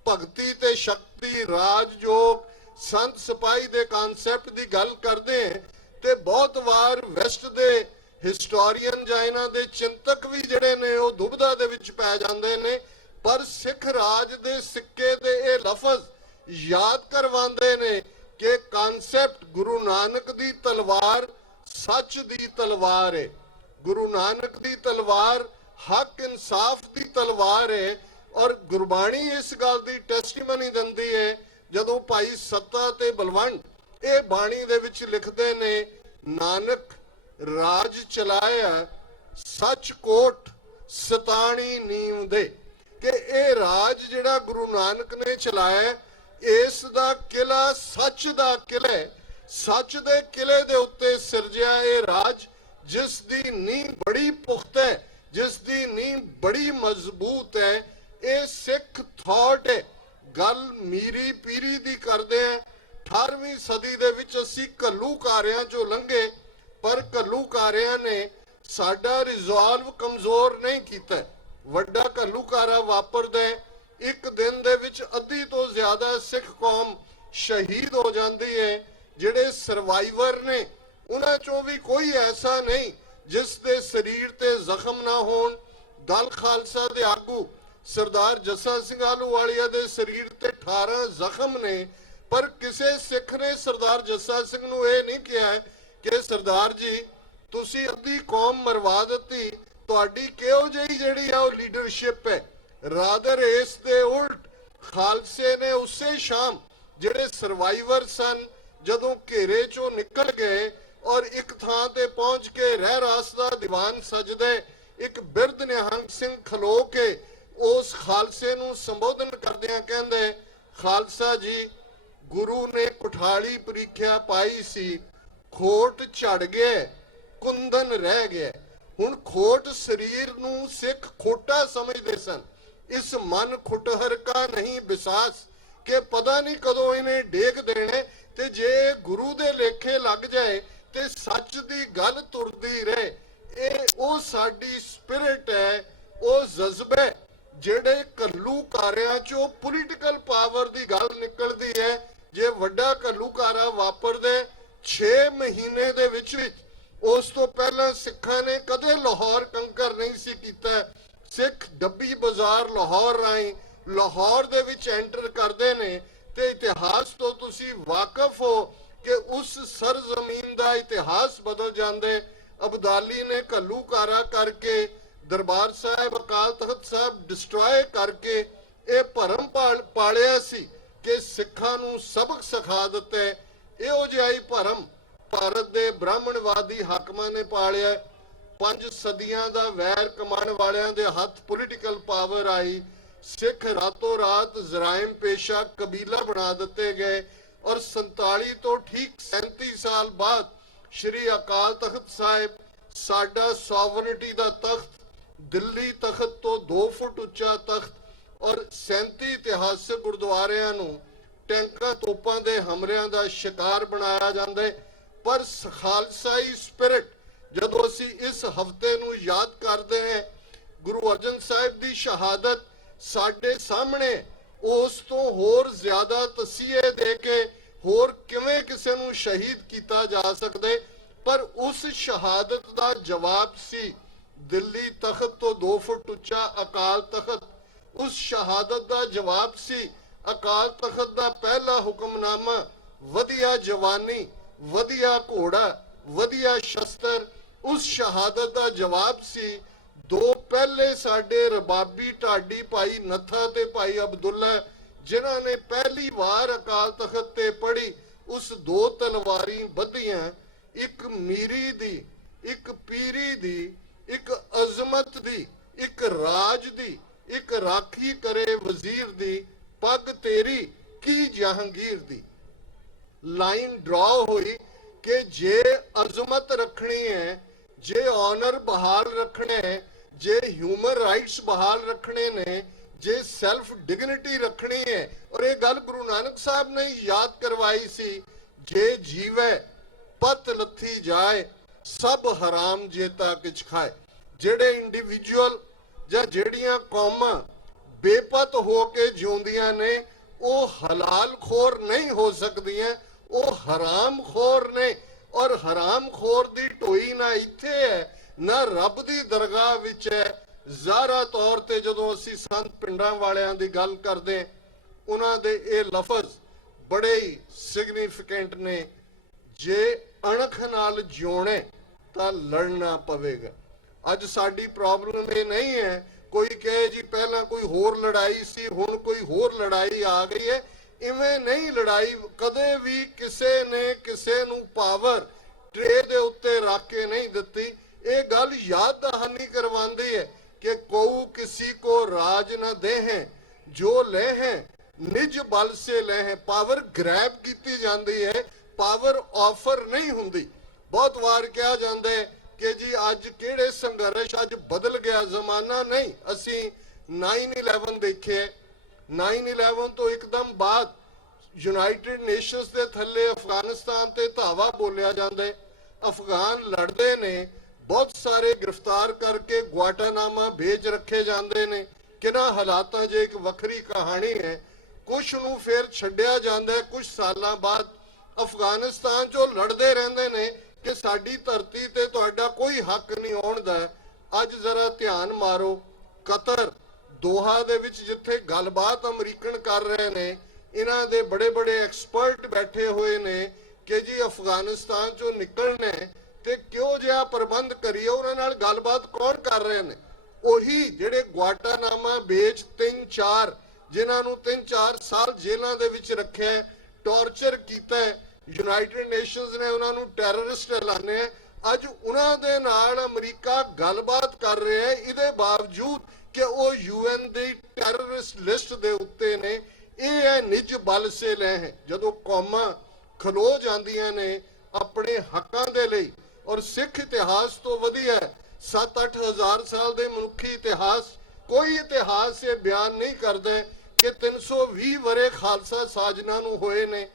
ਭਗਤੀ ਤੇ ਸ਼ਕਤੀ ਰਾਜਯੋਗ ਸੰਤ ਸਿਪਾਹੀ ਦੇ ਕਨਸੈਪਟ ਦੀ ਗੱਲ ਕਰਦੇ ਹਾਂ ਤੇ ਬਹੁਤ ਵਾਰ ਵੈਸਟ ਦੇ ਹਿਸਟੋਰੀਅਨ ਜਾਂ ਇਹਨਾਂ ਦੇ ਚਿੰਤਕ ਵੀ ਜਿਹੜੇ ਨੇ ਉਹ ਦੁਬਿਧਾ ਦੇ ਵਿੱਚ ਪੈ ਜਾਂਦੇ ਨੇ, ਪਰ ਸਿੱਖ ਰਾਜ ਦੇ ਸਿੱਕੇ ਤੇ ਇਹ ਲਫ਼ਜ਼ ਯਾਦ ਕਰਵਾਉਂਦੇ ਨੇ ਕਿ ਕਨਸੈਪਟ ਗੁਰੂ ਨਾਨਕ ਦੀ ਤਲਵਾਰ ਸੱਚ ਦੀ ਤਲਵਾਰ ਹੈ। ਗੁਰੂ ਨਾਨਕ ਦੀ ਤਲਵਾਰ ਹੱਕ ਇਨਸਾਫ ਦੀ ਤਲਵਾਰ ਹੈ। ਔਰ ਗੁਰਬਾਣੀ ਇਸ ਗੱਲ ਦੀ ਟੈਸਟੀਮਨੀ ਦਿੰਦੀ ਹੈ ਜਦੋਂ ਭਾਈ ਸੱਤਾ ਤੇ ਬਲਵੰਡ ਇਹ ਬਾਣੀ ਦੇ ਵਿੱਚ ਲਿਖਦੇ ਨੇ, ਨਾਨਕ ਰਾਜ ਚਲਾਇਆ ਸੱਚ ਕੋਟ ਸਤਾਣੀ ਨੀਮ ਦੇ, ਕਿ ਇਹ ਰਾਜ ਜਿਹੜਾ ਗੁਰੂ ਨਾਨਕ ਨੇ ਚਲਾਇਆ ਇਸ ਦਾ ਕਿਲਾ ਸੱਚ ਦਾ ਕਿਲਾ ਹੈ। ਸੱਚ ਦੇ ਕਿਲੇ ਦੇ ਉੱਤੇ ਸਿਰਜਿਆ ਇਹ ਰਾਜ, ਜਿਸ ਦੀ ਨੀਂਹ ਬੜੀ ਪੁਖਤਾ ਹੈ, ਜਿਸ ਦੀ ਨੀਂਹ ਬੜੀ ਮਜ਼ਬੂਤ ਹੈ। ਇਹ ਸਿੱਖ ਥਾਟ ਹੈ। ਗੱਲ ਮੀਰੀ ਪੀਰੀ ਦੀ ਕਰਦੇ ਆ। 18ਵੀਂ ਸਦੀ ਦੇ ਵਿੱਚ ਅਸੀਂ ਘੱਲੂਕਾਰਿਆਂ ਚੋਂ ਲੰਘੇ, ਪਰ ਘੱਲੂਕਾਰਿਆਂ ਨੇ ਸਾਡਾ ਰਿਜ਼ੋਲਵ ਕਮਜ਼ੋਰ ਨਹੀਂ ਕੀਤਾ। ਵੱਡਾ ਘੱਲੂਕਾਰਾ ਵਾਪਰਦਾ, ਇੱਕ ਦਿਨ ਦੇ ਵਿੱਚ ਅੱਧੀ ਤੋਂ ਜ਼ਿਆਦਾ ਸਿੱਖ ਕੌਮ ਸ਼ਹੀਦ ਹੋ ਜਾਂਦੀ ਹੈ। ਜਿਹੜੇ ਸਰਵਾਈਵਰ ਨੇ ਉਹਨਾਂ ਚੋਂ ਵੀ ਕੋਈ ਐਸਾ ਨਹੀਂ ਜਿਸ ਦੇ ਸਰੀਰ ਤੇ ਜ਼ਖਮ ਨਾ ਹੋਣ। ਦਲ ਖਾਲਸਾ ਦੇ ਆਗੂ ਸਰਦਾਰ ਜੱਸਾ ਸਿੰਘ ਆਹਲੂਵਾਲੀਆ ਦੇ ਸਰੀਰ ਤੇ 18 ਜ਼ਖਮ ਨੇ, ਪਰ ਕਿਸੇ ਸਿੱਖ ਨੇ ਸਰਦਾਰ ਜੱਸਾ ਸਿੰਘ ਨੂੰ ਇਹ ਨਹੀਂ ਕਿਹਾ ਕਿ ਸਰਦਾਰ ਜੀ ਤੁਸੀਂ ਅੱਧੀ ਕੌਮ ਮਰਵਾ ਦਿੱਤੀ, ਤੁਹਾਡੀ ਕਿਹੋ ਜਿਹੀ ਜਿਹੜੀ ਆ ਉਹ ਲੀਡਰਸ਼ਿਪ ਹੈ। ਰਾਦਰ ਇਸ ਦੇ ਉਲਟ ਖਾਲਸੇ ਨੇ ਉਸੇ ਸ਼ਾਮ ਜਿਹੜੇ ਸਰਵਾਈਵਰ ਸਨ ਜਦੋਂ ਘੇਰੇ ਚੋਂ ਨਿਕਲ ਗਏ ਔਰ ਇੱਕ ਥਾਂ ਤੇ ਪਹੁੰਚ ਕੇ ਰਹਿ ਰਾਸ ਦਾ ਦੀਵਾਨ ਸਜਦੇ, ਇੱਕ ਬਿਰਧ ਨਿਹੰਗ ਸਿੰਘ ਖਲੋ ਕੇ ਉਸ ਖਾਲਸੇ ਨੂੰ ਸੰਬੋਧਨ ਕਰਦਿਆਂ ਕਹਿੰਦੇ, ਖਾਲਸਾ ਜੀ ਗੁਰੂ ਨੇ ਕੁਠਾਲੀ ਪ੍ਰੀਖਿਆ ਪਾਈ ਸੀ, ਖੋਟ ਝੜ ਗਿਆ, ਕੁੰਦਨ ਰਹਿ ਗਿਆ। ਹੁਣ ਖੋਟ ਸਰੀਰ ਨੂੰ ਸਿੱਖ ਖੋਟਾ ਸਮਝਦੇ ਸਨ। ਇਸ ਮਨ ਖੁਟਹਰ ਕਾ ਨਹੀਂ ਵਿਸਾਸ, ਕਿ ਪਤਾ ਨਹੀਂ ਕਦੋਂ ਇਹਨੇ ਡੇਗ ਦੇਣੇ, ਤੇ ਜੇ ਗੁਰੂ ਦੇ ਲੇਖੇ ਲੱਗ ਜਾਏ ਤੇ ਸੱਚ ਦੀ ਗੱਲ ਤੁਰਦੀ ਰਹੇ। ਇਹ ਉਹ ਸਾਡੀ ਸਪਿਰਿਟ ਹੈ, ਉਹ ਜਜ਼ਬਾ ਜਿਹੜੇ ਘੱਲੂਕਾਰਿਆਂ ਚੋਂ ਪੋਲੀਟੀਕਲ ਪਾਵਰ ਦੀ ਗੱਲ ਨਿਕਲਦੀ ਹੈ। ਜੇ ਵੱਡਾ ਘੱਲੂਕਾਰਾ ਵਾਪਰਦੇ 6 ਮਹੀਨੇ ਦੇ ਵਿੱਚ ਉਸ ਤੋਂ ਪਹਿਲਾਂ ਸਿੱਖਾਂ ਨੇ ਕਦੇ ਲਾਹੌਰ ਕੰਕਰ ਨਹੀਂ ਸੀ ਕੀਤਾ। ਸਿੱਖ ਡੱਬੀ ਬਾਜ਼ਾਰ ਲਾਹੌਰ ਰਾਹੀਂ ਲਾਹੌਰ ਦੇ ਵਿੱਚ ਐਂਟਰ ਕਰਦੇ ਨੇ ਤੇ ਇਤਿਹਾਸ ਤੋਂ ਤੁਸੀਂ ਵਾਕਿਫ ਹੋ ਕਿ ਉਸ ਸਰਜ਼ਮੀਨ ਦਾ ਇਤਿਹਾਸ ਬਦਲ ਜਾਂਦੇ। ਅਬਦਾਲੀ ਨੇ ਘੱਲੂਕਾਰਾ ਕਰਕੇ ਦਰਬਾਰ ਸਾਹਿਬ ਅਕਾਲ ਤਖਤ ਸਾਹਿਬ ਡਿਸਟਰੋਏ ਕਰਕੇ ਇਹ ਭਰਮ ਪਾਲਿਆ ਸੀ ਕਿ ਸਿੱਖਾਂ ਨੂੰ ਸਬਕ ਸਿਖਾ ਦਿੱਤਾ। ਇਹੋ ਜਿਹਾ ਹੀ ਭਰਮ ਭਾਰਤ ਦੇ ਬ੍ਰਾਹਮਣਵਾਦੀ ਹਾਕਮਾਂ ਨੇ ਪਾਲਿਆ। 5 ਸਦੀਆਂ ਦਾ ਵੈਰ ਕਮਾਉਣ ਵਾਲਿਆਂ ਦੇ ਹੱਥ ਪੋਲੀਟੀਕਲ ਪਾਵਰ ਆਈ। ਸਿੱਖ ਰਾਤੋਂ ਰਾਤ ਜ਼ਰਾਇਮ ਪੇਸ਼ਾ ਕਬੀਲਾ ਬਣਾ ਦਿੱਤੇ ਗਏ ਔਰ 47 ਤੋਂ ਠੀਕ 37 ਸਾਲ ਬਾਅਦ ਸ਼੍ਰੀ ਅਕਾਲ ਤਖਤ ਸਾਹਿਬ ਸਾਡਾ ਸੋਵਰਨਿਟੀ ਦਾ ਤਖਤ, ਦਿੱਲੀ ਤਖਤ ਤੋਂ 2 ਫੁੱਟ ਉੱਚਾ ਤਖਤ ਔਰ 37 ਇਤਿਹਾਸਕ ਗੁਰਦੁਆਰਿਆਂ ਨੂੰ ਟੈਂਕਾਂ ਤੋਪਾਂ ਦੇ ਹਮਲਿਆਂ ਦਾ ਸ਼ਿਕਾਰ ਬਣਾਇਆ ਜਾਂਦਾ ਹੈ। ਪਰ ਖਾਲਸਾਈ ਸਪਿਰਿਟ ਜਦੋਂ ਅਸੀਂ ਇਸ ਹਫਤੇ ਨੂੰ ਯਾਦ ਕਰਦੇ ਹਾਂ, ਗੁਰੂ ਅਰਜਨ ਸਾਹਿਬ ਦੀ ਸ਼ਹਾਦਤ ਸਾਡੇ ਸਾਹਮਣੇ, ਉਸ ਤੋਂ ਹੋਰ ਜ਼ਿਆਦਾ ਤਸੀਹੇ ਦੇ ਕੇ ਹੋਰ ਕਿਵੇਂ ਕਿਸੇ ਨੂੰ ਸ਼ਹੀਦ ਕੀਤਾ ਜਾ ਸਕਦੇ। ਪਰ ਉਸ ਸ਼ਹਾਦਤ ਦਾ ਜਵਾਬ ਸੀ ਦਿੱਲੀ ਤਖਤ ਤੋਂ 2 ਫੁੱਟ ਉੱਚਾ ਅਕਾਲ ਤਖਤ। ਉਸ ਸ਼ਹਾਦਤ ਦਾ ਜਵਾਬ ਸੀ ਅਕਾਲ ਤਖਤ ਦਾ ਪਹਿਲਾ ਹੁਕਮਨਾਮਾ, ਵਧੀਆ ਜਵਾਨੀ, ਵਧੀਆ ਘੋੜਾ, ਵਧੀਆ ਸ਼ਸਤਰ। ਉਸ ਸ਼ਹਾਦਤ ਦਾ ਜਵਾਬ ਸੀ 2 ਪਹਿਲੇ ਸਾਡੇ ਰਬਾਬੀ ਢਾਡੀ ਭਾਈ ਨੱਥਾ ਤੇ ਭਾਈ ਅਬਦੁੱਲਾ, ਜਿਨ੍ਹਾਂ ਨੇ ਪਹਿਲੀ ਵਾਰ ਅਕਾਲ ਤਖਤ ਤੇ ਪੜ੍ਹੀ। ਉਸ 2 ਤਲਵਾਰੀ ਬੱਧੀਆਂ, ਇੱਕ ਮੀਰੀ ਦੀ, ਇੱਕ ਪੀਰੀ ਦੀ, ਇੱਕ ਅਜ਼ਮਤ ਦੀ, ਇੱਕ ਰਾਜ ਦੀ, ਇੱਕ ਰਾਖੀ ਕਰੇ ਵਜ਼ੀਰ ਦੀ, ਪੱਗ ਤੇਰੀ ਕੀ ਜਹਾਂਗੀਰ ਦੀ। ਲਾਈਨ ਡਰਾ ਹੋਈ ਕਿ ਜੇ ਅਜ਼ਮਤ ਰੱਖਣੀ ਹੈ, ਜੇ ਆਨਰ ਬਹਾਲ ਰੱਖਣਾ ਹੈ, ਜੇ ਹਿਊਮਨ ਰਾਈਟਸ ਬਹਾਲ ਰੱਖਣੇ ਨੇ, ਜੇ ਸੈਲਫ ਡਿਗਨਿਟੀ ਰੱਖਣੀ ਹੈ, ਔਰ ਇਹ ਗੱਲ ਗੁਰੂ ਨਾਨਕ ਸਾਹਿਬ ਨੇ ਯਾਦ ਕਰਵਾਈ ਸੀ, ਜੇ ਜੀਵੈ ਪਤ ਲੱਥੀ ਜਾਏ ਸਭ ਹਰਾਮ ਜੇਤਾ ਕਿਛ ਖਾਏ। ਜਿਹੜੇ ਇੰਡੀਵਿਜੂਅਲ ਜਾਂ ਜਿਹੜੀਆਂ ਕੌਮਾਂ ਬੇਪਤ ਹੋ ਕੇ ਜਿਉਂਦੀਆਂ ਨੇ ਉਹ ਹਲਾਲ ਖੋਰ ਨਹੀਂ ਹੋ ਸਕਦੀਆਂ, ਉਹ ਹਰਾਮ ਖੋਰ ਨੇ। ਔਰ ਹਰਾਮ ਖੋਰ ਦੀ ਢੋਈ ਨਾ ਇੱਥੇ ਹੈ ਨਾ ਰੱਬ ਦੀ ਦਰਗਾਹ ਵਿੱਚ ਹੈ। ਜ਼ਾਹਰਾ ਤੌਰ ਤੇ ਜਦੋਂ ਅਸੀਂ ਸੰਤ ਪਿੰਡਾਂ ਵਾਲਿਆਂ ਦੀ ਗੱਲ ਕਰਦੇ, ਉਹਨਾਂ ਦੇ ਇਹ ਲਫ਼ਜ਼ ਬੜੇ ਹੀ ਸਿਗਨੀਫੀਕੈਂਟ ਨੇ, ਜੇ ਅਣਖ ਨਾਲ ਜਿਉਣੇ ਤਾਂ ਲੜਨਾ ਪਵੇਗਾ। ਅੱਜ ਸਾਡੀ ਪ੍ਰੋਬਲਮ ਇਹ ਨਹੀਂ ਹੈ ਕੋਈ ਕਹੇ ਜੀ ਪਹਿਲਾਂ ਕੋਈ ਹੋਰ ਲੜਾਈ ਸੀ ਹੁਣ ਕੋਈ ਹੋਰ ਲੜਾਈ ਆ ਗਈ ਹੈ। ਇਵੇਂ ਨਹੀਂ ਲੜਾਈ ਕਦੇ ਵੀ ਕਿਸੇ ਨੇ ਕਿਸੇ ਨੂੰ ਪਾਵਰ ਟਰੇ ਦੇ ਉੱਤੇ ਰੱਖ ਕੇ ਨਹੀਂ ਦਿੱਤੀ। ਇਹ ਗੱਲ ਯਾਦ ਦਹਾਨੀ ਕਰਵਾਉਂਦੀ ਹੈ ਕਿ ਕਉ किसी को राज न दे हैं जो ले हैं निज बल से ले हैं। ਪਾਵਰ ਗ੍ਰੈਬ ਕੀਤੀ ਜਾਂਦੀ ਹੈ, ਪਾਵਰ ਆਫਰ ਨਹੀਂ ਹੁੰਦੀ। ਬਹੁਤ ਵਾਰ ਕਿਹਾ ਜਾਂਦਾ ਹੈ ਕਿ ਜੀ ਅੱਜ ਕਿਹੜੇ ਸੰਘਰਸ਼, ਅੱਜ ਬਦਲ ਗਿਆ ਜ਼ਮਾਨਾ। ਨਹੀਂ, ਅਸੀਂ 9/11 ਦੇਖਿਆ, 9/11 ਤੋਂ ਇੱਕਦਮ ਬਾਅਦ ਯੂਨਾਈਟਿਡ ਨੇਸ਼ਨਸ ਦੇ ਥੱਲੇ ਅਫਗਾਨਿਸਤਾਨ ਤੇ ਧਾਵਾ ਬੋਲਿਆ ਜਾਂਦਾ ਹੈ। ਅਫਗਾਨ ਲੜਦੇ ਨੇ, ਬਹੁਤ ਸਾਰੇ ਗ੍ਰਿਫਤਾਰ ਕਰਕੇ ਗੁਆਟਾਨਾਮਾ ਭੇਜ ਰੱਖੇ ਜਾਂਦੇ ਨੇ। ਕਿਹਨਾਂ ਹਾਲਾਤਾਂ 'ਚ ਇੱਕ ਵੱਖਰੀ ਕਹਾਣੀ ਹੈ। ਕੁਝ ਨੂੰ ਫਿਰ ਛੱਡਿਆ ਜਾਂਦਾ ਹੈ, ਕੁਝ ਸਾਲਾਂ ਬਾਅਦ ਅਫਗਾਨਿਸਤਾਨ 'ਚੋਂ ਲੜਦੇ ਰਹਿੰਦੇ ਨੇ ਕਿ ਸਾਡੀ ਧਰਤੀ ਤੇ ਤੁਹਾਡਾ ਕੋਈ ਹੱਕ ਨਹੀਂ ਆਉਣ ਦਾ। ਅੱਜ ਜ਼ਰਾ ਧਿਆਨ ਮਾਰੋ, ਕਤਰ ਦੋਹਾ ਦੇ ਵਿੱਚ ਜਿੱਥੇ ਗੱਲਬਾਤ ਅਮਰੀਕਨ ਕਰ ਰਹੇ ਨੇ, ਇਹਨਾਂ ਦੇ ਬੜੇ ਬੜੇ ਐਕਸਪਰਟ ਬੈਠੇ ਹੋਏ ਨੇ ਕਿ ਜੀ ਅਫਗਾਨਿਸਤਾਨ 'ਚੋਂ ਨਿਕਲਣਾ ਤੇ ਕਿਉਂ ਜਿਹਾ ਪ੍ਰਬੰਧ ਕਰੀਏ। ਉਹਨਾਂ ਨਾਲ ਗੱਲਬਾਤ ਕੌਣ ਕਰ ਰਹੇ ਨੇ? ਉਹੀ ਜਿਹੜੇ ਗੁਆਟਾਨਾਮਾ ਬੇਚ 3-4 ਜਿਨ੍ਹਾਂ ਨੂੰ 3-4 ਸਾਲ ਜੇਲ੍ਹਾਂ ਦੇ ਵਿੱਚ ਰੱਖਿਆ, ਟੌਰਚਰ ਕੀਤਾ, ਯੂਨਾਈਟਿਡ ਨੇਸ਼ਨਸ ਨੇ ਉਹਨਾਂ ਨੂੰ ਟੈਰਰਿਸਟ ਐਲਾਨਿਆ। ਅੱਜ ਉਹਨਾਂ ਦੇ ਨਾਲ ਅਮਰੀਕਾ ਗੱਲਬਾਤ ਕਰ ਰਿਹਾ ਹੈ, ਇਹਦੇ ਬਾਵਜੂਦ ਕਿ ਉਹ UN ਦੀ ਟੈਰਰਿਸਟ ਲਿਸਟ ਦੇ ਉੱਤੇ ਨੇ। ਇਹ ਹੈ ਨਿਜ ਬਲ ਸੇ ਲੈ ਹੈ। ਜਦੋਂ ਕੌਮਾਂ ਖਲੋ ਜਾਂਦੀਆਂ ਨੇ ਆਪਣੇ ਹੱਕਾਂ ਦੇ ਲਈ, ਔਰ ਸਿੱਖ ਇਤਿਹਾਸ ਤੋਂ ਵਧੀਆ 7-8 ਹਜ਼ਾਰ ਸਾਲ ਦੇ ਮਨੁੱਖੀ ਇਤਿਹਾਸ, ਕੋਈ ਇਤਿਹਾਸ ਇਹ ਬਿਆਨ ਨਹੀਂ ਕਰਦਾ ਕਿ 320 ਵਰੇ ਖਾਲਸਾ ਸਾਜਨਾ ਨੂੰ ਹੋਏ ਨੇ।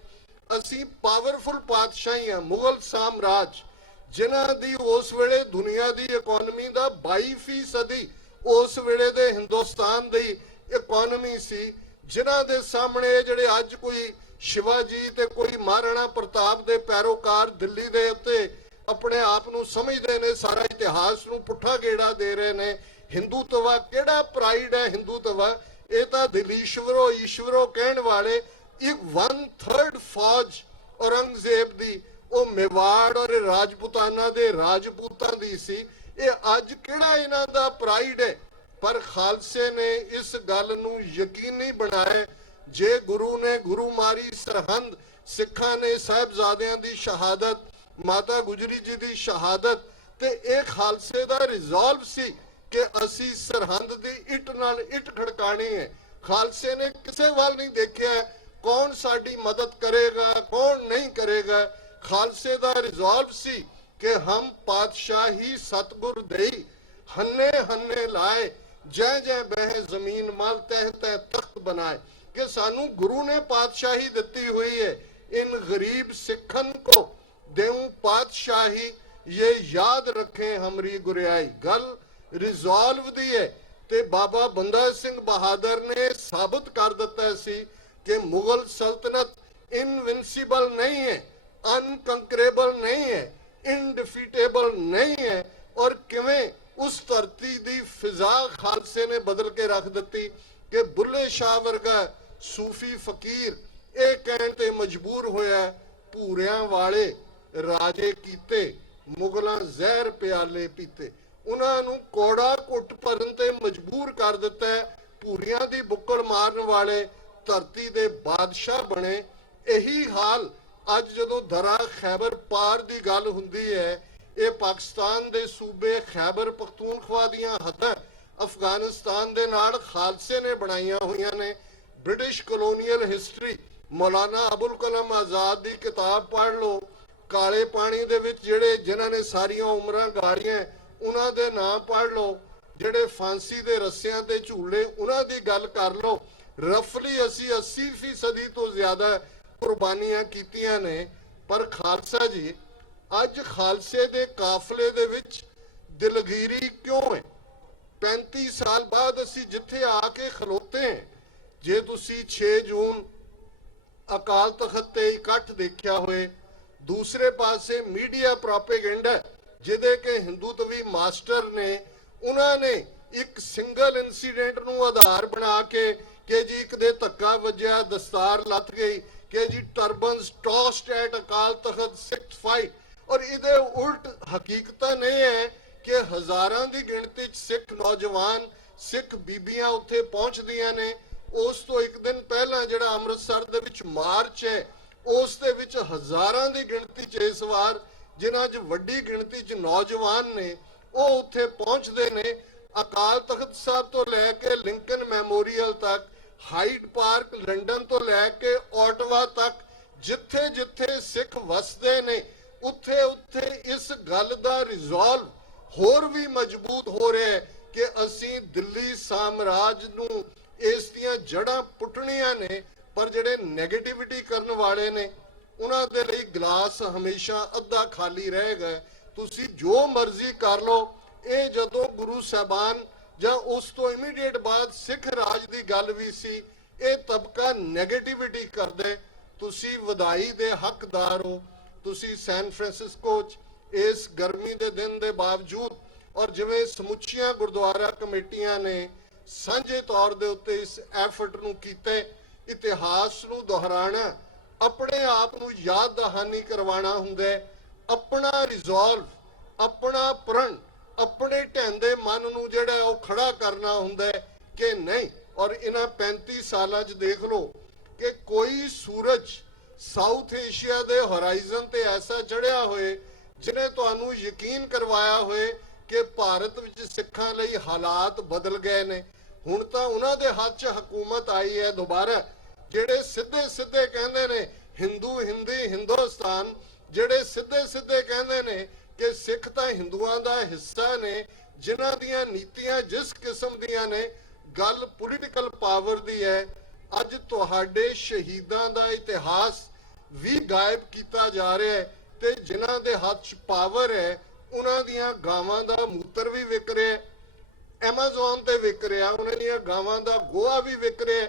ਅਸੀਂ ਪਾਵਰਫੁਲ ਪਾਤਸ਼ਾਹੀ ਹਾਂ, ਮੁਗਲ ਸਾਮਰਾਜ ਜਿਨ੍ਹਾਂ ਦੀ ਉਸ ਵੇਲੇ ਦੁਨੀਆ ਦੀ ਇਕਨੋਮੀ ਦਾ 22% ਉਸ ਵੇਲੇ ਦੇ ਹਿੰਦੁਸਤਾਨ ਦੀ ਇਕਨੋਮੀ ਸੀ, ਜਿਨ੍ਹਾਂ ਦੇ ਸਾਹਮਣੇ ਜਿਹੜੇ ਅੱਜ ਕੋਈ ਸ਼ਿਵਾਜੀ ਤੇ ਕੋਈ ਮਹਾਰਾਣਾ ਪ੍ਰਤਾਪ ਦੇ ਪੈਰੋਕਾਰ ਦਿੱਲੀ ਦੇ ਉੱਤੇ ਆਪਣੇ ਆਪ ਨੂੰ ਸਮਝਦੇ ਨੇ, ਸਾਰਾ ਇਤਿਹਾਸ ਨੂੰ ਪੁੱਠਾ ਗੇੜਾ ਦੇ ਰਹੇ ਨੇ। ਹਿੰਦੂਤਵਾ ਕਿਹੜਾ ਪ੍ਰਾਈਡ ਹੈ? ਹਿੰਦੂਤਵਾ ਇਹ ਤਾਂ ਦਿਲੀਸ਼ਵਰੋ ਈਸ਼ਵਰੋ ਕਹਿਣ ਵਾਲੇ ਇੱਕ 1/3 ਫੌਜ ਔਰੰਗਜ਼ੇਬ ਦੀ ਉਹ ਮੇਵਾੜ ਔਰ ਰਾਜਪੂਤਾਨਾ ਦੇ ਰਾਜਪੂਤਾਂ ਦੀ ਸੀ। ਇਹ ਅੱਜ ਕਿਹੜਾ ਇਹਨਾਂ ਦਾ ਪ੍ਰਾਈਡ ਹੈ? ਪਰ ਖਾਲਸੇ ਨੇ ਇਸ ਗੱਲ ਨੂੰ ਯਕੀਨੀ ਬਣਾਇਆ। ਜੇ ਗੁਰੂ ਨੇ ਗੁਰੂ ਮਾਰੀ ਸਰਹੰਦ, ਸਿੱਖਾਂ ਨੇ ਸਾਹਿਬਜ਼ਾਦਿਆਂ ਦੀ ਸ਼ਹਾਦਤ, ਮਾਤਾ ਗੁਜਰੀ ਜੀ ਦੀ ਸ਼ਹਾਦਤ, ਤੇ ਇਹ ਖਾਲਸੇ ਦਾ ਰਿਜ਼ੋਲਵ ਸੀ ਕਿ ਅਸੀਂ ਸਰਹੰਦ ਦੀ ਇੱਟ ਨਾਲ ਇੱਟ ਖੜਕਾਣੀ ਹੈ। ਖਾਲਸੇ ਨੇ ਕਿਸੇ ਵੱਲ ਨਹੀਂ ਦੇਖਿਆ ਕੌਣ ਸਾਡੀ ਮਦਦ ਕਰੇਗਾ ਕੌਣ ਨਹੀਂ ਕਰੇਗਾ। ਖਾਲਸੇ ਦਾ ਰਿਜ਼ੋਲਵ ਸੀ ਕਿ ਹਮ ਪਾਤਸ਼ਾਹੀ ਸਤਗੁਰ ਦੇਈ ਹੰਨੇ ਹੰਨੇ ਲਾਏ, ਜੈ ਜੈ ਬਹਿ ਜ਼ਮੀਨ ਮਲ ਤਹਿ ਤਹਿ ਤਖਤ ਬਣਾਏ। कि सानू गुरु ने पातशाही दिती हुई है, इन गरीब सिखन को देऊं पातशाही, ये याद रखें हमरी गुरियाई। गल रिजॉल्व दी है ते बाबा बंदा सिंह बहादुर ने साबित कर दिता सी कि मुगल सल्तनत इनविंसिबल नहीं है, अनकंकरेबल नहीं है, इनडिफीटेबल नहीं है। और किवें उस धरती दी फिजा खालसे ने बदल के रख दी कि बुल्ले शाह वर्गा सूफी फकीर ਇਹ ਕਹਿਣ ਤੇ ਮਜਬੂਰ ਹੋਇਆ ਭੂਰਿਆਂ ਵਾਲੇ ਰਾਜੇ ਕੀਤੇ, ਮੁਗਲਾਂ ਜ਼ਹਿਰ ਪਿਆਲੇ ਪੀਤੇ। ਉਹਨਾਂ ਨੂੰ ਕੋੜਾ ਘੁੱਟ ਭਰਨ ਤੇ ਮਜਬੂਰ ਕਰ ਦਿੱਤਾ। ਭੂਰਿਆਂ ਦੀ ਬੁੱਕਲ ਮਾਰਨ ਵਾਲੇ ਧਰਤੀ ਦੇ ਬਾਦਸ਼ਾਹ ਬਣੇ। ਇਹੀ ਹਾਲ ਅੱਜ ਜਦੋਂ ਦਰਾ ਖੈਬਰ ਪਾਰ ਦੀ ਗੱਲ ਹੁੰਦੀ ਹੈ, ਇਹ ਪਾਕਿਸਤਾਨ ਦੇ ਸੂਬੇ ਖੈਬਰ ਪਖਤੂਨਖਵਾ ਦੀਆਂ ਹੱਦਾਂ ਅਫਗਾਨਿਸਤਾਨ ਦੇ ਨਾਲ ਖਾਲਸੇ ਨੇ ਬਣਾਈਆਂ ਹੋਈਆਂ ਨੇ। British colonial history Maulana Abul Kalam Azad की किताब पढ़ लो, काले पानी दे विच जिहड़े जिन्हां ने सारियां उमरां गाड़ियां उन्हां दे नाम पढ़ लो। ਜਿਹੜੇ ਫਾਂਸੀ ਦੇ ਰੱਸਿਆਂ ਤੇ ਝੂਲੇ ਉਹਨਾਂ ਦੀ ਗੱਲ ਕਰ ਲਓ। ਰਫਲੀ ਅਸੀਂ 80% ਤੋਂ ਜ਼ਿਆਦਾ ਕੁਰਬਾਨੀਆਂ ਕੀਤੀਆਂ ਨੇ। ਪਰ ਖਾਲਸਾ ਜੀ, ਅੱਜ ਖਾਲਸੇ ਦੇ ਕਾਫਲੇ ਦੇ ਵਿੱਚ ਦਿਲਗੀਰੀ ਕਿਉਂ ਹੈ? 35 ਸਾਲ ਬਾਅਦ ਅਸੀਂ ਜਿੱਥੇ ਆ ਕੇ ਖਲੋਤੇ ਹਾਂ, ਜੇ ਤੁਸੀਂ 6 ਜੂਨ ਅਕਾਲ ਤਖਤ ਤੇ ਇਕੱਠ ਦੇਖਿਆ ਹੋਏ, ਦੂਸਰੇ ਪਾਸੇ ਮੀਡੀਆ ਪ੍ਰੋਪੇਗੈਂਡਾ ਜਿਹਦੇ ਕਿ ਹਿੰਦੂਤਵੀ ਮਾਸਟਰ ਨੇ, ਉਹਨਾਂ ਨੇ ਇੱਕ ਸਿੰਗਲ ਇਨਸੀਡੈਂਟ ਨੂੰ ਆਧਾਰ ਬਣਾ ਕੇ ਕਿ ਜੀ ਇੱਕ ਦੇ ਧੱਕਾ ਵੱਜਿਆ, ਦਸਤਾਰ ਲੱਥ ਗਈ, ਕਿ ਜੀ turbans tossed at Akal Takht Sikh fight. ਔਰ ਇਹਦੇ ਉਲਟ ਹਕੀਕਤ ਨਹੀਂ ਹੈ ਕਿ ਹਜ਼ਾਰਾਂ ਦੀ ਗਿਣਤੀ 'ਚ ਸਿੱਖ ਨੌਜਵਾਨ, ਸਿੱਖ ਬੀਬੀਆਂ ਉੱਥੇ ਪਹੁੰਚਦੀਆਂ ਨੇ। ਉਸ ਤੋਂ ਇੱਕ ਦਿਨ ਪਹਿਲਾਂ ਜਿਹੜਾ ਅੰਮ੍ਰਿਤਸਰ ਦੇ ਵਿੱਚ ਮਾਰਚ ਹੈ, ਉਸ ਦੇ ਵਿੱਚ ਹਜ਼ਾਰਾਂ ਦੀ ਗਿਣਤੀ 'ਚ ਇਸ ਵਾਰ, ਜਿਨ੍ਹਾਂ 'ਚ ਵੱਡੀ ਗਿਣਤੀ 'ਚ ਨੌਜਵਾਨ ਨੇ, ਉਹ ਉੱਥੇ ਪਹੁੰਚਦੇ ਨੇ। ਅਕਾਲ ਤਖਤ ਸਾਹਿਬ ਤੋਂ ਲੈ ਕੇ ਲਿੰਕਨ ਮੈਮੋਰੀਅਲ ਤੱਕ, ਹਾਈਡ ਪਾਰਕ ਲੰਡਨ ਤੋਂ ਲੈ ਕੇ ਓਟਵਾ ਤੱਕ, ਜਿੱਥੇ ਜਿੱਥੇ ਸਿੱਖ ਵਸਦੇ ਨੇ, ਉੱਥੇ ਉੱਥੇ ਇਸ ਗੱਲ ਦਾ ਰਿਜ਼ੋਲਵ ਹੋਰ ਵੀ ਮਜ਼ਬੂਤ ਹੋ ਰਿਹਾ ਹੈ ਕਿ ਅਸੀਂ ਦਿੱਲੀ ਸਾਮਰਾਜ ਨੂੰ ਇਸ ਦੀਆਂ ਜੜ੍ਹਾਂ ਪੁੱਟਣੀਆਂ ਨੇ। ਪਰ ਜਿਹੜੇ ਨੈਗੇਟਿਵਿਟੀ ਕਰਨ ਵਾਲੇ ਨੇ, ਉਹਨਾਂ ਦੇ ਲਈ ਗਲਾਸ ਹਮੇਸ਼ਾ ਅੱਧਾ ਖਾਲੀ ਰਹੇਗਾ। ਤੁਸੀਂ ਜੋ ਮਰਜ਼ੀ ਕਰ ਲਓ। ਇਹ ਜਦੋਂ ਗੁਰੂ ਸਾਹਿਬਾਨ ਜਾਂ ਉਸ ਤੋਂ ਇਮੀਡੀਏਟ ਬਾਅਦ ਸਿੱਖ ਰਾਜ ਦੀ ਗੱਲ ਵੀ ਸੀ, ਇਹ ਤਬਕਾ ਨੈਗੇਟਿਵਿਟੀ ਕਰਦੇ। ਤੁਸੀਂ ਵਧਾਈ ਦੇ ਹੱਕਦਾਰ ਹੋ। ਤੁਸੀਂ ਸੈਨ ਫਰਾਂਸਿਸਕੋ 'ਚ ਇਸ ਗਰਮੀ ਦੇ ਦਿਨ ਦੇ ਬਾਵਜੂਦ, ਔਰ ਜਿਵੇਂ ਸਮੁੱਚੀਆਂ ਗੁਰਦੁਆਰਾ ਕਮੇਟੀਆਂ ਨੇ ਸਾਂਝੇ ਤੌਰ ਦੇ ਉੱਤੇ ਇਸ ਐਫਰਟ ਨੂੰ ਕੀਤੇ, ਇਤਿਹਾਸ ਨੂੰ ਦੁਹਰਾਣਾ, ਆਪਣੇ ਆਪ ਨੂੰ ਯਾਦ ਦਹਾਨੀ ਕਰਵਾਉਣਾ ਹੁੰਦਾ ਹੈ, ਆਪਣਾ ਰਿਜ਼ੋਲਵ, ਆਪਣਾ ਪ੍ਰਣ, ਆਪਣੇ ਢਹਿੰਦੇ ਮਨ ਨੂੰ ਜਿਹੜਾ ਉਹ ਖੜਾ ਕਰਨਾ ਹੁੰਦਾ ਹੈ ਕਿ ਨਹੀਂ। ਔਰ ਇਹਨਾਂ 35 ਸਾਲਾਂ 'ਚ ਦੇਖ ਲਓ ਕਿ ਕੋਈ ਸੂਰਜ ਸਾਊਥ ਏਸ਼ੀਆ ਦੇ ਹੋਰਾਈਜ਼ਨ ਤੇ ਐਸਾ ਚੜਿਆ ਹੋਏ ਜਿਹਨੇ ਤੁਹਾਨੂੰ ਯਕੀਨ ਕਰਵਾਇਆ ਹੋਏ ਕਿ ਭਾਰਤ ਵਿੱਚ ਸਿੱਖਾਂ ਲਈ ਹਾਲਾਤ ਬਦਲ ਗਏ ਨੇ। ਹੁਣ ਤਾਂ ਉਹਨਾਂ ਦੇ ਹੱਥ 'ਚ ਹਕੂਮਤ ਆਈ ਹੈ ਦੁਬਾਰਾ, ਜਿਹੜੇ ਸਿੱਧੇ ਸਿੱਧੇ ਕਹਿੰਦੇ ਨੇ ਹਿੰਦੂ ਹਿੰਦੀ ਹਿੰਦੁਸਤਾਨ, ਜਿਹੜੇ ਸਿੱਧੇ ਸਿੱਧੇ ਕਹਿੰਦੇ ਨੇ ਕਿ ਸਿੱਖ ਤਾਂ ਹਿੰਦੂਆਂ ਦਾ ਹਿੱਸਾ ਨੇ, ਜਿਨ੍ਹਾਂ ਦੀਆਂ ਨੀਤੀਆਂ ਜਿਸ ਕਿਸਮ ਦੀਆਂ ਨੇ। ਗੱਲ ਪੋਲੀਟੀਕਲ ਪਾਵਰ ਦੀ ਹੈ। ਅੱਜ ਤੁਹਾਡੇ ਸ਼ਹੀਦਾਂ ਦਾ ਇਤਿਹਾਸ ਵੀ ਗਾਇਬ ਕੀਤਾ ਜਾ ਰਿਹਾ ਹੈ ਤੇ ਜਿਨ੍ਹਾਂ ਦੇ ਹੱਥ 'ਚ ਪਾਵਰ ਹੈ, ਉਹਨਾਂ ਦੀਆਂ ਗਾਵਾਂ ਦਾ ਮੂਤਰ ਵੀ ਵਿਕ ਰਿਹਾ, ਐਮਾਜ਼ਨ ਤੇ ਵਿਕ ਰਿਹਾ, ਉਹਨਾਂ ਦੀਆਂ ਗਾਵਾਂ ਦਾ ਗੋਹਾ ਵੀ ਵਿਕ ਰਿਹਾ।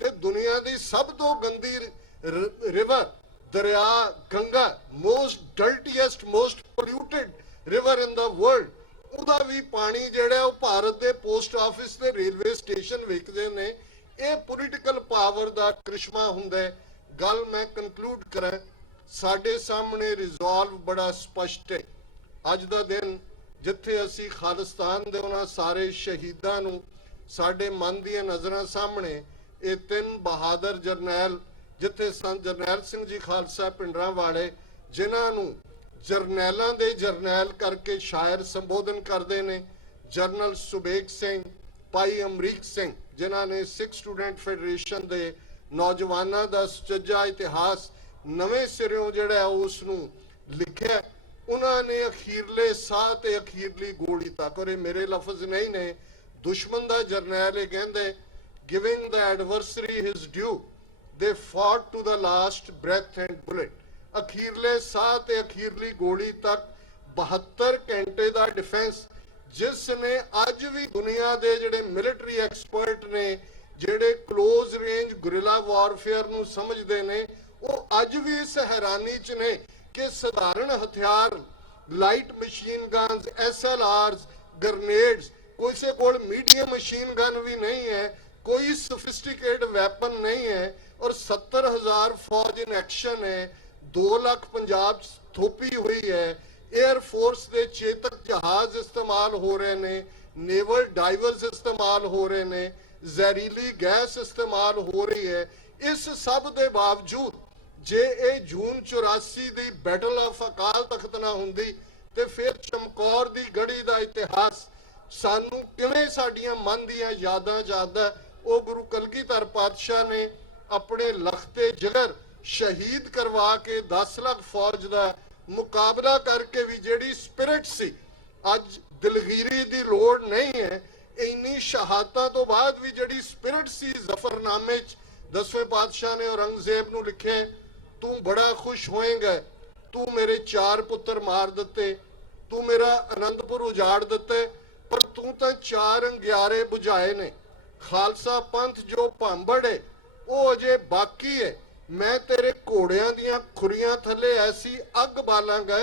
ਤੇ ਦੁਨੀਆ ਦੀ ਸਭ ਤੋਂ ਗੰਦੀ ਰਿਵਰ ਦਰਿਆ Ganga, most dirtiest, most polluted river in the world, ਉਹਦਾ ਵੀ ਪਾਣੀ ਜਿਹੜਾ ਉਹ ਭਾਰਤ ਦੇ ਪੋਸਟ ਆਫਿਸ ਤੇ ਰੇਲਵੇ ਸਟੇਸ਼ਨ ਵਿਕਦੇ ਨੇ। ਇਹ ਪੋਲੀਟੀਕਲ ਪਾਵਰ ਦਾ ਕ੍ਰਿਸ਼ਮਾ ਹੁੰਦਾ ਹੈ। ਗੱਲ ਮੈਂ ਕਨਕਲੂਡ ਕਰਾਂ, ਸਾਡੇ ਸਾਹਮਣੇ ਰਿਜ਼ੋਲਵ ਬੜਾ ਸਪਸ਼ਟ ਹੈ। ਅੱਜ ਦਾ ਦਿਨ ਜਿੱਥੇ ਅਸੀਂ ਖਾਲਿਸਤਾਨ ਦੇ ਉਹਨਾਂ ਸਾਰੇ ਸ਼ਹੀਦਾਂ ਨੂੰ ਸਾਡੇ ਮਨ ਦੀਆਂ ਨਜ਼ਰਾਂ ਸਾਹਮਣੇ, ਇਹ 3 ਬਹਾਦਰ ਜਰਨੈਲ, ਜਿੱਥੇ ਸੰਤ ਜਰਨੈਲ ਸਿੰਘ ਜੀ ਖਾਲਸਾ ਪਿੰਡਰਾਂ ਵਾਲੇ, ਜਿਨ੍ਹਾਂ ਨੂੰ ਜਰਨੈਲਾਂ ਦੇ ਜਰਨੈਲ ਕਰਕੇ ਸ਼ਾਇਰ ਸੰਬੋਧਨ ਕਰਦੇ ਨੇ, ਜਨਰਲ ਸੁਬੇਗ ਸਿੰਘ, ਭਾਈ ਅਮਰੀਕ ਸਿੰਘ, ਜਿਨ੍ਹਾਂ ਨੇ ਸਿੱਖ ਸਟੂਡੈਂਟ ਫੈਡਰੇਸ਼ਨ ਦੇ ਨੌਜਵਾਨਾਂ ਦਾ ਸੁਚੱਜਾ ਇਤਿਹਾਸ ਨਵੇਂ ਸਿਰਿਓਂ ਜਿਹੜਾ ਉਸ ਨੂੰ ਲਿਖਿਆ, ਉਹਨਾਂ ਨੇ ਅਖੀਰਲੇ ਸਾਹ ਤੇ ਅਖੀਰਲੀ ਗੋਲੀ ਤੱਕ, ਔਰ ਇਹ ਮੇਰੇ ਲਫ਼ਜ਼ ਨਹੀਂ ਨੇ, ਦੁਸ਼ਮਣ ਦਾ ਜਰਨੈਲ ਇਹ ਕਹਿੰਦੇ, giving the adversary his due, they fought to the last breath and bullet। ਅਖੀਰਲੇ ਸਾਹ ਤੇ ਅਖੀਰਲੀ ਗੋਲੀ ਤੱਕ 72 ਘੰਟੇ ਦਾ ਡਿਫੈਂਸ, ਜਿਸ ਨੇ ਅੱਜ ਵੀ ਦੁਨੀਆ ਦੇ ਜਿਹੜੇ ਮਿਲਟਰੀ ਐਕਸਪਰਟ ਨੇ, ਜਿਹੜੇ ਕਲੋਜ਼ ਰੇਂਜ ਗੁਰਿਲਾ ਵਾਰਫੇਅਰ ਨੂੰ ਸਮਝਦੇ ਨੇ, ਉਹ ਅੱਜ ਵੀ ਇਸ ਹੈਰਾਨੀ 'ਚ ਨੇ ਕਿ ਸਧਾਰਨ ਹਥਿਆਰ, ਲਾਈਟ ਮਸ਼ੀਨ ਗਨਸ, SLRs, ਗ੍ਰਨੇਡਸ, ਕਿਸੇ ਕੋਲ ਮੀਡੀਅਮ ਮਸ਼ੀਨ ਗਨ ਵੀ ਨਹੀਂ ਹੈ, ਕੋਈ ਸੋਫਿਸਟੀਕੇਟਡ ਵੈਪਨ ਨਹੀਂ ਹੈ, ਔਰ 70,000 ਫੌਜ ਇਨ ਐਕਸ਼ਨ ਹੈ। 2 ਲੱਖ ਪੰਜਾਬ 'ਚ ਥੋਪੀ ਹੋਈ ਹੈ। 에ਅਰ ਫੋਰਸ ਦੇ ਚੇਤਕ ਜਹਾਜ਼ ਇਸਤੇਮਾਲ ਹੋ ਰਹੇ ਨੇ, ਨੇਵਲ ਡਾਈਵਰਸ ਇਸਤੇਮਾਲ ਹੋ ਰਹੇ ਨੇ, ਜ਼ਹਿਰੀਲੀ ਗੈਸ ਇਸਤੇਮਾਲ ਹੋ ਰਹੀ ਹੈ। ਇਸ ਸਭ ਦੇ ਬਾਵਜੂਦ ਜੇ ਇਹ ਜੂਨ 84 ਦੀ ਬੈਟਲ ਆਫ ਅਕਾਲ ਤਖਤ ਨਾ ਹੁੰਦੀ ਤੇ ਫਿਰ ਚਮਕੌਰ ਦੀ ਗੜੀ ਦਾ ਇਤਿਹਾਸ ਸਾਨੂੰ ਕਿਵੇਂ ਸਾਡੀਆਂ ਮਨ ਦੀਆਂ ਯਾਦਾਂ ਜਾਂਦਾ। ਉਹ ਗੁਰੂ ਕਲਗੀਧਰ ਪਾਤਸ਼ਾਹ ਨੇ ਆਪਣੇ ਲਖਤੇ ਜਿਗਰ ਸ਼ਹੀਦ ਕਰਵਾ ਕੇ 10 ਲੱਖ ਫੌਜ ਦਾ ਮੁਕਾਬਲਾ ਕਰਕੇ ਵੀ ਜਿਹੜੀ ਸਪਿਰਿਟ ਸੀ, ਅੱਜ ਦਿਲਗੀਰੀ ਦੀ ਲੋੜ ਨਹੀਂ ਹੈ। ਇੰਨੀ ਸ਼ਹਾਦਤਾਂ ਤੋਂ ਬਾਅਦ ਵੀ ਜਿਹੜੀ ਸਪਿਰਿਟ ਸੀ ਜ਼ਫਰਨਾਮੇ 'ਚ 10ਵੇਂ ਪਾਤਸ਼ਾਹ ਨੇ ਔਰੰਗਜ਼ੇਬ ਨੂੰ ਲਿਖੇ, ਤੂੰ ਬੜਾ ਖੁਸ਼ ਹੋਏਗਾ, ਤੂੰ ਮੇਰੇ 4 ਪੁੱਤਰ ਮਾਰ ਦਿੱਤੇ, ਤੂੰ ਮੇਰਾ ਅਨੰਦਪੁਰ ਉਜਾੜ ਦਿੱਤੇ, ਪਰ ਤੂੰ ਤਾਂ 4 ਅੰਗਿਆਰੇ ਬੁਝਾਏ ਨੇ। ਖਾਲਸਾ ਪੰਥ ਜੋ ਭਾਂਬੜ ਹੈ ਉਹ ਅਜੇ ਬਾਕੀ ਹੈ। ਮੈਂ ਤੇਰੇ ਘੋੜਿਆਂ ਦੀਆਂ ਖੁਰੀਆਂ ਥੱਲੇ ਐਸੀ ਅੱਗ ਬਾਲਾਂਗਾ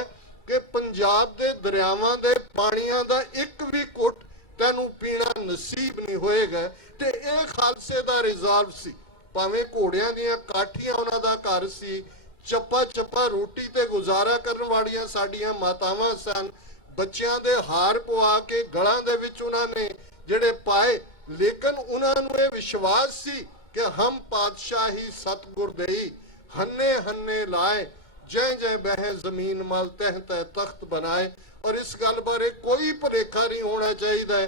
ਕਿ ਪੰਜਾਬ ਦੇ ਦਰਿਆਵਾਂ ਦੇ ਪਾਣੀਆਂ ਦਾ ਇੱਕ ਵੀ ਘੁੱਟ ਤੈਨੂੰ ਪੀਣਾ ਨਸੀਬ ਨਹੀਂ ਹੋਏਗਾ। ਤੇ ਇਹ ਖਾਲਸੇ ਦਾ ਰਿਜ਼ਾਲਵ ਸੀ। ਭਾਵੇਂ ਘੋੜਿਆਂ ਦੀਆਂ ਕਾਠੀਆਂ ਉਹਨਾਂ ਦਾ ਘਰ ਸੀ, ਚੱਪਾ ਚੱਪਾ ਰੋਟੀ ਤੇ ਗੁਜ਼ਾਰਾ ਕਰਨ ਵਾਲੀਆਂ ਸਾਡੀਆਂ ਮਾਤਾਵਾਂ ਸਨ, ਬੱਚਿਆਂ ਦੇ ਹਾਰ ਪਵਾ ਕੇ ਗਲਾਂ ਦੇ ਵਿੱਚ ਉਹਨਾਂ ਨੇ ਜਿਹੜੇ ਪਾਏ, ਲੇਕਿਨ ਉਹਨਾਂ ਨੂੰ ਇਹ ਵਿਸ਼ਵਾਸ ਸੀ ਕਿ ਹਮ ਪਾਤਸ਼ਾਹੀ ਸਤਗੁਰ ਦੇਈ ਹੰਨੇ ਹੰਨੇ ਲਾਏ, ਜੈ ਜੈ ਬਹਿ ਜ਼ਮੀਨ ਮਲ ਤਹਿ ਤਹਿ ਤਖਤ ਬਣਾਏ। ਔਰ ਇਸ ਗੱਲ ਬਾਰੇ ਕੋਈ ਭੁਲੇਖਾ ਨਹੀਂ ਹੋਣਾ ਚਾਹੀਦਾ।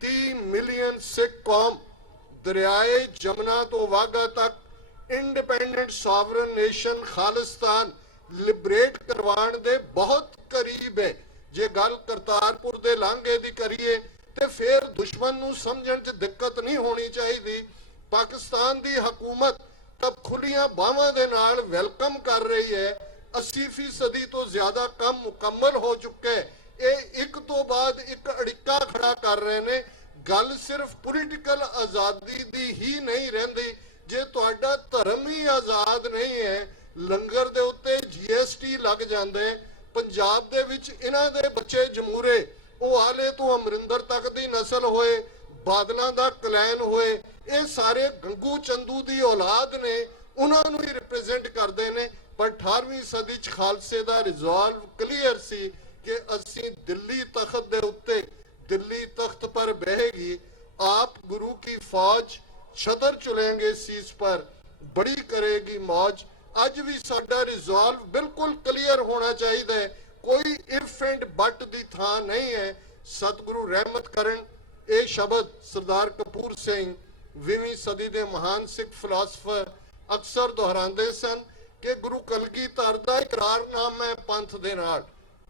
30 ਮਿਲੀਅਨ ਸਿੱਖ ਕੌਮ ਦਰਿਆਏ ਜਮਨਾ ਤੋਂ ਵਾਗਾ ਤੱਕ independent sovereign nation Khalistan liberate ਕਰਵਾਉਣ ਦੇ ਬਹੁਤ ਕਰੀਬ ਹੈ। ਜੇ ਗੱਲ ਕਰਤਾਰਪੁਰ ਦੇ ਲਾਂਘੇ ਦੀ ਕਰੀਏ ਤੇ ਫਿਰ ਦੁਸ਼ਮਣ ਨੂੰ ਸਮਝਣ 'ਚ ਦਿੱਕਤ ਨਹੀਂ ਹੋਣੀ ਚਾਹੀਦੀ। ਪਾਕਿਸਤਾਨ ਦੀ ਹਕੂਮਤ ਤਾਂ ਖੁੱਲੀਆਂ ਬਾਹਾਂ ਦੇ ਨਾਲ ਵੈਲਕਮ ਕਰ ਰਹੀ ਹੈ। 80% ਤੋਂ ਜ਼ਿਆਦਾ ਕੰਮ ਮੁਕੰਮਲ ਹੋ ਚੁੱਕਾ ਹੈ। ਇਹ ਇੱਕ ਤੋਂ ਬਾਅਦ ਇੱਕ ਅੜਿੱਕਾ ਖੜਾ ਕਰ ਰਹੇ ਨੇ। ਗੱਲ ਸਿਰਫ ਪੋਲੀਟੀਕਲ ਆਜ਼ਾਦੀ ਦੀ ਹੀ ਨਹੀਂ ਰਹਿੰਦੀ। ਜੇ ਤੁਹਾਡਾ ਧਰਮ ਹੀ ਆਜ਼ਾਦ ਨਹੀਂ ਹੈ, ਲੰਗਰ ਦੇ ਉੱਤੇ GST ਲੱਗ ਜਾਂਦੇ, ਪੰਜਾਬ ਦੇ ਵਿੱਚ ਇਹਨਾਂ ਦੇ ਬੱਚੇ ਜਮੂਰੇ, ਉਹ ਆਲੇ ਤੋਂ ਅਮਰਿੰਦਰ ਤੱਕ ਦੀ ਨਸਲ ਹੋਏ, ਬਾਦਲਾਂ ਦਾ ਕਲੈਨ ਹੋਏ, ਇਹ ਸਾਰੇ ਗੰਗੂ ਚੰਦੂ ਦੀ ਔਲਾਦ ਨੇ, ਉਹਨਾਂ ਨੂੰ ਹੀ ਰਿਪਰੈਜ਼ੈਂਟ ਕਰਦੇ ਨੇ। ਪਰ 18ਵੀਂ ਸਦੀ 'ਚ ਖਾਲਸੇ ਦਾ ਰਿਜ਼ੋਲਵ ਕਲੀਅਰ ਸੀ ਕਿ ਅਸੀਂ ਦਿੱਲੀ ਤਖਤ ਦੇ ਉੱਤੇ, ਦਿੱਲੀ ਤਖਤ ਪਰ ਬਹਿਗੀ, ਆਪ ਗੁਰੂ ਕੀ ਫੌਜ ਛਦਰ ਚੁਲੇਂਗੇ ਸੀਸ ਪਰ, ਬੜੀ ਕਰੇਗੀ ਮੌਜ। ਅੱਜ ਵੀ ਸਾਡਾ ਰਿਜ਼ੋਲਵ ਬਿਲਕੁਲ ਕਲੀਅਰ ਹੋਣਾ ਚਾਹੀਦਾ ਹੈ। ਕੋਈ ਇਫ ਐਂਡ ਬਟ ਦੀ ਥਾਂ ਨਹੀਂ ਹੈ। ਸਤਿਗੁਰੂ ਰਹਿਮਤ ਕਰਨ। ਇਹ ਸ਼ਬਦ ਸਰਦਾਰ ਕਪੂਰ ਸਿੰਘ 20ਵੀਂ ਸਦੀ ਦੇ ਮਹਾਨ ਸਿੱਖ ਫਿਲਾਸਫਰ ਅਕਸਰ ਦੁਹਰਾਉਂਦੇ ਸਨ ਕਿ ਗੁਰੂ ਕਲਗੀਧਰ ਦਾ ਇਕਰਾਰਨਾਮਾ ਹੈ ਪੰਥ ਦੇ ਨਾਲ,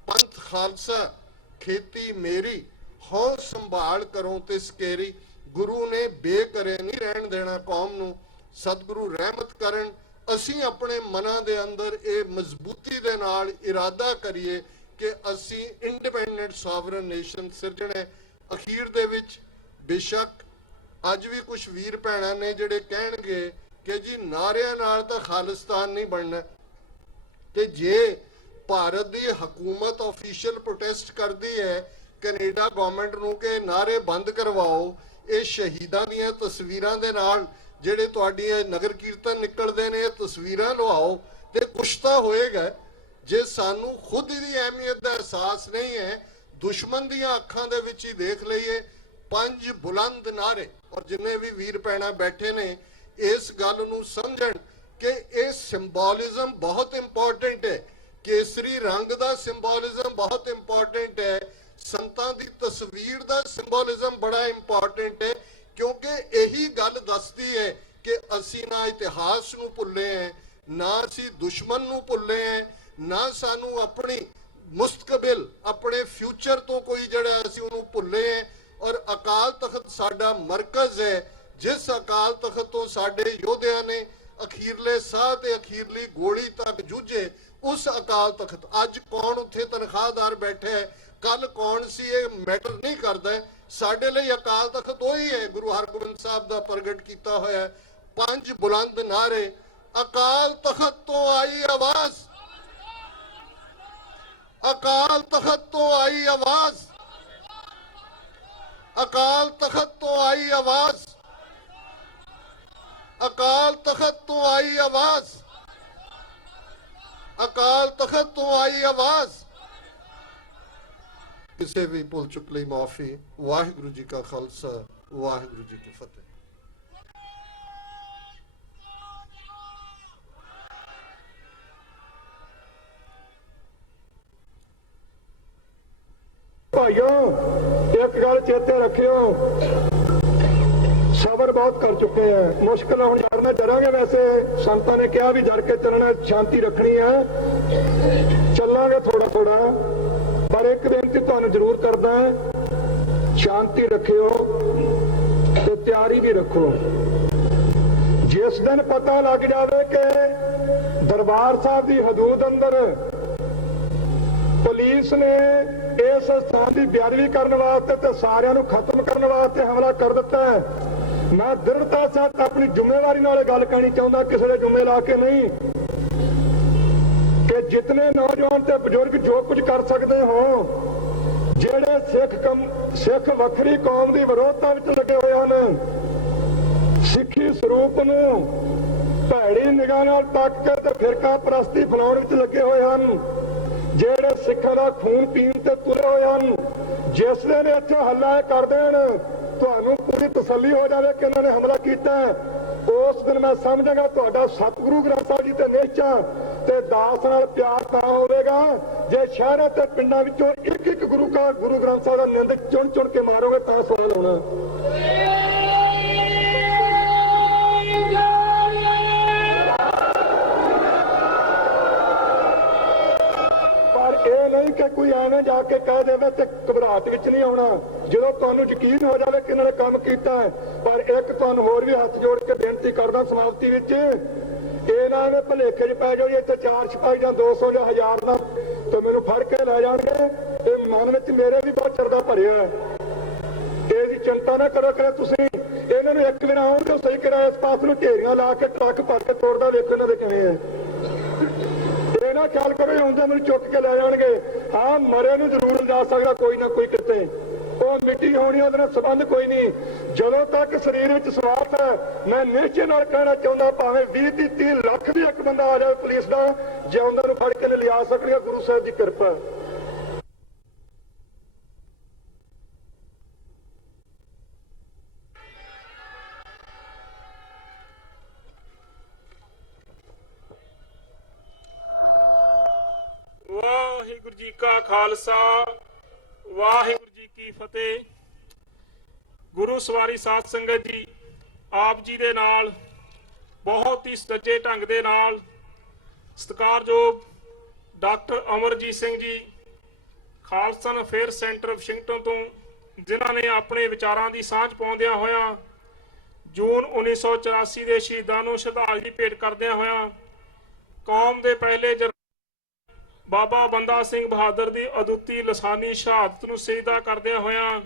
ਪੰਥ ਖਾਲਸਾ ਖੇਤੀ ਮੇਰੀ, ਹਉ ਸੰਭਾਲ ਕਰੋ ਤੇ ਸਕੇਰੀ। ਗੁਰੂ ਨੇ ਬੇਕਰੇ ਨਹੀਂ ਰਹਿਣ ਦੇਣਾ ਕੌਮ ਨੂੰ। ਸਤਿਗੁਰੂ ਰਹਿਮਤ ਕਰਨ। ਅਸੀਂ ਆਪਣੇ ਮਨਾਂ ਦੇ ਅੰਦਰ ਇਹ ਮਜ਼ਬੂਤੀ ਦੇ ਨਾਲ ਇਰਾਦਾ ਕਰੀਏ ਕਿ ਅਸੀਂ ਇੰਡੀਪੈਂਡੈਂਟ ਸੋਵਰਨ ਨੇਸ਼ਨ ਸਿਰਜਣਾ। ਅਖੀਰ ਦੇ ਵਿੱਚ ਬੇਸ਼ੱਕ ਅੱਜ ਵੀ ਕੁਝ ਵੀਰ ਭੈਣਾਂ ਨੇ ਜਿਹੜੇ ਕਹਿਣਗੇ ਕਿ ਜੀ ਨਾਰਿਆਂ ਨਾਲ ਤਾਂ ਖਾਲਿਸਤਾਨ ਨਹੀਂ ਬਣਨਾ, ਤੇ ਜੇ ਭਾਰਤ ਦੀ ਹਕੂਮਤ ਆਫੀਸ਼ੀਅਲ ਪ੍ਰੋਟੈਸਟ ਕਰਦੀ ਹੈ ਕੈਨੇਡਾ ਗਵਰਨਮੈਂਟ ਨੂੰ ਕਿ ਨਾਰੇ ਬੰਦ ਕਰਵਾਓ, ਇਹ ਸ਼ਹੀਦਾਂ ਦੀਆਂ ਤਸਵੀਰਾਂ ਦੇ ਨਾਲ ਜਿਹੜੇ ਤੁਹਾਡੀਆਂ ਨਗਰ ਕੀਰਤਨ ਨਿਕਲਦੇ ਨੇ, ਇਹ ਤਸਵੀਰਾਂ ਲਵਾਓ, ਤੇ ਕੁਛ ਤਾਂ ਹੋਏਗਾ। ਜੇ ਸਾਨੂੰ ਖੁਦ ਦੀ ਅਹਿਮੀਅਤ ਦਾ ਅਹਿਸਾਸ ਨਹੀਂ ਹੈ, ਦੁਸ਼ਮਣ ਦੀਆਂ ਅੱਖਾਂ ਦੇ ਵਿੱਚ ਹੀ ਦੇਖ ਲਈਏ 5 ਬੁਲੰਦ ਨਾਰੇ। ਔਰ ਜਿੰਨੇ ਵੀ ਵੀਰ ਭੈਣਾਂ ਬੈਠੇ ਨੇ ਇਸ ਗੱਲ ਨੂੰ ਸਮਝਣ ਕਿ ਇਹ ਸਿੰਬੋਲਿਜ਼ਮ ਬਹੁਤ ਇੰਪੋਰਟੈਂਟ ਹੈ। ਕੇਸਰੀ ਰੰਗ ਦਾ ਸਿੰਬੋਲਿਜ਼ਮ ਬਹੁਤ ਇੰਪੋਰਟੈਂਟ ਹੈ। ਸੰਤਾਂ ਦੀ ਤਸਵੀਰ ਦਾ ਸਿੰਬੋਲਿਜ਼ਮ ਬੜਾ ਇੰਪੋਰਟੈਂਟ ਹੈ, ਕਿਉਂਕਿ ਇਹੀ ਗੱਲ ਦੱਸਦੀ ਹੈ ਕਿ ਅਸੀਂ ਨਾ ਇਤਿਹਾਸ ਨੂੰ ਭੁੱਲੇ ਹਾਂ, ਨਾ ਅਸੀਂ ਦੁਸ਼ਮਣ ਨੂੰ ਭੁੱਲੇ ਹਾਂ, ਨਾ ਸਾਨੂੰ ਆਪਣੀ ਮੁਸਤਕਬਲ, ਆਪਣੇ ਫਿਊਚਰ ਤੋਂ ਕੋਈ ਜਿਹੜਾ ਅਸੀਂ ਉਹਨੂੰ ਭੁੱਲੇ ਹਾਂ। ਔਰ ਅਕਾਲ ਤਖਤ ਸਾਡਾ ਮਰਕਜ਼ ਹੈ। ਜਿਸ ਅਕਾਲ ਤਖਤ ਤੋਂ ਸਾਡੇ ਯੋਧਿਆਂ ਨੇ ਅਖੀਰਲੇ ਸਾਹ ਤੇ ਅਖੀਰਲੀ ਗੋਲੀ ਤੱਕ ਜੂਝੇ, ਉਸ ਅਕਾਲ ਤਖਤ, ਅੱਜ ਕੌਣ ਉੱਥੇ ਤਨਖਾਹਦਾਰ ਬੈਠਾ ਹੈ, ਕੱਲ ਕੌਣ ਸੀ, ਇਹ ਮੈਟਰ ਨਹੀਂ ਕਰਦਾ। ਸਾਡੇ ਲਈ ਅਕਾਲ ਤਖਤ ਉਹੀ ਹੈ ਗੁਰੂ ਹਰਗੋਬਿੰਦ ਸਾਹਿਬ ਦਾ ਪ੍ਰਗਟ ਕੀਤਾ ਹੋਇਆ। 5 ਬੁਲੰਦ ਨਾਰੇ। ਅਕਾਲ ਤਖਤ ਤੋਂ ਆਈ ਆਵਾਜ਼, ਅਕਾਲ ਤਖਤ ਤੋਂ ਆਈ ਆਵਾਜ਼, ਅਕਾਲ ਤਖਤ ਤੋਂ ਆਈ ਆਵਾਜ਼, ਅਕਾਲ ਤਖਤ ਤੋਂ ਆਈ ਆਵਾਜ਼, ਅਕਾਲ ਤਖਤ ਤੋਂ ਆਈ ਆਵਾਜ਼। ਕਿਸੇ ਵੀ ਭੁੱਲ ਚੁੱਕ ਲਈ ਮਾਫੀ। ਵਾਹਿਗੁਰੂ ਜੀ ਕਾ ਖਾਲਸਾ, ਵਾਹਿਗੁਰੂ ਜੀ ਕੀ ਫਤਿਹ। ਭਾਈਓ ਇੱਕ ਗੱਲ ਚੇਤੇ ਰੱਖਿਓ, ਸਬਰ ਬਹੁਤ ਕਰ ਚੁੱਕੇ ਆ, ਮੁਸ਼ਕਲ ਹੁਣ ਕਰਨਾ ਡਰਾਂਗੇ। ਵੈਸੇ ਸੰਤਾਂ ਨੇ ਕਿਹਾ ਵੀ ਡਰ ਕੇ ਚੱਲਣਾ, ਸ਼ਾਂਤੀ ਰੱਖਣੀ ਆ, ਚੱਲਾਂਗੇ ਥੋੜਾ ਥੋੜਾ। ਪਰ ਇੱਕ ਬੇਨਤੀ ਤੁਹਾਨੂੰ ਜ਼ਰੂਰ ਕਰਦਾ ਸ਼ਾਂਤੀ ਰੱਖਿਓ ਤੇ ਤਿਆਰੀ ਵੀ ਰੱਖੋ। ਜਿਸ ਦਿਨ ਪਤਾ ਲੱਗ ਜਾਵੇ ਕਿ ਦਰਬਾਰ ਸਾਹਿਬ ਦੀ ਹਦੂਦ ਅੰਦਰ ਪੁਲਿਸ ਨੇ ਇਸ ਸਥਾਨ ਦੀ ਬੇਅਦਬੀ ਕਰਨ ਵਾਸਤੇ ਤੇ ਸਾਰਿਆਂ ਨੂੰ ਖਤਮ ਕਰਨ ਵਾਸਤੇ ਹਮਲਾ ਕਰ ਦਿੱਤਾ ਹੈ, ਮੈਂ ਦ੍ਰਿੜਤਾ ਸਾਥ ਆਪਣੀ ਜ਼ਿੰਮੇਵਾਰੀ ਨਾਲ ਗੱਲ ਕਹਿਣੀ ਚਾਹੁੰਦਾ, ਕਿਸੇ ਦੇ ਜ਼ਿੰਮੇ ਲਾ ਕੇ ਨਹੀਂ, ਕਿ ਜਿਤਨੇ ਨੌਜਵਾਨ ਤੇ ਬਜ਼ੁਰਗ ਜੋ ਕੁਝ ਕਰ ਸਕਦੇ ਹੋ, ਜਿਹੜੇ ਸਿੱਖ ਵੱਖਰੀ ਕੌਮ ਦੀ ਵਿਰੋਧਤਾ ਵਿੱਚ ਲੱਗੇ ਹੋਏ ਹਨ, ਸਿੱਖੀ ਸਰੂਪ ਨੂੰ ਭੈੜੀ ਨਿਗਾਹ ਨਾਲ ਤੱਕ ਕੇ ਤੇ ਫਿਰਕਾ ਪ੍ਰਸਤੀ ਫੈਲਾਉਣ ਵਿੱਚ ਲੱਗੇ ਹੋਏ ਹਨ, ਜਿਹੜੇ ਸਿੱਖਾਂ ਦਾ ਖੂਨ ਪੀਣ ਤੇ ਤੁਲੇ ਹੋਏ ਹਨ, ਜਿਸ ਦਿਨ ਇੱਥੇ ਹੱਲਾ ਕਰ ਦੇਣ ਤੁਹਾਨੂੰ ਪੂਰੀ ਤਸੱਲੀ ਹੋ ਜਾਵੇ ਕਿ ਇਹਨਾਂ ਨੇ ਹਮਲਾ ਕੀਤਾ, ਉਸ ਦਿਨ ਮੈਂ ਸਮਝਾਂਗਾ ਤੁਹਾਡਾ ਸਤਿਗੁਰੂ ਗ੍ਰੰਥ ਸਾਹਿਬ ਜੀ ਤੇ ਨਿਸ਼ਚਾ ਤੇ ਦਾਸ ਨਾਲ ਪਿਆਰ ਤਾਂ ਹੋਵੇਗਾ ਜੇ ਸ਼ਹਿਰਾਂ ਤੇ ਪਿੰਡਾਂ ਵਿੱਚੋਂ ਇੱਕ ਇੱਕ ਗੁਰੂ ਗ੍ਰੰਥ ਸਾਹਿਬ ਦਾ ਨਿੰਦਕ ਚੁਣ ਚੁਣ ਕੇ ਮਾਰੋਗੇ ਤਾਂ ਸਵਾਲ ਹੋਣਾ। ਨਹੀਂ ਕਿ ਕੋਈ ਐਵੇਂ ਜਾ ਕੇ ਕਹਿ ਦੇਵੇ ਤੇ ਘਬਰਾਹਟ ਵਿੱਚ ਨਹੀਂ ਆਉਣਾ, ਜਦੋਂ ਤੁਹਾਨੂੰ ਯਕੀਨ ਹੋ ਜਾਵੇ ਕਿ ਇਹਨਾਂ ਨੇ ਕੰਮ ਕੀਤਾ ਹੈ। ਪਰ ਇੱਕ ਤੁਹਾਨੂੰ ਹੋਰ ਵੀ ਹੱਥ ਜੋੜ ਕੇ ਬੇਨਤੀ ਕਰਦਾ ਸਮਾਪਤੀ ਵਿੱਚ, ਇਹ ਨਾ ਐਵੇਂ ਭੁਲੇਖੇ 'ਚ ਪੈ ਜਾਓ ਇੱਥੇ 4 ਸਿਪਾਹੀ ਜਾਂ 200 ਜਾਂ 1000 ਨਾਲ ਤੇ ਮੈਨੂੰ ਫੜ ਕੇ ਲੈ ਜਾਣਗੇ, ਇਹ ਮਨ ਵਿੱਚ ਮੇਰੇ ਵੀ ਬਹੁਤ ਚਰਦਾ ਭਰਿਆ ਹੈ। ਇਹਦੀ ਚਿੰਤਾ ਨਾ ਕਰੋ ਕਿ ਤੁਸੀਂ ਇਹਨਾਂ ਨੂੰ ਇੱਕ ਦਿਨ ਆਉਣ ਦਿਓ ਸਹੀ ਕਰਾ, ਇਸ ਪਾਸ ਨੂੰ ਢੇਰੀਆਂ ਲਾ ਕੇ ਟਰੱਕ ਭਰ ਕੇ ਤੋੜਦਾ ਵੇਖੋ ਇਹਨਾਂ ਦੇ ਕਿਵੇਂ ਹੈ। ਇਹ ਨਾ ਖਿਆਲ ਕਰੋ ਆਉਂਦੇ ਮੈਨੂੰ ਚੁੱਕ ਕੇ ਲੈ ਜਾਣਗੇ, ਹਾਂ ਮਰੇ ਨੂੰ ਜ਼ਰੂਰ ਲਿਜਾ ਸਕਦਾ ਕੋਈ ਨਾ ਕੋਈ ਕਿਤੇ, ਉਹ ਮਿੱਟੀ ਹੋਣੀ ਉਹਦੇ ਨਾਲ ਸੰਬੰਧ ਕੋਈ ਨਹੀਂ। ਜਦੋਂ ਤੱਕ ਸਰੀਰ ਵਿੱਚ ਸਵਾਸ ਹੈ, ਮੈਂ ਨਿਸ਼ਚੇ ਨਾਲ ਕਹਿਣਾ ਚਾਹੁੰਦਾ ਭਾਵੇਂ 20-30 ਲੱਖ ਵੀ ਇੱਕ ਬੰਦਾ ਆ ਜਾਵੇ ਪੁਲਿਸ ਦਾ, ਜਿਉਂਦਾ ਨੂੰ ਫੜ ਕੇ ਲਿਆ ਸਕਣਗੇ, ਗੁਰੂ ਸਾਹਿਬ ਦੀ ਕਿਰਪਾ। ਵਾਹਿਗੁਰੂ ਜੀ ਕਾ ਖਾਲਸਾ, ਵਾਹਿਗੁਰੂ ਜੀ ਕੀ ਫਤਿਹ। ਗੁਰੂ ਸਵਾਰੀ ਸਾਧ ਸੰਗਤ ਜੀ, ਆਪ ਜੀ ਦੇ ਨਾਲ ਬਹੁਤ ਹੀ ਸੱਜੇ ਢੰਗ ਦੇ ਨਾਲ ਸਤਿਕਾਰਯੋਗ doctor Amarjit Singh ji, Khalsa affair centre Washington ਤੋਂ, ਜਿਨ੍ਹਾਂ ਨੇ ਆਪਣੇ ਵਿਚਾਰਾਂ ਦੀ ਸਾਂਝ ਪਾਉਂਦਿਆਂ ਹੋਇਆਂ ਜੂਨ 1984 ਦੇ ਸ਼ਹੀਦਾਂ ਨੂੰ ਸ਼ਰਧਾਂਜਲੀ ਭੇਟ ਕਰਦਿਆਂ ਹੋਇਆਂ ਕੌਮ ਦੇ ਪਹਿਲੇ ਬਾਬਾ ਬੰਦਾ ਸਿੰਘ ਬਹਾਦਰ ਦੀ ਅਦੁੱਤੀ ਲਸਾਨੀ ਸ਼ਹਾਦਤ ਨੂੰ ਸਜਦਾ ਕਰਦਿਆਂ ਹੋਇਆਂ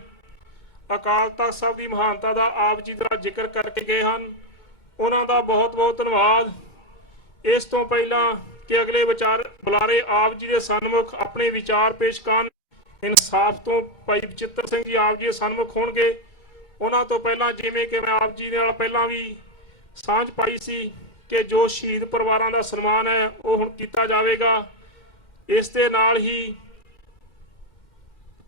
ਅਕਾਲ ਤਖ਼ਤ ਸਾਹਿਬ ਦੀ ਮਹਾਨਤਾ ਦਾ ਆਪ ਜੀ ਦਾ ਜ਼ਿਕਰ ਕਰਕੇ ਗਏ ਹਨ। ਉਹਨਾਂ ਦਾ ਬਹੁਤ ਬਹੁਤ ਧੰਨਵਾਦ। ਇਸ ਤੋਂ ਪਹਿਲਾਂ ਕਿ ਅਗਲੇ ਵਿਚਾਰ ਬੁਲਾਰੇ ਆਪ ਜੀ ਦੇ ਸਨਮੁਖ ਆਪਣੇ ਵਿਚਾਰ ਪੇਸ਼ ਕਰਨ, ਇਨਸਾਫ ਤੋਂ ਭਾਈ ਬਚਿੱਤਰ ਸਿੰਘ ਜੀ ਆਪ ਜੀ ਦੇ ਸਨਮੁਖ ਹੋਣਗੇ। ਉਹਨਾਂ ਤੋਂ ਪਹਿਲਾਂ ਜਿਵੇਂ ਕਿ ਮੈਂ ਆਪ ਜੀ ਨਾਲ ਪਹਿਲਾਂ ਵੀ ਸਾਂਝ ਪਾਈ ਸੀ ਕਿ ਜੋ ਸ਼ਹੀਦ ਪਰਿਵਾਰਾਂ ਦਾ ਸਨਮਾਨ ਹੈ ਉਹ ਹੁਣ ਕੀਤਾ ਜਾਵੇਗਾ। ਇਸ ਦੇ ਨਾਲ ਹੀ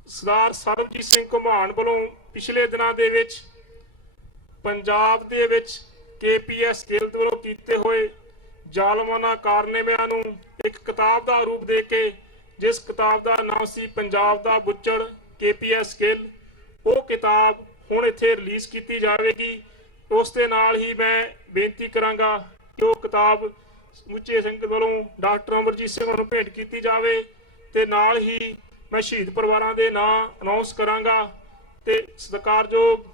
ਸਰਦਾਰ ਸਰਬਜੀਤ ਸਿੰਘ ਘੁਮਾਣ ਵੱਲੋਂ ਪਿਛਲੇ ਦਿਨਾਂ ਦੇ ਵਿੱਚ ਪੰਜਾਬ ਦੇ ਵਿੱਚ KPS ਗਿੱਲ ਵੱਲੋਂ ਕੀਤੇ ਹੋਏ ਜ਼ਾਲਮਾਨਾ ਕਾਰਨਾਮਿਆਂ ਨੂੰ ਇੱਕ ਕਿਤਾਬ ਦਾ ਰੂਪ ਦੇ ਕੇ, ਜਿਸ ਕਿਤਾਬ ਦਾ ਨਾਮ ਸੀ ਪੰਜਾਬ ਦਾ ਬੁੱਚੜ KPS ਗਿੱਲ, ਉਹ ਕਿਤਾਬ ਹੁਣ ਇੱਥੇ ਰਿਲੀਜ਼ ਕੀਤੀ ਜਾਵੇਗੀ। ਉਸ ਦੇ ਨਾਲ ਹੀ ਮੈਂ ਬੇਨਤੀ ਕਰਾਂਗਾ ਕਿ ਉਹ ਕਿਤਾਬ ਸਮੁੱਚੇ ਸੰਗਤ ਵੱਲੋਂ ਡਾਕਟਰ ਅਮਰਜੀਤ ਸਿੰਘ ਨੂੰ ਭੇਟ ਕੀਤੀ ਜਾਵੇ ਤੇ ਨਾਲ ਹੀ ਮੈਂ ਸ਼ਹੀਦ ਪਰਿਵਾਰਾਂ ਦੇ ਨਾਂ ਅਨਾਉਂਸ ਕਰਾਂਗਾ ਤੇ ਸਤਿਕਾਰਯੋਗ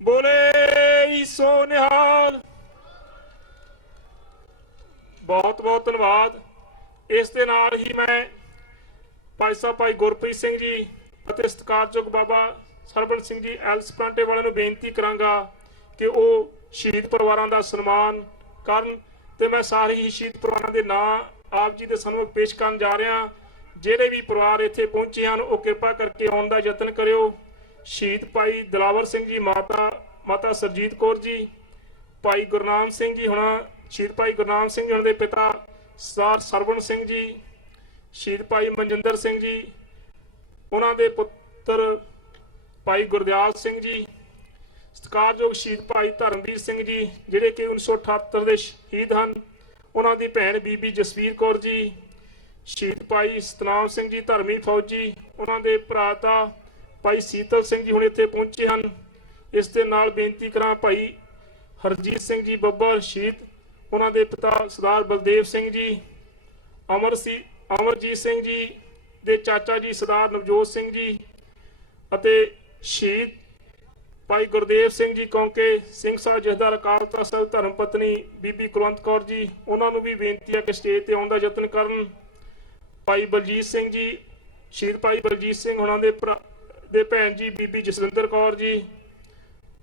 ਬੋਲੇ ਸੋ ਨਿਹਾਲ। ਬਹੁਤ ਬਹੁਤ ਧੰਨਵਾਦ। ਇਸ ਦੇ ਨਾਲ ਹੀ ਮੈਂ ਭਾਈ ਸਾਹਿਬ ਭਾਈ ਗੁਰਪ੍ਰੀਤ ਸਿੰਘ ਜੀ ਅਤੇ ਸਤਿਕਾਰਯੋਗ ਬਾਬਾ ਸਰਬਣ ਸਿੰਘ ਜੀ ਐਲਸਪ੍ਰਾਂਟੇ ਵਾਲਿਆਂ ਨੂੰ ਬੇਨਤੀ ਕਰਾਂਗਾ ਕਿ ਉਹ ਸ਼ਹੀਦ ਪਰਿਵਾਰਾਂ ਦਾ ਸਨਮਾਨ ਕਰਨ ਤੇ ਮੈਂ ਸਾਰੇ ਹੀ ਸ਼ਹੀਦ ਪਰਿਵਾਰਾਂ ਦੇ ਨਾਂ ਆਪ ਜੀ ਦੇ ਸਾਹਮਣੇ ਪੇਸ਼ ਕਰਨ ਜਾ ਰਿਹਾ। ਜਿਹੜੇ ਵੀ ਪਰਿਵਾਰ ਇੱਥੇ ਪਹੁੰਚੇ ਹਨ ਉਹ ਕਿਰਪਾ ਕਰਕੇ ਆਉਣ ਦਾ ਯਤਨ ਕਰਿਓ। ਸ਼ਹੀਦ ਭਾਈ ਦਿਲਾਵਰ ਸਿੰਘ ਜੀ, ਮਾਤਾ ਸਰਜੀਤ ਕੌਰ ਜੀ, ਭਾਈ ਗੁਰਨਾਮ ਸਿੰਘ ਜੀ ਹੁਣਾਂ, ਸ਼ਹੀਦ ਭਾਈ ਗੁਰਨਾਮ ਸਿੰਘ ਜੀ ਹੁਣਾਂ ਦੇ ਪਿਤਾ ਸਰਦਾਰ ਸਰਵਣ ਸਿੰਘ ਜੀ, ਸ਼ਹੀਦ ਭਾਈ ਮਨਜਿੰਦਰ ਸਿੰਘ ਜੀ, ਉਹਨਾਂ ਦੇ ਪੁੱਤਰ ਭਾਈ ਗੁਰਦਿਆਲ ਸਿੰਘ ਜੀ, ਸਤਿਕਾਰਯੋਗ ਸ਼ਹੀਦ ਭਾਈ ਧਰਮਵੀਰ ਸਿੰਘ ਜੀ ਜਿਹੜੇ ਕਿ 1978 ਦੇ ਸ਼ਹੀਦ ਹਨ, ਉਹਨਾਂ ਦੀ ਭੈਣ ਬੀਬੀ ਜਸਵੀਰ ਕੌਰ ਜੀ, ਸ਼ਹੀਦ ਭਾਈ ਸਤਨਾਮ ਸਿੰਘ ਜੀ ਧਰਮੀ ਫੌਜੀ, ਉਹਨਾਂ ਦੇ ਭਰਾਤਾ ਭਾਈ ਸੀਤਲ ਸਿੰਘ ਜੀ ਹੁਣ ਇੱਥੇ ਪਹੁੰਚੇ ਹਨ। ਇਸ ਦੇ ਨਾਲ ਬੇਨਤੀ ਕਰਾਂ ਭਾਈ ਹਰਜੀਤ ਸਿੰਘ ਜੀ ਬੱਬਰ ਸ਼ਹੀਦ, ਉਹਨਾਂ ਦੇ ਪਿਤਾ ਸਰਦਾਰ ਬਲਦੇਵ ਸਿੰਘ ਜੀ, ਅਮਰਜੀਤ ਸਿੰਘ ਜੀ ਦੇ ਚਾਚਾ ਜੀ ਸਰਦਾਰ ਨਵਜੋਤ ਸਿੰਘ ਜੀ, ਅਤੇ ਸ਼ਹੀਦ ਭਾਈ ਗੁਰਦੇਵ ਸਿੰਘ ਜੀ ਕੌਂਕੇ ਸਿੰਘ ਸਾਹਿਬ ਜਥੇਦਾਰ ਅਕਾਲ ਤਖ਼ਤ ਸਾਹਿਬ ਧਰਮ ਪਤਨੀ ਬੀਬੀ ਕੁਲਵੰਤ ਕੌਰ ਜੀ, ਉਹਨਾਂ ਨੂੰ ਵੀ ਬੇਨਤੀ ਹੈ ਕਿ ਸਟੇਜ ਤੇ ਆਉਣ ਦਾ ਯਤਨ ਕਰਨ। ਭਾਈ ਬਲਜੀਤ ਸਿੰਘ ਜੀ, ਸ਼ਹੀਦ ਭਾਈ ਬਲਜੀਤ ਸਿੰਘ ਉਹਨਾਂ ਦੇ ਭੈਣ ਜੀ ਬੀਬੀ ਜਸਵਿੰਦਰ ਕੌਰ ਜੀ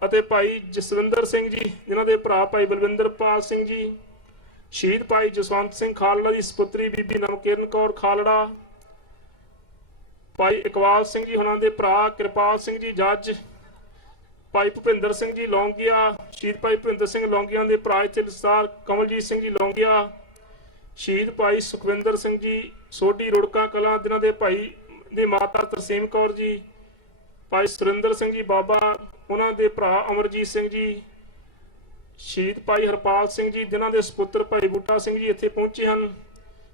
ਅਤੇ ਭਾਈ ਜਸਵਿੰਦਰ ਸਿੰਘ ਜੀ, ਜਿਨ੍ਹਾਂ ਦੇ ਭਰਾ ਭਾਈ ਬਲਵਿੰਦਰਪਾਲ ਸਿੰਘ ਜੀ। ਸ਼ਹੀਦ ਭਾਈ ਜਸਵੰਤ ਸਿੰਘ ਖਾਲੜਾ ਦੀ ਸਪੁੱਤਰੀ ਬੀਬੀ ਨਵਕਿਰਨ ਕੌਰ ਖਾਲੜਾ। ਭਾਈ ਇਕਬਾਲ ਸਿੰਘ ਜੀ ਉਹਨਾਂ ਦੇ ਭਰਾ ਕਿਰਪਾਲ ਸਿੰਘ ਜੀ ਜੱਜ। ਭਾਈ ਭੁਪਿੰਦਰ ਸਿੰਘ ਜੀ ਲੌਂਗੀਆ, ਸ਼ਹੀਦ ਭਾਈ ਭੁਪਿੰਦਰ ਸਿੰਘ ਲੌਂਗੀਆ ਦੇ ਭਰਾ ਇੱਥੇ ਸਰਦਾਰ ਕਮਲਜੀਤ ਸਿੰਘ ਜੀ ਲੌਂਗੀਆ। ਸ਼ਹੀਦ ਭਾਈ ਸੁਖਵਿੰਦਰ ਸਿੰਘ ਜੀ ਸੋਢੀ ਰੁੜਕਾ ਕਲਾਂ, ਜਿਨ੍ਹਾਂ ਦੇ ਭਾਈ ਦੀ ਮਾਤਾ ਤਰਸੀਮ ਕੌਰ ਜੀ। ਭਾਈ ਸੁਰਿੰਦਰ ਸਿੰਘ ਜੀ ਬਾਬਾ, ਉਹਨਾਂ ਦੇ ਭਰਾ ਅਮਰਜੀਤ ਸਿੰਘ ਜੀ। ਸ਼ਹੀਦ ਭਾਈ ਹਰਪਾਲ ਸਿੰਘ ਜੀ, ਜਿਨ੍ਹਾਂ ਦੇ ਸੁਪੁੱਤਰ ਭਾਈ ਬੂਟਾ ਸਿੰਘ ਜੀ ਇੱਥੇ ਪਹੁੰਚੇ ਹਨ।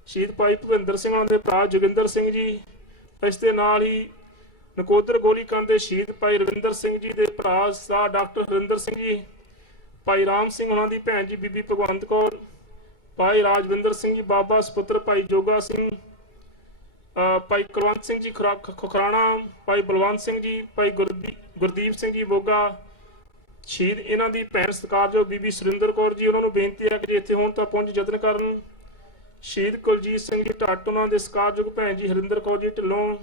ਸ਼ਹੀਦ ਭਾਈ ਭੁਪਿੰਦਰ ਸਿੰਘ ਉਹਨਾਂ ਦੇ ਭਰਾ ਜੋਗਿੰਦਰ ਸਿੰਘ ਜੀ। ਇਸ ਦੇ ਨਾਲ ਹੀ ਨਕੋਦਰ ਗੋਲੀकांड ਦੇ ਸ਼ਹੀਦ ਭਾਈ ਰਵਿੰਦਰ ਸਿੰਘ ਜੀ ਦੇ ਭਰਾ ਸਰਦਾਰ ਡਾਕਟਰ ਹਰਿੰਦਰ ਸਿੰਘ ਜੀ। ਭਾਈ ਰਾਮ ਸਿੰਘ ਉਹਨਾਂ ਦੀ ਭੈਣ ਜੀ ਬੀਬੀ ਭਗਵੰਤ ਕੌਰ। ਭਾਈ ਰਾਜਵਿੰਦਰ ਸਿੰਘ ਜੀ ਬਾਬਾ, ਸੁਪੁੱਤਰ ਭਾਈ ਜੋਗਾ ਸਿੰਘ। ਭਾਈ ਕੁਲਵੰਤ ਸਿੰਘ ਜੀ ਖੁਖਰਾਣਾ। ਭਾਈ ਬਲਵੰਤ ਸਿੰਘ ਜੀ, ਭਾਈ ਗੁਰਦੀਪ ਸਿੰਘ ਜੀ ਬੋਗਾ। ਸ਼ਹੀਦ ਇਹਨਾਂ ਦੀ ਭੈਣ ਸਤਿਕਾਰਯੋਗ ਬੀਬੀ ਸੁਰਿੰਦਰ ਕੌਰ ਜੀ, ਉਹਨਾਂ ਨੂੰ ਬੇਨਤੀ ਹੈ ਕਿ ਜੇ ਇੱਥੇ ਹੋਣ ਤਾਂ ਪਹੁੰਚ ਯਤਨ ਕਰਨ। ਸ਼ਹੀਦ ਕੁਲਜੀਤ ਸਿੰਘ ਜੀ ਢੱਟ, ਉਹਨਾਂ ਦੇ ਸਤਿਕਾਰਯੋਗ ਭੈਣ ਜੀ ਹਰਿੰਦਰ ਕੌਰ ਜੀ ਢਿੱਲੋਂ।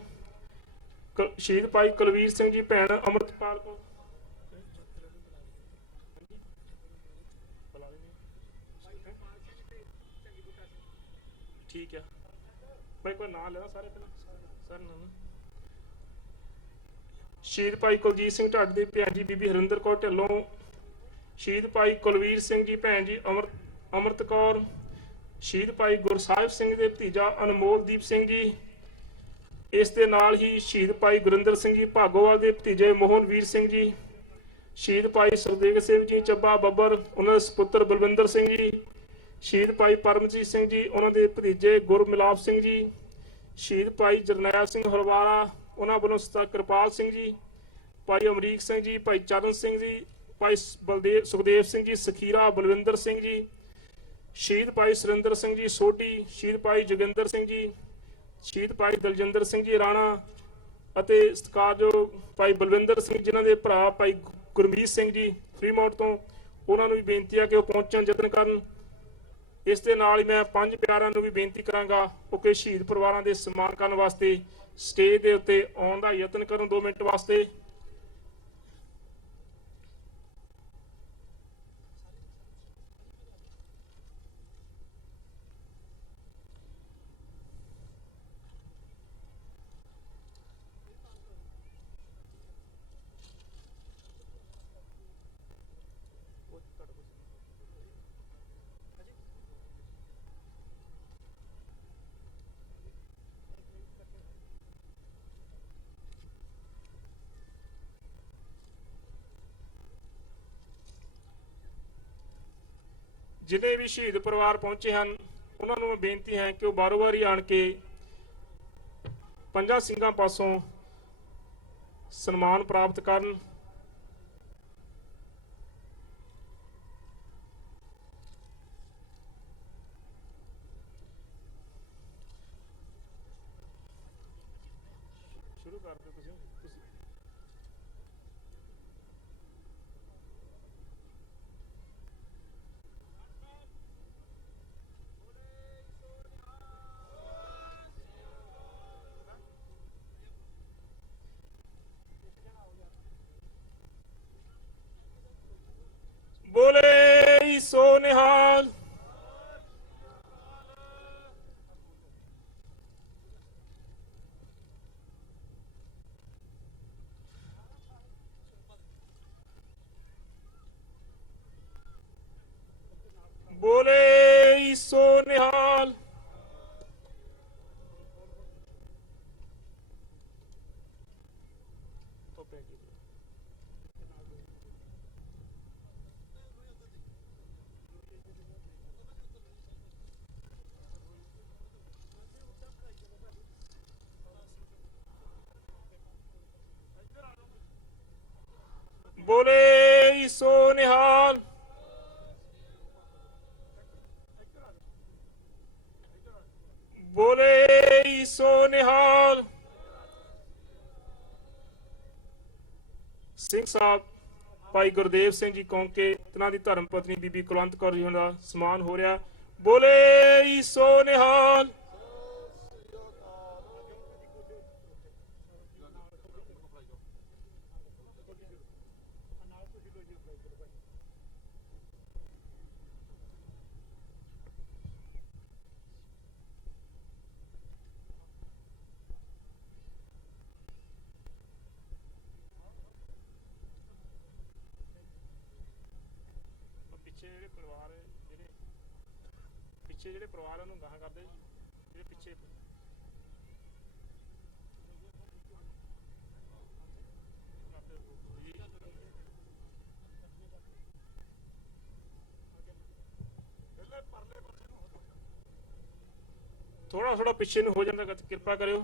ਸ਼ਹੀਦ ਭਾਈ ਕੁਲਵੀਰ ਸਿੰਘ ਜੀ ਭੈਣ ਅੰਮ੍ਰਿਤਪਾਲ ਕੌਰ। ਠੀਕ ਹੈ ਭਾਈ, ਕੋਈ ਨਾਂ ਲੈਣਾ ਸਾਰੇ ਸਰ ਨਾਮ। ਸ਼ਹੀਦ ਭਾਈ ਕੁਲਜੀਤ ਸਿੰਘ ਢੱਟ ਦੀ ਭੈਣ ਜੀ ਬੀਬੀ ਹਰਿੰਦਰ ਕੌਰ ਢਿੱਲੋਂ। ਸ਼ਹੀਦ ਭਾਈ ਕੁਲਵੀਰ ਸਿੰਘ ਜੀ ਭੈਣ ਜੀ ਅੰਮ੍ਰਿਤ ਕੌਰ। ਸ਼ਹੀਦ ਭਾਈ ਗੁਰਸਾਹਿਬ ਸਿੰਘ ਦੇ ਭਤੀਜਾ ਅਨਮੋਲਦੀਪ ਸਿੰਘ ਜੀ। ਇਸ ਦੇ ਨਾਲ ਹੀ ਸ਼ਹੀਦ ਭਾਈ ਗੁਰਿੰਦਰ ਸਿੰਘ ਜੀ ਭਾਗੋਵਾਲ ਦੇ ਭਤੀਜੇ ਮੋਹਨਵੀਰ ਸਿੰਘ ਜੀ। ਸ਼ਹੀਦ ਭਾਈ ਸੁਖਦੇਵ ਸਿੰਘ ਜੀ ਚੱਬਾ ਬੱਬਰ, ਉਹਨਾਂ ਦੇ ਸੁਪੁੱਤਰ ਬਲਵਿੰਦਰ ਸਿੰਘ ਜੀ। ਸ਼ਹੀਦ ਭਾਈ ਪਰਮਜੀਤ ਸਿੰਘ ਜੀ, ਉਹਨਾਂ ਦੇ ਭਤੀਜੇ ਗੁਰਮਿਲਾਪ ਸਿੰਘ ਜੀ। ਸ਼ਹੀਦ ਭਾਈ ਜਰਨੈਲ ਸਿੰਘ ਹਰਵਾਰਾ, ਉਹਨਾਂ ਵੱਲੋਂ ਸਰਦਾਰ ਕਿਰਪਾਲ ਸਿੰਘ ਜੀ। ਭਾਈ ਅਮਰੀਕ ਸਿੰਘ ਜੀ, ਭਾਈ ਚਰਨ ਸਿੰਘ ਜੀ, ਭਾਈ ਸੁਖਦੇਵ ਸਿੰਘ ਜੀ ਸਖੀਰਾ, ਬਲਵਿੰਦਰ ਸਿੰਘ ਜੀ। ਸ਼ਹੀਦ ਭਾਈ ਸੁਰਿੰਦਰ ਸਿੰਘ ਜੀ ਸੋਢੀ। ਸ਼ਹੀਦ ਭਾਈ ਜੋਗਿੰਦਰ ਸਿੰਘ ਜੀ। ਸ਼ਹੀਦ ਭਾਈ ਦਲਜਿੰਦਰ ਸਿੰਘ ਜੀ ਰਾਣਾ ਅਤੇ ਸਤਿਕਾਰਯੋਗ ਭਾਈ ਬਲਵਿੰਦਰ ਸਿੰਘ, ਜਿਨ੍ਹਾਂ ਦੇ ਭਰਾ ਭਾਈ ਗੁਰਮੀਤ ਸਿੰਘ ਜੀ ਫਰੀਮਾਉਂਟ ਤੋਂ, ਉਹਨਾਂ ਨੂੰ ਵੀ ਬੇਨਤੀ ਹੈ ਕਿ ਉਹ ਪਹੁੰਚਣ ਯਤਨ ਕਰਨ। ਇਸ ਦੇ ਨਾਲ ਹੀ ਮੈਂ ਪੰਜ ਪਿਆਰਿਆਂ ਨੂੰ ਵੀ ਬੇਨਤੀ ਕਰਾਂਗਾ ਕਿ ਸ਼ਹੀਦ ਪਰਿਵਾਰਾਂ ਦੇ ਸਨਮਾਨ ਕਰਨ ਵਾਸਤੇ ਸਟੇਜ ਦੇ ਉੱਤੇ ਆਉਣ ਦਾ ਯਤਨ ਕਰਨ 2 ਮਿੰਟ ਵਾਸਤੇ। जिन्हें भी शहीद परिवार पहुंचे हैं उन्होंने बेनती है कि वो बारों बारी आन के पंजा सिंघां पासों सन्मान प्राप्त करन। शुरू कर दो तुसीं। बोले सो निहाल। बोले सो निहाल। बोले सो निहाल। ਸਿੰਘ ਸਾਹਿਬ ਭਾਈ ਗੁਰਦੇਵ ਸਿੰਘ ਜੀ ਕੌਂਕੇ, ਇਹਨਾਂ ਦੀ ਧਰਮ ਪਤਨੀ ਬੀਬੀ ਕੁਲਵੰਤ ਕੌਰ ਜੀ ਦਾ ਸਨਮਾਨ ਹੋ ਰਿਹਾ। ਬੋਲੇ ਸੋ ਨਿਹਾਲ। ਪਿੱਛੇ ਜਿਹੜੇ ਪਰਿਵਾਰਾਂ ਨੂੰ ਗਾਹਾਂ ਕਰਦੇ ਜਿਹੜੇ ਪਿੱਛੇ ਥੋੜਾ ਪਿੱਛੇ ਨੂੰ ਹੋ ਜਾਂਦਾ, ਕਿਰਪਾ ਕਰਿਓ।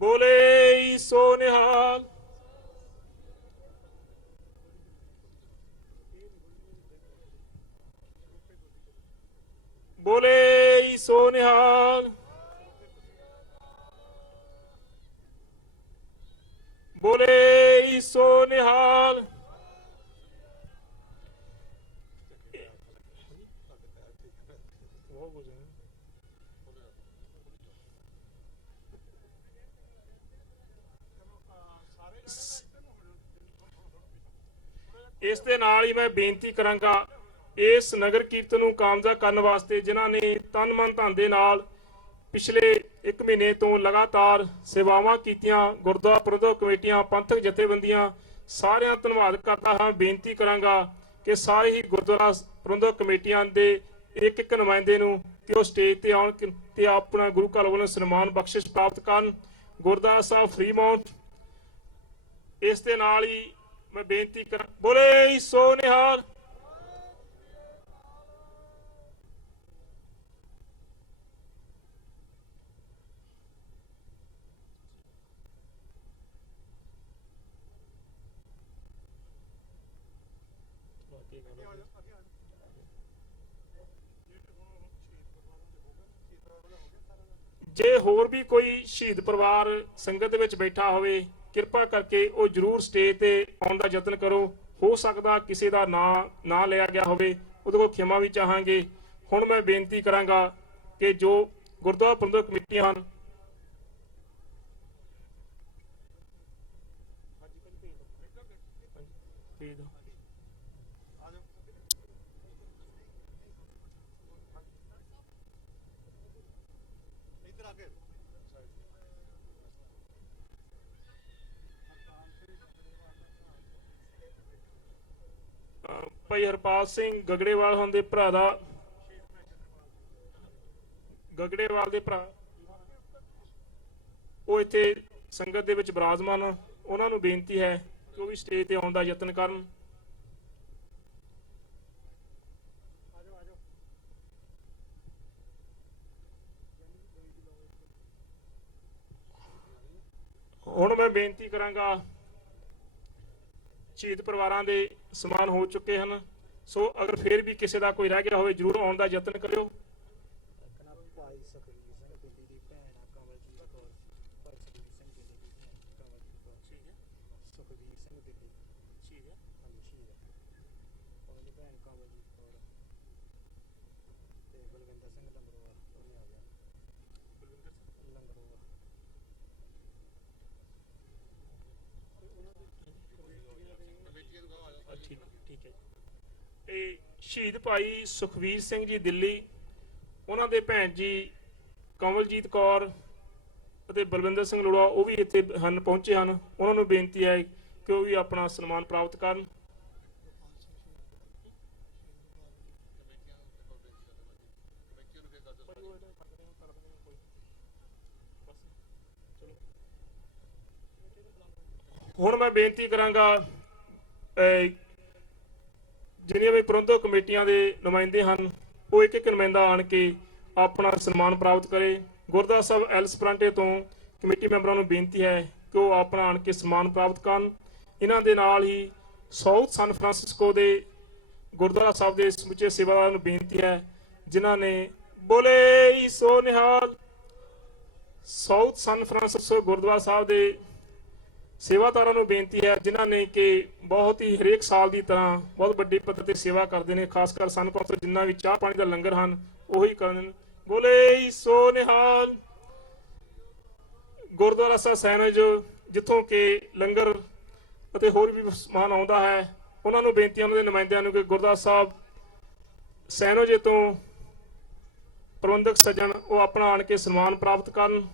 ਬੋਲੇ ਸੋ ਨਿਹਾਲ। ਬੋਲੇ ਸੋ ਨਿਹਾਲ। ਬੋਲੇ ਸੋ ਨਿਹਾਲ। ਇਸ ਦੇ ਨਾਲ ਹੀ ਮੈਂ ਬੇਨਤੀ ਕਰਾਂਗਾ ਇਸ ਨਗਰ ਕੀਰਤਨ ਨੂੰ ਕਾਮਯਾਬ ਕਰਨ ਵਾਸਤੇ ਜਿਨ੍ਹਾਂ ਨੇ ਤਨ ਮਨ ਧਨ ਦੇ ਨਾਲ ਪਿਛਲੇ 1 ਮਹੀਨੇ ਤੋਂ ਲਗਾਤਾਰ ਸੇਵਾਵਾਂ ਕੀਤੀਆਂ, ਗੁਰਦੁਆਰਾ ਪ੍ਰਬੰਧਕ ਕਮੇਟੀਆਂ, ਪੰਥਕ ਜਥੇਬੰਦੀਆਂ, ਸਾਰਿਆਂ ਧੰਨਵਾਦ ਕਰਦਾ ਹਾਂ। ਬੇਨਤੀ ਕਰਾਂਗਾ ਕਿ ਸਾਰੇ ਹੀ ਗੁਰਦੁਆਰਾ ਪ੍ਰਬੰਧਕ ਕਮੇਟੀਆਂ ਦੇ ਇੱਕ ਨੁਮਾਇੰਦੇ ਨੂੰ ਕਿ ਉਹ ਸਟੇਜ ਤੇ ਆਉਣ ਤੇ ਆਪਣਾ ਗੁਰੂ ਘਰ ਵੱਲੋਂ ਸਨਮਾਨ ਬਖਸ਼ਿਸ਼ ਪ੍ਰਾਪਤ ਕਰਨ। ਗੁਰਦੁਆਰਾ ਸਾਹਿਬ ਫਰੀਮਾਉਂਟ। ਇਸ ਦੇ ਨਾਲ ਹੀ ਮੈਂ ਬੇਨਤੀ ਕਰਾਂ, ਬੋਲੇ ਸੋ ਨਿਹਾਲ। ਜੇ ਹੋਰ ਵੀ ਕੋਈ ਸ਼ਹੀਦ ਪਰਿਵਾਰ ਸੰਗਤ ਦੇ ਵਿੱਚ ਬੈਠਾ ਹੋਵੇ, ਕਿਰਪਾ ਕਰਕੇ ਉਹ ਜਰੂਰ ਸਟੇਜ ਤੇ ਆਉਣ ਦਾ ਯਤਨ ਕਰੋ। ਹੋ ਸਕਦਾ ਕਿਸੇ ਦਾ ਨਾਂ ਲਿਆ ਗਿਆ ਹੋਵੇ, ਉਹਦੇ ਕੋਲ ਖਿਮਾ ਵੀ ਚਾਹਾਂਗੇ। ਹੁਣ ਮੈਂ ਬੇਨਤੀ ਕਰਾਂਗਾ ਕਿ ਜੋ ਗੁਰਦੁਆਰਾ ਪ੍ਰਬੰਧਕ ਕਮੇਟੀਆਂ ਹਨ, ਭਾਈ ਹਰਪਾਲ ਸਿੰਘ ਗਗੜੇਵਾਲ ਦੇ ਭਰਾ ਦਾ ਗਗੜੇਵਾਲ ਦੇ ਭਰਾ ਉਹ ਇੱਥੇ ਸੰਗਤ ਦੇ ਵਿੱਚ ਬਿਰਾਜਮਾਨ, ਉਹਨਾਂ ਨੂੰ ਬੇਨਤੀ ਹੈ ਕਿ ਉਹ ਵੀ ਸਟੇਜ ਤੇ ਆਉਣ ਦਾ ਯਤਨ ਕਰਨ। ਹੁਣ ਮੈਂ ਬੇਨਤੀ ਕਰਾਂਗਾ, ਸ਼ਹੀਦ ਪਰਿਵਾਰਾਂ ਦੇ ਸਨਮਾਨ ਹੋ ਚੁੱਕੇ ਹਨ, ਸੋ ਅਗਰ ਫਿਰ ਵੀ ਕਿਸੇ ਦਾ ਕੋਈ ਰਹਿ ਗਿਆ ਹੋਵੇ ਜਰੂਰ ਆਉਣ ਦਾ ਯਤਨ ਕਰਿਓ। ਸ਼ਹੀਦ ਭਾਈ ਸੁਖਵੀਰ ਸਿੰਘ ਜੀ ਦਿੱਲੀ, ਉਹਨਾਂ ਦੇ ਭੈਣ ਜੀ ਕਮਲਜੀਤ ਕੌਰ ਅਤੇ ਬਲਵਿੰਦਰ ਸਿੰਘ ਲੋੜਾ ਉਹ ਵੀ ਇੱਥੇ ਹਨ, ਪਹੁੰਚੇ ਹਨ। ਉਹਨਾਂ ਨੂੰ ਬੇਨਤੀ ਹੈ ਕਿ ਉਹ ਵੀ ਆਪਣਾ ਸਨਮਾਨ ਪ੍ਰਾਪਤ ਕਰਨ। ਹੁਣ ਮੈਂ ਬੇਨਤੀ ਕਰਾਂਗਾ ਜਿਹੜੀਆਂ ਵੀ ਪ੍ਰਬੰਧਕ ਕਮੇਟੀਆਂ ਦੇ ਨੁਮਾਇੰਦੇ ਹਨ ਉਹ ਇੱਕ ਇੱਕ ਨੁਮਾਇੰਦਾ ਆਣ ਕੇ ਆਪਣਾ ਸਨਮਾਨ ਪ੍ਰਾਪਤ ਕਰੇ। ਗੁਰਦੁਆਰਾ ਸਾਹਿਬ ਐਲਸਪਰਾਂਟੇ ਤੋਂ ਕਮੇਟੀ ਮੈਂਬਰਾਂ ਨੂੰ ਬੇਨਤੀ ਹੈ ਕਿ ਉਹ ਆਪਣਾ ਆਣ ਕੇ ਸਨਮਾਨ ਪ੍ਰਾਪਤ ਕਰਨ। ਇਹਨਾਂ ਦੇ ਨਾਲ ਹੀ ਸਾਊਥ ਸਨ ਫਰਾਂਸਿਸਕੋ ਦੇ ਗੁਰਦੁਆਰਾ ਸਾਹਿਬ ਦੇ ਸਮੁੱਚੇ ਸੇਵਾਦਾਰਾਂ ਨੂੰ ਬੇਨਤੀ ਹੈ ਜਿਨ੍ਹਾਂ ਨੇ ਬੋਲੇ ਸੋ ਨਿਹਾਲ। ਸਾਊਥ ਸਨ ਫਰਾਂਸਿਸਕੋ ਗੁਰਦੁਆਰਾ ਸਾਹਿਬ ਦੇ ਸੇਵਾਦਾਰਾਂ ਨੂੰ ਬੇਨਤੀ ਹੈ ਜਿਨ੍ਹਾਂ ਨੇ ਕਿ ਬਹੁਤ ਹੀ ਹਰੇਕ ਸਾਲ ਦੀ ਤਰ੍ਹਾਂ ਬਹੁਤ ਵੱਡੀ ਪੱਧਰ ਤੇ ਸੇਵਾ ਕਰਦੇ ਨੇ, ਖਾਸ ਕਰ ਸਨ ਫਰਾਂਸਿਸਕੋ ਜਿੰਨਾ ਵੀ ਚਾਹ ਪਾਣੀ ਦਾ ਲੰਗਰ ਹਨ ਉਹੀ ਕਰਨ। ਬੋਲੇ ਸੋ ਨਿਹਾਲ। ਗੁਰਦੁਆਰਾ ਸਾਹਿਬ ਸੈਨਜ ਜਿੱਥੋਂ ਕਿ ਲੰਗਰ ਅਤੇ ਹੋਰ ਵੀ ਸਮਾਨ ਆਉਂਦਾ ਹੈ ਉਹਨਾਂ ਨੂੰ ਬੇਨਤੀ ਉਹਨਾਂ ਦੇ ਨੁਮਾਇੰਦਿਆਂ ਨੂੰ ਕਿ ਗੁਰਦੁਆਰਾ ਸਾਹਿਬ ਸੈਨੋਜੇ ਤੋਂ ਪ੍ਰਬੰਧਕ ਸੱਜਣ ਉਹ ਆਪਣਾ ਆਣ ਕੇ ਸਨਮਾਨ ਪ੍ਰਾਪਤ ਕਰਨ।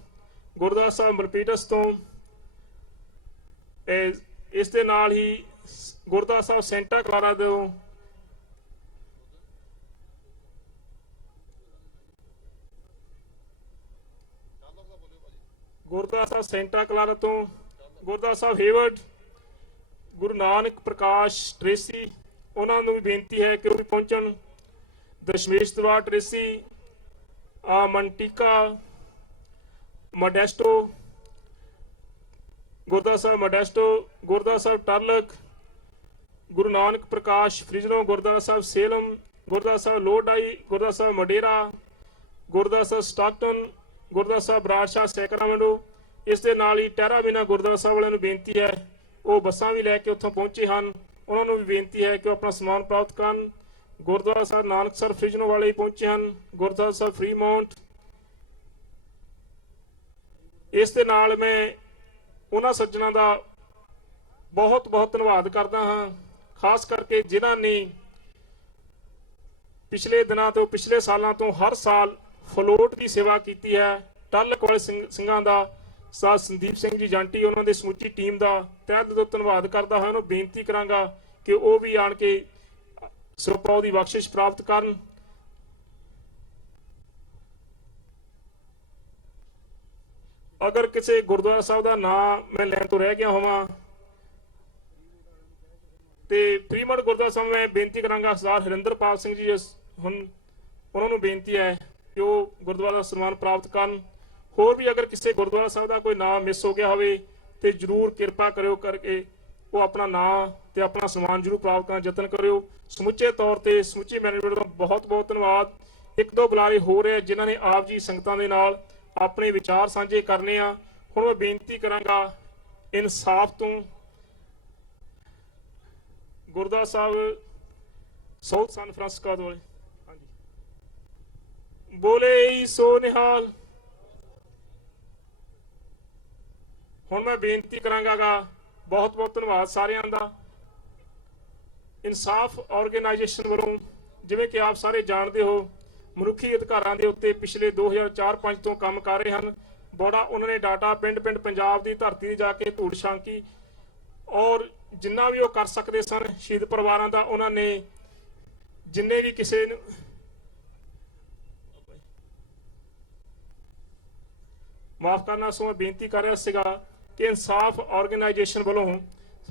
ਗੁਰਦੁਆਰਾ ਸਾਹਿਬ ਮਲਪੀਟਸ ਤੋਂ ਇਸ ਦੇ ਨਾਲ ਹੀ ਗੁਰਦੁਆਰਾ ਸਾਹਿਬ ਸੈਂਟਾ ਕਲਾਰਾ ਤੋਂ ਗੁਰਦੁਆਰਾ ਸਾਹਿਬ ਸੈਂਟਾ ਕਲਾਰਾ ਤੋਂ ਗੁਰਦੁਆਰਾ ਸਾਹਿਬ ਹੇਵਰਡ ਗੁਰੂ ਨਾਨਕ ਪ੍ਰਕਾਸ਼ ਟ੍ਰੇਸੀ ਉਹਨਾਂ ਨੂੰ ਵੀ ਬੇਨਤੀ ਹੈ ਕਿ ਉਹ ਵੀ ਪਹੁੰਚਣ। ਦਸ਼ਮੇਸ਼ ਦਰਬਾਰ ਟ੍ਰੇਸੀ ਮੰਟੀਕਾ ਮੋਡੈਸਟੋ ਗੁਰਦੁਆਰਾ ਸਾਹਿਬ ਮੋਡੈਸਟੋ ਗੁਰਦੁਆਰਾ ਸਾਹਿਬ ਟਰਲਕ ਗੁਰੂ ਨਾਨਕ ਪ੍ਰਕਾਸ਼ ਫ੍ਰਿਜਨੋ ਗੁਰਦੁਆਰਾ ਸਾਹਿਬ ਸੇਲਮ ਗੁਰਦੁਆਰਾ ਸਾਹਿਬ ਲੋਡਾਈ ਗੁਰਦੁਆਰਾ ਸਾਹਿਬ ਮਡੇਰਾ ਗੁਰਦੁਆਰਾ ਸਾਹਿਬ ਸਟਾਕਟਨ ਗੁਰਦੁਆਰਾ ਸਾਹਿਬ ਰਾਜਸ਼ਾਹ ਸੈਕਰਾਮੈਂਟੋ। ਇਸ ਦੇ ਨਾਲ ਹੀ ਟੈਰਾਬੀਨਾ ਗੁਰਦੁਆਰਾ ਸਾਹਿਬ ਵਾਲਿਆਂ ਨੂੰ ਬੇਨਤੀ ਹੈ ਉਹ ਬੱਸਾਂ ਵੀ ਲੈ ਕੇ ਉੱਥੋਂ ਪਹੁੰਚੇ ਹਨ ਉਹਨਾਂ ਨੂੰ ਵੀ ਬੇਨਤੀ ਹੈ ਕਿ ਉਹ ਆਪਣਾ ਸਨਮਾਨ ਪ੍ਰਾਪਤ ਕਰਨ। ਗੁਰਦੁਆਰਾ ਸਾਹਿਬ ਨਾਨਕਸਰ ਫ੍ਰਿਜਨੋ ਵਾਲੇ ਹੀ ਪਹੁੰਚੇ ਹਨ। ਗੁਰਦੁਆਰਾ ਸਾਹਿਬ ਫਰੀਮਾਉਂਟ। ਇਸ ਦੇ ਨਾਲ ਮੈਂ ਉਹਨਾਂ ਸੱਜਣਾਂ ਦਾ ਬਹੁਤ ਬਹੁਤ ਧੰਨਵਾਦ ਕਰਦਾ ਹਾਂ ਖਾਸ ਕਰਕੇ ਜਿਨ੍ਹਾਂ ਨੇ ਪਿਛਲੇ ਦਿਨਾਂ ਤੋਂ ਪਿਛਲੇ ਸਾਲਾਂ ਤੋਂ ਹਰ ਸਾਲ ਫਲੋਟ ਦੀ ਸੇਵਾ ਕੀਤੀ ਹੈ। ਟੱਲਕ ਵਾਲੇ ਸਿੰਘਾਂ ਦਾ ਸਾਧ ਸੰਦੀਪ ਸਿੰਘ ਜੀ ਜਾਂਟੀ ਉਹਨਾਂ ਦੇ ਸਮੁੱਚੀ ਟੀਮ ਦਾ ਤਹਿ ਦਿਲੋਂ ਧੰਨਵਾਦ ਕਰਦਾ ਹਾਂ। ਉਹਨੂੰ ਬੇਨਤੀ ਕਰਾਂਗਾ ਕਿ ਉਹ ਵੀ ਆਣ ਕੇ ਸਰਪ੍ਰੋ ਦੀ ਬਖਸ਼ਿਸ਼ ਪ੍ਰਾਪਤ ਕਰਨ। ਅਗਰ ਕਿਸੇ ਗੁਰਦੁਆਰਾ ਸਾਹਿਬ ਦਾ ਨਾਮ ਮੈਂ ਲੈਣ ਤੋਂ ਰਹਿ ਗਿਆ ਹੋਵਾਂ ਤੇ ਪ੍ਰੀਮਡ ਗੁਰਦੁਆਰਾ ਸਾਹਿਬ ਮੈਂ ਬੇਨਤੀ ਕਰਾਂਗਾ ਸਰਦਾਰ ਹਰਿੰਦਰਪਾਲ ਸਿੰਘ ਜੀ ਹੁਣ ਉਹਨਾਂ ਨੂੰ ਬੇਨਤੀ ਹੈ ਕਿ ਉਹ ਗੁਰਦੁਆਰਾ ਦਾ ਸਨਮਾਨ ਪ੍ਰਾਪਤ ਕਰਨ। ਹੋਰ ਵੀ ਅਗਰ ਕਿਸੇ ਗੁਰਦੁਆਰਾ ਸਾਹਿਬ ਦਾ ਕੋਈ ਨਾਮ ਮਿਸ ਹੋ ਗਿਆ ਹੋਵੇ ਤੇ ਜਰੂਰ ਕਿਰਪਾ ਕਰਿਓ ਕਰਕੇ ਉਹ ਆਪਣਾ ਨਾਮ ਤੇ ਆਪਣਾ ਸਨਮਾਨ ਜਰੂਰ ਪ੍ਰਾਪਤ ਕਰਨ ਦਾ ਯਤਨ ਕਰਿਓ। ਸਮੁੱਚੇ ਤੌਰ ਤੇ ਸਮੁੱਚੀ ਮੈਨੇਜਮੈਂਟ ਦਾ ਬਹੁਤ ਬਹੁਤ ਧੰਨਵਾਦ। ਇੱਕ ਦੋ ਬੁਲਾਰੇ ਹੋ ਰਹੇ ਜਿਨ੍ਹਾਂ ਨੇ ਆਪ ਜੀ ਸੰਗਤਾਂ ਦੇ ਨਾਲ ਆਪਣੇ ਵਿਚਾਰ ਸਾਂਝੇ ਕਰਨੇ ਆ। ਹੁਣ ਮੈਂ ਬੇਨਤੀ ਕਰਾਂਗਾ ਇਨਸਾਫ ਤੋਂ ਗੁਰਦੁਆਰਾ ਸਾਹਿਬ ਸਾਊਥ ਸਨ ਫਰਾਂਸਿਸਕੋ ਵਾਲੇ ਬੋਲੇ ਸੋ ਨਿਹਾਲ। ਹੁਣ ਮੈਂ ਬੇਨਤੀ ਕਰਾਂਗਾ ਬਹੁਤ ਬਹੁਤ ਧੰਨਵਾਦ ਸਾਰਿਆਂ ਦਾ। ਇਨਸਾਫ ਆਰਗੇਨਾਈਜੇਸ਼ਨ ਵੱਲੋਂ ਜਿਵੇਂ ਕਿ ਆਪ ਸਾਰੇ ਜਾਣਦੇ ਹੋ ਮਨੁੱਖੀ ਅਧਿਕਾਰਾਂ ਦੇ ਉੱਤੇ ਪਿਛਲੇ 2004-05 ਤੋਂ ਕੰਮ ਕਰ ਰਹੇ ਹਨ। ਬੜਾ ਉਹਨਾਂ ਨੇ ਡਾਟਾ ਪਿੰਡ ਪਿੰਡ ਪੰਜਾਬ ਦੀ ਧਰਤੀ ਤੇ ਜਾ ਕੇ ਧੂੜ ਛਾਂਕੀ ਔਰ ਜਿੰਨਾ ਵੀ ਉਹ ਕਰ ਸਕਦੇ ਸਨ ਸ਼ਹੀਦ ਪਰਿਵਾਰਾਂ ਦਾ ਉਹਨਾਂ ਨੇ ਜਿੰਨੇ ਵੀ ਕਿਸੇ ਨੂੰ ਮਾਫ ਕਰਨਾ ਸੋ ਮੈਂ ਬੇਨਤੀ ਕਰ ਰਿਹਾ ਸੀਗਾ ਕਿ ਇਨਸਾਫ ਆਰਗੇਨਾਈਜੇਸ਼ਨ ਵੱਲੋਂ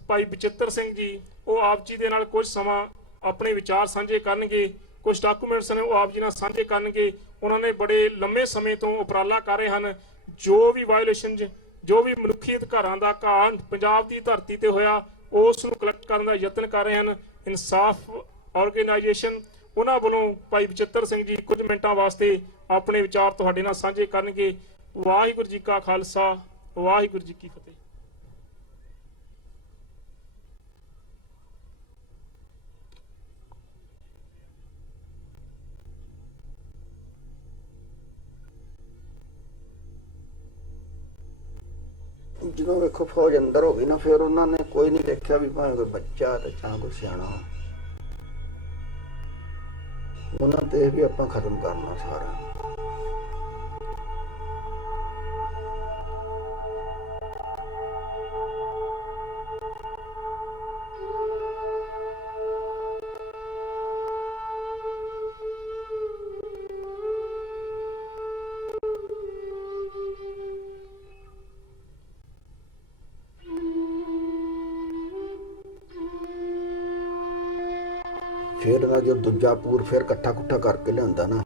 ਭਾਈ ਬਚਿੱਤਰ ਸਿੰਘ ਜੀ ਉਹ ਆਪ ਜੀ ਦੇ ਨਾਲ ਕੁਝ ਸਮਾਂ ਆਪਣੇ ਵਿਚਾਰ ਸਾਂਝੇ ਕਰਨਗੇ। ਕੁਝ ਡਾਕੂਮੈਂਟਸ ਨੇ ਉਹ ਆਪ ਜੀ ਨਾਲ ਸਾਂਝੇ ਕਰਨਗੇ। ਉਹਨਾਂ ਨੇ ਬੜੇ ਲੰਮੇ ਸਮੇਂ ਤੋਂ ਉਪਰਾਲਾ ਕਰ ਰਹੇ ਹਨ। ਜੋ ਵੀ ਵਾਇਓਲੇਸ਼ਨ ਜੋ ਵੀ ਮਨੁੱਖੀ ਅਧਿਕਾਰਾਂ ਦਾ ਘਾਣ ਪੰਜਾਬ ਦੀ ਧਰਤੀ ਤੇ ਹੋਇਆ ਉਸ ਨੂੰ ਕਲੈਕਟ ਕਰਨ ਦਾ ਯਤਨ ਕਰ ਰਹੇ ਹਨ। ਇਨਸਾਫ ਆਰਗੇਨਾਈਜੇਸ਼ਨ ਉਹਨਾਂ ਵੱਲੋਂ ਭਾਈ ਬਚਿੱਤਰ ਸਿੰਘ ਜੀ ਕੁਝ ਮਿੰਟਾਂ ਵਾਸਤੇ ਆਪਣੇ ਵਿਚਾਰ ਤੁਹਾਡੇ ਨਾਲ ਸਾਂਝੇ ਕਰਨਗੇ। ਵਾਹਿਗੁਰੂ ਜੀ ਕਾ ਖਾਲਸਾ ਵਾਹਿਗੁਰੂ ਜੀ ਕੀ ਫਤਿਹ। ਜਦੋਂ ਵੇਖੋ ਫੌਜ ਅੰਦਰ ਹੋ ਗਈ ਨਾ ਫਿਰ ਉਹਨਾਂ ਨੇ ਕੋਈ ਨਹੀਂ ਦੇਖਿਆ ਵੀ ਭਾਵੇਂ ਕੋਈ ਬੱਚਾ ਤੇ ਜਾਂ ਕੋਈ ਸਿਆਣਾ ਉਹਨਾਂ ਤੇ ਵੀ ਆਪਾਂ ਖਤਮ ਕਰਨਾ ਸਾਰਾ। ਫਿਰ ਨਾ ਜੋ ਦੂਜਾ ਪੂਰ ਫਿਰ ਇਕੱਠਾ ਕੁੱਠਾ ਕਰਕੇ ਲਿਆਂਦਾ ਨਾ,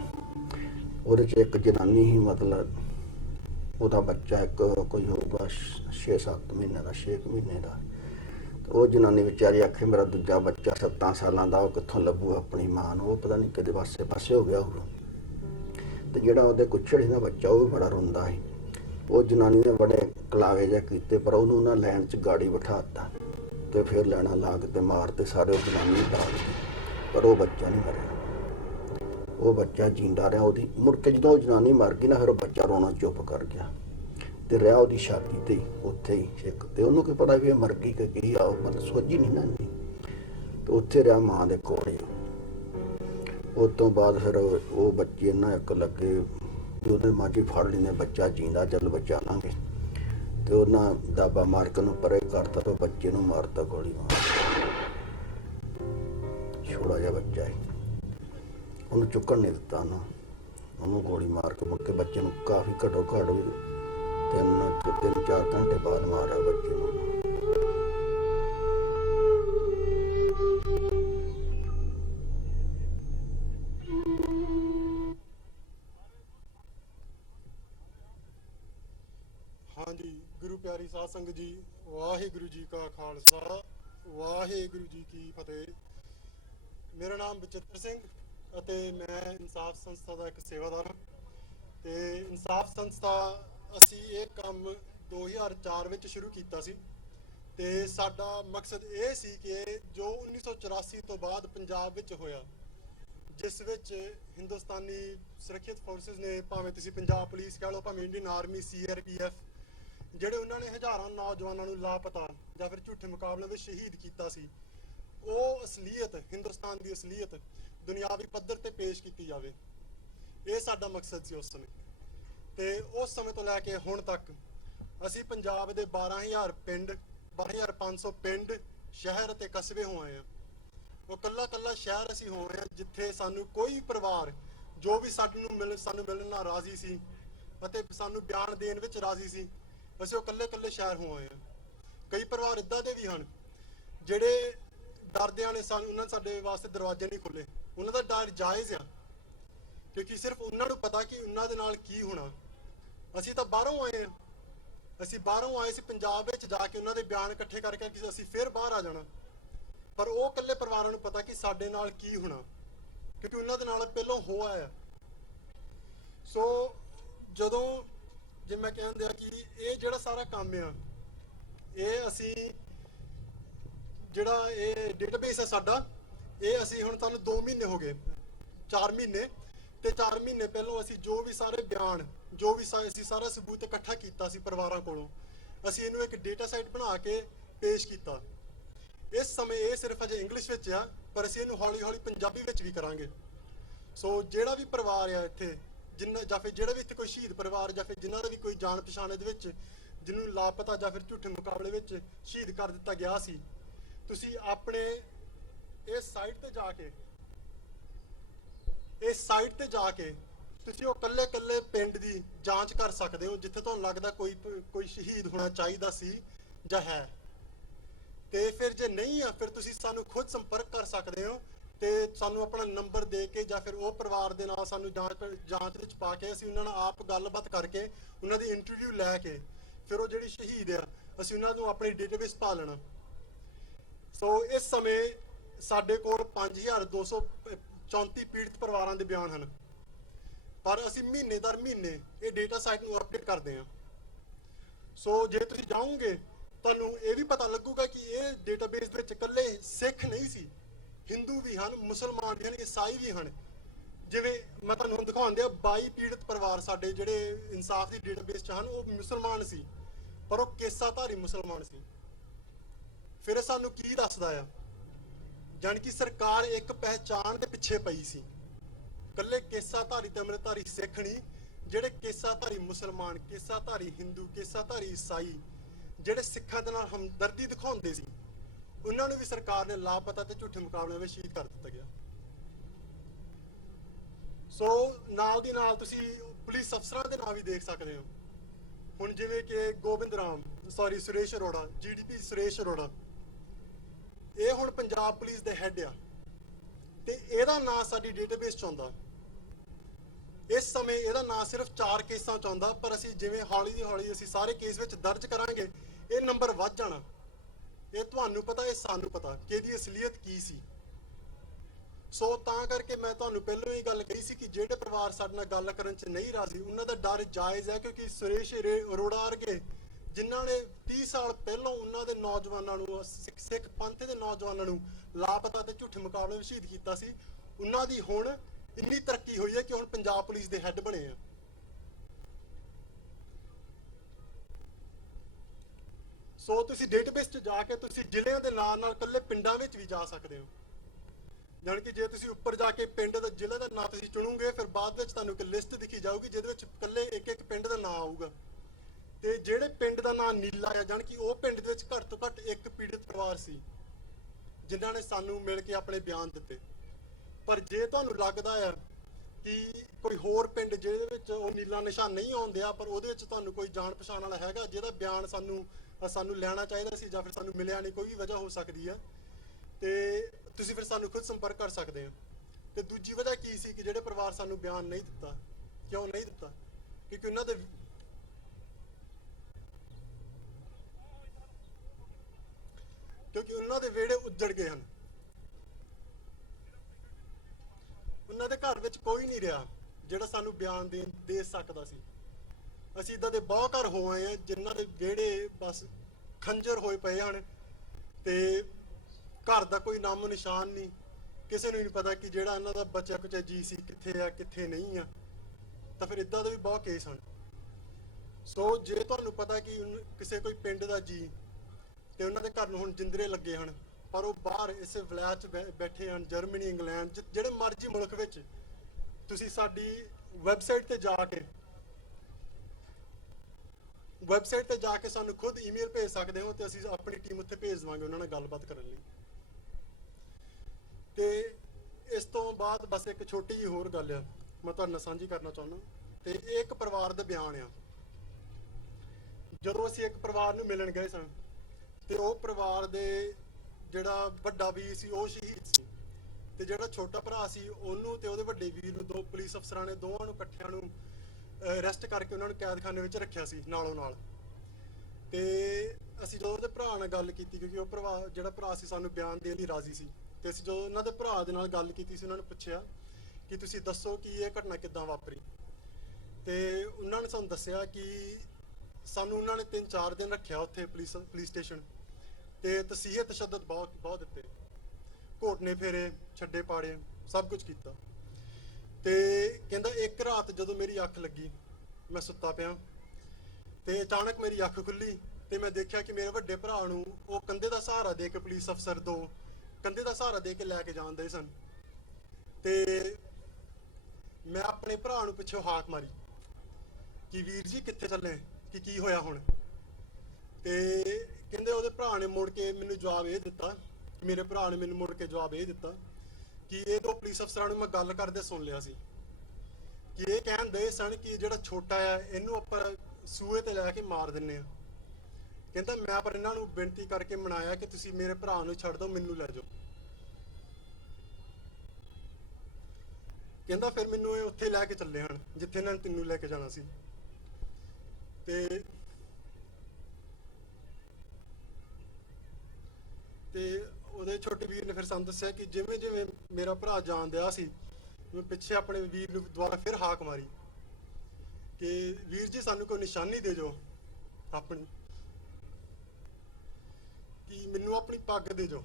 ਉਹਦੇ 'ਚ ਇੱਕ ਜਨਾਨੀ ਹੀ, ਮਤਲਬ ਉਹਦਾ ਬੱਚਾ ਇੱਕ ਕੋਈ ਹੋਊਗਾ 6-7 ਮਹੀਨੇ ਦਾ, 6 ਮਹੀਨੇ ਦਾ। ਉਹ ਜਨਾਨੀ ਵਿਚਾਰੀ ਆਖੇ ਮੇਰਾ ਦੂਜਾ ਬੱਚਾ 7 ਸਾਲਾਂ ਦਾ, ਉਹ ਕਿੱਥੋਂ ਲੱਭੂ ਆਪਣੀ ਮਾਂ ਨੂੰ, ਉਹ ਪਤਾ ਨਹੀਂ ਕਿਹਦੇ ਪਾਸੇ ਹੋ ਗਿਆ ਹੋਊ। ਤੇ ਜਿਹੜਾ ਉਹਦੇ ਕੁੱਛੜ ਸੀ ਨਾ ਬੱਚਾ, ਉਹ ਵੀ ਬੜਾ ਰੋਂਦਾ ਸੀ। ਉਹ ਜਨਾਨੀ ਨੇ ਬੜੇ ਕਲਾਵੇ ਜਿਹੇ ਕੀਤੇ, ਪਰ ਉਹਨੂੰ ਉਹਨਾਂ ਲੈਣ 'ਚ ਗਾੜੀ ਬਿਠਾ ਦਿੱਤਾ ਤੇ ਫਿਰ ਲੈਣਾ ਲਾ ਕੇ ਤੇ ਮਾਰ ਤੇ ਸਾਰੇ ਉਹ ਜਨਾਨੀ ਦਾਗ ਦਿੱਤੀ, ਪਰ ਉਹ ਬੱਚਾ ਨਹੀਂ ਮਰਿਆ। ਉਹ ਬੱਚਾ ਜਿੰਦਾ ਰਿਹਾ। ਉਹਦੀ ਮੁੜ ਕੇ ਜਦੋਂ ਉਹ ਜਨਾਨੀ ਮਰ ਗਈ ਨਾ, ਫਿਰ ਉਹ ਬੱਚਾ ਰੋਣਾ ਚੁੱਪ ਕਰ ਗਿਆ ਤੇ ਰਿਹਾ ਉਹਦੀ ਛਾਤੀ ਤੇ ਉੱਥੇ ਹੀ ਇੱਕ। ਤੇ ਉਹਨੂੰ ਕੀ ਪਤਾ ਵੀ ਇਹ ਮਰ ਗਈ ਕਿ ਕੀ ਆ, ਮਤਲਬ ਸੋਝੀ ਨਹੀਂ ਨਾ ਇੰਨੀ। ਤੇ ਉੱਥੇ ਰਿਹਾ ਮਾਂ ਦੇ ਕੋਲ ਹੀ। ਉਸ ਤੋਂ ਬਾਅਦ ਫਿਰ ਉਹ ਬੱਚੇ ਨਾ ਇੱਕ ਲੱਗੇ ਵੀ ਉਹਦੇ ਮਾਂ ਜੀ ਫੜ ਲੈਂਦੇ, ਬੱਚਾ ਜਿੰਦਾ, ਚੱਲ ਬਚਾ ਲਾਂਗੇ। ਤੇ ਉਹਨਾਂ ਦਾਬਾ ਮਾਰ ਕੇ ਉਹਨੂੰ ਪਰੇ ਕਰਤਾ ਤੇ ਬੱਚੇ ਨੂੰ ਮਾਰਤਾ ਗੋਲੀ ਮਾਰ। ਛੋਟਾ ਜਿਹਾ ਬੱਚਾ ਸੀ, ਉਹਨੂੰ ਚੁੱਕਣ ਨਹੀਂ ਦਿੱਤਾ ਨਾ, ਉਹਨੂੰ ਗੋਲੀ ਮਾਰ ਕੇ ਮੁੜ ਕੇ ਬੱਚੇ ਨੂੰ ਕਾਫੀ ਘੱਟੋ ਘੱਟ ਵੀ 3-4 ਘੰਟੇ ਬਾਅਦ ਮਾਰਿਆ ਬੱਚੇ ਨੂੰ। ਹਾਂਜੀ, ਗੁਰੂ ਪਿਆਰੀ ਸਾਧ ਸੰਗਤ ਜੀ, ਵਾਹਿਗੁਰੂ ਜੀ ਕਾ ਖਾਲਸਾ, ਵਾਹਿਗੁਰੂ ਜੀ ਕੀ ਫਤਿਹ। ਮੇਰਾ ਨਾਮ ਬਚਿੱਤਰ ਸਿੰਘ ਅਤੇ ਮੈਂ ਇਨਸਾਫ ਸੰਸਥਾ ਦਾ ਇੱਕ ਸੇਵਾਦਾਰ ਹਾਂ। ਤੇ ਇਨਸਾਫ ਸੰਸਥਾ ਅਸੀਂ ਇਹ ਕੰਮ 2004 ਵਿੱਚ ਸ਼ੁਰੂ ਕੀਤਾ ਸੀ ਤੇ ਸਾਡਾ ਮਕਸਦ ਇਹ ਸੀ ਕਿ ਜੋ 1984 ਤੋਂ ਬਾਅਦ ਪੰਜਾਬ ਵਿੱਚ ਹੋਇਆ, ਜਿਸ ਵਿੱਚ ਹਿੰਦੁਸਤਾਨੀ ਸੁਰੱਖਿਅਤ ਫੋਰਸਿਸ ਨੇ, ਭਾਵੇਂ ਤੁਸੀਂ ਪੰਜਾਬ ਪੁਲਿਸ ਕਹਿ ਲਓ, ਭਾਵੇਂ ਇੰਡੀਅਨ ਆਰਮੀ, CRPF, ਜਿਹੜੇ ਉਹਨਾਂ ਨੇ ਹਜ਼ਾਰਾਂ ਨੌਜਵਾਨਾਂ ਨੂੰ ਲਾਪਤਾ ਜਾਂ ਫਿਰ ਝੂਠੇ ਮੁਕਾਬਲਿਆਂ ਵਿੱਚ ਸ਼ਹੀਦ ਕੀਤਾ ਸੀ, ਉਹ ਅਸਲੀਅਤ, ਹਿੰਦੁਸਤਾਨ ਦੀ ਅਸਲੀਅਤ ਦੁਨਿਆਵੀ ਪੱਧਰ ਤੇ ਪੇਸ਼ ਕੀਤੀ ਜਾਵੇ। ਇਹ ਸਾਡਾ ਮਕਸਦ ਸੀ ਉਸ ਸਮੇਂ। ਤੇ ਉਸ ਸਮੇਂ ਤੋਂ ਲੈ ਕੇ ਹੁਣ ਤੱਕ ਅਸੀਂ ਪੰਜਾਬ ਦੇ 12,000 ਪਿੰਡ, 12,500 ਪਿੰਡ, ਸ਼ਹਿਰ ਅਤੇ ਕਸਬੇ ਹੋ ਆਏ ਹਾਂ। ਉਹ ਕੱਲਾ ਸ਼ਹਿਰ ਅਸੀਂ ਹੋ ਆਏ ਹਾਂ ਜਿੱਥੇ ਸਾਨੂੰ ਕੋਈ ਪਰਿਵਾਰ ਜੋ ਵੀ ਸਾਨੂੰ ਮਿਲਣ ਨਾਲ ਰਾਜ਼ੀ ਸੀ ਅਤੇ ਸਾਨੂੰ ਬਿਆਨ ਦੇਣ ਵਿੱਚ ਰਾਜ਼ੀ ਸੀ, ਅਸੀਂ ਉਹ ਕੱਲੇ ਸ਼ਹਿਰ ਹੋ ਆਏ ਹਾਂ। ਕਈ ਪਰਿਵਾਰ ਇੱਦਾਂ ਦੇ ਵੀ ਹਨ ਜਿਹੜੇ ਡਰਦਿਆਂ ਨੇ ਉਹਨਾਂ ਸਾਡੇ ਵਾਸਤੇ ਦਰਵਾਜ਼ੇ ਨਹੀਂ ਖੁੱਲੇ। ਉਹਨਾਂ ਦਾ ਡਰ ਜਾਇਜ਼ ਆ, ਕਿਉਂਕਿ ਸਿਰਫ ਉਹਨਾਂ ਨੂੰ ਪਤਾ ਕਿ ਉਹਨਾਂ ਦੇ ਨਾਲ ਕੀ ਹੋਣਾ। ਅਸੀਂ ਤਾਂ ਬਾਹਰੋਂ ਆਏ ਹਾਂ, ਅਸੀਂ ਬਾਹਰੋਂ ਆਏ ਸੀ ਪੰਜਾਬ ਵਿੱਚ ਜਾ ਕੇ ਉਹਨਾਂ ਦੇ ਬਿਆਨ ਇਕੱਠੇ ਕਰਕੇ ਅਸੀਂ ਫਿਰ ਬਾਹਰ ਆ ਜਾਣਾ। ਪਰ ਉਹ ਇਕੱਲੇ ਪਰਿਵਾਰਾਂ ਨੂੰ ਪਤਾ ਕਿ ਸਾਡੇ ਨਾਲ ਕੀ ਹੋਣਾ, ਕਿਉਂਕਿ ਉਹਨਾਂ ਦੇ ਨਾਲ ਪਹਿਲਾਂ ਹੋ ਆਇਆ। ਸੋ ਜਦੋਂ ਜੇ ਮੈਂ ਕਹਿੰਦਾ ਕਿ ਇਹ ਜਿਹੜਾ ਸਾਰਾ ਕੰਮ ਆ, ਇਹ ਅਸੀਂ ਜਿਹੜਾ ਇਹ ਡੇਟਾਬੇਸ ਹੈ ਸਾਡਾ, ਇਹ ਅਸੀਂ ਹੁਣ ਤੁਹਾਨੂੰ 2 ਮਹੀਨੇ ਹੋ ਗਏ, 4 ਮਹੀਨੇ, ਤੇ 4 ਮਹੀਨੇ ਪਹਿਲਾਂ ਅਸੀਂ ਜੋ ਵੀ ਸਾਰੇ ਬਿਆਨ, ਜੋ ਵੀ ਅਸੀਂ ਸਾਰਾ ਸਬੂਤ ਇਕੱਠਾ ਕੀਤਾ ਸੀ ਪਰਿਵਾਰਾਂ ਕੋਲੋਂ, ਅਸੀਂ ਇਹਨੂੰ ਇੱਕ ਡੇਟਾ ਸਾਈਟ ਬਣਾ ਕੇ ਪੇਸ਼ ਕੀਤਾ। ਇਸ ਸਮੇਂ ਇਹ ਸਿਰਫ ਅਜੇ ਇੰਗਲਿਸ਼ ਵਿੱਚ ਆ, ਪਰ ਅਸੀਂ ਇਹਨੂੰ ਹੌਲੀ ਹੌਲੀ ਪੰਜਾਬੀ ਵਿੱਚ ਵੀ ਕਰਾਂਗੇ। ਸੋ ਜਿਹੜਾ ਵੀ ਪਰਿਵਾਰ ਆ ਇੱਥੇ, ਜਾਂ ਫਿਰ ਜਿਹੜਾ ਵੀ ਇੱਥੇ ਕੋਈ ਸ਼ਹੀਦ ਪਰਿਵਾਰ, ਜਾਂ ਫਿਰ ਜਿਨ੍ਹਾਂ ਦਾ ਵੀ ਕੋਈ ਜਾਣ ਪਛਾਣ ਇਹਦੇ ਵਿੱਚ, ਜਿਹਨੂੰ ਲਾਪਤਾ ਜਾਂ ਫਿਰ ਝੂਠੇ ਮੁਕਾਬਲੇ ਵਿੱਚ ਸ਼ਹੀਦ ਕਰ ਦਿੱਤਾ ਗਿਆ ਸੀ, ਤੁਸੀਂ ਆਪਣੇ ਇਸ ਸਾਈਟ ਤੇ ਜਾ ਕੇ ਤੁਸੀਂ ਉਹ ਕੱਲੇ ਪਿੰਡ ਦੀ ਜਾਂਚ ਕਰ ਸਕਦੇ ਹੋ ਜਿੱਥੇ ਤੁਹਾਨੂੰ ਲੱਗਦਾ ਕੋਈ ਸ਼ਹੀਦ ਹੋਣਾ ਚਾਹੀਦਾ ਸੀ ਜਾਂ ਹੈ। ਤੇ ਫਿਰ ਜੇ ਨਹੀਂ ਆ, ਫਿਰ ਤੁਸੀਂ ਸਾਨੂੰ ਖੁਦ ਸੰਪਰਕ ਕਰ ਸਕਦੇ ਹੋ ਤੇ ਸਾਨੂੰ ਆਪਣਾ ਨੰਬਰ ਦੇ ਕੇ ਜਾਂ ਫਿਰ ਉਹ ਪਰਿਵਾਰ ਦੇ ਨਾਲ ਸਾਨੂੰ ਜਾਂਚ ਵਿੱਚ ਪਾ ਕੇ ਅਸੀਂ ਉਹਨਾਂ ਨਾਲ ਆਪ ਗੱਲਬਾਤ ਕਰਕੇ ਉਹਨਾਂ ਦੀ ਇੰਟਰਵਿਊ ਲੈ ਕੇ ਫਿਰ ਉਹ ਜਿਹੜੀ ਸ਼ਹੀਦ ਆ, ਅਸੀਂ ਉਹਨਾਂ ਨੂੰ ਆਪਣੀ ਡੇਟਾਬੇਸ ਪਾ ਲੈਣਾ। ਸੋ ਇਸ ਸਮੇਂ ਸਾਡੇ ਕੋਲ 5,234 ਪੀੜਤ ਪਰਿਵਾਰਾਂ ਦੇ ਬਿਆਨ ਹਨ, ਪਰ ਅਸੀਂ ਮਹੀਨੇ ਦਰ ਮਹੀਨੇ ਇਹ ਡੇਟਾ ਸਾਈਟ ਨੂੰ ਅਪਡੇਟ ਕਰਦੇ ਹਾਂ। ਸੋ ਜੇ ਤੁਸੀਂ ਜਾਓਗੇ ਤੁਹਾਨੂੰ ਇਹ ਵੀ ਪਤਾ ਲੱਗੂਗਾ ਕਿ ਇਹ ਡੇਟਾਬੇਸ ਵਿੱਚ ਇਕੱਲੇ ਸਿੱਖ ਨਹੀਂ ਸੀ, ਹਿੰਦੂ ਵੀ ਹਨ, ਮੁਸਲਮਾਨ ਵੀ ਹਨ, ਈਸਾਈ ਵੀ ਹਨ। ਜਿਵੇਂ ਮੈਂ ਤੁਹਾਨੂੰ ਹੁਣ ਦਿਖਾਉਣ ਦਿਆਂ 22 ਪੀੜਤ ਪਰਿਵਾਰ ਸਾਡੇ ਜਿਹੜੇ ਇਨਸਾਫ ਦੀ ਡੇਟਾਬੇਸ 'ਚ ਹਨ, ਉਹ ਮੁਸਲਮਾਨ ਸੀ, ਪਰ ਉਹ ਕੇਸਾਧਾਰੀ ਮੁਸਲਮਾਨ ਸੀ। ਫਿਰ ਸਾਨੂੰ ਕੀ ਦੱਸਦਾ ਆ, ਜਾਣੀ ਕਿ ਸਰਕਾਰ ਇੱਕ ਪਹਿਚਾਣ ਦੇ ਪਿੱਛੇ ਪਈ ਸੀ, ਕੱਲੇ ਕੇਸਾਧਾਰੀ ਤੇ ਅੰਮ੍ਰਿਤਧਾਰੀ ਸਿੱਖ ਨਹੀਂ, ਜਿਹੜੇ ਕੇਸਾਧਾਰੀ ਮੁਸਲਮਾਨ, ਕੇਸਾਧਾਰੀ ਹਿੰਦੂ, ਕੇਸਾਧਾਰੀ ਈਸਾਈ ਜਿਹੜੇ ਸਿੱਖਾਂ ਦੇ ਨਾਲ ਹਮਦਰਦੀ ਦਿਖਾਉਂਦੇ ਸੀ, ਉਹਨਾਂ ਨੂੰ ਵੀ ਸਰਕਾਰ ਨੇ ਲਾਪਤਾ ਤੇ ਝੂਠੇ ਮੁਕਾਬਲਿਆਂ ਵਿੱਚ ਸ਼ਹੀਦ ਕਰ ਦਿੱਤਾ ਗਿਆ। ਸੋ ਨਾਲ ਦੀ ਨਾਲ ਤੁਸੀਂ ਪੁਲਿਸ ਅਫਸਰਾਂ ਦੇ ਨਾਂ ਵੀ ਦੇਖ ਸਕਦੇ ਹੋ। ਹੁਣ ਜਿਵੇਂ ਕਿ ਸੁਰੇਸ਼ ਅਰੋੜਾ, GDP ਸੁਰੇਸ਼ ਅਰੋੜਾ, ਇਹ ਹੁਣ ਪੰਜਾਬ ਪੁਲਿਸ ਦੇ ਹੈੱਡ ਆ। ਤੇ ਇਹਦਾ ਨਾਂ ਸਾਡੀ ਡੇਟਾਬੇਸ 'ਚ ਆਉਂਦਾ। ਇਸ ਸਮੇਂ ਇਹਦਾ ਨਾਂ ਸਿਰਫ 4 ਕੇਸਾਂ 'ਚ ਆਉਂਦਾ, ਪਰ ਅਸੀਂ ਜਿਵੇਂ ਹੌਲੀ ਦੀ ਹੌਲੀ ਅਸੀਂ ਸਾਰੇ ਕੇਸ ਵਿੱਚ ਦਰਜ ਕਰਾਂਗੇ ਇਹ ਨੰਬਰ ਵੱਧ ਜਾਣਾ। ਇਹ ਤੁਹਾਨੂੰ ਪਤਾ, ਇਹ ਸਾਨੂੰ ਪਤਾ ਕਿ ਇਹਦੀ ਅਸਲੀਅਤ ਕੀ ਸੀ। ਸੋ ਤਾਂ ਕਰਕੇ ਮੈਂ ਤੁਹਾਨੂੰ ਪਹਿਲਾਂ ਹੀ ਗੱਲ ਕਹੀ ਸੀ ਕਿ ਜਿਹੜੇ ਪਰਿਵਾਰ ਸਾਡੇ ਨਾਲ ਗੱਲ ਕਰਨ 'ਚ ਨਹੀਂ ਰਾਜ਼ੀ ਉਹਨਾਂ ਦਾ ਡਰ ਜਾਇਜ਼ ਹੈ, ਕਿਉਂਕਿ ਸੁਰੇਸ਼ ਅਰੋੜਾ ਵਰਗੇ ਜਿਨ੍ਹਾਂ ਨੇ 30 ਸਾਲ ਪਹਿਲਾਂ ਉਹਨਾਂ ਦੇ ਨੌਜਵਾਨਾਂ ਨੂੰ ਸਿੱਖ ਪੰਥ ਦੇ ਨੌਜਵਾਨਾਂ ਨੂੰ ਲਾਪਤਾ ਤੇ ਝੂਠੇ ਮੁਕਾਬਲੇ ਵਿੱਚ ਸ਼ਹੀਦ ਕੀਤਾ ਸੀ, ਉਹਨਾਂ ਦੀ ਹੁਣ ਇੰਨੀ ਤਰੱਕੀ ਹੋਈ ਹੈ ਕਿ ਹੁਣ ਪੰਜਾਬ ਪੁਲਿਸ ਦੇ ਹੈੱਡ ਬਣੇ ਆ। ਸੋ ਤੁਸੀਂ ਡੇਟਾਬੇਸ 'ਚ ਜਾ ਕੇ ਤੁਸੀਂ ਜ਼ਿਲ੍ਹਿਆਂ ਦੇ ਨਾਲ ਨਾਲ ਇਕੱਲੇ ਪਿੰਡਾਂ ਵਿੱਚ ਵੀ ਜਾ ਸਕਦੇ ਹੋ। ਜਾਣੀ ਕਿ ਜੇ ਤੁਸੀਂ ਉੱਪਰ ਜਾ ਕੇ ਪਿੰਡ ਦਾ ਜ਼ਿਲ੍ਹੇ ਦਾ ਨਾਂ ਤੁਸੀਂ ਚੁਣੋਗੇ, ਫਿਰ ਬਾਅਦ ਵਿੱਚ ਤੁਹਾਨੂੰ ਇੱਕ ਲਿਸਟ ਦਿਖੀ ਜਾਊਗੀ ਜਿਹਦੇ ਵਿੱਚ ਇਕੱਲੇ ਇੱਕ ਇੱਕ ਪਿੰਡ ਦਾ ਨਾਂ ਆਊਗਾ। ਤੇ ਜਿਹੜੇ ਪਿੰਡ ਦਾ ਨਾਂ ਨੀਲਾ ਆ, ਜਾਣੀ ਕਿ ਉਹ ਪਿੰਡ ਦੇ ਵਿੱਚ ਘੱਟ ਤੋਂ ਘੱਟ ਇੱਕ ਪੀੜਿਤ ਪਰਿਵਾਰ ਸੀ ਜਿਨ੍ਹਾਂ ਨੇ ਸਾਨੂੰ ਮਿਲ ਕੇ ਆਪਣੇ ਬਿਆਨ ਦਿੱਤੇ। ਪਰ ਜੇ ਤੁਹਾਨੂੰ ਲੱਗਦਾ ਆ ਕਿ ਕੋਈ ਹੋਰ ਪਿੰਡ ਜਿਹਦੇ ਵਿੱਚ ਉਹ ਨੀਲਾ ਨਿਸ਼ਾਨ ਨਹੀਂ ਆਉਂਦਿਆ, ਪਰ ਉਹਦੇ ਵਿੱਚ ਤੁਹਾਨੂੰ ਕੋਈ ਜਾਣ ਪਛਾਣ ਵਾਲਾ ਹੈਗਾ ਜਿਹਦਾ ਬਿਆਨ ਸਾਨੂੰ ਲੈਣਾ ਚਾਹੀਦਾ ਸੀ ਜਾਂ ਫਿਰ ਸਾਨੂੰ ਮਿਲਿਆ ਨਹੀਂ, ਕੋਈ ਵੀ ਵਜ੍ਹਾ ਹੋ ਸਕਦੀ ਹੈ, ਤੇ ਤੁਸੀਂ ਫਿਰ ਸਾਨੂੰ ਖੁਦ ਸੰਪਰਕ ਕਰ ਸਕਦੇ ਹੋ। ਤੇ ਦੂਜੀ ਵਜ੍ਹਾ ਕੀ ਸੀ ਕਿ ਜਿਹੜੇ ਪਰਿਵਾਰ ਸਾਨੂੰ ਬਿਆਨ ਨਹੀਂ ਦਿੱਤਾ, ਕਿਉਂ ਨਹੀਂ ਦਿੱਤਾ? ਕਿਉਂਕਿ ਉਹਨਾਂ ਦੇ ਵਿਹੜੇ ਉੱਜੜ ਗਏ ਹਨ। ਉਹਨਾਂ ਦੇ ਘਰ ਵਿੱਚ ਕੋਈ ਨਹੀਂ ਰਿਹਾ ਜਿਹੜਾ ਸਾਨੂੰ ਬਿਆਨ ਦੇ ਸਕਦਾ ਸੀ। ਅਸੀਂ ਇਦਾਂ ਦੇ ਬਹੁਤ ਘਰ ਹੋ ਆਏ ਆ ਜਿਨ੍ਹਾਂ ਦੇ ਵਿਹੜੇ ਬਸ ਖੰਜਰ ਹੋਏ ਪਏ ਹਨ ਤੇ ਘਰ ਦਾ ਕੋਈ ਨਾਮੋ ਨਿਸ਼ਾਨ ਨਹੀਂ। ਕਿਸੇ ਨੂੰ ਨਹੀਂ ਪਤਾ ਕਿ ਜਿਹੜਾ ਇਹਨਾਂ ਦਾ ਬੱਚਾ ਕੁਚਾ ਜੀ ਸੀ ਕਿੱਥੇ ਆ ਕਿੱਥੇ ਨਹੀਂ ਆ। ਤਾਂ ਫਿਰ ਇਦਾਂ ਦੇ ਵੀ ਬਹੁਤ ਕੇਸ ਹਨ। ਸੋ ਜੇ ਤੁਹਾਨੂੰ ਪਤਾ ਕਿ ਕਿਸੇ ਕੋਈ ਪਿੰਡ ਦਾ ਜੀ ਤੇ ਉਹਨਾਂ ਦੇ ਘਰ ਨੂੰ ਹੁਣ ਜਿੰਦਰੇ ਲੱਗੇ ਹਨ, ਪਰ ਉਹ ਬਾਹਰ ਇਸੇ ਵਿਲਾਇਤ 'ਚ ਬੈਠੇ ਹਨ, ਜਰਮਨੀ, ਇੰਗਲੈਂਡ, ਜਿਹੜੇ ਮਰਜ਼ੀ ਮੁਲਕ ਵਿੱਚ, ਤੁਸੀਂ ਸਾਡੀ ਵੈਬਸਾਈਟ ਤੇ ਜਾ ਕੇ ਸਾਨੂੰ ਖੁਦ ਈਮੇਲ ਭੇਜ ਸਕਦੇ ਹੋ ਤੇ ਅਸੀਂ ਆਪਣੀ ਟੀਮ ਉੱਥੇ ਭੇਜ ਦੇਵਾਂਗੇ ਉਹਨਾਂ ਨਾਲ ਗੱਲਬਾਤ ਕਰਨ ਲਈ। ਤੇ ਇਸ ਤੋਂ ਬਾਅਦ ਬਸ ਇੱਕ ਛੋਟੀ ਜਿਹੀ ਹੋਰ ਗੱਲ ਆ ਮੈਂ ਤੁਹਾਡੇ ਨਾਲ ਸਾਂਝੀ ਕਰਨਾ ਚਾਹੁੰਦਾ। ਤੇ ਇਹ ਇੱਕ ਪਰਿਵਾਰ ਦਾ ਬਿਆਨ ਆ। ਜਦੋਂ ਅਸੀਂ ਇੱਕ ਪਰਿਵਾਰ ਨੂੰ ਮਿਲਣ ਗਏ ਸਨ ਤੇ ਉਹ ਪਰਿਵਾਰ ਦੇ ਜਿਹੜਾ ਵੱਡਾ ਵੀਰ ਸੀ ਉਹ ਸ਼ਹੀਦ ਸੀ, ਤੇ ਜਿਹੜਾ ਛੋਟਾ ਭਰਾ ਸੀ ਉਹਨੂੰ ਤੇ ਉਹਦੇ ਵੱਡੇ ਵੀਰ ਨੂੰ ਦੋ ਪੁਲਿਸ ਅਫਸਰਾਂ ਨੇ ਦੋਵਾਂ ਨੂੰ ਇਕੱਠਿਆਂ ਨੂੰ ਅਰੈਸਟ ਕਰਕੇ ਉਹਨਾਂ ਨੂੰ ਕੈਦਖਾਨੇ ਵਿੱਚ ਰੱਖਿਆ ਸੀ ਨਾਲੋਂ ਨਾਲ। ਤੇ ਅਸੀਂ ਜਦੋਂ ਉਹਦੇ ਭਰਾ ਨਾਲ ਗੱਲ ਕੀਤੀ, ਕਿਉਂਕਿ ਉਹ ਜਿਹੜਾ ਭਰਾ ਸੀ ਸਾਨੂੰ ਬਿਆਨ ਦੇਣ ਲਈ ਰਾਜ਼ੀ ਸੀ, ਤੇ ਅਸੀਂ ਜਦੋਂ ਉਹਨਾਂ ਦੇ ਭਰਾ ਦੇ ਨਾਲ ਗੱਲ ਕੀਤੀ ਸੀ ਉਹਨਾਂ ਨੂੰ ਪੁੱਛਿਆ ਕਿ ਤੁਸੀਂ ਦੱਸੋ ਕਿ ਇਹ ਘਟਨਾ ਕਿੱਦਾਂ ਵਾਪਰੀ। ਤੇ ਉਹਨਾਂ ਨੇ ਸਾਨੂੰ ਦੱਸਿਆ ਕਿ ਸਾਨੂੰ ਉਹਨਾਂ ਨੇ 3-4 ਦਿਨ ਰੱਖਿਆ ਉੱਥੇ ਪੁਲਿਸ ਸਟੇਸ਼ਨ ਤੇ ਤਸੀਹੇ ਤਸ਼ੱਦਦ ਬਹੁਤ ਦਿੱਤੇ, ਘੋਟਨੇ ਫੇਰੇ, ਛੱਡੇ ਪਾੜੇ, ਸਭ ਕੁਝ ਕੀਤਾ। ਤੇ ਕਹਿੰਦਾ ਇੱਕ ਰਾਤ ਜਦੋਂ ਮੇਰੀ ਅੱਖ ਲੱਗੀ, ਮੈਂ ਸੁੱਤਾ ਪਿਆ ਤੇ ਅਚਾਨਕ ਮੇਰੀ ਅੱਖ ਖੁੱਲੀ ਤੇ ਮੈਂ ਦੇਖਿਆ ਕਿ ਮੇਰੇ ਵੱਡੇ ਭਰਾ ਨੂੰ ਉਹ ਕੰਧੇ ਦਾ ਸਹਾਰਾ ਦੇ ਕੇ ਪੁਲਿਸ ਅਫਸਰ ਦੋ ਕੰਧੇ ਦਾ ਸਹਾਰਾ ਦੇ ਕੇ ਲੈ ਕੇ ਜਾਂਦੇ ਸਨ। ਤੇ ਮੈਂ ਆਪਣੇ ਭਰਾ ਨੂੰ ਪਿੱਛੋਂ ਹਾਕ ਮਾਰੀ ਕਿ ਵੀਰ ਜੀ ਕਿੱਥੇ ਚੱਲੇ, ਕਿ ਕੀ ਹੋਇਆ ਹੁਣ। ਤੇ ਕਹਿੰਦੇ ਉਹਦੇ ਭਰਾ ਨੇ ਮੁੜ ਕੇ ਮੈਨੂੰ ਜਵਾਬ ਇਹ ਦਿੱਤਾ, ਮੇਰੇ ਭਰਾ ਨੇ ਮੈਨੂੰ ਮੁੜ ਕੇ ਜਵਾਬ ਇਹ ਦਿੱਤਾ ਕਿ ਇਹ ਦੋ ਪੁਲਿਸ ਅਫਸਰਾਂ ਨੂੰ ਮੈਂ ਗੱਲ ਕਰਦੇ ਸੁਣ ਲਿਆ ਸੀ ਕਿ ਇਹ ਕਹਿੰਦੇ ਸਨ ਕਿ ਜਿਹੜਾ ਛੋਟਾ ਆ ਇਹਨੂੰ ਆਪਾਂ ਸੂਏ ਤੇ ਲੈ ਕੇ ਮਾਰ ਦਿੰਨੇ ਆ। ਕਹਿੰਦਾ ਮੈਂ ਪਰ ਇਹਨਾਂ ਨੂੰ ਬੇਨਤੀ ਕਰਕੇ ਮਨਾਇਆ ਕਿ ਤੁਸੀਂ ਮੇਰੇ ਭਰਾ ਨੂੰ ਛੱਡ ਦਿਓ, ਮੈਨੂੰ ਲੈ ਜਾਓ। ਕਹਿੰਦਾ ਫਿਰ ਮੈਨੂੰ ਇਹ ਉੱਥੇ ਲੈ ਕੇ ਚੱਲੇ ਹਨ ਜਿੱਥੇ ਇਹਨਾਂ ਨੇ ਤੈਨੂੰ ਲੈ ਕੇ ਜਾਣਾ ਸੀ। ਤੇ ਉਹਦੇ ਛੋਟੇ ਵੀਰ ਨੇ ਫਿਰ ਸਾਨੂੰ ਦੱਸਿਆ ਕਿ ਜਿਵੇਂ ਜਿਵੇਂ ਮੇਰਾ ਭਰਾ ਜਾਣ ਦਿਆ ਸੀ, ਮੈਂ ਪਿੱਛੇ ਆਪਣੇ ਵੀਰ ਨੂੰ ਦੁਬਾਰਾ ਫਿਰ ਹਾਕ ਮਾਰੀ ਕਿ ਵੀਰ ਜੀ ਸਾਨੂੰ ਕੋਈ ਨਿਸ਼ਾਨੀ ਦੇ ਜਾਓ ਆਪਣੀ, ਕਿ ਮੈਨੂੰ ਆਪਣੀ ਪੱਗ ਦੇ ਜਾਓ।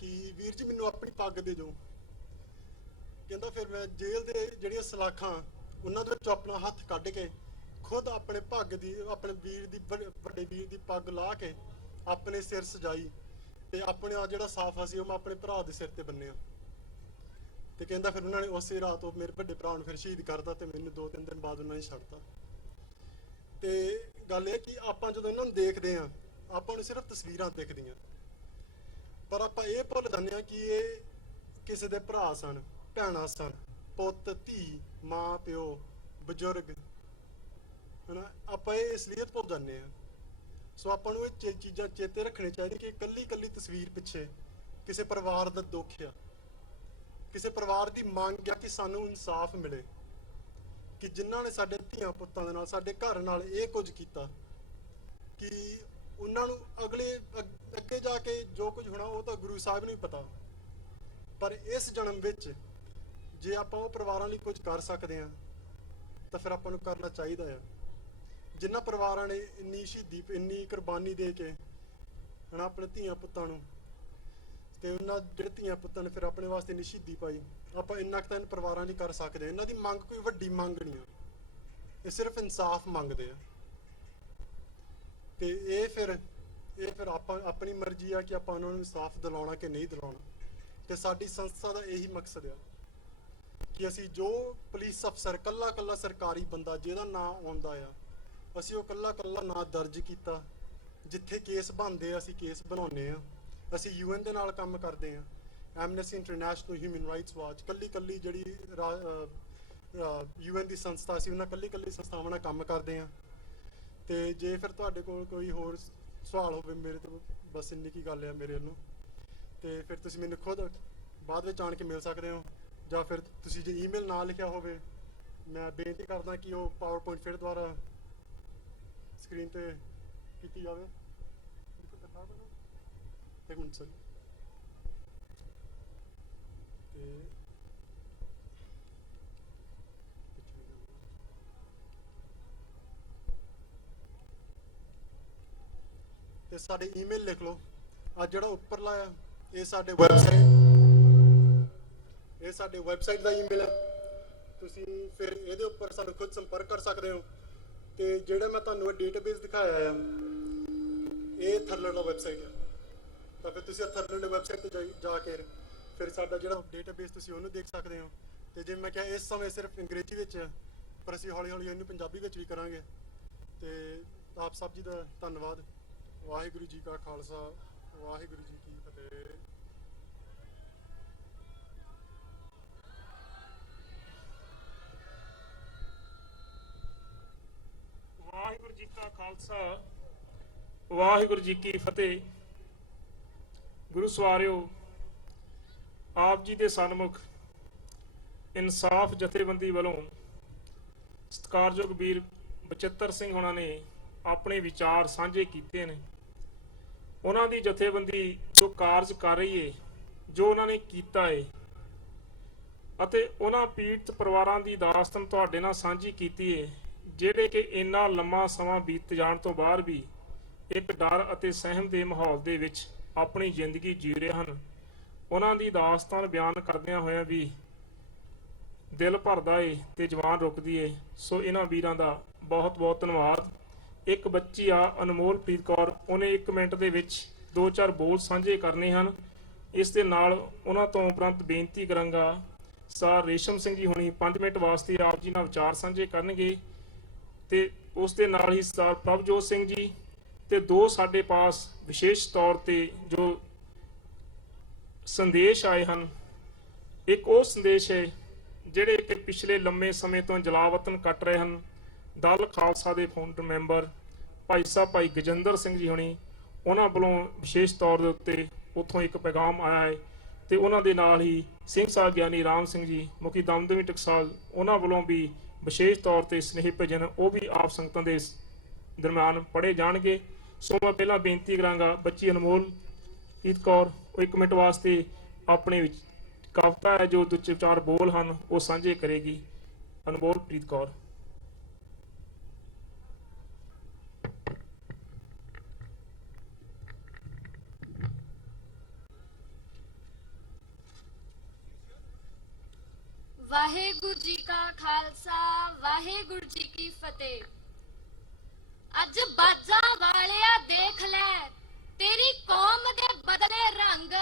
ਕਿ ਵੀਰ ਜੀ ਮੈਨੂੰ ਆਪਣੀ ਪੱਗ ਦੇ ਜਾਓ। ਕਹਿੰਦਾ ਫਿਰ ਮੈਂ ਜੇਲ੍ਹ ਦੇ ਜਿਹੜੀਆਂ ਸਲਾਖਾਂ ਉਹਨਾਂ ਦੇ ਵਿੱਚੋਂ ਆਪਣਾ ਹੱਥ ਕੱਢ ਕੇ ਖੁਦ ਆਪਣੇ ਪੱਗ ਦੀ ਆਪਣੇ ਵੀਰ ਦੀ ਵੱਡੇ ਵੀਰ ਦੀ ਪੱਗ ਲਾ ਕੇ ਆਪਣੇ ਸਿਰ ਸਜਾਈ ਤੇ ਆਪਣੇ ਆ ਜਿਹੜਾ ਸਾਫਾ ਸੀ ਉਹ ਮੈਂ ਆਪਣੇ ਭਰਾ ਦੇ ਸਿਰ ਤੇ ਬੰਨਿਆ। ਤੇ ਕਹਿੰਦਾ ਫਿਰ ਉਹਨਾਂ ਨੇ ਉਸੇ ਰਾਤ ਉਹ ਮੇਰੇ ਵੱਡੇ ਭਰਾ ਨੂੰ ਫਿਰ ਸ਼ਹੀਦ ਕਰਤਾ ਤੇ ਮੈਨੂੰ 2-3 ਦਿਨ ਬਾਅਦ ਉਹਨਾਂ ਨੇ ਛੱਡਤਾ। ਤੇ ਗੱਲ ਇਹ ਕਿ ਆਪਾਂ ਜਦੋਂ ਇਹਨਾਂ ਨੂੰ ਦੇਖਦੇ ਆ ਆਪਾਂ ਨੂੰ ਸਿਰਫ ਤਸਵੀਰਾਂ ਦਿਖਦੀਆਂ, ਪਰ ਆਪਾਂ ਇਹ ਭੁੱਲ ਜਾਂਦੇ ਆ ਕਿ ਇਹ ਕਿਸੇ ਦੇ ਭਰਾ ਸਨ, ਭੈਣਾਂ ਸਨ, ਪੁੱਤ ਧੀ, ਮਾਂ ਪਿਓ, ਬਜ਼ੁਰਗ, ਹਨਾ, ਆਪਾਂ ਇਹ ਅਸਲੀਅਤ ਭੁੱਲ ਜਾਂਦੇ ਹਾਂ। ਸੋ ਆਪਾਂ ਨੂੰ ਇਹ ਚੀਜ਼ਾਂ ਚੇਤੇ ਰੱਖਣੀਆਂ ਚਾਹੀਦੀਆਂ ਕਿ ਇਕੱਲੀ ਇਕੱਲੀ ਤਸਵੀਰ ਪਿੱਛੇ ਕਿਸੇ ਪਰਿਵਾਰ ਦਾ ਦੁੱਖ ਆ, ਕਿਸੇ ਪਰਿਵਾਰ ਦੀ ਮੰਗ ਆ ਕਿ ਸਾਨੂੰ ਇਨਸਾਫ ਮਿਲੇ, ਕਿ ਜਿਨ੍ਹਾਂ ਨੇ ਸਾਡੇ ਧੀਆਂ ਪੁੱਤਾਂ ਦੇ ਨਾਲ, ਸਾਡੇ ਘਰ ਨਾਲ ਇਹ ਕੁਝ ਕੀਤਾ, ਕਿ ਉਹਨਾਂ ਨੂੰ ਅੱਗੇ ਜਾ ਕੇ ਜੋ ਕੁਝ ਹੋਣਾ ਉਹ ਤਾਂ ਗੁਰੂ ਸਾਹਿਬ ਨੂੰ ਹੀ ਪਤਾ। ਪਰ ਇਸ ਜਨਮ ਵਿੱਚ ਜੇ ਆਪਾਂ ਉਹ ਪਰਿਵਾਰਾਂ ਲਈ ਕੁਝ ਕਰ ਸਕਦੇ ਹਾਂ ਤਾਂ ਫਿਰ ਆਪਾਂ ਨੂੰ ਕਰਨਾ ਚਾਹੀਦਾ ਆ। ਜਿਨ੍ਹਾਂ ਪਰਿਵਾਰਾਂ ਨੇ ਇੰਨੀ ਸ਼ਹੀਦੀ, ਇੰਨੀ ਕੁਰਬਾਨੀ ਦੇ ਕੇ ਹਨਾ ਆਪਣੇ ਧੀਆਂ ਪੁੱਤਾਂ ਨੂੰ, ਤੇ ਉਹਨਾਂ ਜਿਹੜੇ ਧੀਆਂ ਪੁੱਤਾਂ ਨੇ ਫਿਰ ਆਪਣੇ ਵਾਸਤੇ ਇੰਨੀ ਸ਼ਹੀਦੀ ਪਾਈ, ਆਪਾਂ ਇੰਨਾ ਕੁ ਤਾਂ ਇਹਨਾਂ ਪਰਿਵਾਰਾਂ ਲਈ ਕਰ ਸਕਦੇ ਹਾਂ। ਇਹਨਾਂ ਦੀ ਮੰਗ ਕੋਈ ਵੱਡੀ ਮੰਗ ਨਹੀਂ ਆ, ਇਹ ਸਿਰਫ ਇਨਸਾਫ ਮੰਗਦੇ ਆ। ਤੇ ਇਹ ਫਿਰ ਆਪਾਂ ਆਪਣੀ ਮਰਜ਼ੀ ਆ ਕਿ ਆਪਾਂ ਉਹਨਾਂ ਨੂੰ ਇਨਸਾਫ ਦਿਲਾਉਣਾ ਕਿ ਨਹੀਂ ਦਿਲਾਉਣਾ। ਤੇ ਸਾਡੀ ਸੰਸਥਾ ਦਾ ਇਹੀ ਮਕਸਦ ਆ ਕਿ ਅਸੀਂ ਜੋ ਪੁਲਿਸ ਅਫਸਰ, ਕੱਲਾ ਕੱਲਾ ਸਰਕਾਰੀ ਬੰਦਾ ਜਿਹਦਾ ਨਾਂ ਆਉਂਦਾ ਆ, ਅਸੀਂ ਉਹ ਕੱਲਾ ਕੱਲਾ ਨਾਂ ਦਰਜ ਕੀਤਾ। ਜਿੱਥੇ ਕੇਸ ਬਣਦੇ ਆ ਅਸੀਂ ਕੇਸ ਬਣਾਉਂਦੇ ਆ। ਅਸੀਂ UN ਦੇ ਨਾਲ ਕੰਮ ਕਰਦੇ ਆ, Amnesty international, human rights watch, ਕੱਲੀ ਜਿਹੜੀ UN ਦੀ ਸੰਸਥਾ, ਅਸੀਂ ਉਹਨਾਂ ਕੱਲੀ ਸੰਸਥਾਵਾਂ ਨਾਲ ਕੰਮ ਕਰਦੇ ਆ। ਤੇ ਜੇ ਫਿਰ ਤੁਹਾਡੇ ਕੋਲ ਕੋਈ ਹੋਰ ਸਵਾਲ ਹੋਵੇ ਮੇਰੇ ਤੋਂ, ਬਸ ਇੰਨੀ ਕੀ ਗੱਲ ਆ ਮੇਰੇ ਵੱਲੋਂ, ਤੇ ਫਿਰ ਤੁਸੀਂ ਮੈਨੂੰ ਖੁਦ ਬਾਅਦ ਵਿੱਚ ਆਣ ਕੇ ਮਿਲ ਸਕਦੇ ਹੋ, ਜਾਂ ਫਿਰ ਤੁਸੀਂ ਜੇ ਈਮੇਲ ਨਾ ਲਿਖਿਆ ਹੋਵੇ, ਮੈਂ ਬੇਨਤੀ ਕਰਦਾ ਕਿ ਉਹ ਪਾਵਰਪੁਆਇੰਟ ਫਿਰ ਦੁਬਾਰਾ ਸਕਰੀਨ ਤੇ ਕੀਤੀ ਜਾਵੇ। ਇੱਕ ਮਿੰਟ ਸਰ। ਤੇ ਸਾਡੇ ਈਮੇਲ ਲਿਖ ਲਓ। ਅੱਜ ਜਿਹੜਾ ਉੱਪਰਲਾ ਆ ਇਹ ਸਾਡੇ ਵੈਬਸਾਈਟ ਦਾ ਈਮੇਲ ਹੈ। ਤੁਸੀਂ ਫਿਰ ਇਹਦੇ ਉੱਪਰ ਸਾਨੂੰ ਖੁਦ ਸੰਪਰਕ ਕਰ ਸਕਦੇ ਹੋ। ਤੇ ਜਿਹੜਾ ਮੈਂ ਤੁਹਾਨੂੰ ਇਹ ਡੇਟਾਬੇਸ ਦਿਖਾਇਆ ਆ, ਇਹ ਥਰਲਰ ਦਾ ਵੈਬਸਾਈਟ ਹੈ। ਤਾਂ ਫਿਰ ਤੁਸੀਂ ਥਰਲਰ ਦੇ ਵੈਬਸਾਈਟ ਤੇ ਜਾ ਕੇ ਫਿਰ ਸਾਡਾ ਜਿਹੜਾ ਡੇਟਾਬੇਸ ਤੁਸੀਂ ਉਹਨੂੰ ਦੇਖ ਸਕਦੇ ਹੋ। ਤੇ ਜਿਵੇਂ ਮੈਂ ਕਿਹਾ ਇਸ ਸਮੇਂ ਸਿਰਫ ਅੰਗਰੇਜ਼ੀ ਵਿੱਚ ਹੈ, ਪਰ ਅਸੀਂ ਹੌਲੀ ਹੌਲੀ ਇਹਨੂੰ ਪੰਜਾਬੀ ਵਿੱਚ ਵੀ ਕਰਾਂਗੇ। ਤੇ ਆਪ ਸਭ ਜੀ ਦਾ ਧੰਨਵਾਦ। ਵਾਹਿਗੁਰੂ ਜੀ ਕਾ ਖਾਲਸਾ, ਵਾਹਿਗੁਰੂ ਜੀ ਕੀ ਫਤਿਹ। ਵਾਹਿਗੁਰੂ ਜੀ ਕਾ ਖਾਲਸਾ, ਵਾਹਿਗੁਰੂ ਜੀ ਕੀ ਫਤਿਹ। ਗੁਰੂ ਸਵਾਰਿਓ, ਆਪ ਜੀ ਦੇ ਸਨਮੁਖ ਇਨਸਾਫ ਜਥੇਬੰਦੀ ਵੱਲੋਂ ਸਤਿਕਾਰਯੋਗ ਵੀਰ ਬਚਿੱਤਰ ਸਿੰਘ ਹੋਣਾ ਨੇ ਆਪਣੇ ਵਿਚਾਰ ਸਾਂਝੇ ਕੀਤੇ ਨੇ। ਉਹਨਾਂ ਦੀ ਜਥੇਬੰਦੀ ਜੋ ਕਾਰਜ ਕਰ ਰਹੀ ਏ, ਜੋ ਉਹਨਾਂ ਨੇ ਕੀਤਾ ਏ, ਅਤੇ ਉਹਨਾਂ ਪੀੜਤ ਪਰਿਵਾਰਾਂ ਦੀ ਦਾਸਤਾਨ ਤੁਹਾਡੇ ਨਾਲ ਸਾਂਝੀ ਕੀਤੀ ਏ, ਜਿਹੜੇ ਕਿ ਇੰਨਾ ਲੰਮਾ ਸਮਾਂ ਬੀਤ ਜਾਣ ਤੋਂ ਬਾਅਦ ਵੀ ਇੱਕ ਡਰ ਅਤੇ ਸਹਿਮ ਦੇ ਮਾਹੌਲ ਦੇ ਵਿੱਚ ਆਪਣੀ ਜ਼ਿੰਦਗੀ ਜੀ ਰਹੇ ਹਨ। ਉਹਨਾਂ ਦੀ ਦਾਸਤਾਨ ਬਿਆਨ ਕਰਦਿਆਂ ਹੋਇਆਂ ਵੀ ਦਿਲ ਭਰਦਾ ਏ ਤੇ ਜ਼ੁਬਾਨ ਰੁਕਦੀ ਏ। ਸੋ ਇਹਨਾਂ ਵੀਰਾਂ ਦਾ ਬਹੁਤ ਬਹੁਤ ਧੰਨਵਾਦ। ਇੱਕ ਬੱਚੀ ਆ ਅਨਮੋਲਪ੍ਰੀਤ ਕੌਰ, ਉਹਨੇ 1 ਮਿੰਟ ਦੇ ਵਿੱਚ 2-4 ਬੋਲ ਸਾਂਝੇ ਕਰਨੇ ਹਨ। ਇਸ ਦੇ ਨਾਲ ਉਹਨਾਂ ਤੋਂ ਉਪਰੰਤ ਬੇਨਤੀ ਕਰਾਂਗਾ ਸਰ ਰੇਸ਼ਮ ਸਿੰਘ ਜੀ ਹੁਣੀ 5 ਮਿੰਟ ਵਾਸਤੇ ਆਪ ਜੀ ਨਾਲ ਵਿਚਾਰ ਸਾਂਝੇ ਕਰਨਗੇ, ਤੇ ਉਸ ਦੇ ਨਾਲ ਹੀ ਸਰ ਪ੍ਰਭਜੋਤ ਸਿੰਘ ਜੀ, ਤੇ 2 ਸਾਡੇ ਪਾਸ ਵਿਸ਼ੇਸ਼ ਤੌਰ ਤੇ ਜੋ ਸੰਦੇਸ਼ ਆਏ ਹਨ। ਇੱਕ ਉਹ ਸੰਦੇਸ਼ ਹੈ ਜਿਹੜੇ ਕਿ ਪਿਛਲੇ ਲੰਮੇ ਸਮੇਂ ਤੋਂ ਜਲਾਵਤਨ ਕੱਟ ਰਹੇ ਹਨ। ਦਲ ਖਾਲਸਾ ਦੇ ਫਾਊਂਡਰ ਮੈਂਬਰ ਭਾਈ ਸਾਹਿਬ ਭਾਈ ਗਜਿੰਦਰ ਸਿੰਘ ਜੀ ਹੁਣੀ, ਉਹਨਾਂ ਵੱਲੋਂ ਵਿਸ਼ੇਸ਼ ਤੌਰ ਦੇ ਉੱਤੇ ਉੱਥੋਂ ਇੱਕ ਪੈਗਾਮ ਆਇਆ ਹੈ। ਤੇ ਉਹਨਾਂ ਦੇ ਨਾਲ ਹੀ ਸਿੰਘ ਸਾਹਿਬ ਗਿਆਨੀ ਰਾਮ ਸਿੰਘ ਜੀ ਮੁਖੀ ਦਮਦਮੀ ਟਕਸਾਲ, ਉਹਨਾਂ ਵੱਲੋਂ ਵੀ ਵਿਸ਼ੇਸ਼ ਤੌਰ ਤੇ ਸਨੇਹ ਭੇਜਣ, ਉਹ ਵੀ ਆਪ ਸੰਗਤਾਂ ਦੇ ਦਰਮਿਆਨ ਪੜ੍ਹੇ ਜਾਣਗੇ। ਸੋ ਮੈਂ ਪਹਿਲਾਂ ਬੇਨਤੀ ਕਰਾਂਗਾ ਬੱਚੀ ਅਨਮੋਲਪ੍ਰੀਤ ਕੌਰ, ਉਹ 1 ਮਿੰਟ ਵਾਸਤੇ ਆਪਣੇ ਵਿੱਚ ਕਵਿਤਾ ਹੈ ਜੋ 2-4 ਬੋਲ ਹਨ ਉਹ ਸਾਂਝੇ ਕਰੇਗੀ। ਅਨਮੋਲਪ੍ਰੀਤ ਕੌਰ। ਵਾਹਿਗੁਰੂ ਜੀ ਕਾ ਖਾਲਸਾ, ਵਾਹਿਗੁਰੂ ਜੀ ਕੀ ਫਤਿਹ। ਅੱਜ ਬਾਜਾਂ ਵਾਲਿਆ ਦੇਖ ਲੈ ਤੇਰੀ ਕੌਮ ਦੇ ਬਦਲੇ ਰੰਗ,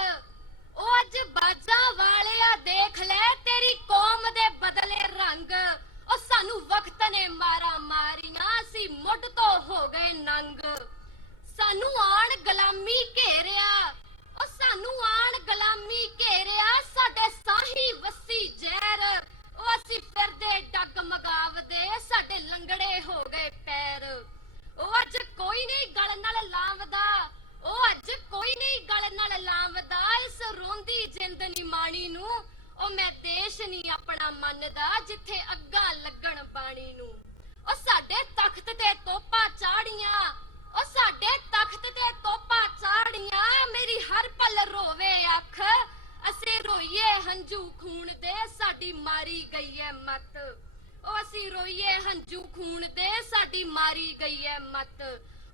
ਉਹ ਅੱਜ ਬਾਜਾਂ ਵਾਲਿਆ ਦੇਖ ਲੈ ਤੇਰੀ ਕੌਮ ਦੇ ਬਦਲੇ ਰੰਗ। ਉਹ ਸਾਨੂੰ ਵਕਤ ਨੇ ਮਾਰਾ ਮਾਰੀਆਂ, ਅਸੀਂ ਮੁੱਢ ਤੋਂ ਹੋ ਗਏ ਨੰਗ। ਸਾਨੂੰ ਆਣ ਗੁਲਾਮੀ ਘੇਰਿਆ, ਉਹ ਸਾਨੂੰ ਆਣ ਗੁਲਾਮੀ ਘੇਰਿਆ, ਸਾਡੇ ਸਾਹੀ ਵਸੀ ਜ਼ਹਿਰ। ਉਹ ਨਿਮਾਣੀ ਨੂੰ। ਉਹ ਮੈਂ ਦੇਸ਼ ਨਹੀਂ ਆਪਣਾ ਮੰਨਦਾ ਜਿੱਥੇ ਅੱਗਾਂ ਲੱਗਣ ਪਾਣੀ ਨੂੰ। ਉਹ ਸਾਡੇ ਤਖਤ ਤੇ ਤੋਪਾਂ ਚਾੜੀਆਂ, ਉਹ ਸਾਡੇ ਤਖਤ ਤੇ ਤੋਪਾਂ ਚਾੜੀਆਂ, ਮੇਰੀ ਹਰ ਪਲ ਰੋਵੇ ਅੱਖ। ਅਸੀਂ ਰੋਈਏ ਹੰਝੂ ਖੂਨ ਦੇ, ਸਾਡੀ ਮਾਰੀ ਗਈ ਹੈ ਮੱਤ। ਉਹ ਅਸੀਂ ਰੋਈਏ ਹੰਝੂ ਖੂਨ ਦੇ, ਸਾਡੀ ਮਾਰੀ ਗਈ ਹੈ ਮੱਤ।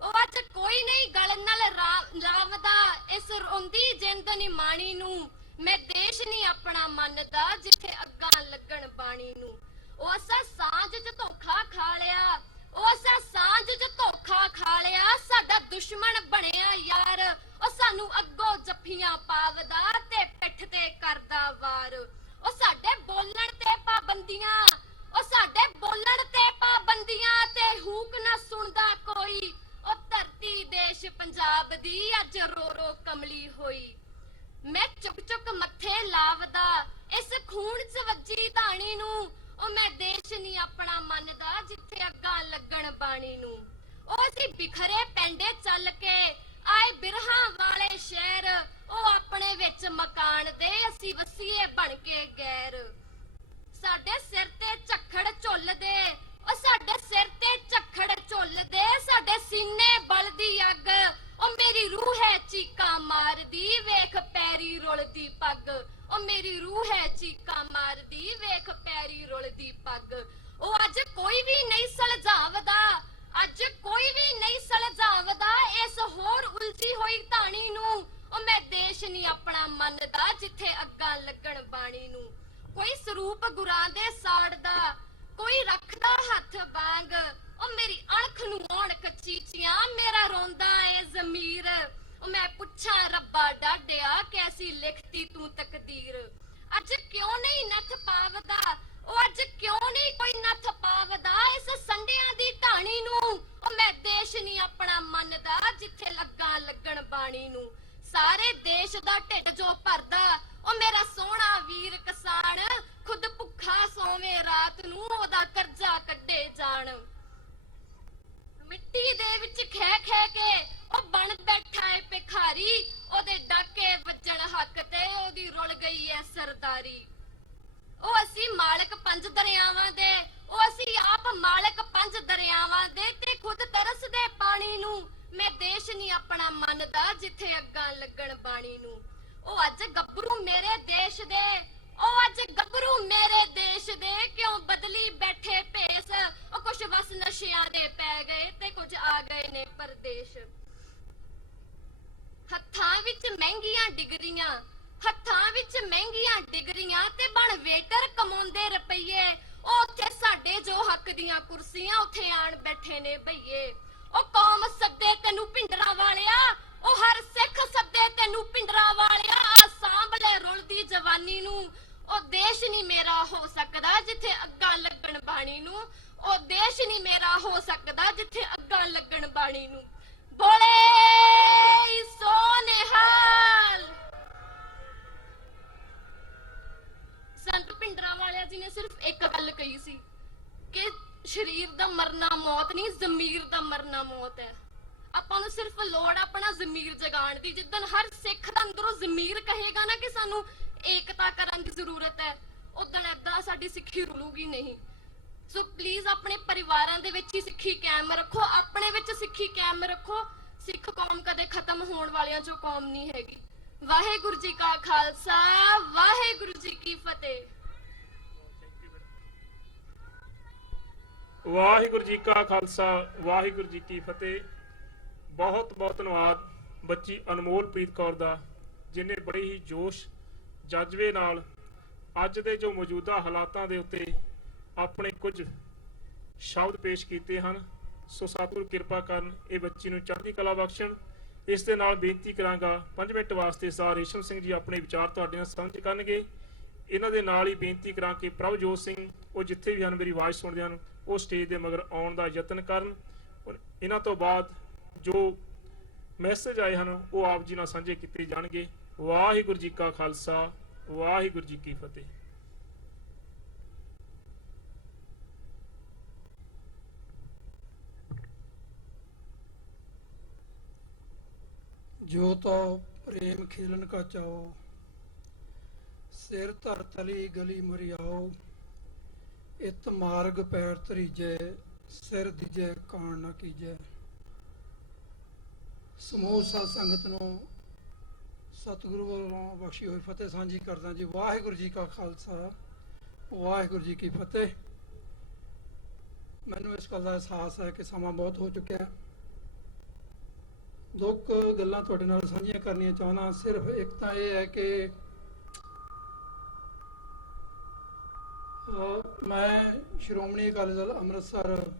ਉਹ ਅੱਜ ਕੋਈ ਨਹੀਂ ਗਲ ਨਾਲ ਲਾਵਦਾ ਇਸ ਰੋਂਦੀ ਜਿੰਦ ਨਿਮਾਣੀ ਨੂੰ। ਮੈਂ ਦੇਸ਼ ਨਹੀਂ ਆਪਣਾ ਮੰਨਦਾ ਜਿੱਥੇ ਅੱਗਾਂ ਲੱਗਣ ਪਾਣੀ ਨੂੰ। ਉਹ ਅਸਾਂ ਸਾਂਝ 'ਚ ਧੋਖਾ ਖਾ ਲਿਆ, ਉਹ ਅਸਾਂ ਸਾਂਝ 'ਚ ਧੋਖਾ ਖਾ ਲਿਆ, ਸਾਡਾ ਦੁਸ਼ਮਣ ਬਣਿਆ ਯਾਰ। ਉਹ ਸਾਨੂੰ ਅੱਗੋਂ ਜੱਫੀਆਂ ਪਾਵਦਾ ਤੇ ਪਿੱਠ ਤੇ ਕਰਦਾ ਵਾਰ। ਉਹ ਸਾਡੇ ਬੋਲਣ ਤੇ ਪਾਬੰਦੀਆਂ, ਉਹ ਸਾਡੇ ਬੋਲਣ ਤੇ ਪਾਬੰਦੀਆਂ, ਤੇ ਹੂਕ ਨਾ ਸੁਣਦਾ ਕੋਈ। ਉਹ ਧਰਤੀ ਦੇਸ਼ ਪੰਜਾਬ ਦੀ ਅੱਜ ਰੋ ਰੋ ਕਮਲੀ ਹੋਈ। ਮੈਂ ਚੁੱਕ ਚੁੱਕ ਮੱਥੇ ਲਾਵਦਾ ਇਸ ਖੂਨ 'ਚ ਵੱਜੀ ਧਾਣੀ ਨੂੰ। ਉਹ ਮੈਂ ਦੇਸ਼ ਨਹੀਂ ਆਪਣਾ ਮੰਨਦਾ ਜਿੱਥੇ ਅੱਗਾਂ ਲੱਗਣ ਪਾਣੀ ਨੂੰ। ਉਹ ਅਸੀਂ ਬਿਖਰੇ ਪੈਂਡੇ ਚੱਲ ਕੇ ਆਏ ਬਿਰਹਾਂ ਵਾਲੇ ਸ਼ਹਿਰ, ਉਹ ਆਪਣੇ ਵਿੱਚ ਮਕਾਨ ਦੇ ਅਸੀਂ ਵਸੀਏ ਬਣ ਕੇ ਗੈਰ। ਸਾਡੇ ਸਿਰ ਤੇ ਝੱਖੜ ਝੁੱਲਦੇ, ਉਹ ਸਾਡੇ ਸਿਰ ਤੇ ਝੱਖੜ ਝੁੱਲਦੇ, ਸਾਡੇ ਸੀਨੇ ਬਲਦੀ ਅੱਗ। ਉਹ ਮੇਰੀ ਰੂਹ ਹੈ ਚੀਕਾਂ ਮਾਰਦੀ, ਵੇਖ ਪੈਰੀ ਰੁਲਦੀ ਪੱਗ। ਉਹ ਮੇਰੀ ਰੂਹ ਹੈ ਚੀਕਾਂ ਮਾਰਦੀ, ਵੇਖ ਪੈਰੀ ਰੁਲਦੀ ਪੱਗ। ਉਹ ਅੱਜ ਕੋਈ ਵੀ ਨਹੀਂ ਸੁਲਝਾਵਦਾ, ਅੱਜ ਕੋਈ ਵੀ ਨਹੀਂ ਸੁਲਝਾਵਦਾ ਇਸ ਹੋਰ ਉਲਝੀ ਹੋਈ ਧਾਣੀ ਨੂੰ। ਉਹ ਮੈਂ ਦੇਸ਼ ਨਹੀਂ ਆਪਣਾ ਮੰਨਦਾ ਜਿੱਥੇ ਅੱਗਾਂ ਲੱਗਣ ਬਾਣੀ ਨੂੰ। ਕੋਈ ਸਰੂਪ ਗੁਰਾਂ ਦੇ ਸਾੜਦਾ, ਕੋਈ ਰੱਖਦਾ ਹੱਥ ਬਾਂਗ। ਉਹ ਮੇਰੀ ਅਣਖ ਨੂੰ ਆਉਣ ਕਚੀਚੀਆਂ, ਮੇਰਾ ਰੋਂਦਾ ਏ ਜ਼ਮੀਰ। ਉਹ ਮੈਂ ਪੁੱਛਾਂ ਰੱਬਾ ਡਾਢਿਆ ਕੈਸੀ ਲਿਖਤੀ ਤੂੰ ਤਕਦੀਰ। ਅੱਜ ਕਿਉਂ ਨਹੀਂ ਨੱਥ ਪਾਵਦਾ, ਉਹ ਅੱਜ ਕਿਉਂ ਨਹੀਂ ਕੋਈ ਨੱਥ ਪਾਵਦਾ ਇਸ ਸੰਡਿਆਂ ਦੀ ਢਾਣੀ ਨੂੰ। ਉਹ ਮੈਂ ਦੇਸ਼ ਨਹੀਂ ਆਪਣਾ ਮੰਨਦਾ ਜਿੱਥੇ ਲੱਗਾ ਲੱਗਣ ਬਾਣੀ ਨੂੰ। ਸਾਰੇ ਦੇਸ਼ ਦਾ ਢਿੱਡ ਜੋ ਭਰਦਾ, ਉਹ ਮੇਰਾ ਸੋਹਣਾ ਵੀਰ ਕਿਸਾਨ, ਖੁਦ ਭੁੱਖਾ ਸੋਵੇ ਰਾਤ ਨੂੰ, ਉਹਦਾ ਕਰਜ਼ਾ ਕੱਢੇ ਜਾਣ। ਮਿੱਟੀ ਦੇ ਵਿੱਚ ਖਹਿ ਖਹਿ ਕੇ ਉਹ ਬਣ ਬੈਠਾ ਏ ਭਿਖਾਰੀ, ਉਹਦੇ ਡਾਕੇ ਵੱਜਣ ਹੱਕ ਤੇ ਉਹਦੀ ਰੁਲ ਗਈ ਏ ਸਰਦਾਰੀ। ਉਹ ਅਸੀਂ ਮਾਲਕ ਪੰਜ ਦਰਿਆਵਾਂ ਦੇ, ਉਹ ਅਸੀਂ ਆਪ ਮਾਲਕ ਪੰਜ ਦਰਿਆਵਾਂ ਦੇ, ਤੇ ਖੁਦ ਤਰਸਦੇ ਪਾਣੀ ਨੂੰ। ਮੈਂ ਦੇਸ਼ ਨਹੀਂ ਆਪਣਾ ਮੰਨਦਾ ਜਿੱਥੇ ਅੱਗਾਂ ਲੱਗਣ ਬਾਣੀ ਨੂੰ। ਉਹ ਅੱਜ ਗੱਭਰੂ ਮੇਰੇ ਦੇਸ਼ ਦੇ, ਉਹ ਅੱਜ ਗੱਭਰੂ ਮੇਰੇ ਦੇਸ਼ ਦੇ, ਕਿਉਂ ਬਦਲੀ ਬੈਠੇ ਭੇਸ। ਉਹ ਕੁਛ ਬਸ ਨਸ਼ਿਆਂ ਦੇ ਪੈ ਗਏ ਤੇ ਕੁਝ ਆ ਗਏ ਨੇ ਪਰਦੇਸ਼। ਹੱਥਾਂ ਵਿੱਚ ਮਹਿੰਗੀਆਂ ਡਿਗਰੀਆਂ, ਹੱਥਾਂ ਵਿੱਚ ਮਹਿੰਗੀਆਂ ਡਿਗਰੀਆਂ, ਤੇ ਬਣ ਵੇਟਰ ਕਮਾਉਂਦੇ ਰੁਪਈਏ। ਉਹ ਉੱਥੇ ਸਾਡੇ ਜੋ ਹੱਕ ਦੀਆਂ ਕੁਰਸੀਆਂ, ਉੱਥੇ ਆਣ ਬੈਠੇ ਨੇ ਭਈਏ। ਉਹ ਕੌਮ ਸੱਦੇ ਤੈਨੂੰ ਪਿੰਡਰਾਂ ਵਾਲਿਆ, ਉਹ ਹਰ ਸਿੱਖ ਸੱਦੇ ਤੈਨੂੰ ਪਿੰਡਰਾਂ ਵਾਲਿਆ, ਆ ਸਾਂਭ ਲੈ ਰੁਲਦੀ ਜਵਾਨੀ ਨੂੰ। ਉਹ ਦੇਸ਼ ਨਹੀਂ ਮੇਰਾ ਹੋ ਸਕਦਾ ਜਿੱਥੇ ਅੱਗਾਂ ਲੱਗਣ ਬਾਣੀ ਨੂੰ। ਉਹ ਦੇਸ਼ ਨਹੀਂ ਮੇਰਾ ਹੋ ਸਕਦਾ ਜਿੱਥੇ ਅੱਗਾਂ ਲੱਗਣ ਬਾਣੀ ਨੂੰ। ਬੋਲੇ ਸੋ ਨਿਹਾਲ। ਸੰਤ ਭਿੰਡਰਾਂ ਵਾਲਿਆਂ ਜੀ ਨੇ ਸਿਰਫ ਇੱਕ ਗੱਲ ਕਹੀ ਸੀ ਕਿ ਸਰੀਰ ਦਾ ਮਰਨਾ ਮੌਤ ਨਹੀਂ, ਜ਼ਮੀਰ ਦਾ ਮਰਨਾ ਮੌਤ ਹੈ। ਆਪਾਂ ਨੂੰ ਸਿਰਫ ਲੋੜ ਆਪਣਾ ਜ਼ਮੀਰ ਜਗਾਉਣ ਦੀ। ਜਿੱਦਣ ਹਰ ਸਿੱਖ ਦਾ ਅੰਦਰੋਂ ਜ਼ਮੀਰ ਕਹੇਗਾ ਨਾ ਕਿ ਸਾਨੂੰ ਏਕਤਾ ਕਰਨ ਦੀ ਜ਼ਰੂਰਤ ਹੈ, ਉਦੋਂ ਏਦਾਂ ਸਾਡੀ ਸਿੱਖੀ ਰੁਲੂਗੀ ਨਹੀਂ। ਸੋ ਪਲੀਜ਼ ਆਪਣੇ ਪਰਿਵਾਰਾਂ ਦੇ ਵਿੱਚ ਹੀ ਸਿੱਖੀ ਕਾਇਮ ਰੱਖੋ, ਆਪਣੇ ਵਿੱਚ ਸਿੱਖੀ ਕਾਇਮ ਰੱਖੋ। ਸਿੱਖ ਕੌਮ ਕਦੇ ਖਤਮ ਹੋਣ ਵਾਲਿਆਂ ਚੋਂ ਕੌਮ ਨਹੀਂ ਹੈਗੀ। ਵਾਹਿਗੁਰੂ ਜੀ ਕਾ ਖਾਲਸਾ, ਵਾਹਿਗੁਰੂ ਜੀ ਕੀ ਫਤਿਹ। ਵਾਹਿਗੁਰੂ ਜੀ ਕਾ ਖਾਲਸਾ, ਵਾਹਿਗੁਰੂ ਜੀ ਕੀ ਫਤਿਹ। ਬਹੁਤ ਬਹੁਤ ਧੰਨਵਾਦ ਬੱਚੀ ਅਨਮੋਲਪ੍ਰੀਤ ਕੌਰ ਦਾ, ਜਿਨੇ ਬੜੇ ਹੀ ਜੋਸ਼ ਜਜ਼ਬੇ ਨਾਲ ਅੱਜ ਦੇ ਜੋ ਮੌਜੂਦਾ ਹਾਲਾਤਾਂ ਦੇ ਉੱਤੇ ਆਪਣੇ ਕੁਝ ਸ਼ਬਦ ਪੇਸ਼ ਕੀਤੇ ਹਨ। ਸੋ ਸਤਿਗੁਰੂ ਕਿਰਪਾ ਕਰਨ, ਇਹ ਬੱਚੀ ਨੂੰ ਚੜ੍ਹਦੀ ਕਲਾ ਬਖਸ਼ਣ। ਇਸ ਦੇ ਨਾਲ ਬੇਨਤੀ ਕਰਾਂਗਾ 5 ਮਿੰਟ ਵਾਸਤੇ ਸਰ ਰੇਸ਼ਮ ਸਿੰਘ ਜੀ ਆਪਣੇ ਵਿਚਾਰ ਤੁਹਾਡੇ ਨਾਲ ਸਾਂਝੇ ਕਰਨਗੇ। ਇਹਨਾਂ ਦੇ ਨਾਲ ਹੀ ਬੇਨਤੀ ਕਰਾਂ ਕਿ ਪ੍ਰਭਜੋਤ ਸਿੰਘ, ਉਹ ਜਿੱਥੇ ਵੀ ਹਨ ਮੇਰੀ ਆਵਾਜ਼ ਸੁਣਦੇ ਹਨ, ਉਹ ਸਟੇਜ ਦੇ ਮਗਰ ਆਉਣ ਦਾ ਯਤਨ ਕਰਨ। ਔਰ ਇਹਨਾਂ ਤੋਂ ਬਾਅਦ ਜੋ ਮੈਸੇਜ ਆਏ ਹਨ ਉਹ ਆਪ ਜੀ ਨਾਲ ਸਾਂਝੇ ਕੀਤੇ ਜਾਣਗੇ। ਵਾਹਿਗੁਰੂ ਜੀ ਕਾ ਖਾਲਸਾ, ਵਾਹਿਗੁਰੂ ਜੀ ਕੀ ਫਤਿਹ। जो तो प्रेम खेलन का चाहो, ਸਿਰ ਧਰ ਤਲੀ ਗਲੀ ਮਰਿਆਓ, ਇਤ ਮਾਰਗ ਪੈਰ ਤਰੀਜੈ, ਸਿਰ ਦੀਜੈ ਕਾਣ ਨਾ ਕੀਜੈ। ਸਮੂਹ ਸਾਧ ਸੰਗਤ ਨੂੰ ਸਤਿਗੁਰੂ ਵੱਲੋਂ ਬਖਸ਼ੀ ਹੋਈ ਫਤਿਹ ਸਾਂਝੀ ਕਰਦਾ ਜੀ। ਵਾਹਿਗੁਰੂ ਜੀ ਕਾ ਖਾਲਸਾ, ਵਾਹਿਗੁਰੂ ਜੀ ਕੀ ਫਤਿਹ। ਮੈਨੂੰ ਇਸ ਗੱਲ ਦਾ ਅਹਿਸਾਸ ਹੈ ਕਿ ਸਮਾਂ ਬਹੁਤ ਹੋ ਚੁੱਕਿਆ। ਦੋ ਕੁ ਗੱਲਾਂ ਤੁਹਾਡੇ ਨਾਲ ਸਾਂਝੀਆਂ ਕਰਨੀਆਂ ਚਾਹੁੰਦਾ। ਸਿਰਫ ਇੱਕ ਤਾਂ ਇਹ ਹੈ ਕਿ ਮੈਂ ਸ਼੍ਰੋਮਣੀ ਅਕਾਲੀ ਦਲ ਅੰਮ੍ਰਿਤਸਰ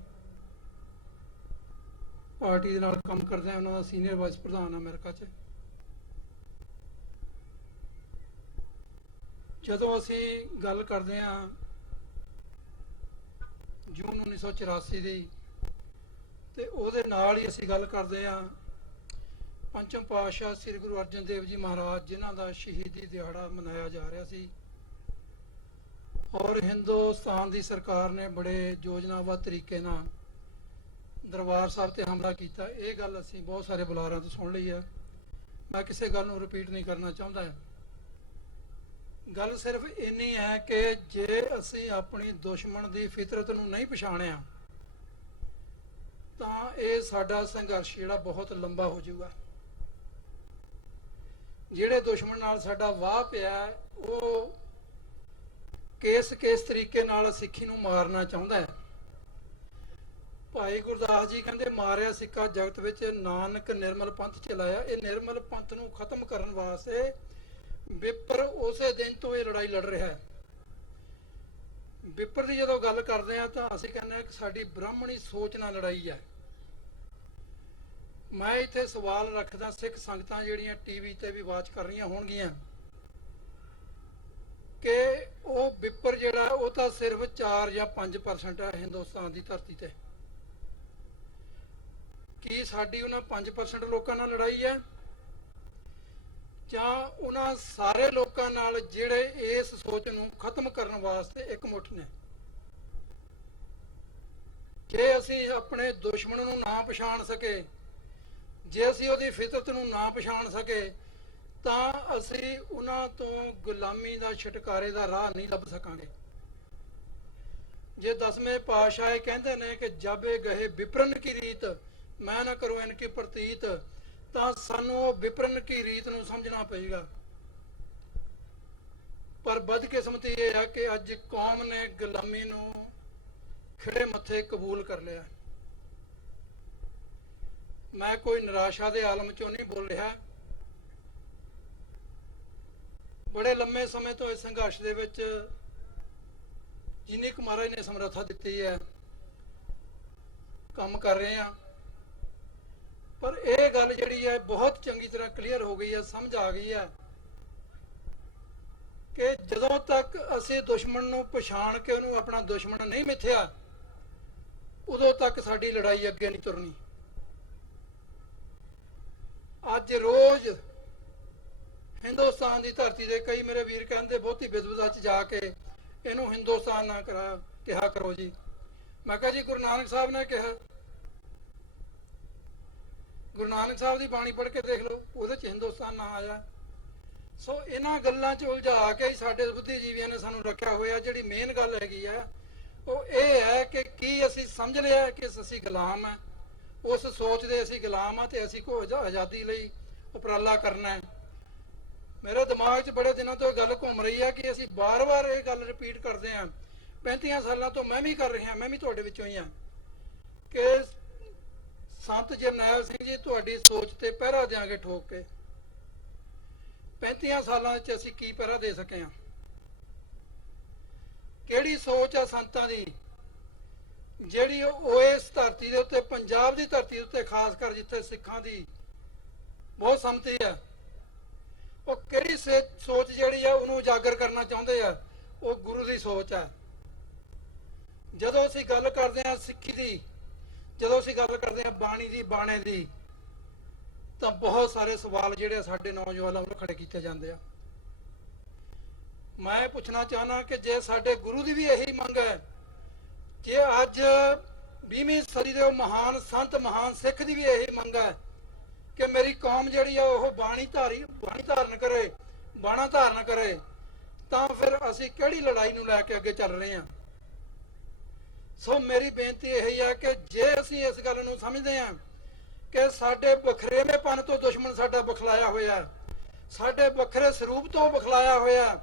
ਪਾਰਟੀ ਦੇ ਨਾਲ ਕੰਮ ਕਰਦਾ, ਉਹਨਾਂ ਦਾ ਸੀਨੀਅਰ ਵਾਈਸ ਪ੍ਰਧਾਨ ਅਮਰੀਕਾ 'ਚ। ਜਦੋਂ ਅਸੀਂ ਗੱਲ ਕਰਦੇ ਹਾਂ ਜੂਨ 1984 ਦੀ, ਤੇ ਉਹਦੇ ਨਾਲ ਹੀ ਅਸੀਂ ਗੱਲ ਕਰਦੇ ਹਾਂ ਪੰਚਮ ਪਾਤਸ਼ਾਹ ਸ੍ਰੀ ਗੁਰੂ ਅਰਜਨ ਦੇਵ ਜੀ ਮਹਾਰਾਜ, ਜਿਨ੍ਹਾਂ ਦਾ ਸ਼ਹੀਦੀ ਦਿਹਾੜਾ ਮਨਾਇਆ ਜਾ ਰਿਹਾ ਸੀ। ਔਰ ਹਿੰਦੁਸਤਾਨ ਦੀ ਸਰਕਾਰ ਨੇ ਬੜੇ ਯੋਜਨਾਬੱਧ ਤਰੀਕੇ ਨਾਲ ਦਰਬਾਰ ਸਾਹਿਬ ਤੇ ਹਮਲਾ ਕੀਤਾ। ਇਹ ਗੱਲ ਅਸੀਂ ਬਹੁਤ ਸਾਰੇ ਬੁਲਾਰਿਆਂ ਤੋਂ ਸੁਣ ਲਈ ਹੈ, ਮੈਂ ਕਿਸੇ ਗੱਲ ਨੂੰ ਰਿਪੀਟ ਨਹੀਂ ਕਰਨਾ ਚਾਹੁੰਦਾ। ਗੱਲ ਸਿਰਫ ਇੰਨੀ ਹੈ ਕਿ ਜੇ ਅਸੀਂ ਆਪਣੀ ਦੁਸ਼ਮਣ ਦੀ ਫਿਤਰਤ ਨੂੰ ਨਹੀਂ ਪਛਾਣਿਆ ਤਾਂ ਇਹ ਸਾਡਾ ਸੰਘਰਸ਼ ਜਿਹੜਾ ਬਹੁਤ ਲੰਬਾ ਹੋ ਜਾਊਗਾ। ਜਿਹੜੇ ਦੁਸ਼ਮਣ ਨਾਲ ਸਾਡਾ ਵਾਹ ਪਿਆ ਉਹ ਕਿਸ ਤਰੀਕੇ ਨਾਲ ਸਿੱਖੀ ਨੂੰ ਮਾਰਨਾ ਚਾਹੁੰਦਾ ਹੈ। ਭਾਈ ਗੁਰਦਾਸ ਜੀ ਕਹਿੰਦੇ, ਮਾਰਿਆ ਸਿੱਕਾ ਜਗਤ ਵਿੱਚ, ਨਾਨਕ ਨਿਰਮਲ ਪੰਥ ਚਲਾਇਆ। ਇਹ ਨਿਰਮਲ ਪੰਥ ਨੂੰ ਖਤਮ ਕਰਨ ਵਾਸਤੇ ਵਿਪਰ ਉਸੇ ਦਿਨ ਤੋਂ ਇਹ ਲੜਾਈ ਲੜ ਰਿਹਾ ਹੈ। ਵਿਪਰ ਦੀ ਜਦੋਂ ਗੱਲ ਕਰਦੇ ਆ ਤਾਂ ਅਸੀਂ ਕਹਿੰਦੇ ਹਾਂ ਕਿ ਸਾਡੀ ਬ੍ਰਾਹਮਣੀ ਸੋਚ ਨਾਲ ਲੜਾਈ ਹੈ। ਮੈਂ ਇੱਥੇ ਸਵਾਲ ਰੱਖਦਾ, ਸਿੱਖ ਸੰਗਤਾਂ ਜਿਹੜੀਆਂ ਟੀਵੀ ਤੇ ਵੀ ਵਾਚ ਕਰ ਰਹੀਆਂ ਹੋਣਗੀਆਂ, ਕਿ ਉਹ ਵਿਪਰ ਜਿਹੜਾ ਉਹ ਤਾਂ ਸਿਰਫ 4 ਜਾਂ 5% ਹੈ ਹਿੰਦੁਸਤਾਨ ਦੀ ਧਰਤੀ ਤੇ। ਕੀ ਸਾਡੀ ਉਹਨਾਂ 5% ਲੋਕਾਂ ਨਾਲ ਲੜਾਈ ਹੈ, ਜਾਂ ਉਹਨਾਂ ਸਾਰੇ ਲੋਕਾਂ ਨਾਲ ਜਿਹੜੇ ਇਸ ਸੋਚ ਨੂੰ ਖਤਮ ਕਰਨ ਵਾਸਤੇ ਇਕਮੁੱਠ ਨੇ? ਜੇ ਅਸੀਂ ਆਪਣੇ ਦੁਸ਼ਮਣ ਨੂੰ ਨਾ ਪਛਾਣ ਸਕੇ, ਜੇ ਅਸੀਂ ਉਹਦੀ ਫਿਤਰਤ ਨੂੰ ਨਾ ਪਛਾਣ ਸਕੇ, ਤਾਂ ਅਸੀਂ ਉਹਨਾਂ ਤੋਂ ਗੁਲਾਮੀ ਦਾ ਛੁਟਕਾਰੇ ਦਾ ਰਾਹ ਨਹੀਂ ਲੱਭ ਸਕਾਂਗੇ। ਜੇ 10ਵੇਂ ਪਾਤਸ਼ਾਹ ਕਹਿੰਦੇ ਨੇ ਕਿ ਜਾਬੇ ਗਏ ਵਿਪਰਨ ਕੀ ਰੀਤ, ਮੈਂ ਨਾ ਕਰੂੰ ਇਨਕੀ ਪ੍ਰਤੀਤ, ਤਾਂ ਸਾਨੂੰ ਉਹ ਵਿਪਰਨ ਕੀ ਰੀਤ ਨੂੰ ਸਮਝਣਾ ਪਏਗਾ। ਪਰ ਬਦਕਿਸਮਤੀ ਇਹ ਹੈ ਕਿ ਅੱਜ ਕੌਮ ਨੇ ਗੁਲਾਮੀ ਨੂੰ ਖਿੜੇ ਮੱਥੇ ਕਬੂਲ ਕਰ ਲਿਆ। ਮੈਂ ਕੋਈ ਨਿਰਾਸ਼ਾ ਦੇ ਆਲਮ ਚੋਂ ਨਹੀਂ ਬੋਲ ਰਿਹਾ। ਬੜੇ ਲੰਮੇ ਸਮੇਂ ਤੋਂ ਇਸ ਸੰਘਰਸ਼ ਦੇ ਵਿੱਚ ਜਿੰਨੀ ਕੁ ਮਹਾਰਾਜ ਨੇ ਸਮਰੱਥਾ ਦਿੱਤੀ ਹੈ ਕੰਮ ਕਰ ਰਹੇ ਹਾਂ। ਪਰ ਇਹ ਗੱਲ ਜਿਹੜੀ ਹੈ ਬਹੁਤ ਚੰਗੀ ਤਰ੍ਹਾਂ ਕਲੀਅਰ ਹੋ ਗਈ ਹੈ, ਸਮਝ ਆ ਗਈ ਹੈ ਕਿ ਜਦੋਂ ਤੱਕ ਅਸੀਂ ਦੁਸ਼ਮਣ ਨੂੰ ਪਛਾਣ ਕੇ ਉਹਨੂੰ ਆਪਣਾ ਦੁਸ਼ਮਣ ਨਹੀਂ ਮਿਥਿਆ, ਉਦੋਂ ਤੱਕ ਸਾਡੀ ਲੜਾਈ ਅੱਗੇ ਨਹੀਂ ਤੁਰਨੀ। ਅੱਜ ਰੋਜ਼ ਹਿੰਦੁਸਤਾਨ ਦੀ ਧਰਤੀ ਦੇ ਕਈ ਮੇਰੇ ਵੀਰ ਕਹਿੰਦੇ ਬਹੁਤੀ ਬਿਜ਼ਬਜ਼ਾ 'ਚ ਜਾ ਕੇ ਇਹਨੂੰ ਹਿੰਦੁਸਤਾਨ ਨਾ ਕਿਹਾ ਕਰੋ ਜੀ। ਮੈਂ ਕਿਹਾ ਜੀ, ਗੁਰੂ ਨਾਨਕ ਸਾਹਿਬ ਨੇ ਕਿਹਾ, ਗੁਰੂ ਨਾਨਕ ਸਾਹਿਬ ਦੀ ਬਾਣੀ ਪੜ੍ਹ ਕੇ ਦੇਖ ਲਓ, ਉਹਦੇ 'ਚ ਹਿੰਦੁਸਤਾਨ ਨਾ ਆਇਆ। ਸੋ ਇਹਨਾਂ ਗੱਲਾਂ 'ਚ ਉਲਝਾ ਕੇ ਸਾਡੇ ਬੁੱਧੀਜੀਵੀਆਂ ਨੇ ਸਾਨੂੰ ਰੱਖਿਆ ਹੋਇਆ। ਜਿਹੜੀ ਮੇਨ ਗੱਲ ਹੈਗੀ ਆ ਉਹ ਇਹ ਹੈ ਕਿ ਕੀ ਅਸੀਂ ਸਮਝ ਲਿਆ ਕਿ ਅਸੀਂ ਗੁਲਾਮ ਆ, ਉਸ ਸੋਚ ਦੇ ਅਸੀਂ ਗੁਲਾਮ ਆ ਤੇ ਅਸੀਂ ਕੋਈ ਆਜ਼ਾਦੀ ਲਈ ਉਪਰਾਲਾ ਕਰਨਾ ਹੈ। ਮੇਰੇ ਦਿਮਾਗ 'ਚ ਬੜੇ ਦਿਨਾਂ ਤੋਂ ਇਹ ਗੱਲ ਘੁੰਮ ਰਹੀ ਹੈ ਕਿ ਅਸੀਂ ਬਾਰ-ਬਾਰ ਇਹ ਗੱਲ ਰਿਪੀਟ ਕਰਦੇ ਹਾਂ। 35 ਸਾਲਾਂ ਤੋਂ ਮੈਂ ਵੀ ਕਰ ਰਿਹਾ, ਮੈਂ ਵੀ ਤੁਹਾਡੇ ਵਿੱਚੋਂ ਹੀ ਹਾਂ, ਕਿ ਸੰਤ ਜਰਨੈਲ ਸਿੰਘ ਜੀ ਤੁਹਾਡੀ ਸੋਚ ਤੇ ਪਹਿਰਾ ਦਿਆਂਗੇ ਠੋਕ ਕੇ। 35 ਸਾਲਾਂ 'ਚ ਅਸੀਂ ਕੀ ਪਹਿਰਾ ਦੇ ਸਕੇ ਹਾਂ? ਕਿਹੜੀ ਸੋਚ ਆ ਸੰਤਾਂ ਦੀ ਜਿਹੜੀ ਉਹ ਇਸ ਧਰਤੀ ਦੇ ਉੱਤੇ, ਪੰਜਾਬ ਦੀ ਧਰਤੀ ਦੇ ਉੱਤੇ ਖਾਸ ਕਰ ਜਿੱਥੇ ਸਿੱਖਾਂ ਦੀ ਬਹੁਤ ਸੰਮਤੀ ਹੈ, ਉਹ ਕਿਹੜੀ ਸੋਚ ਜਿਹੜੀ ਆ ਉਹਨੂੰ ਉਜਾਗਰ ਕਰਨਾ ਚਾਹੁੰਦੇ ਆ? ਉਹ ਗੁਰੂ ਦੀ ਸੋਚ ਹੈ। ਜਦੋਂ ਅਸੀਂ ਗੱਲ ਕਰਦੇ ਹਾਂ ਸਿੱਖੀ ਦੀ, ਜਦੋਂ ਅਸੀਂ ਗੱਲ ਕਰਦੇ ਹਾਂ ਬਾਣੀ ਦੀ, ਬਾਣੇ ਦੀ, ਤਾਂ ਬਹੁਤ ਸਾਰੇ ਸਵਾਲ ਜਿਹੜੇ ਸਾਡੇ ਨੌਜਵਾਨਾਂ ਵੱਲੋਂ ਖੜੇ ਕੀਤੇ ਜਾਂਦੇ ਆ। ਮੈਂ ਪੁੱਛਣਾ ਚਾਹਨਾ ਕਿ ਜੇ ਸਾਡੇ ਗੁਰੂ ਦੀ ਵੀ ਇਹੀ ਮੰਗ ਹੈ, ਜੇ ਅੱਜ 20ਵੀਂ ਸਦੀ ਦੇ ਉਹ ਮਹਾਨ ਸੰਤ, ਮਹਾਨ ਸਿੱਖ ਦੀ ਵੀ ਇਹੀ ਮੰਗ ਹੈ ਕਿ ਮੇਰੀ ਕੌਮ ਜਿਹੜੀ ਆ ਉਹ ਬਾਣੀ ਧਾਰਨ ਕਰੇ, ਬਾਣਾ ਧਾਰਨ ਕਰੇ, ਤਾਂ ਫਿਰ ਅਸੀਂ ਕਿਹੜੀ ਲੜਾਈ ਨੂੰ ਲੈ ਕੇ ਅੱਗੇ ਚੱਲ ਰਹੇ ਹਾਂ। ਸੋ ਮੇਰੀ ਬੇਨਤੀ ਇਹ ਹੈ ਕਿ ਜੇ ਅਸੀਂ ਇਸ ਗੱਲ ਨੂੰ ਸਮਝਦੇ ਹਾਂ ਕਿ ਸਾਡੇ ਵੱਖਰੇਵੇਂਪਨ ਤੋਂ ਦੁਸ਼ਮਣ ਸਾਡਾ ਬਖਲਾਇਆ ਹੋਇਆ, ਸਾਡੇ ਵੱਖਰੇ ਸਰੂਪ ਤੋਂ ਬਖਲਾਇਆ ਹੋਇਆ,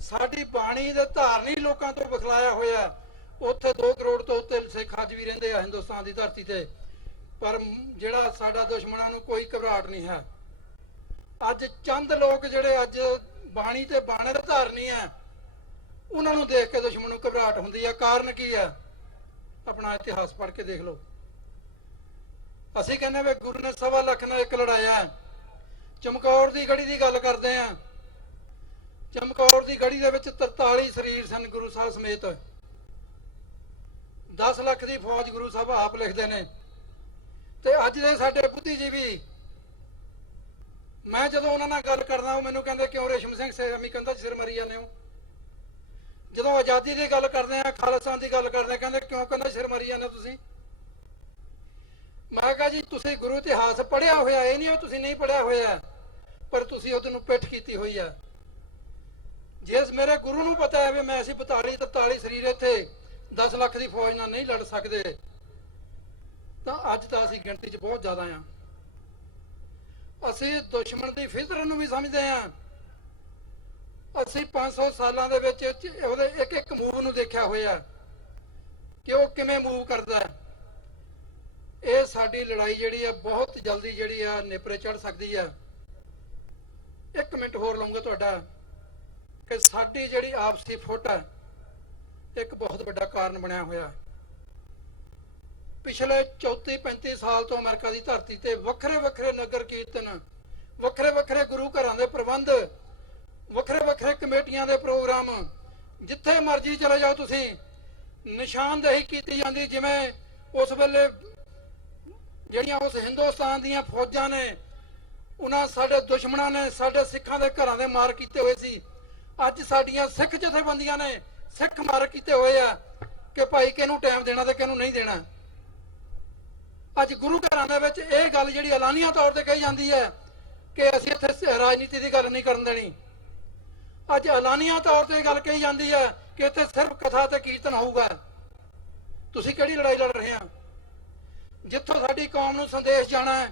ਸਾਡੀ ਬਾਣੀ ਦੇ ਧਾਰਨੀ ਲੋਕਾਂ ਤੋਂ ਬਖਲਾਇਆ ਹੋਇਆ, ਉੱਥੇ 2 ਕਰੋੜ ਤੋਂ ਉੱਤੇ ਸਿੱਖ ਅੱਜ ਵੀ ਰਹਿੰਦੇ ਆ ਹਿੰਦੁਸਤਾਨ ਦੀ ਧਰਤੀ ਤੇ, ਪਰ ਜਿਹੜਾ ਸਾਡਾ ਦੁਸ਼ਮਣਾਂ ਨੂੰ ਕੋਈ ਘਬਰਾਹਟ ਨਹੀਂ ਹੈ। ਅੱਜ ਚੰਦ ਲੋਕ ਜਿਹੜੇ ਅੱਜ ਬਾਣੀ ਤੇ ਬਾਣੇ ਦੇ ਧਾਰਨੀ ਹੈ, ਉਹਨਾਂ ਨੂੰ ਦੇਖ ਕੇ ਦੁਸ਼ਮਣ ਨੂੰ ਘਬਰਾਹਟ ਹੁੰਦੀ ਹੈ। ਕਾਰਨ ਕੀ ਹੈ? ਆਪਣਾ ਇਤਿਹਾਸ ਪੜ੍ਹ ਕੇ ਦੇਖ ਲਓ। ਅਸੀਂ ਕਹਿੰਦੇ ਵੀ ਗੁਰੂ ਨੇ 1.25 ਲੱਖ ਨਾਲ 1 ਲੜਾਇਆ। ਚਮਕੌਰ ਦੀ ਗੜੀ ਦੀ ਗੱਲ ਕਰਦੇ ਆ। ਚਮਕੌਰ ਦੀ ਗੜੀ ਦੇ ਵਿੱਚ 43 ਸਰੀਰ ਸਨ ਗੁਰੂ ਸਾਹਿਬ ਸਮੇਤ। 10 ਲੱਖ ਦੀ ਫੌਜ ਗੁਰੂ ਸਾਹਿਬ ਆਪ ਲਿਖਦੇ ਨੇ। ਤੇ ਅੱਜ ਦੇ ਸਾਡੇ ਬੁੱਧੀਜੀਵੀ, ਮੈਂ ਜਦੋਂ ਉਹਨਾਂ ਨਾਲ ਗੱਲ ਕਰਦਾ ਉਹ ਮੈਨੂੰ ਕਹਿੰਦੇ ਕਿਉਂ ਰੇਸ਼ਮ ਸਿੰਘ ਸੇਮੀ ਕਹਿੰਦਾ ਸਿਰ ਮਰੀ ਜਾਂਦੇ ਹੋ। ਜਦੋਂ ਆਜ਼ਾਦੀ ਦੀ ਗੱਲ ਕਰਦੇ ਆ, ਖਾਲਸਾ ਦੀ ਗੱਲ ਕਰਦੇ ਆ, ਕਹਿੰਦੇ ਕਿਉਂ, ਕਹਿੰਦਾ ਸਿਰ ਮਰੀ ਜਾਂਦੇ ਤੁਸੀਂ। ਮੈਂ ਕਿਹਾ ਜੀ ਤੁਸੀਂ ਗੁਰੂ ਇਤਿਹਾਸ ਪੜ੍ਹਿਆ ਹੋਇਆ, ਇਹ ਨਹੀਂ ਤੁਸੀਂ ਨਹੀਂ ਪੜ੍ਹਿਆ ਹੋਇਆ, ਪਰ ਤੁਸੀਂ ਉਹਦੇ ਨੂੰ ਪਿੱਠ ਕੀਤੀ ਹੋਈ ਆ। ਜੇ ਮੇਰੇ ਗੁਰੂ ਨੂੰ ਪਤਾ ਹੈ ਵੀ ਮੈਂ ਅਸੀਂ 42-43 ਸਰੀਰ ਇੱਥੇ 10 ਲੱਖ ਦੀ ਫੌਜ ਨਾਲ ਨਹੀਂ ਲੜ ਸਕਦੇ, ਤਾਂ ਅੱਜ ਤਾਂ ਅਸੀਂ ਗਿਣਤੀ 'ਚ ਬਹੁਤ ਜ਼ਿਆਦਾ ਆ। ਅਸੀਂ ਦੁਸ਼ਮਣ ਦੀ ਫਿਤਰਤ ਨੂੰ ਵੀ ਸਮਝਦੇ ਆ। ਅਸੀਂ 500 ਸਾਲਾਂ ਦੇ ਵਿੱਚ ਉਹਦੇ ਇੱਕ ਮੂਵ ਨੂੰ ਦੇਖਿਆ ਹੋਇਆ ਕਿ ਉਹ ਕਿਵੇਂ ਮੂਵ ਕਰਦਾ। ਇਹ ਸਾਡੀ ਲੜਾਈ ਜਿਹੜੀ ਆ ਬਹੁਤ ਜਲਦੀ ਜਿਹੜੀ ਆ ਨੇਪਰੇ ਚੜ ਸਕਦੀ ਆ। 1 ਮਿੰਟ ਹੋਰ ਲਵਾਂਗਾ ਤੁਹਾਡਾ ਕਿ ਸਾਡੀ ਜਿਹੜੀ ਆਪਸੀ ਫੁੱਟ ਹੈ ਇੱਕ ਬਹੁਤ ਵੱਡਾ ਕਾਰਨ ਬਣਿਆ ਹੋਇਆ। ਪਿਛਲੇ 34-35 ਸਾਲ ਤੋਂ ਅਮਰੀਕਾ ਦੀ ਧਰਤੀ ਤੇ ਵੱਖਰੇ ਨਗਰ ਕੀਰਤਨ, ਵੱਖਰੇ ਗੁਰੂ ਘਰਾਂ ਦੇ ਪ੍ਰਬੰਧ, ਵੱਖਰੇ ਕਮੇਟੀਆਂ ਦੇ ਪ੍ਰੋਗਰਾਮ, ਜਿੱਥੇ ਮਰਜ਼ੀ ਚਲੇ ਜਾਓ ਤੁਸੀਂ, ਨਿਸ਼ਾਨਦੇਹੀ ਕੀਤੀ ਜਾਂਦੀ ਜਿਵੇਂ ਉਸ ਵੇਲੇ ਜਿਹੜੀਆਂ ਉਸ ਹਿੰਦੁਸਤਾਨ ਦੀਆਂ ਫੌਜਾਂ ਨੇ, ਉਹਨਾਂ ਸਾਡੇ ਦੁਸ਼ਮਣਾਂ ਨੇ ਸਾਡੇ ਸਿੱਖਾਂ ਦੇ ਘਰਾਂ ਦੇ ਮਾਰ ਕੀਤੇ ਹੋਏ ਸੀ। ਅੱਜ ਸਾਡੀਆਂ ਸਿੱਖ ਜਥੇਬੰਦੀਆਂ ਨੇ ਸਿੱਖ ਮਾਰ ਕੀਤੇ ਹੋਏ ਆ ਕਿ ਭਾਈ ਕਿਹਨੂੰ ਟਾਈਮ ਦੇਣਾ ਤੇ ਕਿਹਨੂੰ ਨਹੀਂ ਦੇਣਾ। ਅੱਜ ਗੁਰੂ ਘਰਾਂ ਦੇ ਵਿੱਚ ਇਹ ਗੱਲ ਜਿਹੜੀ ਐਲਾਨੀਆਂ ਤੌਰ ਤੇ ਕਹੀ ਜਾਂਦੀ ਹੈ ਕਿ ਅਸੀਂ ਇੱਥੇ ਰਾਜਨੀਤੀ ਦੀ ਗੱਲ ਨਹੀਂ ਕਰਨ ਦੇਣੀ। ਅੱਜ ਐਲਾਨੀਆਂ ਤੌਰ ਤੇ ਇਹ ਗੱਲ ਕਹੀ ਜਾਂਦੀ ਹੈ ਕਿ ਇੱਥੇ ਸਿਰਫ ਕਥਾ ਤੇ ਕੀਰਤਨ ਹੋਊਗਾ। ਤੁਸੀਂ ਕਿਹੜੀ ਲੜਾਈ ਲੜ ਰਹੇ ਆ? ਜਿੱਥੋਂ ਸਾਡੀ ਕੌਮ ਨੂੰ ਸੰਦੇਸ਼ ਜਾਣਾ ਹੈ,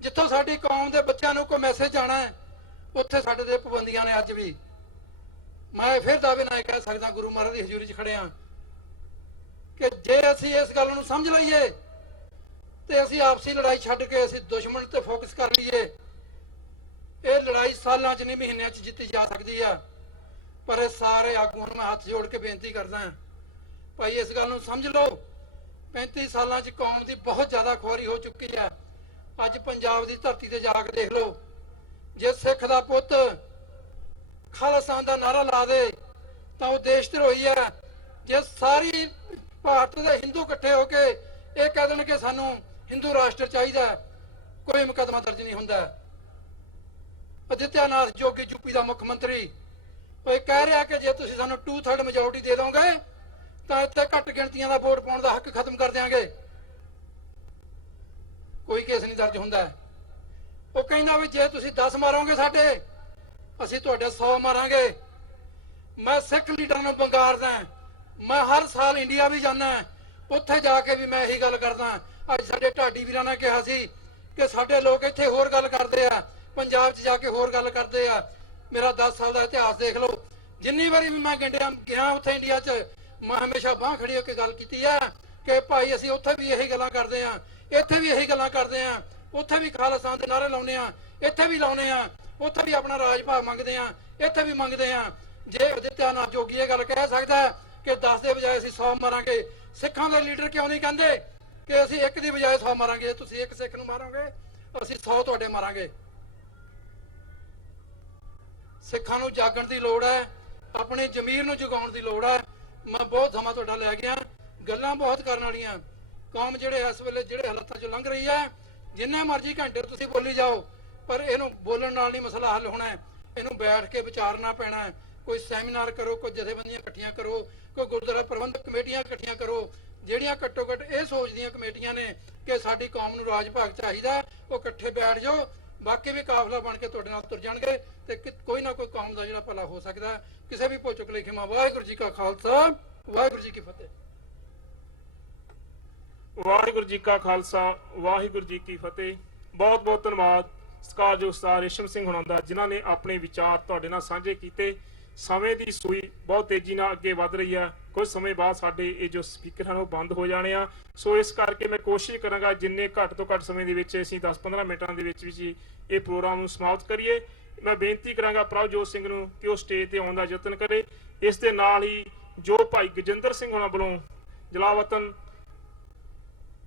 ਜਿੱਥੋਂ ਸਾਡੀ ਕੌਮ ਦੇ ਬੱਚਿਆਂ ਨੂੰ ਕੋਈ ਮੈਸੇਜ ਜਾਣਾ ਹੈ, ਉੱਥੇ ਸਾਡੇ ਦੇ ਪਾਬੰਦੀਆਂ ਨੇ। ਅੱਜ ਵੀ ਮੈਂ ਫਿਰ ਦਾਅਵੇ ਨਾਲ ਕਹਿ ਸਕਦਾ ਗੁਰੂ ਮਹਾਰਾਜ ਦੀ ਹਜ਼ੂਰੀ 'ਚ ਖੜੇ ਆ ਕਿ ਜੇ ਅਸੀਂ ਇਸ ਗੱਲ ਨੂੰ ਸਮਝ ਲਈਏ ਤੇ ਅਸੀਂ ਆਪਸੀ ਲੜਾਈ ਛੱਡ ਕੇ ਅਸੀਂ ਦੁਸ਼ਮਣ ਤੇ ਫੋਕਸ ਕਰ ਲਈਏ, ਇਹ ਲੜਾਈ ਸਾਲਾਂ 'ਚ ਨਹੀਂ ਮਹੀਨਿਆਂ 'ਚ ਜਿੱਤੀ ਜਾ ਸਕਦੀ ਆ। ਪਰ ਇਹ ਸਾਰੇ ਆਗੂਆਂ ਨੂੰ ਮੈਂ ਹੱਥ ਜੋੜ ਕੇ ਬੇਨਤੀ ਕਰਦਾ ਭਾਈ ਇਸ ਗੱਲ ਨੂੰ ਸਮਝ ਲਓ। 35 ਸਾਲਾਂ 'ਚ ਕੌਮ ਦੀ ਬਹੁਤ ਜ਼ਿਆਦਾ ਖੁਆਰੀ ਹੋ ਚੁੱਕੀ ਹੈ। ਅੱਜ ਪੰਜਾਬ ਦੀ ਧਰਤੀ ਤੇ ਜਾ ਕੇ ਦੇਖ ਲਓ, ਜੇ ਸਿੱਖ ਦਾ ਪੁੱਤ ਖਾਲਸਾ ਦਾ ਨਾਰਾ ਲਾ ਦੇ ਤਾਂ ਉਹ ਦੇਸ਼ ਧਰੋਹੀ ਹੈ। ਜੇ ਸਾਰੀ ਭਾਰਤ ਦੇ ਹਿੰਦੂ ਇਕੱਠੇ ਹੋ ਕੇ ਇਹ ਕਹਿ ਦੇਣ ਕਿ ਸਾਨੂੰ ਹਿੰਦੂ ਰਾਸ਼ਟਰ ਚਾਹੀਦਾ, ਕੋਈ ਮੁਕੱਦਮਾ ਦਰਜ ਨਹੀਂ ਹੁੰਦਾ। ਆਦਿੱਤਿਆਨਾਥ ਜੋਗੀ ਯੂਪੀ ਦਾ ਮੁੱਖ ਮੰਤਰੀ ਉਹ ਇਹ ਕਹਿ ਰਿਹਾ ਕਿ ਜੇ ਤੁਸੀਂ ਸਾਨੂੰ 2/3 ਮੈਜੋਰਟੀ ਦੇ ਦੋਗੇ ਤਾਂ ਇੱਥੇ ਘੱਟ ਗਿਣਤੀਆਂ ਦਾ ਵੋਟ ਪਾਉਣ ਦਾ ਹੱਕ ਖਤਮ ਕਰ ਦਿਆਂਗੇ। ਕੋਈ ਕੇਸ ਨਹੀਂ ਦਰਜ ਹੁੰਦਾ। ਉਹ ਕਹਿੰਦਾ ਵੀ ਜੇ ਤੁਸੀਂ 10 ਮਾਰੋਗੇ ਸਾਡੇ, ਅਸੀਂ ਤੁਹਾਡੇ 100 ਮਾਰਾਂਗੇ। ਮੈਂ ਸਿੱਖ ਲੀਡਰਾਂ ਨੂੰ ਬੰਗਾਰਦਾ। ਮੈਂ ਹਰ ਸਾਲ ਇੰਡੀਆ ਵੀ ਜਾਂਦਾ, ਉੱਥੇ ਜਾ ਕੇ ਵੀ ਮੈਂ ਇਹੀ ਗੱਲ ਕਰਦਾ। ਅੱਜ ਸਾਡੇ ਢਾਡੀ ਵੀਰਾਂ ਨੇ ਕਿਹਾ ਸੀ ਕਿ ਸਾਡੇ ਲੋਕ ਇੱਥੇ ਹੋਰ ਗੱਲ ਕਰਦੇ ਆ, ਪੰਜਾਬ 'ਚ ਜਾ ਕੇ ਹੋਰ ਗੱਲ ਕਰਦੇ ਆ। ਮੇਰਾ 10 ਸਾਲ ਦਾ ਇਤਿਹਾਸ ਦੇਖ ਲਓ। ਜਿੰਨੀ ਵਾਰੀ ਵੀ ਮੈਂ ਗਿਆ ਉੱਥੇ ਇੰਡੀਆ 'ਚ, ਮੈਂ ਹਮੇਸ਼ਾ ਬਾਂਹ ਖੜੀ ਹੋ ਕੇ ਗੱਲ ਕੀਤੀ ਆ ਕਿ ਭਾਈ ਅਸੀਂ ਉੱਥੇ ਵੀ ਇਹੀ ਗੱਲਾਂ ਕਰਦੇ ਆ, ਇੱਥੇ ਵੀ ਇਹੀ ਗੱਲਾਂ ਕਰਦੇ ਆ, ਉੱਥੇ ਵੀ ਖਾਲਸਾ ਦੇ ਨਾਰੇ ਲਾਉਂਦੇ ਆ, ਇੱਥੇ ਵੀ ਲਾਉਂਦੇ ਆ, ਉੱਥੇ ਵੀ ਆਪਣਾ ਰਾਜ ਭਾਗ ਮੰਗਦੇ ਆ, ਇੱਥੇ ਵੀ ਮੰਗਦੇ ਆ। ਜੇ ਆਦਿੱਤਿਆਨਾਥ ਜੋਗੀ ਇਹ ਗੱਲ ਕਹਿ ਸਕਦਾ ਕਿ 10 ਦੇ ਬਜਾਏ ਅਸੀਂ 100 ਮਾਰਾਂਗੇ, ਸਿੱਖਾਂ ਦੇ ਲੀਡਰ ਕਿਉਂ ਨਹੀਂ ਕਹਿੰਦੇ ਕਿ ਅਸੀਂ 1 ਦੀ ਬਜਾਏ 100 ਮਾਰਾਂਗੇ? ਤੁਸੀਂ 1 ਸਿੱਖ ਨੂੰ ਮਾਰੋਗੇ, ਅਸੀਂ 100 ਤੁਹਾਡੇ ਮਾਰਾਂਗੇ। ਸਿੱਖਾਂ ਨੂੰ ਜਾਗਣ ਦੀ ਲੋੜ ਹੈ, ਆਪਣੀ ਜ਼ਮੀਰ ਨੂੰ ਜਗਾਉਣ ਦੀ ਲੋੜ ਹੈ। ਮੈਂ ਬਹੁਤ ਸਮਾਂ ਤੁਹਾਡਾ ਲੈ ਗਿਆ, ਗੱਲਾਂ ਬਹੁਤ ਕਰਨ ਵਾਲੀਆਂ। ਕੌਮ ਜਿਹੜੇ ਇਸ ਵੇਲੇ ਜਿਹੜੇ ਹਾਲਾਤਾਂ 'ਚੋਂ ਲੰਘ ਰਹੀ ਹੈ, ਜਿੰਨੇ ਮਰਜ਼ੀ ਘੰਟੇ ਤੁਸੀਂ ਬੋਲੀ ਜਾਓ, ਪਰ ਇਹਨੂੰ ਬੋਲਣ ਨਾਲ ਨਹੀਂ ਮਸਲਾ ਹੱਲ ਹੋਣਾ। ਇਹਨੂੰ ਬੈਠ ਕੇ ਵਿਚਾਰਨਾ ਪੈਣਾ। ਕੋਈ ਸੈਮੀਨਾਰ ਕਰੋ, ਕੋਈ ਜਥੇਬੰਦੀਆਂ ਇਕੱਠੀਆਂ ਕਰੋ, ਕੋਈ ਗੁਰਦੁਆਰਾ ਪ੍ਰਬੰਧਕ ਕਮੇਟੀਆਂ ਇਕੱਠੀਆਂ ਕਰੋ, ਜਿਹੜੀਆਂ ਘੱਟੋ ਘੱਟ ਇਹ ਸੋਚਦੀਆਂ ਕਮੇਟੀਆਂ ਨੇ ਕਿ ਸਾਡੀ ਕੌਮ ਨੂੰ ਰਾਜ ਭਾਗ ਚਾਹੀਦਾ। ਉਹ ਇਕੱਠੇ ਬੈਠ ਜਾਓ, ਬਾਕੀ ਵੀ ਕਾਫਲਾ ਬਣ ਕੇ ਤੁਹਾਡੇ ਨਾਲ ਤੁਰ ਜਾਣਗੇ ਤੇ ਕੋਈ ਨਾ ਕੋਈ ਕੌਮ ਦਾ ਜਿਹੜਾ ਭਲਾ ਹੋ ਸਕਦਾ ਹੈ। ਕਿਸੇ ਵੀ ਭੁੱਲ ਚੁੱਕ ਲਈ ਖਿਮਾ। ਵਾਹਿਗੁਰੂ ਜੀ ਕਾ ਖਾਲਸਾ, ਵਾਹਿਗੁਰੂ ਜੀ ਕੀ ਫਤਿਹ। ਵਾਹਿਗੁਰੂ ਜੀ ਕਾ ਖਾਲਸਾ, ਵਾਹਿਗੁਰੂ ਜੀ ਕੀ ਫਤਿਹ। ਬਹੁਤ ਬਹੁਤ ਧੰਨਵਾਦ ਸਤਿਕਾਰਯੋਗ ਉਸਤਾਦ ਰੇਸ਼ਮ ਸਿੰਘ ਹੁਣਾਂ ਦਾ, ਜਿਨ੍ਹਾਂ ਨੇ ਆਪਣੇ ਵਿਚਾਰ ਤੁਹਾਡੇ ਨਾਲ ਸਾਂਝੇ ਕੀਤੇ। ਸਮੇਂ ਦੀ ਸੂਈ ਬਹੁਤ ਤੇਜ਼ੀ ਨਾਲ ਅੱਗੇ ਵੱਧ ਰਹੀ ਹੈ। ਕੁਝ ਸਮੇਂ ਬਾਅਦ ਸਾਡੇ ਇਹ ਜੋ ਸਪੀਕਰ ਹਨ ਉਹ ਬੰਦ ਹੋ ਜਾਣੇ ਆ। ਸੋ ਇਸ ਕਰਕੇ ਮੈਂ ਕੋਸ਼ਿਸ਼ ਕਰਾਂਗਾ ਜਿੰਨੇ ਘੱਟ ਤੋਂ ਘੱਟ ਸਮੇਂ ਦੇ ਵਿੱਚ ਅਸੀਂ 10-15 ਮਿੰਟਾਂ ਦੇ ਵਿੱਚ ਹੀ ਇਹ ਪ੍ਰੋਗਰਾਮ ਨੂੰ ਸਮਾਪਤ ਕਰੀਏ। ਮੈਂ ਬੇਨਤੀ ਕਰਾਂਗਾ ਪ੍ਰਭਜੋਤ ਸਿੰਘ ਨੂੰ ਕਿ ਉਹ ਸਟੇਜ ਤੇ ਆਉਣ ਦਾ ਯਤਨ ਕਰੇ। ਇਸ ਦੇ ਨਾਲ ਹੀ ਜੋ ਭਾਈ ਗਜਿੰਦਰ ਸਿੰਘ ਹੁਣਾਂ ਵੱਲੋਂ ਜਲਾਵਤਨ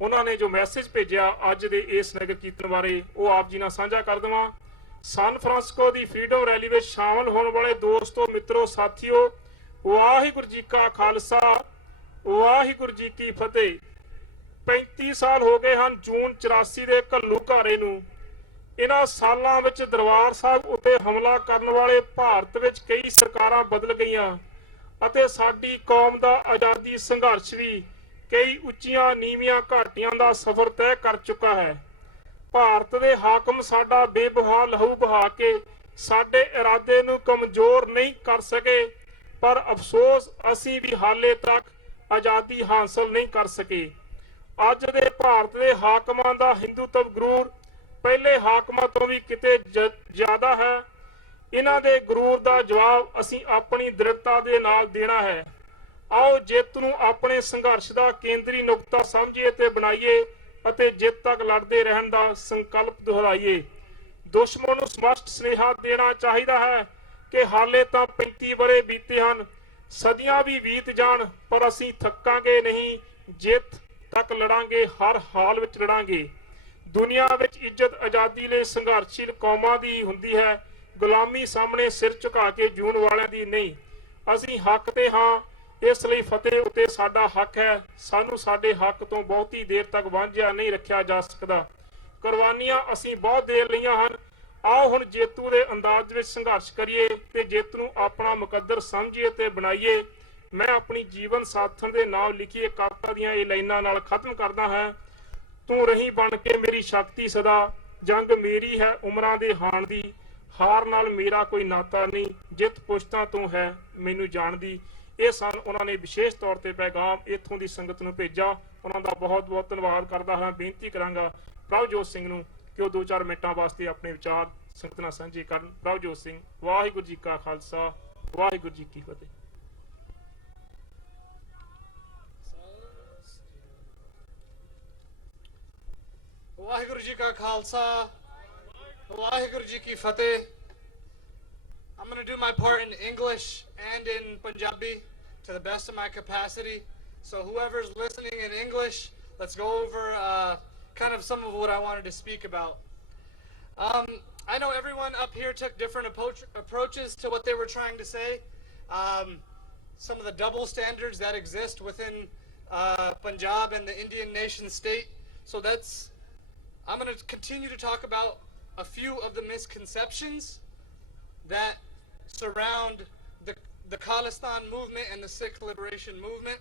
ਉਹਨਾਂ ਨੇ ਜੋ ਮੈਸੇਜ ਭੇਜਿਆ ਅੱਜ ਦੇ ਇਸ ਨਗਰ ਕੀਰਤਨ ਬਾਰੇ, ਉਹ ਆਪ ਜੀ ਨਾਲ ਸਾਂਝਾ ਕਰ ਦੇਵਾਂ। ਸਨ ਫਰਾਂਸਿਸਕੋ ਦੀ ਫਰੀडम ਰੈਲੀ ਵਿੱਚ ਸ਼ਾਮਲ ਹੋਣ ਵਾਲੇ ਦੋਸਤੋ, ਮਿੱਤਰੋ, ਸਾਥੀਓ, ਵਾਹਿਗੁਰੂ ਜੀ ਕਾ ਖਾਲਸਾ, ਵਾਹਿਗੁਰੂ ਜੀ ਕੀ ਫਤਿਹ। 35 ਸਾਲ ਹੋ ਗਏ ਹਨ ਜੂਨ 84 ਦੇ ਘੱਲੂਘਾਰੇ ਨੂੰ। ਇਹਨਾਂ ਸਾਲਾਂ ਵਿੱਚ ਦਰਬਾਰ ਸਾਹਿਬ ਉੱਤੇ ਹਮਲਾ ਕਰਨ ਵਾਲੇ ਭਾਰਤ ਵਿੱਚ ਕਈ ਸਰਕਾਰਾਂ ਬਦਲ ਗਈਆਂ ਅਤੇ ਸਾਡੀ ਕੌਮ ਦਾ ਆਜ਼ਾਦੀ ਸੰਘਰਸ਼ ਵੀ ਕਈ ਉੱਚੀਆਂ ਨੀਵੀਆਂ ਘਾਟੀਆਂ ਦਾ ਸਫ਼ਰ ਤੈਅ ਕਰ ਚੁੱਕਾ ਹੈ। ਭਾਰਤ ਦੇ ਹਾਕਮ ਸਾਡਾ ਬੇਬਹਾ ਲਹੂ ਬਹਾ ਕੇ ਸਾਡੇ ਇਰਾਦੇ ਨੂੰ ਕਮਜ਼ੋਰ ਨਹੀਂ ਕਰ ਸਕੇ, ਪਰ ਅਫਸੋਸ ਅਸੀਂ ਵੀ ਹਾਲੇ ਤੱਕ ਆਜ਼ਾਦੀ ਹਾਸਲ ਨਹੀਂ ਕਰ ਸਕੇ। ਅੱਜ ਦੇ ਭਾਰਤ ਦੇ ਹਾਕਮਾਂ ਦਾ ਹਿੰਦੂਤਵ ਗਰੂਰ ਪਹਿਲੇ ਹਾਕਮਾਂ ਤੋਂ ਵੀ ਕਿਤੇ ਜ਼ਿਆਦਾ ਹੈ। ਇਹਨਾਂ ਦੇ ਗਰੂਰ ਦਾ ਜਵਾਬ ਅਸੀਂ ਆਪਣੀ ਦ੍ਰਿੜਤਾ ਦੇ ਨਾਲ ਦੇਣਾ ਹੈ। ਆਓ ਜਿੱਤ ਨੂੰ ਆਪਣੇ ਸੰਘਰਸ਼ ਦਾ ਕੇਂਦਰੀ ਨੁਕਤਾ ਸਮਝੀਏ ਤੇ ਬਣਾਈਏ ਅਤੇ ਜਿੱਤ ਤੱਕ ਲੜਦੇ ਰਹਿਣ ਦਾ ਸੰਕਲਪ ਦੁਹਰਾਈਏ। ਦੁਸ਼ਮਣ ਨੂੰ ਸਪਸ਼ਟ ਸੁਨੇਹਾ ਦੇਣਾ ਚਾਹੀਦਾ ਹੈ ਕਿ ਹਾਲੇ ਤਾਂ 35 ਵਰ੍ਹੇ ਬੀਤੇ ਹਨ, ਸਦੀਆਂ ਵੀ ਬੀਤ ਜਾਣ, ਪਰ ਅਸੀਂ ਥੱਕਾਂਗੇ ਨਹੀਂ, ਜਿੱਤ ਤੱਕ ਲੜਾਂਗੇ, ਹਰ ਹਾਲ ਵਿੱਚ ਲੜਾਂਗੇ। ਦੁਨੀਆ ਵਿੱਚ ਇੱਜ਼ਤ ਆਜ਼ਾਦੀ ਲਈ ਸੰਘਰਸ਼ੀਲ ਕੌਮਾਂ ਦੀ ਹੁੰਦੀ ਹੈ, ਗੁਲਾਮੀ ਸਾਹਮਣੇ ਸਿਰ ਝੁਕਾ ਕੇ ਜੂਨ ਵਾਲਿਆਂ ਦੀ ਨਹੀਂ। ਅਸੀਂ ਹੱਕ ਤੇ ਹਾਂ, ਇਸ ਲਈ ਫਤਿਹ ਉੱਤੇ ਸਾਡਾ ਹੱਕ ਹੈ। ਸਾਨੂੰ ਸਾਡੇ ਹੱਕ ਤੋਂ ਬਹੁਤੀ ਦੇਰ ਤੱਕ ਵਾਂਝਿਆ ਨਹੀਂ ਰੱਖਿਆ ਜਾ ਸਕਦਾ। ਕੁਰਬਾਨੀਆਂ ਅਸੀਂ ਬਹੁਤ ਦੇ ਲਈਆਂ ਹਨ। ਆਓ ਹੁਣ ਜੇਤੂ ਦੇ ਅੰਦਾਜ਼ ਵਿੱਚ ਸੰਘਰਸ਼ ਕਰੀਏ ਤੇ ਜਿੱਤ ਨੂੰ ਆਪਣਾ ਮੁਕੱਦਰ ਸਮਝੀਏ ਤੇ ਬਣਾਈਏ। ਮੈਂ ਆਪਣੀ ਜੀਵਨ ਸਾਥਣ ਦੇ ਨਾਮ ਲਿਖੀ ਇਹ ਕਵਿਤਾ ਦੀਆਂ ਇਹ ਲਾਈਨਾਂ ਨਾਲ ਖਤਮ ਕਰਦਾ ਹਾਂ। ਤੂੰ ਰਹੀ ਬਣ ਕੇ ਮੇਰੀ ਸ਼ਕਤੀ ਸਦਾ, ਜੰਗ ਮੇਰੀ ਹੈ ਉਮਰਾਂ ਦੇ ਹਾਣ ਦੀ, ਹਾਰ ਨਾਲ ਮੇਰਾ ਕੋਈ ਨਾਤਾ ਨਹੀਂ, ਜਿੱਤ ਪੁਸ਼ਤਾਂ ਤੋਂ ਹੈ ਮੈਨੂੰ ਜਾਣਦੀ। ਇਹ ਸਨ ਉਹਨਾਂ ਨੇ ਵਿਸ਼ੇਸ਼ ਤੌਰ ਤੇ ਪੈਗਾਮ ਇੱਥੋਂ ਦੀ ਸੰਗਤ ਨੂੰ ਭੇਜਾ। ਉਹਨਾਂ ਦਾ ਬਹੁਤ ਬਹੁਤ ਧੰਨਵਾਦ ਕਰਦਾ ਹਾਂ। ਬੇਨਤੀ ਕਰਾਂਗਾ ਪ੍ਰਭਜੋਤ ਸਿੰਘ ਨੂੰ ਕਿ ਉਹ 2-4 ਮਿੰਟਾਂ ਵਾਸਤੇ ਆਪਣੇ ਵਿਚਾਰ ਸੰਗਤ ਨਾਲ ਸਾਂਝੇ ਕਰਨ। ਪ੍ਰਭਜੋਤ ਸਿੰਘ। ਵਾਹਿਗੁਰੂ ਜੀ ਕਾ ਖਾਲਸਾ, ਵਾਹਿਗੁਰੂ ਜੀ ਕੀ ਫਤਿਹ। ਵਾਹਿਗੁਰੂ ਜੀ ਕਾ ਖਾਲਸਾ, ਵਾਹਿਗੁਰੂ ਜੀ ਕੀ ਫਤਿਹ। I'm going to do my part in English and in Punjabi to the best of my capacity. So whoever's listening in English, let's go over kind of some of what I wanted to speak about. I know everyone up here took different approaches to what they were trying to say. Some of the double standards that exist within Punjab and the Indian nation state. So I'm going to continue to talk about a few of the misconceptions that surround the Khalistan movement and the Sikh liberation movement.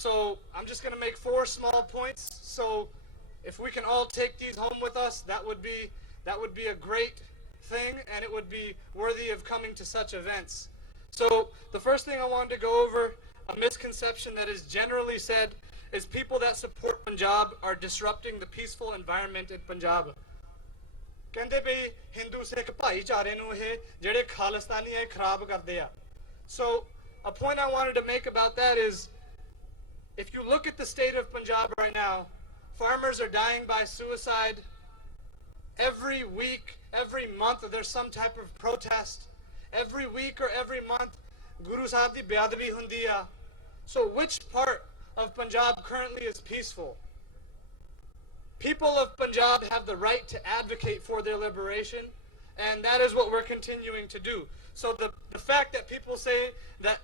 So I'm just going to make 4 small points. So if we can all take these home with us, that would be a great thing, and it would be worthy of coming to such events. So the first thing I wanted to go over, a misconception that is generally said, is people that support Punjab are disrupting the peaceful environment in Punjab. ਕਹਿੰਦੇ ਵੀ ਹਿੰਦੂ ਸਿੱਖ ਭਾਈਚਾਰੇ ਨੂੰ ਇਹ ਜਿਹੜੇ ਖਾਲਿਸਤਾਨੀ ਇਹ ਖਰਾਬ ਕਰਦੇ ਆ। So a point I wanted to make about that is, if you look at the state of Punjab right now, farmers are dying by suicide. Every week, every month, there's some type of protest. Every week or every month, Guru Sahib di beadbi hundi a. So which part of Punjab currently is peaceful? People of Punjab have the right to advocate for their liberation, and that is what we're continuing to do. So the fact that people say that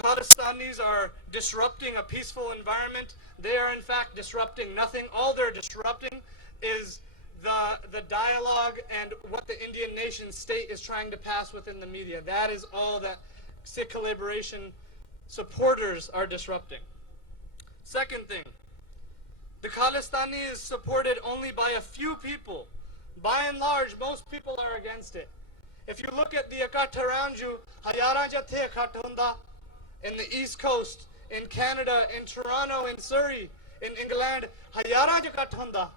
Khalistanis are disrupting a peaceful environment, they are in fact disrupting nothing. All they're disrupting is the dialogue and what the Indian nation state is trying to pass within the media. That is all that Sikh liberation supporters are disrupting. Second thing, The Khalistani is supported only by a few people. By and large, most people are against it. If you look at the ikat around you, hayaran jathe ikat hunda in the East Coast, in Canada, in Toronto, in Surrey, in England, hayaran ikat hunda.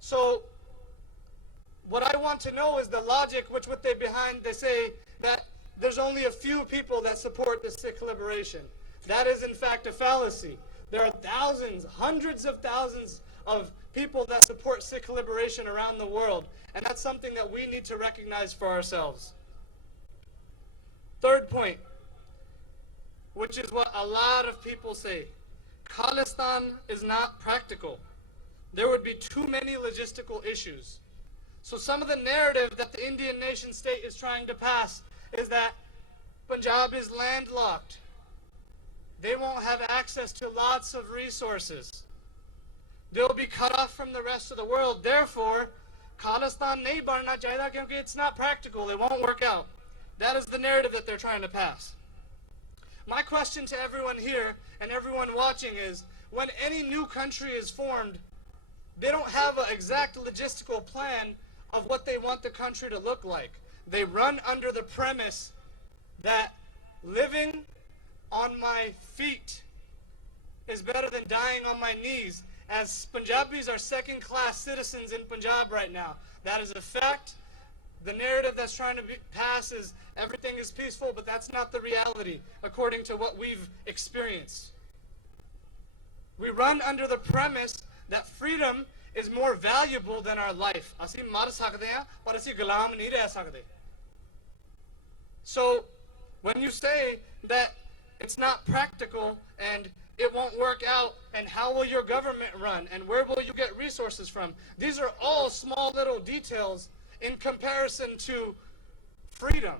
So what I want to know is the logic which what they behind they say that there's only a few people that support the Sikh liberation. That is in fact a fallacy. There are thousands, hundreds of thousands of people that support Sikh liberation around the world, and that's something that we need to recognize for ourselves. Third point, which is what a lot of people say, Khalistan is not practical. There would be too many logistical issues. So some of the narrative that the Indian nation state is trying to pass is that Punjab is landlocked. They won't have access to lots of resources. They'll be cut off from the rest of the world. Therefore, Khalistan nahi banna chahiye kyunki it's not practical. It won't work out. That is the narrative that they're trying to pass. My question to everyone here and everyone watching is, when any new country is formed, they don't have an exact logistical plan of what they want the country to look like. They run under the premise that living on my feet is better than dying on my knees, as Punjabis are second-class citizens in Punjab right now. That is a fact. The narrative that's trying to pass is everything is peaceful, but that's not the reality according to what we've experienced. We run under the premise that freedom is more valuable than our life. Assi mar sakde hain par assi gulam nahi reh sakde. So when you say that it's not practical and it won't work out, and how will your government run, and where will you get resources from? These are all small little details in comparison to freedom.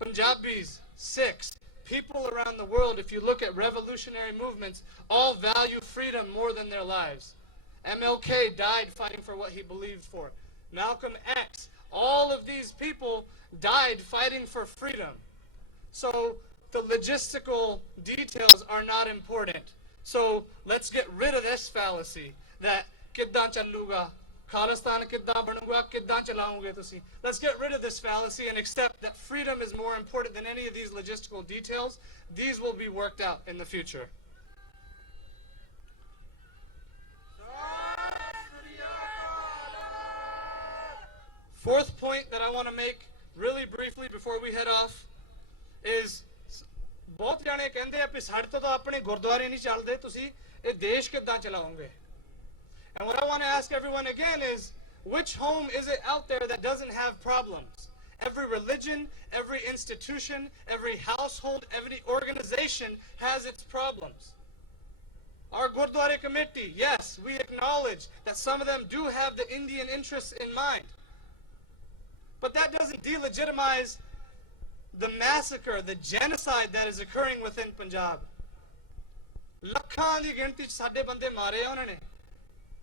Punjabis, Sikhs, people around the world, if you look at revolutionary movements, all value freedom more than their lives. MLK died fighting for what he believed for. Malcolm X, all of these people died fighting for freedom. So the logistical details are not important. So let's get rid of this fallacy that kiddan chaluga, Khalistan kiddan banunga, kiddan chalaunge tusi. Let's get rid of this fallacy and accept that freedom is more important than any of these logistical details. These will be worked out in the future. Fourth point that I want to make really briefly before we head off is, बहुत जाने कहते हैं कि साढ़े तो अपने गुरुद्वारे नहीं चलते, तुसी ये देश किद्दां चलाओगे? And what I want to ask everyone again is, which home is it out there that doesn't have problems? Every religion, every institution, every household, every organization has its problems. Our Gurdwara committee, yes, we acknowledge that some of them do have the Indian interests in mind. But that doesn't delegitimize the massacre, the genocide that is occurring within Punjab. Lakhan di ginti sade bande mare unhone.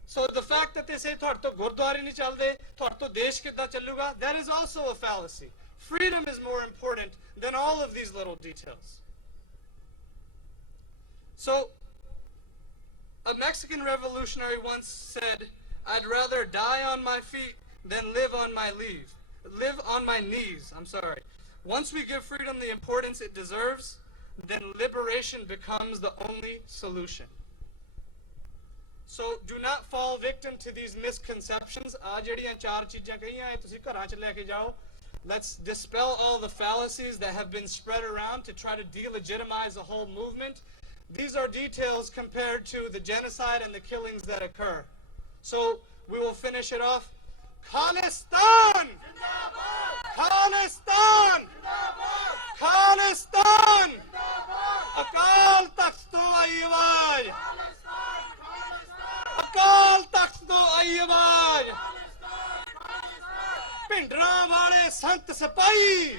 So the fact that they say thod to gurdware nahi chalde, thod to desh kidda chaluga, that is also a fallacy. Freedom is more important than all of these little details. So a Mexican revolutionary once said, "I'd rather die on my feet than live on my knees." Once we give freedom the importance it deserves, then liberation becomes the only solution. So do not fall victim to these misconceptions. Let's dispel all the fallacies that have been spread around to try to delegitimize the whole movement. These are details compared to the genocide and the killings that occur. So we will finish it off. Khalistan! Khalistan! Khalistan! Akal Takht to aayi awaaz! Akal Takht to aayi awaaz! Pindran wale sant sipahi!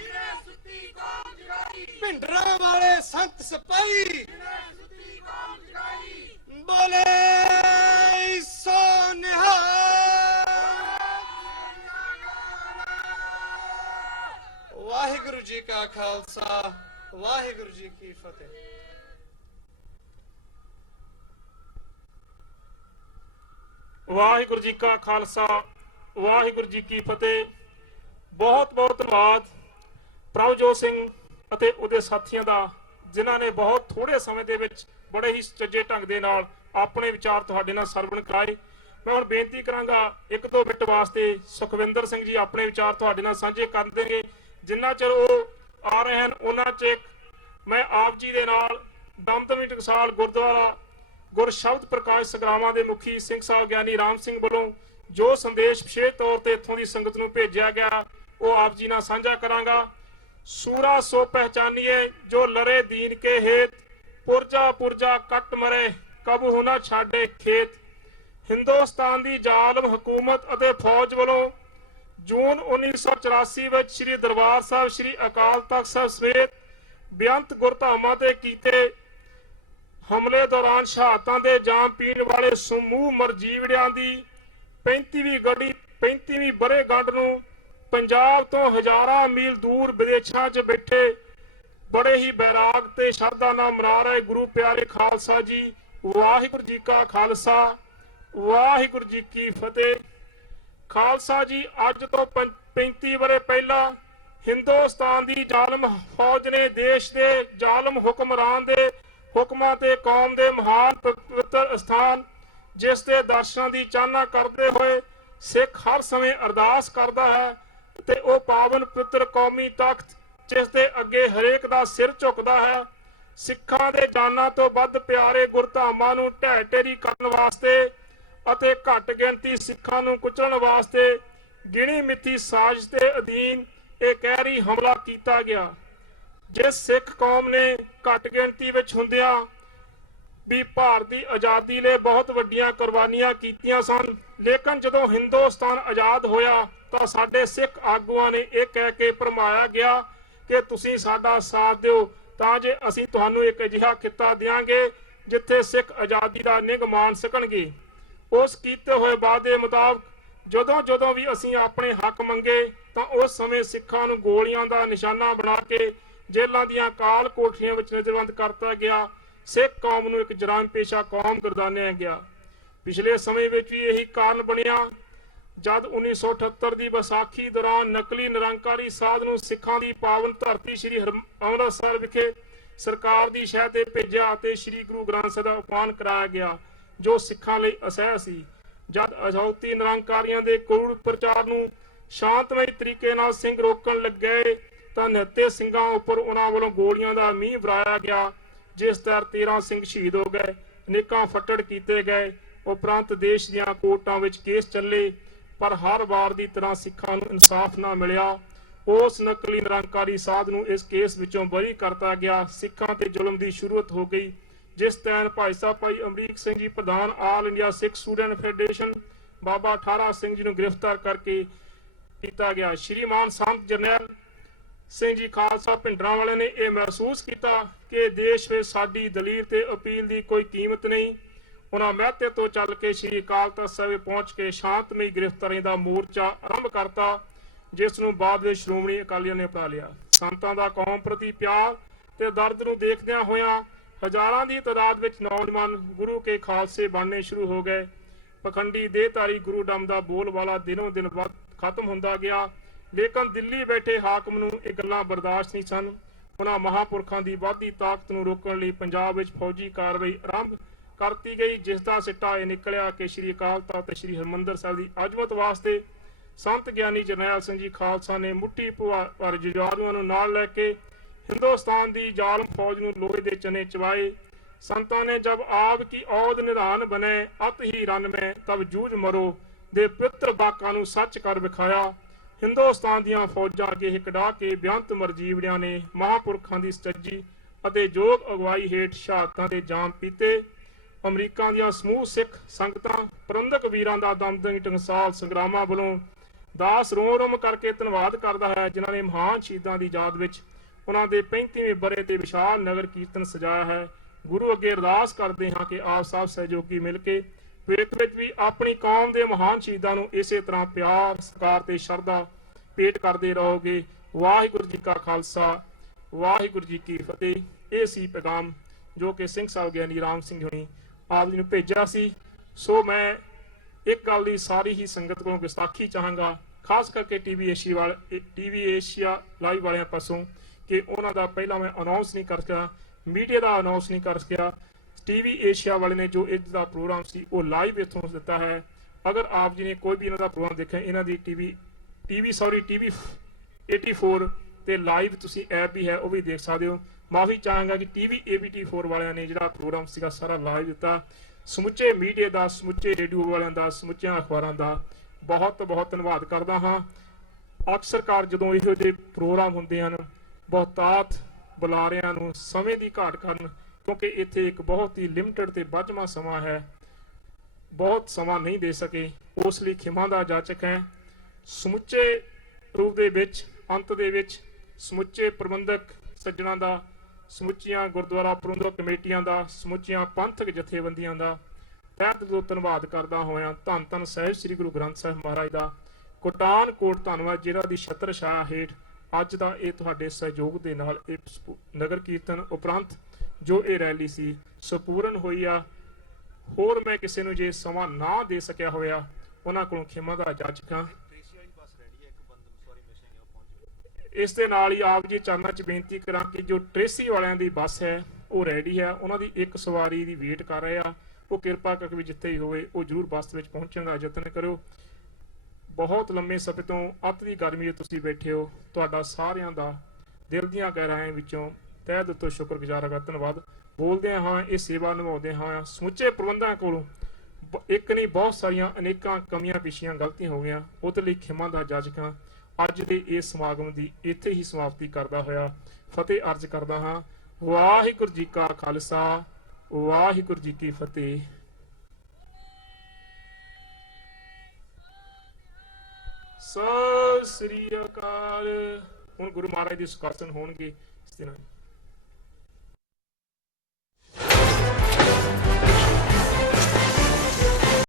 Pindran wale sant sipahi! Bole so nihal! Waheguru ji का खालसा वाहिगुरु जी की फतेह। ਵਾਹਿਗੁਰੂ ਜੀ ਕਾ ਖਾਲਸਾ ਵਾਹਿਗੁਰੂ ਜੀ ਕੀ ਫਤਿਹ। ਬਹੁਤ ਬਹੁਤ ਧੰਨਵਾਦ ਪ੍ਰਭਜੋਤ ਸਿੰਘ ਅਤੇ ਉਹਦੇ ਸਾਥੀਆਂ ਦਾ, ਜਿਨ੍ਹਾਂ ਨੇ ਬਹੁਤ ਥੋੜੇ ਸਮੇਂ ਦੇ ਵਿੱਚ ਬੜੇ ਹੀ ਸੁਚੱਜੇ ਢੰਗ ਦੇ ਨਾਲ ਆਪਣੇ ਵਿਚਾਰ ਤੁਹਾਡੇ ਨਾਲ ਸਰਵਣ ਕਰਾਏ। ਮੈਂ ਹੁਣ ਬੇਨਤੀ ਕਰਾਂਗਾ 1-2 ਮਿੰਟ ਵਾਸਤੇ ਸੁਖਵਿੰਦਰ ਸਿੰਘ ਜੀ ਆਪਣੇ ਵਿਚਾਰ ਤੁਹਾਡੇ ਨਾਲ ਸਾਂਝੇ ਕਰ ਦੇਣਗੇ। ਜਿੰਨਾ ਚਿਰ ਉਹ ਆ ਰਹੇ ਹਨ ਉਹਨਾਂ ਚਿਰ ਮੈਂ ਆਪ ਜੀ ਦੇ ਨਾਲ ਦਮਦਮੀ ਟਕਸਾਲ ਗੁਰਦੁਆਰਾ ਗੁਰਸ਼ਬਦ ਪ੍ਰਕਾਸ਼ ਸੰਗਰਾਮਾਂ ਦੇ ਮੁਖੀ ਸਿੰਘ ਸਾਹਿਬ ਗਿਆਨੀ ਰਾਮ ਸਿੰਘ ਵੱਲੋਂ ਜੋ ਸੰਦੇਸ਼ ਵਿਸ਼ੇਸ਼ ਤੌਰ ਤੇ ਇੱਥੋਂ ਦੀ ਸੰਗਤ ਨੂੰ ਭੇਜਿਆ ਗਿਆ ਉਹ ਆਪ ਜੀ ਨਾਲ ਸਾਂਝਾ ਕਰਾਂਗਾ। ਸੂਰਾ ਸੋ ਪਹਿਚਾਨੀਏ ਜੋ ਲਰੇ ਦੀਨ ਕੇ ਹੇਤ, ਪੁਰਜਾ ਪੁਰਜਾ ਕੱਟ ਮਰੇ ਕਬੂ ਨਾ ਛਾੜੇ ਖੇਤ। ਹਿੰਦੁਸਤਾਨ ਦੀ ਜ਼ਾਲਮ ਹਕੂਮਤ ਅਤੇ ਫੌਜ ਵੱਲੋਂ ਜੂਨ 1984 ਵਿੱਚ ਸ੍ਰੀ ਦਰਬਾਰ ਸਾਹਿਬ ਸ੍ਰੀ ਅਕਾਲ ਤਖਤ ਸਾਹਿਬ ਸਮੇਤ ਬੇਅੰਤ ਗੁਰਧਾਮਾਂ ਤੇ ਕੀਤੇ ਹਮਲੇ ਦੌਰਾਨ ਸ਼ਹਾਦਤਾਂ ਦੇ ਜਾਮ ਪੀਣ ਵਾਲੇ ਸਮੂਹ ਮਰਜੀਵੜਿਆਂ ਦੀ 35ਵੀਂ ਵਰ੍ਹੇਗੰਢ ਨੂੰ ਪੰਜਾਬ ਤੋਂ ਹਜ਼ਾਰਾਂ ਮੀਲ ਦੂਰ ਵਿਦੇਸ਼ਾਂ 'ਚ ਬੈਠੇ ਬੜੇ ਹੀ ਬੈਰਾਗ ਤੇ ਸ਼ਰਧਾ ਨਾਲ ਮਨਾ ਰਹੇ ਗੁਰੂ ਪਿਆਰੇ ਖਾਲਸਾ ਜੀ। ਵਾਹਿਗੁਰੂ ਜੀ ਕਾ ਖਾਲਸਾ ਵਾਹਿਗੁਰੂ ਜੀ ਕੀ ਫਤਿਹ। ਖਾਲਸਾ ਜੀ, ਅੱਜ ਤੋਂ 35 ਵਰ੍ਹੇ ਪਹਿਲਾਂ ਹਿੰਦੁਸਤਾਨ ਦੀ ਜ਼ਾਲਮ ਫੌਜ ਨੇ ਦੇਸ਼ ਦੇ ਜ਼ਾਲਮ ਹੁਕਮਰਾਨ ਦੇ ਹੁਕਮਾਂ ਤੇ ਕੌਮ ਦੇ ਮਹਾਨ ਪਵਿੱਤਰ ਸਥਾਨ ਜਿਸ ਦੇ ਦਰਸ਼ਨਾਂ ਦੀ ਚਾਹਨਾ ਕਰਦੇ ਹੋਏ ਸਿੱਖ ਹਰ ਸਮੇਂ ਅਰਦਾਸ ਕਰਦਾ ਹੈ ਤੇ ਉਹ ਪਾਵਨ ਪਵਿੱਤਰ ਕੌਮੀ ਤਖਤ ਜਿਸ ਦੇ ਅੱਗੇ ਹਰੇਕ ਦਾ ਸਿਰ ਝੁਕਦਾ ਹੈ, ਸਿੱਖਾਂ ਦੇ ਜਾਨਾਂ ਤੋਂ ਵੱਧ ਪਿਆਰੇ ਗੁਰਧਾਮਾਂ ਨੂੰ ਢਹਿ ਢੇਰੀ ਕਰਨ ਵਾਸਤੇ ਅਤੇ ਘੱਟ ਗਿਣਤੀ ਸਿੱਖਾਂ ਨੂੰ ਕੁਚਲਣ ਵਾਸਤੇ ਗਿਣੀ ਮਿੱਥੀ ਸਾਜ਼ਿਸ਼ ਦੇ ਅਧੀਨ ਇਹ ਕਹਿਰੀ ਹਮਲਾ ਕੀਤਾ ਗਿਆ। ਜਿਸ ਸਿੱਖ ਕੌਮ ਨੇ ਘੱਟ ਗਿਣਤੀ ਵਿੱਚ ਹੁੰਦਿਆਂ ਵੀ ਭਾਰਤ ਦੀ ਆਜ਼ਾਦੀ ਲਈ ਬਹੁਤ ਵੱਡੀਆਂ ਕੁਰਬਾਨੀਆਂ ਕੀਤੀਆਂ ਸਨ, ਲੇਕਿਨ ਜਦੋਂ ਹਿੰਦੁਸਤਾਨ ਆਜ਼ਾਦ ਹੋਇਆ ਤਾਂ ਸਾਡੇ ਸਿੱਖ ਆਗੂਆਂ ਨੇ ਇਹ ਕਹਿ ਕੇ ਭਰਮਾਇਆ ਗਿਆ ਕਿ ਤੁਸੀਂ ਸਾਡਾ ਸਾਥ ਦਿਓ ਤਾਂ ਜੇ ਅਸੀਂ ਤੁਹਾਨੂੰ ਇੱਕ ਅਜਿਹਾ ਖਿੱਤਾ ਦਿਆਂਗੇ ਜਿੱਥੇ ਸਿੱਖ ਆਜ਼ਾਦੀ ਦਾ ਨਿੱਘ ਮਾਣ ਸਕਣਗੇ। ਉਸ ਕੀਤੇ ਹੋਏ ਵਾਅਦੇ ਮੁਤਾਬਕ ਜਦੋਂ ਵੀ ਅਸੀਂ ਆਪਣੇ ਹੱਕ ਮੰਗੇ ਤਾਂ ਉਸ ਸਮੇਂ ਸਿੱਖਾਂ ਨੂੰ ਗੋਲੀਆਂ ਦਾ ਨਿਸ਼ਾਨਾ ਬਣਾ ਕੇ ਜੇਲ੍ਹਾਂ ਦੀਆਂ ਕਾਲ ਕੋਠੀਆਂ ਵਿੱਚ ਨਜ਼ਰਬੰਦ ਕਰਤਾ ਗਿਆ। ਸਿੱਖ ਕੌਮ ਨੂੰ ਇੱਕ ਜਰਾਮ ਪੇਸ਼ਾ ਕੌਮ ਗਰਦਾਨਿਆ ਗਿਆ। ਪਿਛਲੇ ਸਮੇਂ ਵਿੱਚ ਵੀ ਇਹੀ ਕਾਰਨ ਬਣਿਆ ਜਦ 1978 ਦੀ ਵਿਸਾਖੀ ਦੌਰਾਨ ਨਕਲੀ ਨਿਰੰਕਾਰੀ ਸਾਧ ਨੂੰ ਸਿੱਖਾਂ ਦੀ ਪਾਵਨ ਧਰਤੀ ਸ੍ਰੀ ਅੰਮ੍ਰਿਤਸਰ ਵਿਖੇ ਸਰਕਾਰ ਦੀ ਸ਼ਹਿ ਤੇ ਭੇਜਿਆ ਅਤੇ ਸ੍ਰੀ ਗੁਰੂ ਗ੍ਰੰਥ ਸਾਹਿਬ ਦਾ ਉਪਾਨ ਕਰਾਇਆ ਗਿਆ ਜੋ ਸਿੱਖਾਂ ਲਈ ਅਸਹਿ ਸੀ। ਜਦ ਅਜੌਤੀ ਨਿਰੰਕਾਰੀਆਂ ਦੇ ਕਰੂਰ ਪ੍ਰਚਾਰ ਨੂੰ ਸ਼ਾਂਤਮਈ ਤਰੀਕੇ ਨਾਲ ਸਿੰਘ ਰੋਕਣ ਲੱਗੇ ਤਾਂ ਨਿਹੱਥੇ ਸਿੰਘਾਂ ਉੱਪਰ ਉਹਨਾਂ ਵੱਲੋਂ ਗੋਲੀਆਂ ਦਾ ਮੀਂਹ ਵਰਾਇਆ ਗਿਆ, ਜਿਸ ਤਹਿਤ 13 ਸਿੰਘ ਸ਼ਹੀਦ ਹੋ ਗਏ, ਅਨੇਕਾਂ ਫੱਟੜ ਕੀਤੇ ਗਏ। ਉਪਰੰਤ ਦੇਸ਼ ਦੀਆਂ ਕੋਰਟਾਂ ਵਿੱਚ ਕੇਸ ਚੱਲੇ ਪਰ ਹਰ ਵਾਰ ਦੀ ਤਰ੍ਹਾਂ ਸਿੱਖਾਂ ਨੂੰ ਇਨਸਾਫ ਨਾ ਮਿਲਿਆ। ਉਸ ਨਕਲੀ ਨਿਰੰਕਾਰੀ ਸਾਧ ਨੂੰ ਇਸ ਕੇਸ ਵਿੱਚੋਂ ਬਰੀ ਕਰਤਾ ਗਿਆ। ਸਿੱਖਾਂ ਤੇ ਜ਼ੁਲਮ ਦੀ ਸ਼ੁਰੂਆਤ ਹੋ ਗਈ, ਜਿਸ ਤਹਿਤ ਭਾਈ ਅਮਰੀਕ ਸਿੰਘ ਜੀ ਪ੍ਰਧਾਨ ਆਲ ਇੰਡੀਆ ਸਿੱਖ ਸਟੂਡੈਂਟ ਫੈਡਰੇਸ਼ਨ ਬਾਬਾ ਠਾਰਾ ਸਿੰਘ ਜੀ ਨੂੰ ਗ੍ਰਿਫਤਾਰ ਕਰਕੇ ਕੀਤਾ ਗਿਆ। ਸ਼੍ਰੀਮਾਨ ਸੰਤ ਜਰਨੈਲ ਸਿੰਘ ਜੀ ਖਾਲਸਾ ਭਿੰਡਰਾਂ ਵਾਲੇ ਨੇ ਇਹ ਮਹਿਸੂਸ ਕੀਤਾ ਕਿ ਦੇਸ਼ ਵਿੱਚ ਸਾਡੀ ਦਲੀਲ ਤੇ ਅਪੀਲ ਦੀ ਕੋਈ ਕੀਮਤ ਨਹੀਂ। ਉਹਨਾਂ ਮਹਿਤੇ ਤੋਂ ਚੱਲ ਕੇ ਸ੍ਰੀ ਅਕਾਲ ਤਖਤ ਸਾਹਿਬ ਪਹੁੰਚ ਕੇ ਸ਼ਾਂਤਮਈ ਗ੍ਰਿਫਤਾਰੀ ਦਾ ਮੋਰਚਾ ਆਰੰਭ ਕਰਤਾ, ਜਿਸ ਨੂੰ ਬਾਅਦ ਵਿੱਚ ਸ਼੍ਰੋਮਣੀ ਅਕਾਲੀਆਂ ਨੇ ਅਪਣਾ ਲਿਆ। ਸੰਤਾਂ ਦਾ ਕੌਮ ਪ੍ਰਤੀ ਪਿਆਰ ਤੇ ਦਰਦ ਨੂੰ ਦੇਖਦਿਆਂ ਹੋਇਆਂ ਹਜ਼ਾਰਾਂ ਦੀ ਤਾਦਾਦ ਵਿੱਚ ਨੌਜਵਾਨ ਗੁਰੂ ਕੇ ਖਾਲਸੇ ਬਣਨੇ ਸ਼ੁਰੂ ਹੋ ਗਏ। ਪਖੰਡੀ ਦੇਹਧਾਰੀ ਗੁਰੂ ਡੰਮ ਦਾ ਬੋਲਬਾਲਾ ਦਿਨੋਂ ਦਿਨ ਵੱਧ ਖਤਮ ਹੁੰਦਾ ਗਿਆ, ਲੇਕਿਨ ਦਿੱਲੀ ਬੈਠੇ ਹਾਕਮ ਨੂੰ ਇਹ ਗੱਲਾਂ ਬਰਦਾਸ਼ਤ ਨਹੀਂ ਸਨ। ਉਹਨਾਂ ਮਹਾਂਪੁਰਖਾਂ ਦੀ ਵੱਧਦੀ ਤਾਕਤ ਨੂੰ ਰੋਕਣ ਲਈ ਪੰਜਾਬ ਵਿੱਚ ਫੌਜੀ ਕਾਰਵਾਈ ਆਰੰਭ ਕਰਤੀ ਗਈ, ਜਿਸ ਦਾ ਸਿੱਟਾ ਇਹ ਨਿਕਲਿਆ ਕਿ ਸ੍ਰੀ ਅਕਾਲ ਤਖਤ ਤੇ ਸ੍ਰੀ ਹਰਿਮੰਦਰ ਸਾਹਿਬ ਦੀ ਅਜ਼ਮਤ ਵਾਸਤੇ ਸੰਤ ਗਿਆਨੀ ਜਰਨੈਲ ਸਿੰਘ ਜੀ ਖਾਲਸਾ ਨੇ ਮੁੱਠੀ ਭਰ ਜੁਝਾਰੂਆਂ ਨੂੰ ਨਾਲ ਲੈ ਕੇ ਹਿੰਦੁਸਤਾਨ ਦੀ ਜ਼ਾਲਮ ਫੌਜ ਨੂੰ ਲੋਹੇ ਦੇ ਚਨੇ ਚਵਾਏ। ਸੰਤਾਂ ਨੇ ਜਬ ਆਪ ਕੀ ਔਦ ਨਿਧਾਨ ਬਨੇ ਅਤ ਹੀ ਰਨ ਮੈਂ ਤਬ ਜੂਝ ਮਰੋ ਦੇ ਪਵਿੱਤਰ ਬਾਕਾਂ ਨੂੰ ਸੱਚ ਕਰ ਵਿਖਾਇਆ। ਹਿੰਦੁਸਤਾਨ ਦੀਆਂ ਫੌਜਾਂ ਅੱਗੇ ਹਿਕੜਾ ਕੇ ਬੇਅੰਤ ਮਰਜੀਵੜਿਆਂ ਨੇ ਮਹਾਂਪੁਰਖਾਂ ਦੀ ਸੱਚੀ ਅਤੇ ਯੋਗ ਅਗਵਾਈ ਹੇਠ ਸ਼ਹਾਦਤਾਂ ਦੇ ਜਾਮ ਪੀਤੇ। ਅਮਰੀਕਾ ਦੀਆਂ ਸਮੂਹ ਸਿੱਖ ਸੰਗਤਾਂ ਪ੍ਰਬੰਧਕ ਵੀਰਾਂ ਦਾ ਦਮਦਮੀ ਟਕਸਾਲ ਸੰਗਰਾਮਾਂ ਵੱਲੋਂ ਦਾਸ ਰੋਮ ਕਰਕੇ ਧੰਨਵਾਦ ਕਰਦਾ ਹੈ, ਜਿਨ੍ਹਾਂ ਨੇ ਮਹਾਨ ਸ਼ਹੀਦਾਂ ਦੀ ਯਾਦ ਵਿੱਚ ਉਹਨਾਂ ਦੇ 35ਵੇਂ ਵਰ੍ਹੇ ਤੇ ਵਿਸ਼ਾਲ ਨਗਰ ਕੀਰਤਨ ਸਜਾਇਆ ਹੈ। ਗੁਰੂ ਅੱਗੇ ਅਰਦਾਸ ਕਰਦੇ ਹਾਂ ਕਿ ਆਪ ਸਭ ਸਹਿਯੋਗੀ ਮਿਲ ਕੇ ਭਵਿੱਖ ਵਿੱਚ ਵੀ ਆਪਣੀ ਕੌਮ ਦੇ ਮਹਾਨ ਸ਼ਹੀਦਾਂ ਨੂੰ ਇਸੇ ਤਰ੍ਹਾਂ ਪਿਆਰ ਸਤਿਕਾਰ ਤੇ ਸ਼ਰਧਾ ਭੇਟ ਕਰਦੇ ਰਹੋਗੇ। ਵਾਹਿਗੁਰੂ ਜੀ ਕਾ ਖਾਲਸਾ ਵਾਹਿਗੁਰੂ ਜੀ ਕੀ ਫਤਿਹ। ਇਹ ਸੀ ਪੈਗਾਮ ਜੋ ਕਿ ਸਿੰਘ ਸਾਹਿਬ ਗਿਆਨੀ ਰਾਮ ਸਿੰਘ ਹੁਣੀ ਆਪ ਜੀ ਨੂੰ ਭੇਜਿਆ ਸੀ। ਸੋ ਮੈਂ ਇੱਕ ਗੱਲ ਦੀ ਸਾਰੀ ਹੀ ਸੰਗਤ ਕੋਲੋਂ ਗੁਸਤਾਖੀ ਚਾਹਾਂਗਾ, ਖਾਸ ਕਰਕੇ ਟੀਵੀ ਏਸ਼ੀਆ ਲਾਈਵ ਵਾਲਿਆਂ ਪਾਸੋਂ, ਕਿ ਉਹਨਾਂ ਦਾ ਪਹਿਲਾਂ ਮੈਂ ਅਨਾਉਂਸ ਨਹੀਂ ਕਰ ਸਕਿਆ, ਮੀਡੀਆ ਦਾ ਅਨਾਉਂਸ ਨਹੀਂ ਕਰ ਸਕਿਆ। ਟੀਵੀ ਏਸ਼ੀਆ ਵਾਲੇ ਨੇ ਜੋ ਅੱਜ ਦਾ ਪ੍ਰੋਗਰਾਮ ਸੀ ਉਹ ਲਾਈਵ ਇੱਥੋਂ ਦਿੱਤਾ ਹੈ। ਅਗਰ ਆਪ ਜੀ ਨੇ ਕੋਈ ਵੀ ਇਹਨਾਂ ਦਾ ਪ੍ਰੋਗਰਾਮ ਦੇਖਿਆ, ਇਹਨਾਂ ਦੀ ਟੀਵੀ 84 ਤੇ ਲਾਈਵ ਤੁਸੀਂ ਐਪ ਵੀ ਹੈ ਉਹ ਵੀ ਦੇਖ ਸਕਦੇ ਹੋ। ਮਾਫੀ ਚਾਹਾਂਗਾ ਕਿ ਟੀਵੀ ABT4 ਵਾਲਿਆਂ ਨੇ ਜਿਹੜਾ ਪ੍ਰੋਗਰਾਮ ਸੀਗਾ ਸਾਰਾ ਲਾਈਵ ਦਿੱਤਾ। ਸਮੁੱਚੇ ਮੀਡੀਆ ਦਾ, ਸਮੁੱਚੇ ਰੇਡੀਓ ਵਾਲਿਆਂ ਦਾ, ਸਮੁੱਚੀਆਂ ਅਖਬਾਰਾਂ ਦਾ ਬਹੁਤ ਬਹੁਤ ਧੰਨਵਾਦ ਕਰਦਾ ਹਾਂ। ਅਕਸਰਕਾਰ ਜਦੋਂ ਇਹੋ ਜਿਹੇ ਪ੍ਰੋਗਰਾਮ ਹੁੰਦੇ ਹਨ, ਬਹੁਤਾਤ ਬੁਲਾਰਿਆਂ ਨੂੰ ਸਮੇਂ ਦੀ ਘਾਟ ਕਾਰਨ, ਕਿਉਂਕਿ ਇੱਥੇ ਇੱਕ ਬਹੁਤ ਹੀ ਲਿਮਟਿਡ ਤੇ ਬਚਵਾਂ ਸਮਾਂ ਹੈ, ਬਹੁਤ ਸਮਾਂ ਨਹੀਂ ਦੇ ਸਕੇ, ਉਸ ਲਈ ਖਿਮਾ ਦਾ ਜਾਚਕ ਹੈ। ਸਮੁੱਚੇ ਰੂਪ ਦੇ ਵਿੱਚ ਅੰਤ ਦੇ ਵਿੱਚ ਸਮੁੱਚੇ ਪ੍ਰਬੰਧਕ ਸੱਜਣਾਂ ਦਾ, ਸਮੁੱਚੀਆਂ ਗੁਰਦੁਆਰਾ ਪ੍ਰਬੰਧਕ ਕਮੇਟੀਆਂ ਦਾ, ਸਮੁੱਚੀਆਂ ਪੰਥਕ ਜਥੇਬੰਦੀਆਂ ਦਾ ਤਹਿ ਦਿਲੋਂ ਧੰਨਵਾਦ ਕਰਦਾ ਹੋਇਆ ਧੰਨ ਧੰਨ ਸਾਹਿਬ ਸ੍ਰੀ ਗੁਰੂ ਗ੍ਰੰਥ ਸਾਹਿਬ ਮਹਾਰਾਜ ਦਾ ਕੋਟਾਨ ਕੋਟ ਧੰਨਵਾਦ, ਜਿਹੜਾ ਦੀ ਛਤਰ ਛਾਇਆ ਹੇਠ ਅੱਜ ਦਾ ਇਹ ਤੁਹਾਡੇ ਸਹਿਯੋਗ ਦੇ ਨਾਲ ਇਹ ਨਗਰ ਕੀਰਤਨ ਉਪਰੰਤ ਜੋ ਇਹ ਰੈਲੀ ਸੀ ਸੰਪੂਰਨ ਹੋਈ ਆ। ਹੋਰ ਮੈਂ ਕਿਸੇ ਨੂੰ ਜੇ ਸਮਾਂ ਨਾ ਦੇ ਸਕਿਆ ਹੋਇਆ, ਉਹਨਾਂ ਕੋਲੋਂ ਖਿਮਾ ਦਾ ਜਾਚਕ ਹਾਂ। ਇਸ ਦੇ ਨਾਲ ਹੀ ਆਪ ਜੀ ਚਰਨਾਂ 'ਚ ਬੇਨਤੀ ਕਰਾਂ ਕਿ ਜੋ ਟ੍ਰੇਸੀ ਵਾਲਿਆਂ ਦੀ ਬੱਸ ਹੈ ਉਹ ਰੈਡੀ ਹੈ, ਉਹਨਾਂ ਦੀ ਇੱਕ ਸਵਾਰੀ ਦੀ ਵੇਟ ਕਰ ਰਹੇ ਆ। ਉਹ ਕਿਰਪਾ ਕਰਕੇ ਵੀ ਜਿੱਥੇ ਹੀ ਹੋਵੇ ਉਹ ਜ਼ਰੂਰ ਬੱਸ ਵਿੱਚ ਪਹੁੰਚਣ ਦਾ ਯਤਨ ਕਰਿਓ। ਬਹੁਤ ਲੰਮੇ ਸਮੇਂ ਤੋਂ ਅੱਤ ਦੀ ਗਰਮੀ 'ਚ ਤੁਸੀਂ ਬੈਠੇ ਹੋ, ਤੁਹਾਡਾ ਸਾਰਿਆਂ ਦਾ ਦਿਲ ਦੀਆਂ ਗਹਿਰਾਈਆਂ ਵਿੱਚੋਂ ਤਹਿ ਦਿਲ ਤੋਂ ਸ਼ੁਕਰਗੁਜ਼ਾਰ ਹਾਂ, ਧੰਨਵਾਦ। ਬੋਲਦੇ ਹਾਂ ਇਹ ਸੇਵਾ ਨਿਭਾਉਂਦੇ ਹਾਂ ਸਮੁੱਚੇ ਪ੍ਰਬੰਧਕਾਂ ਕੋਲੋਂ ਇੱਕ ਨਹੀਂ ਬਹੁਤ ਸਾਰੀਆਂ ਅਨੇਕਾਂ ਕਮੀਆਂ ਪੇਸ਼ੀਆਂ ਗਲਤੀਆਂ ਹੋ ਗਈਆਂ, ਉਹਦੇ ਲਈ ਖਿਮਾ ਦਾ ਜਾਚਕ ਹਾਂ। ਅੱਜ ਦੇ ਇਸ ਸਮਾਗਮ ਦੀ ਇੱਥੇ ਹੀ ਸਮਾਪਤੀ ਕਰਦਾ ਹੋਇਆ ਫਤਿਹ ਅਰਜ਼ ਕਰਦਾ ਹਾਂ। ਵਾਹਿਗੁਰੂ ਜੀ ਕਾ ਖਾਲਸਾ, ਵਾਹਿਗੁਰੂ ਜੀ ਕੀ ਫਤਿਹ। ਸਤਿ ਸ੍ਰੀ ਅਕਾਲ। ਹੁਣ ਗੁਰੂ ਮਹਾਰਾਜ ਦੇ ਸੁਖਾਸਨ ਹੋਣਗੇ ਇਸ ਦਿਨ।